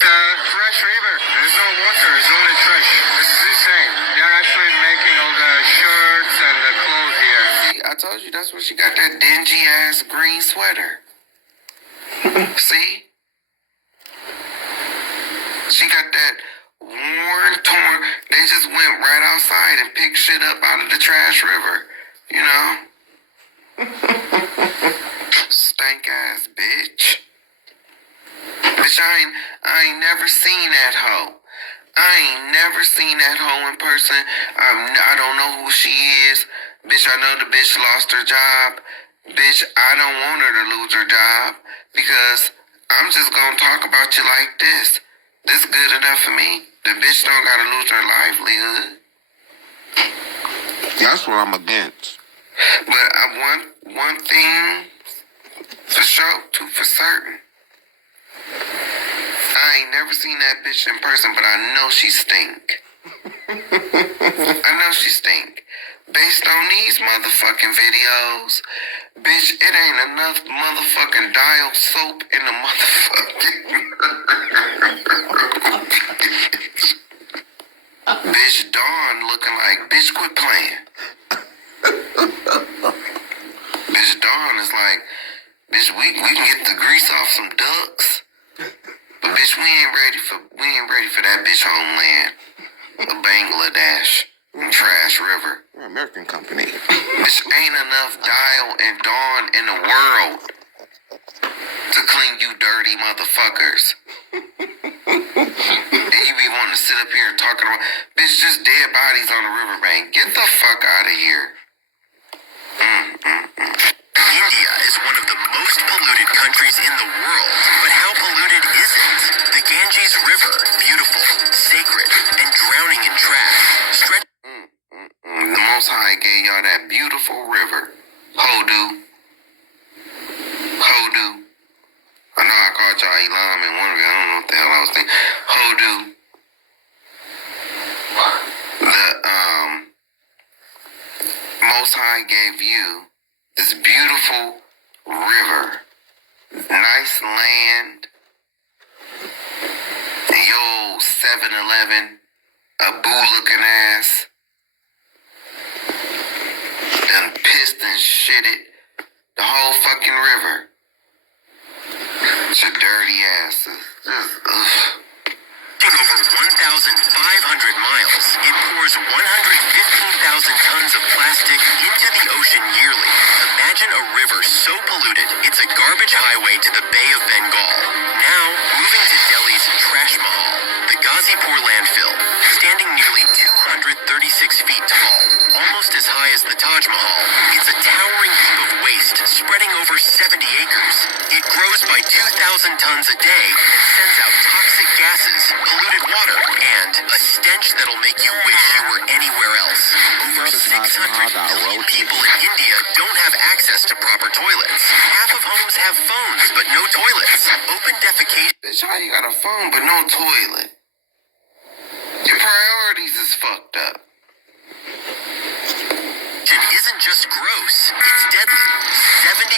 Fresh river. There's no water. It's only trash. This is insane. They're actually making all the shirts and the clothes here. See, I told you that's where she got that dingy ass green sweater. See? She got that worn, torn. They just went right outside and picked shit up out of the trash river. You know? Stank ass bitch. Bitch, I ain't never seen that hoe. I ain't never seen that hoe in person. I don't know who she is. Bitch, I know the bitch lost her job. Bitch, I don't want her to lose her job because I'm just gonna talk about you like this. This good enough for me. The bitch don't gotta lose her livelihood. That's what I'm against. But one thing for sure, two for certain. I ain't never seen that bitch in person, but I know she stink. I know she stink. Based on these motherfucking videos, bitch, it ain't enough motherfucking dial soap in the motherfucking bitch Dawn looking like, bitch, quit playing. Bitch Dawn is like, bitch, we can get the grease off some ducks. But bitch, we ain't ready for that bitch homeland. Bangladesh. Trash River. We're an American company. Bitch, ain't enough Dial and Dawn in the world to clean you dirty motherfuckers. And you be wanting to sit up here and talking about, bitch, just dead bodies on the riverbank. Get the fuck out of here. India is one of the most polluted countries in the world. But how polluted is it? The Ganges River, beautiful, sacred, and drowning in trash. The Most High gave y'all that beautiful river. Hodu. I know I called y'all Elam and one of you. I don't know what the hell I was thinking. Hodu. The Most High gave you this beautiful river. Nice land. And your 7-Eleven, a boo-looking ass, done pissed and shitted the whole fucking river. It's your dirty asses. In over 1,500 miles, it pours 115,000 tons of plastic into the ocean yearly. Imagine a river so polluted, it's a garbage highway to the Bay of Bengal. Now, moving to Delhi's Trash Mahal, the Ghazipur landfill, standing nearly 236 feet tall, almost as high as the Taj Mahal. It's a towering heap of waste spreading over 70 acres. It grows by 2,000 tons a day and sends out toxic gases, polluted water, and a stench that'll make you wish you were anywhere else. Over 600 million people in India don't have access to proper toilets. Half of homes have phones, but no toilets. Open defecation. Bitch, how you got a phone but no toilet? Your priorities is fucked up. Isn't just gross, it's deadly.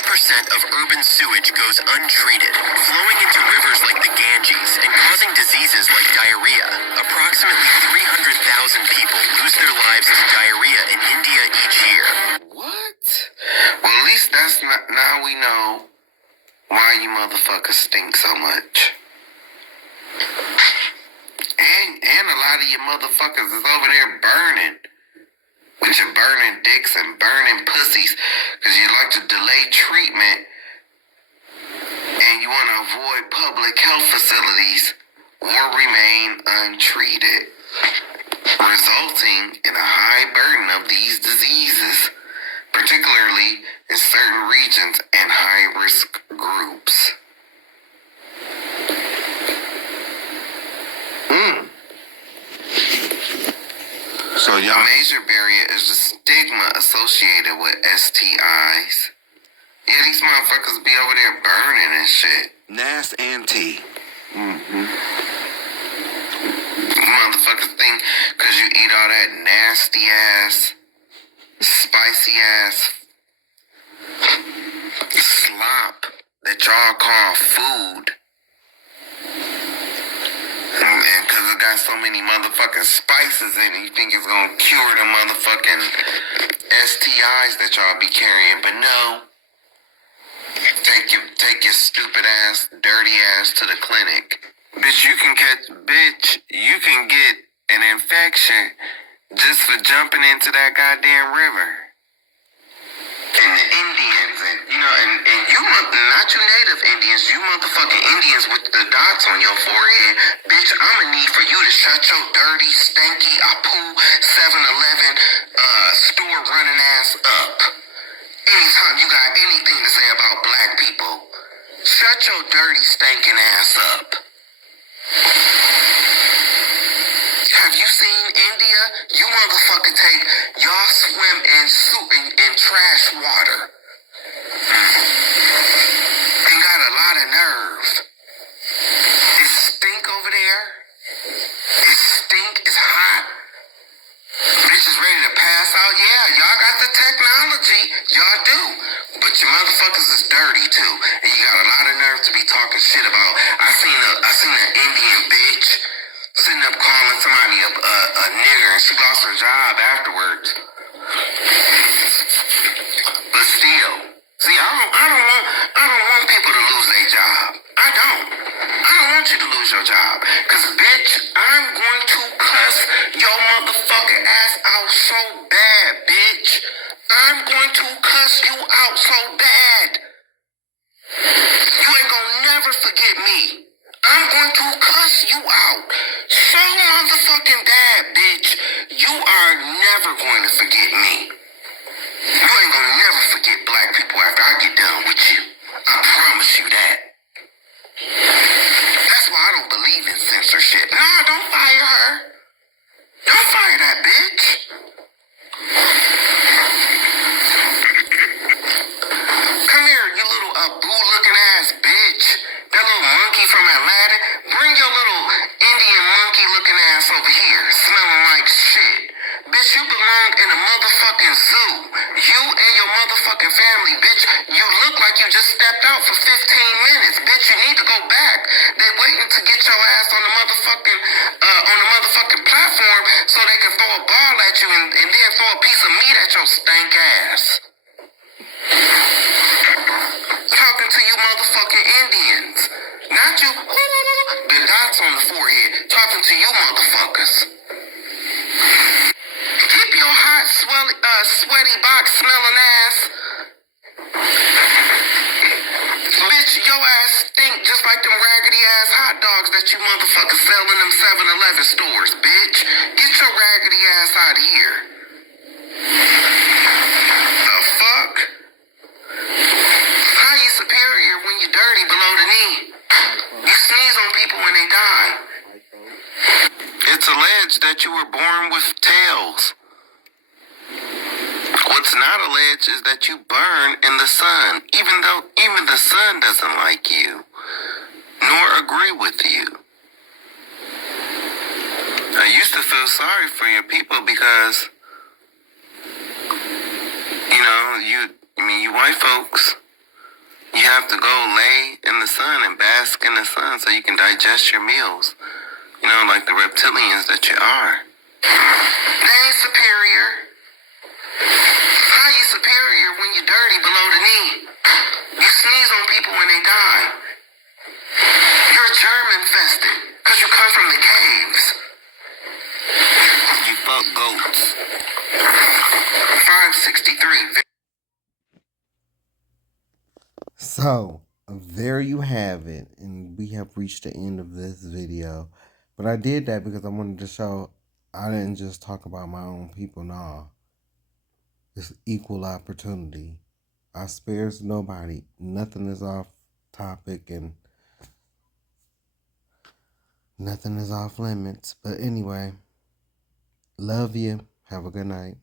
70% of urban sewage goes untreated, flowing into rivers like the Ganges and causing diseases like diarrhea. Approximately 300,000 people lose their lives to diarrhea in India each year. What? Well, at least that's not, now we know why you motherfuckers stink so much. And a lot of you motherfuckers is over there burning. With your burning dicks and burning pussies. Because you like to delay treatment. And you want to avoid public health facilities. Or remain untreated. Resulting in a high burden of these diseases. Particularly in certain regions and high-risk groups. So your major barrier is the stigma associated with STIs. Yeah, these motherfuckers be over there burning and shit. NAS and T. Motherfuckers think because you eat all that nasty ass, spicy ass slop that y'all call food. And because it got so many motherfucking spices in it, you think it's gonna cure the motherfucking STIs that y'all be carrying. But no. Take your stupid ass, dirty ass to the clinic. Bitch, you can get an infection just for jumping into that goddamn river. And the Indians, and you not you native Indians, you motherfucking Indians with the dots on your forehead, bitch, I'ma need for you to shut your dirty, stanky, Apu 7-Eleven store running ass up. Anytime you got anything to say about black people, shut your dirty, stinking ass up. Have you seen India? You motherfucker y'all swim about, yeah, y'all got the technology. Y'all do. But your motherfuckers is dirty too. And you got a lot of nerve to be talking shit about. I seen an Indian bitch sitting up calling somebody a nigger, and she lost her job afterwards. But still, see, I don't want people to lose their job. I don't want you to lose your job. Cause bitch, I'm going to cuss your motherfucking ass out so bad, bitch. I'm going to cuss you out so bad. You ain't gonna never forget me. I'm going to cuss you out so motherfucking bad, bitch. You are never going to forget me. You ain't gonna never forget black people after I get done with you. I promise you that. That's why I don't believe in censorship. No, don't fire her. Don't fire that bitch. Come here, you little boo-looking ass bitch. That little monkey from Atlanta. Bring your little Indian monkey-looking ass over here, smelling like shit. Bitch, you belong in a motherfucking zoo. You and your motherfucking family, bitch. You look like you just stepped out for 15 minutes. Bitch, you need to go back. They waiting to get your ass on the motherfucking platform so they can throw a ball at you and then throw a piece of meat at your stank ass. Talking to you motherfucking Indians. Not you. The dots on the forehead. Talking to you motherfuckers. Keep your hot, sweaty box smelling ass. Bitch, your ass stink just like them raggedy ass hot dogs that you motherfuckers sell in them 7-Eleven stores, bitch. Get your raggedy ass out of here. The fuck? How you superior when you dirty below the knee? You sneeze on people when they die. It's alleged that you were born with tails. What's not alleged is that you burn in the sun, even the sun doesn't like you, nor agree with you. I used to feel sorry for your people because, you white folks, you have to go lay in the sun and bask in the sun so you can digest your meals. Like the reptilians that you are. They ain't superior. How you superior when you're dirty below the knee? You sneeze on people when they die. You're germ infested because you come from the caves. You fuck goats. 563. So, there you have it. And we have reached the end of this video. But I did that because I wanted to show I didn't just talk about my own people. No. It's equal opportunity. I spares nobody. Nothing is off topic and nothing is off limits. But anyway, love you. Have a good night.